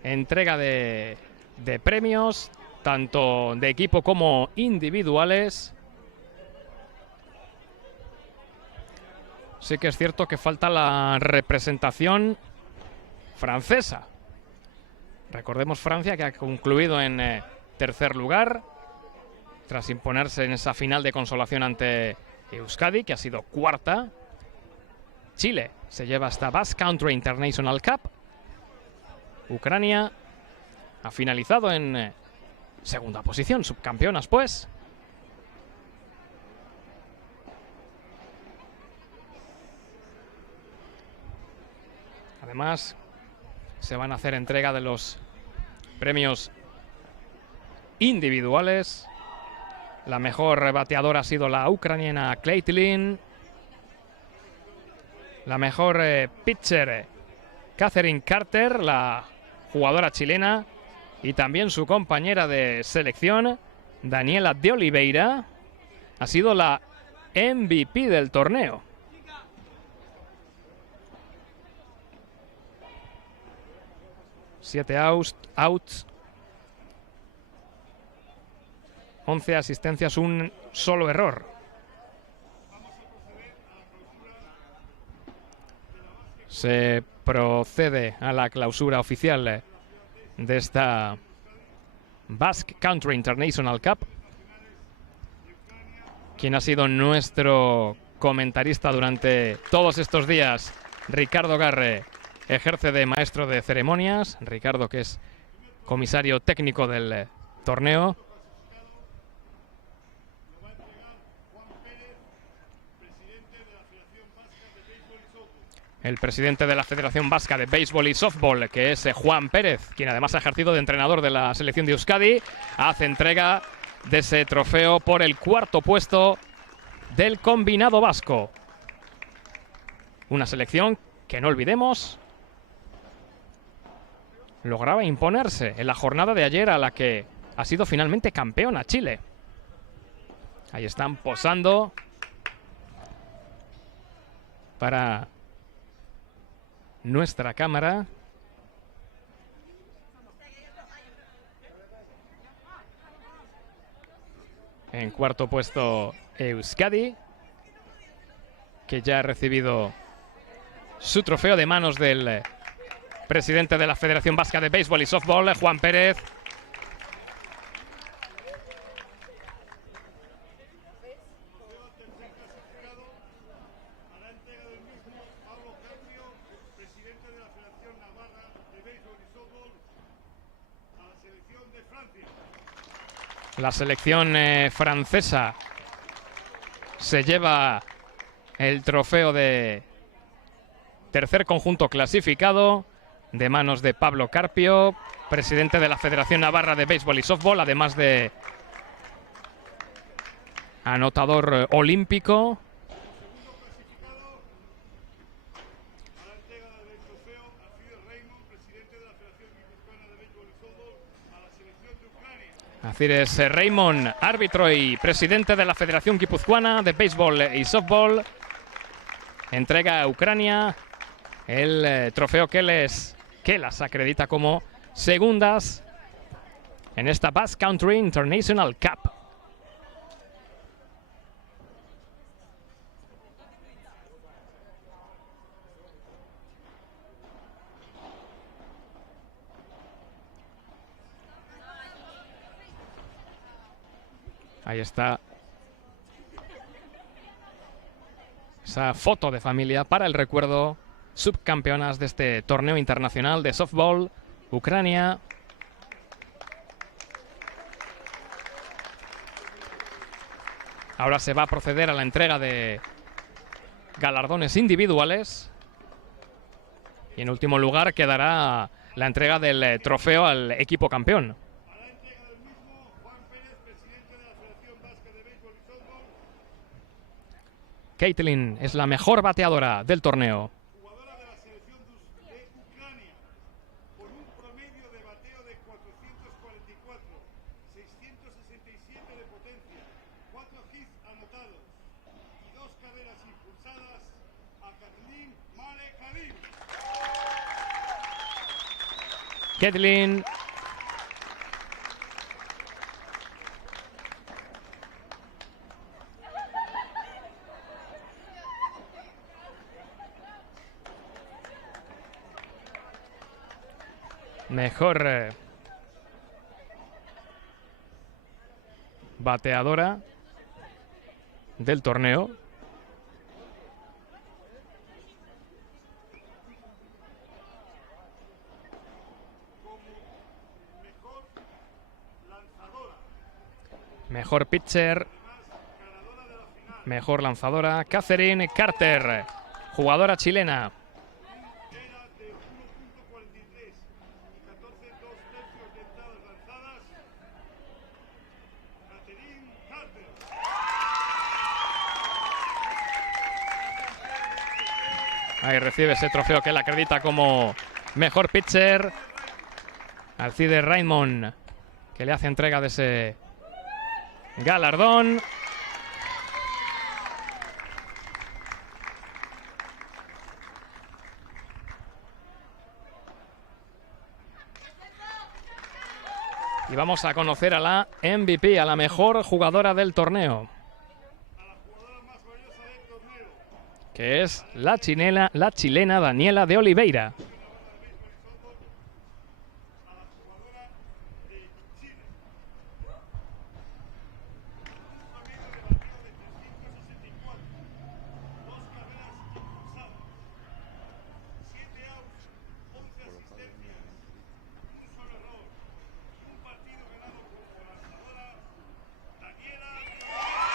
entrega de premios, tanto de equipo como individuales. Sí que es cierto que falta la representación francesa. Recordemos Francia, que ha concluido en tercer lugar, tras imponerse en esa final de consolación ante Euskadi, que ha sido cuarta. Chile se lleva esta Basque Country International Cup. Ucrania ha finalizado en segunda posición, subcampeonas pues. Además, se van a hacer entrega de los premios individuales. La mejor bateadora ha sido la ucraniana Caitlin. La mejor pitcher, Catherine Carter, la jugadora chilena, y también su compañera de selección, Daniela de Oliveira, ha sido la MVP del torneo. Siete outs, 11 asistencias, un solo error. Se procede a la clausura oficial de esta Basque Country International Cup. Quien ha sido nuestro comentarista durante todos estos días, Ricardo Garre, ejerce de maestro de ceremonias. Ricardo, que es comisario técnico del torneo. El presidente de la Federación Vasca de Béisbol y Softball, que es Juan Pérez, quien además ha ejercido de entrenador de la selección de Euskadi, hace entrega de ese trofeo por el cuarto puesto del combinado vasco. Una selección que, no olvidemos, lograba imponerse en la jornada de ayer, a la que ha sido finalmente campeona Chile. Ahí están posando para nuestra cámara. En cuarto puesto Euskadi, que ya ha recibido su trofeo de manos del presidente de la Federación Vasca de Béisbol y Softball, Juan Pérez. La selección francesa se lleva el trofeo de tercer conjunto clasificado de manos de Pablo Carpio, presidente de la Federación Navarra de Béisbol y Softball, además de anotador olímpico. Alcides Raymond, árbitro y presidente de la Federación Guipuzcoana de Béisbol y Softball, entrega a Ucrania el trofeo que las acredita como segundas en esta Basque Country International Cup. Ahí está esa foto de familia para el recuerdo. Subcampeonas de este torneo internacional de softball, Ucrania. Ahora se va a proceder a la entrega de galardones individuales. Y en último lugar quedará la entrega del trofeo al equipo campeón. Caitlin es la mejor bateadora del torneo. Jugadora de la selección de Ucrania, con un promedio de bateo de 444, 667 de potencia, 4 hits anotados y 2 carreras impulsadas, a Kathleen Male-Karim. Caitlin mejor bateadora del torneo. Mejor pitcher. Mejor lanzadora. Catherine Carter, jugadora chilena. Ahí recibe ese trofeo que la acredita como mejor pitcher. Alcides Raymond, que le hace entrega de ese galardón. Y vamos a conocer a la MVP, a la mejor jugadora del torneo, que es la chilena Daniela de Oliveira.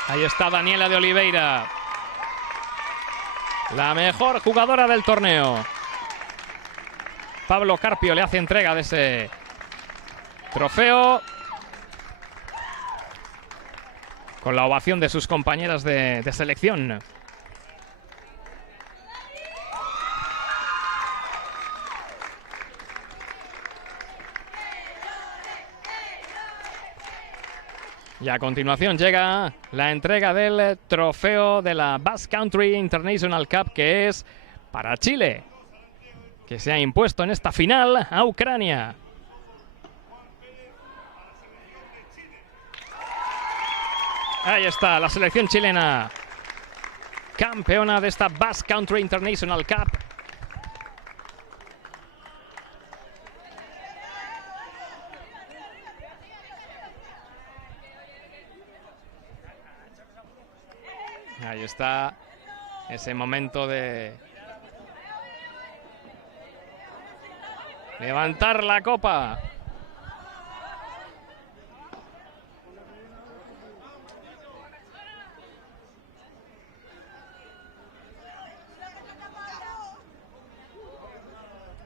Ahí está Daniela de Oliveira, la mejor jugadora del torneo. Pablo Carpio le hace entrega de ese trofeo, con la ovación de sus compañeras de selección. Y a continuación llega la entrega del trofeo de la Basque Country International Cup, que es para Chile, que se ha impuesto en esta final a Ucrania. Ahí está la selección chilena, campeona de esta Basque Country International Cup. Ahí está ese momento de levantar la copa.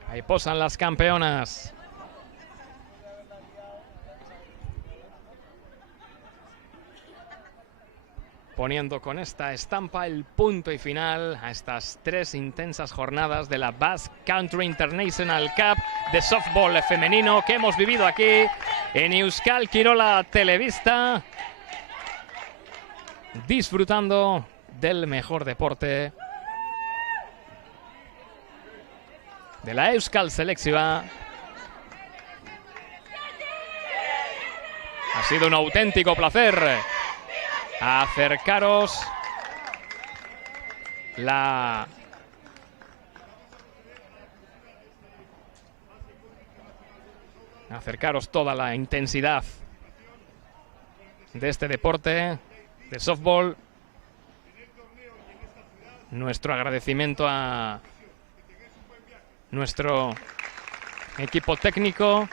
Ahí posan las campeonas. poniendo con esta estampa el punto y final a estas 3 intensas jornadas de la Basque Country International Cup de softball femenino que hemos vivido aquí en Euskal Kirola Telebista, disfrutando del mejor deporte de la Euskal Selekzioa. Ha sido un auténtico placer acercaros toda la intensidad de este deporte de softball. Nuestro agradecimiento a nuestro equipo técnico,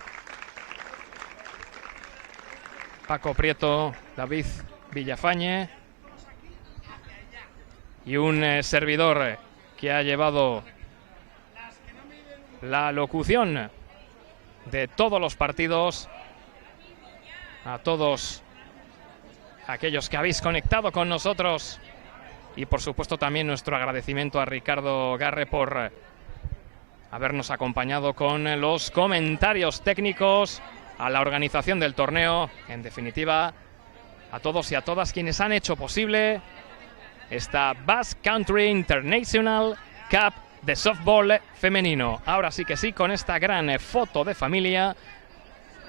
Paco Prieto, David Villafañe y un servidor que ha llevado la locución de todos los partidos. A todos aquellos que habéis conectado con nosotros y por supuesto también nuestro agradecimiento a Ricardo Garre por habernos acompañado con los comentarios técnicos, a la organización del torneo, en definitiva a todos y a todas quienes han hecho posible esta Basque Country International Cup de softball femenino. Ahora sí que sí, con esta gran foto de familia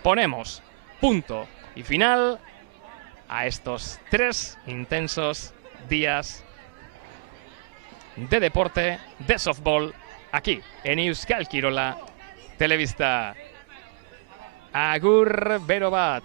ponemos punto y final a estos 3 intensos días de deporte de softball aquí en Euskal Kirola Telebista. Agur bero bat.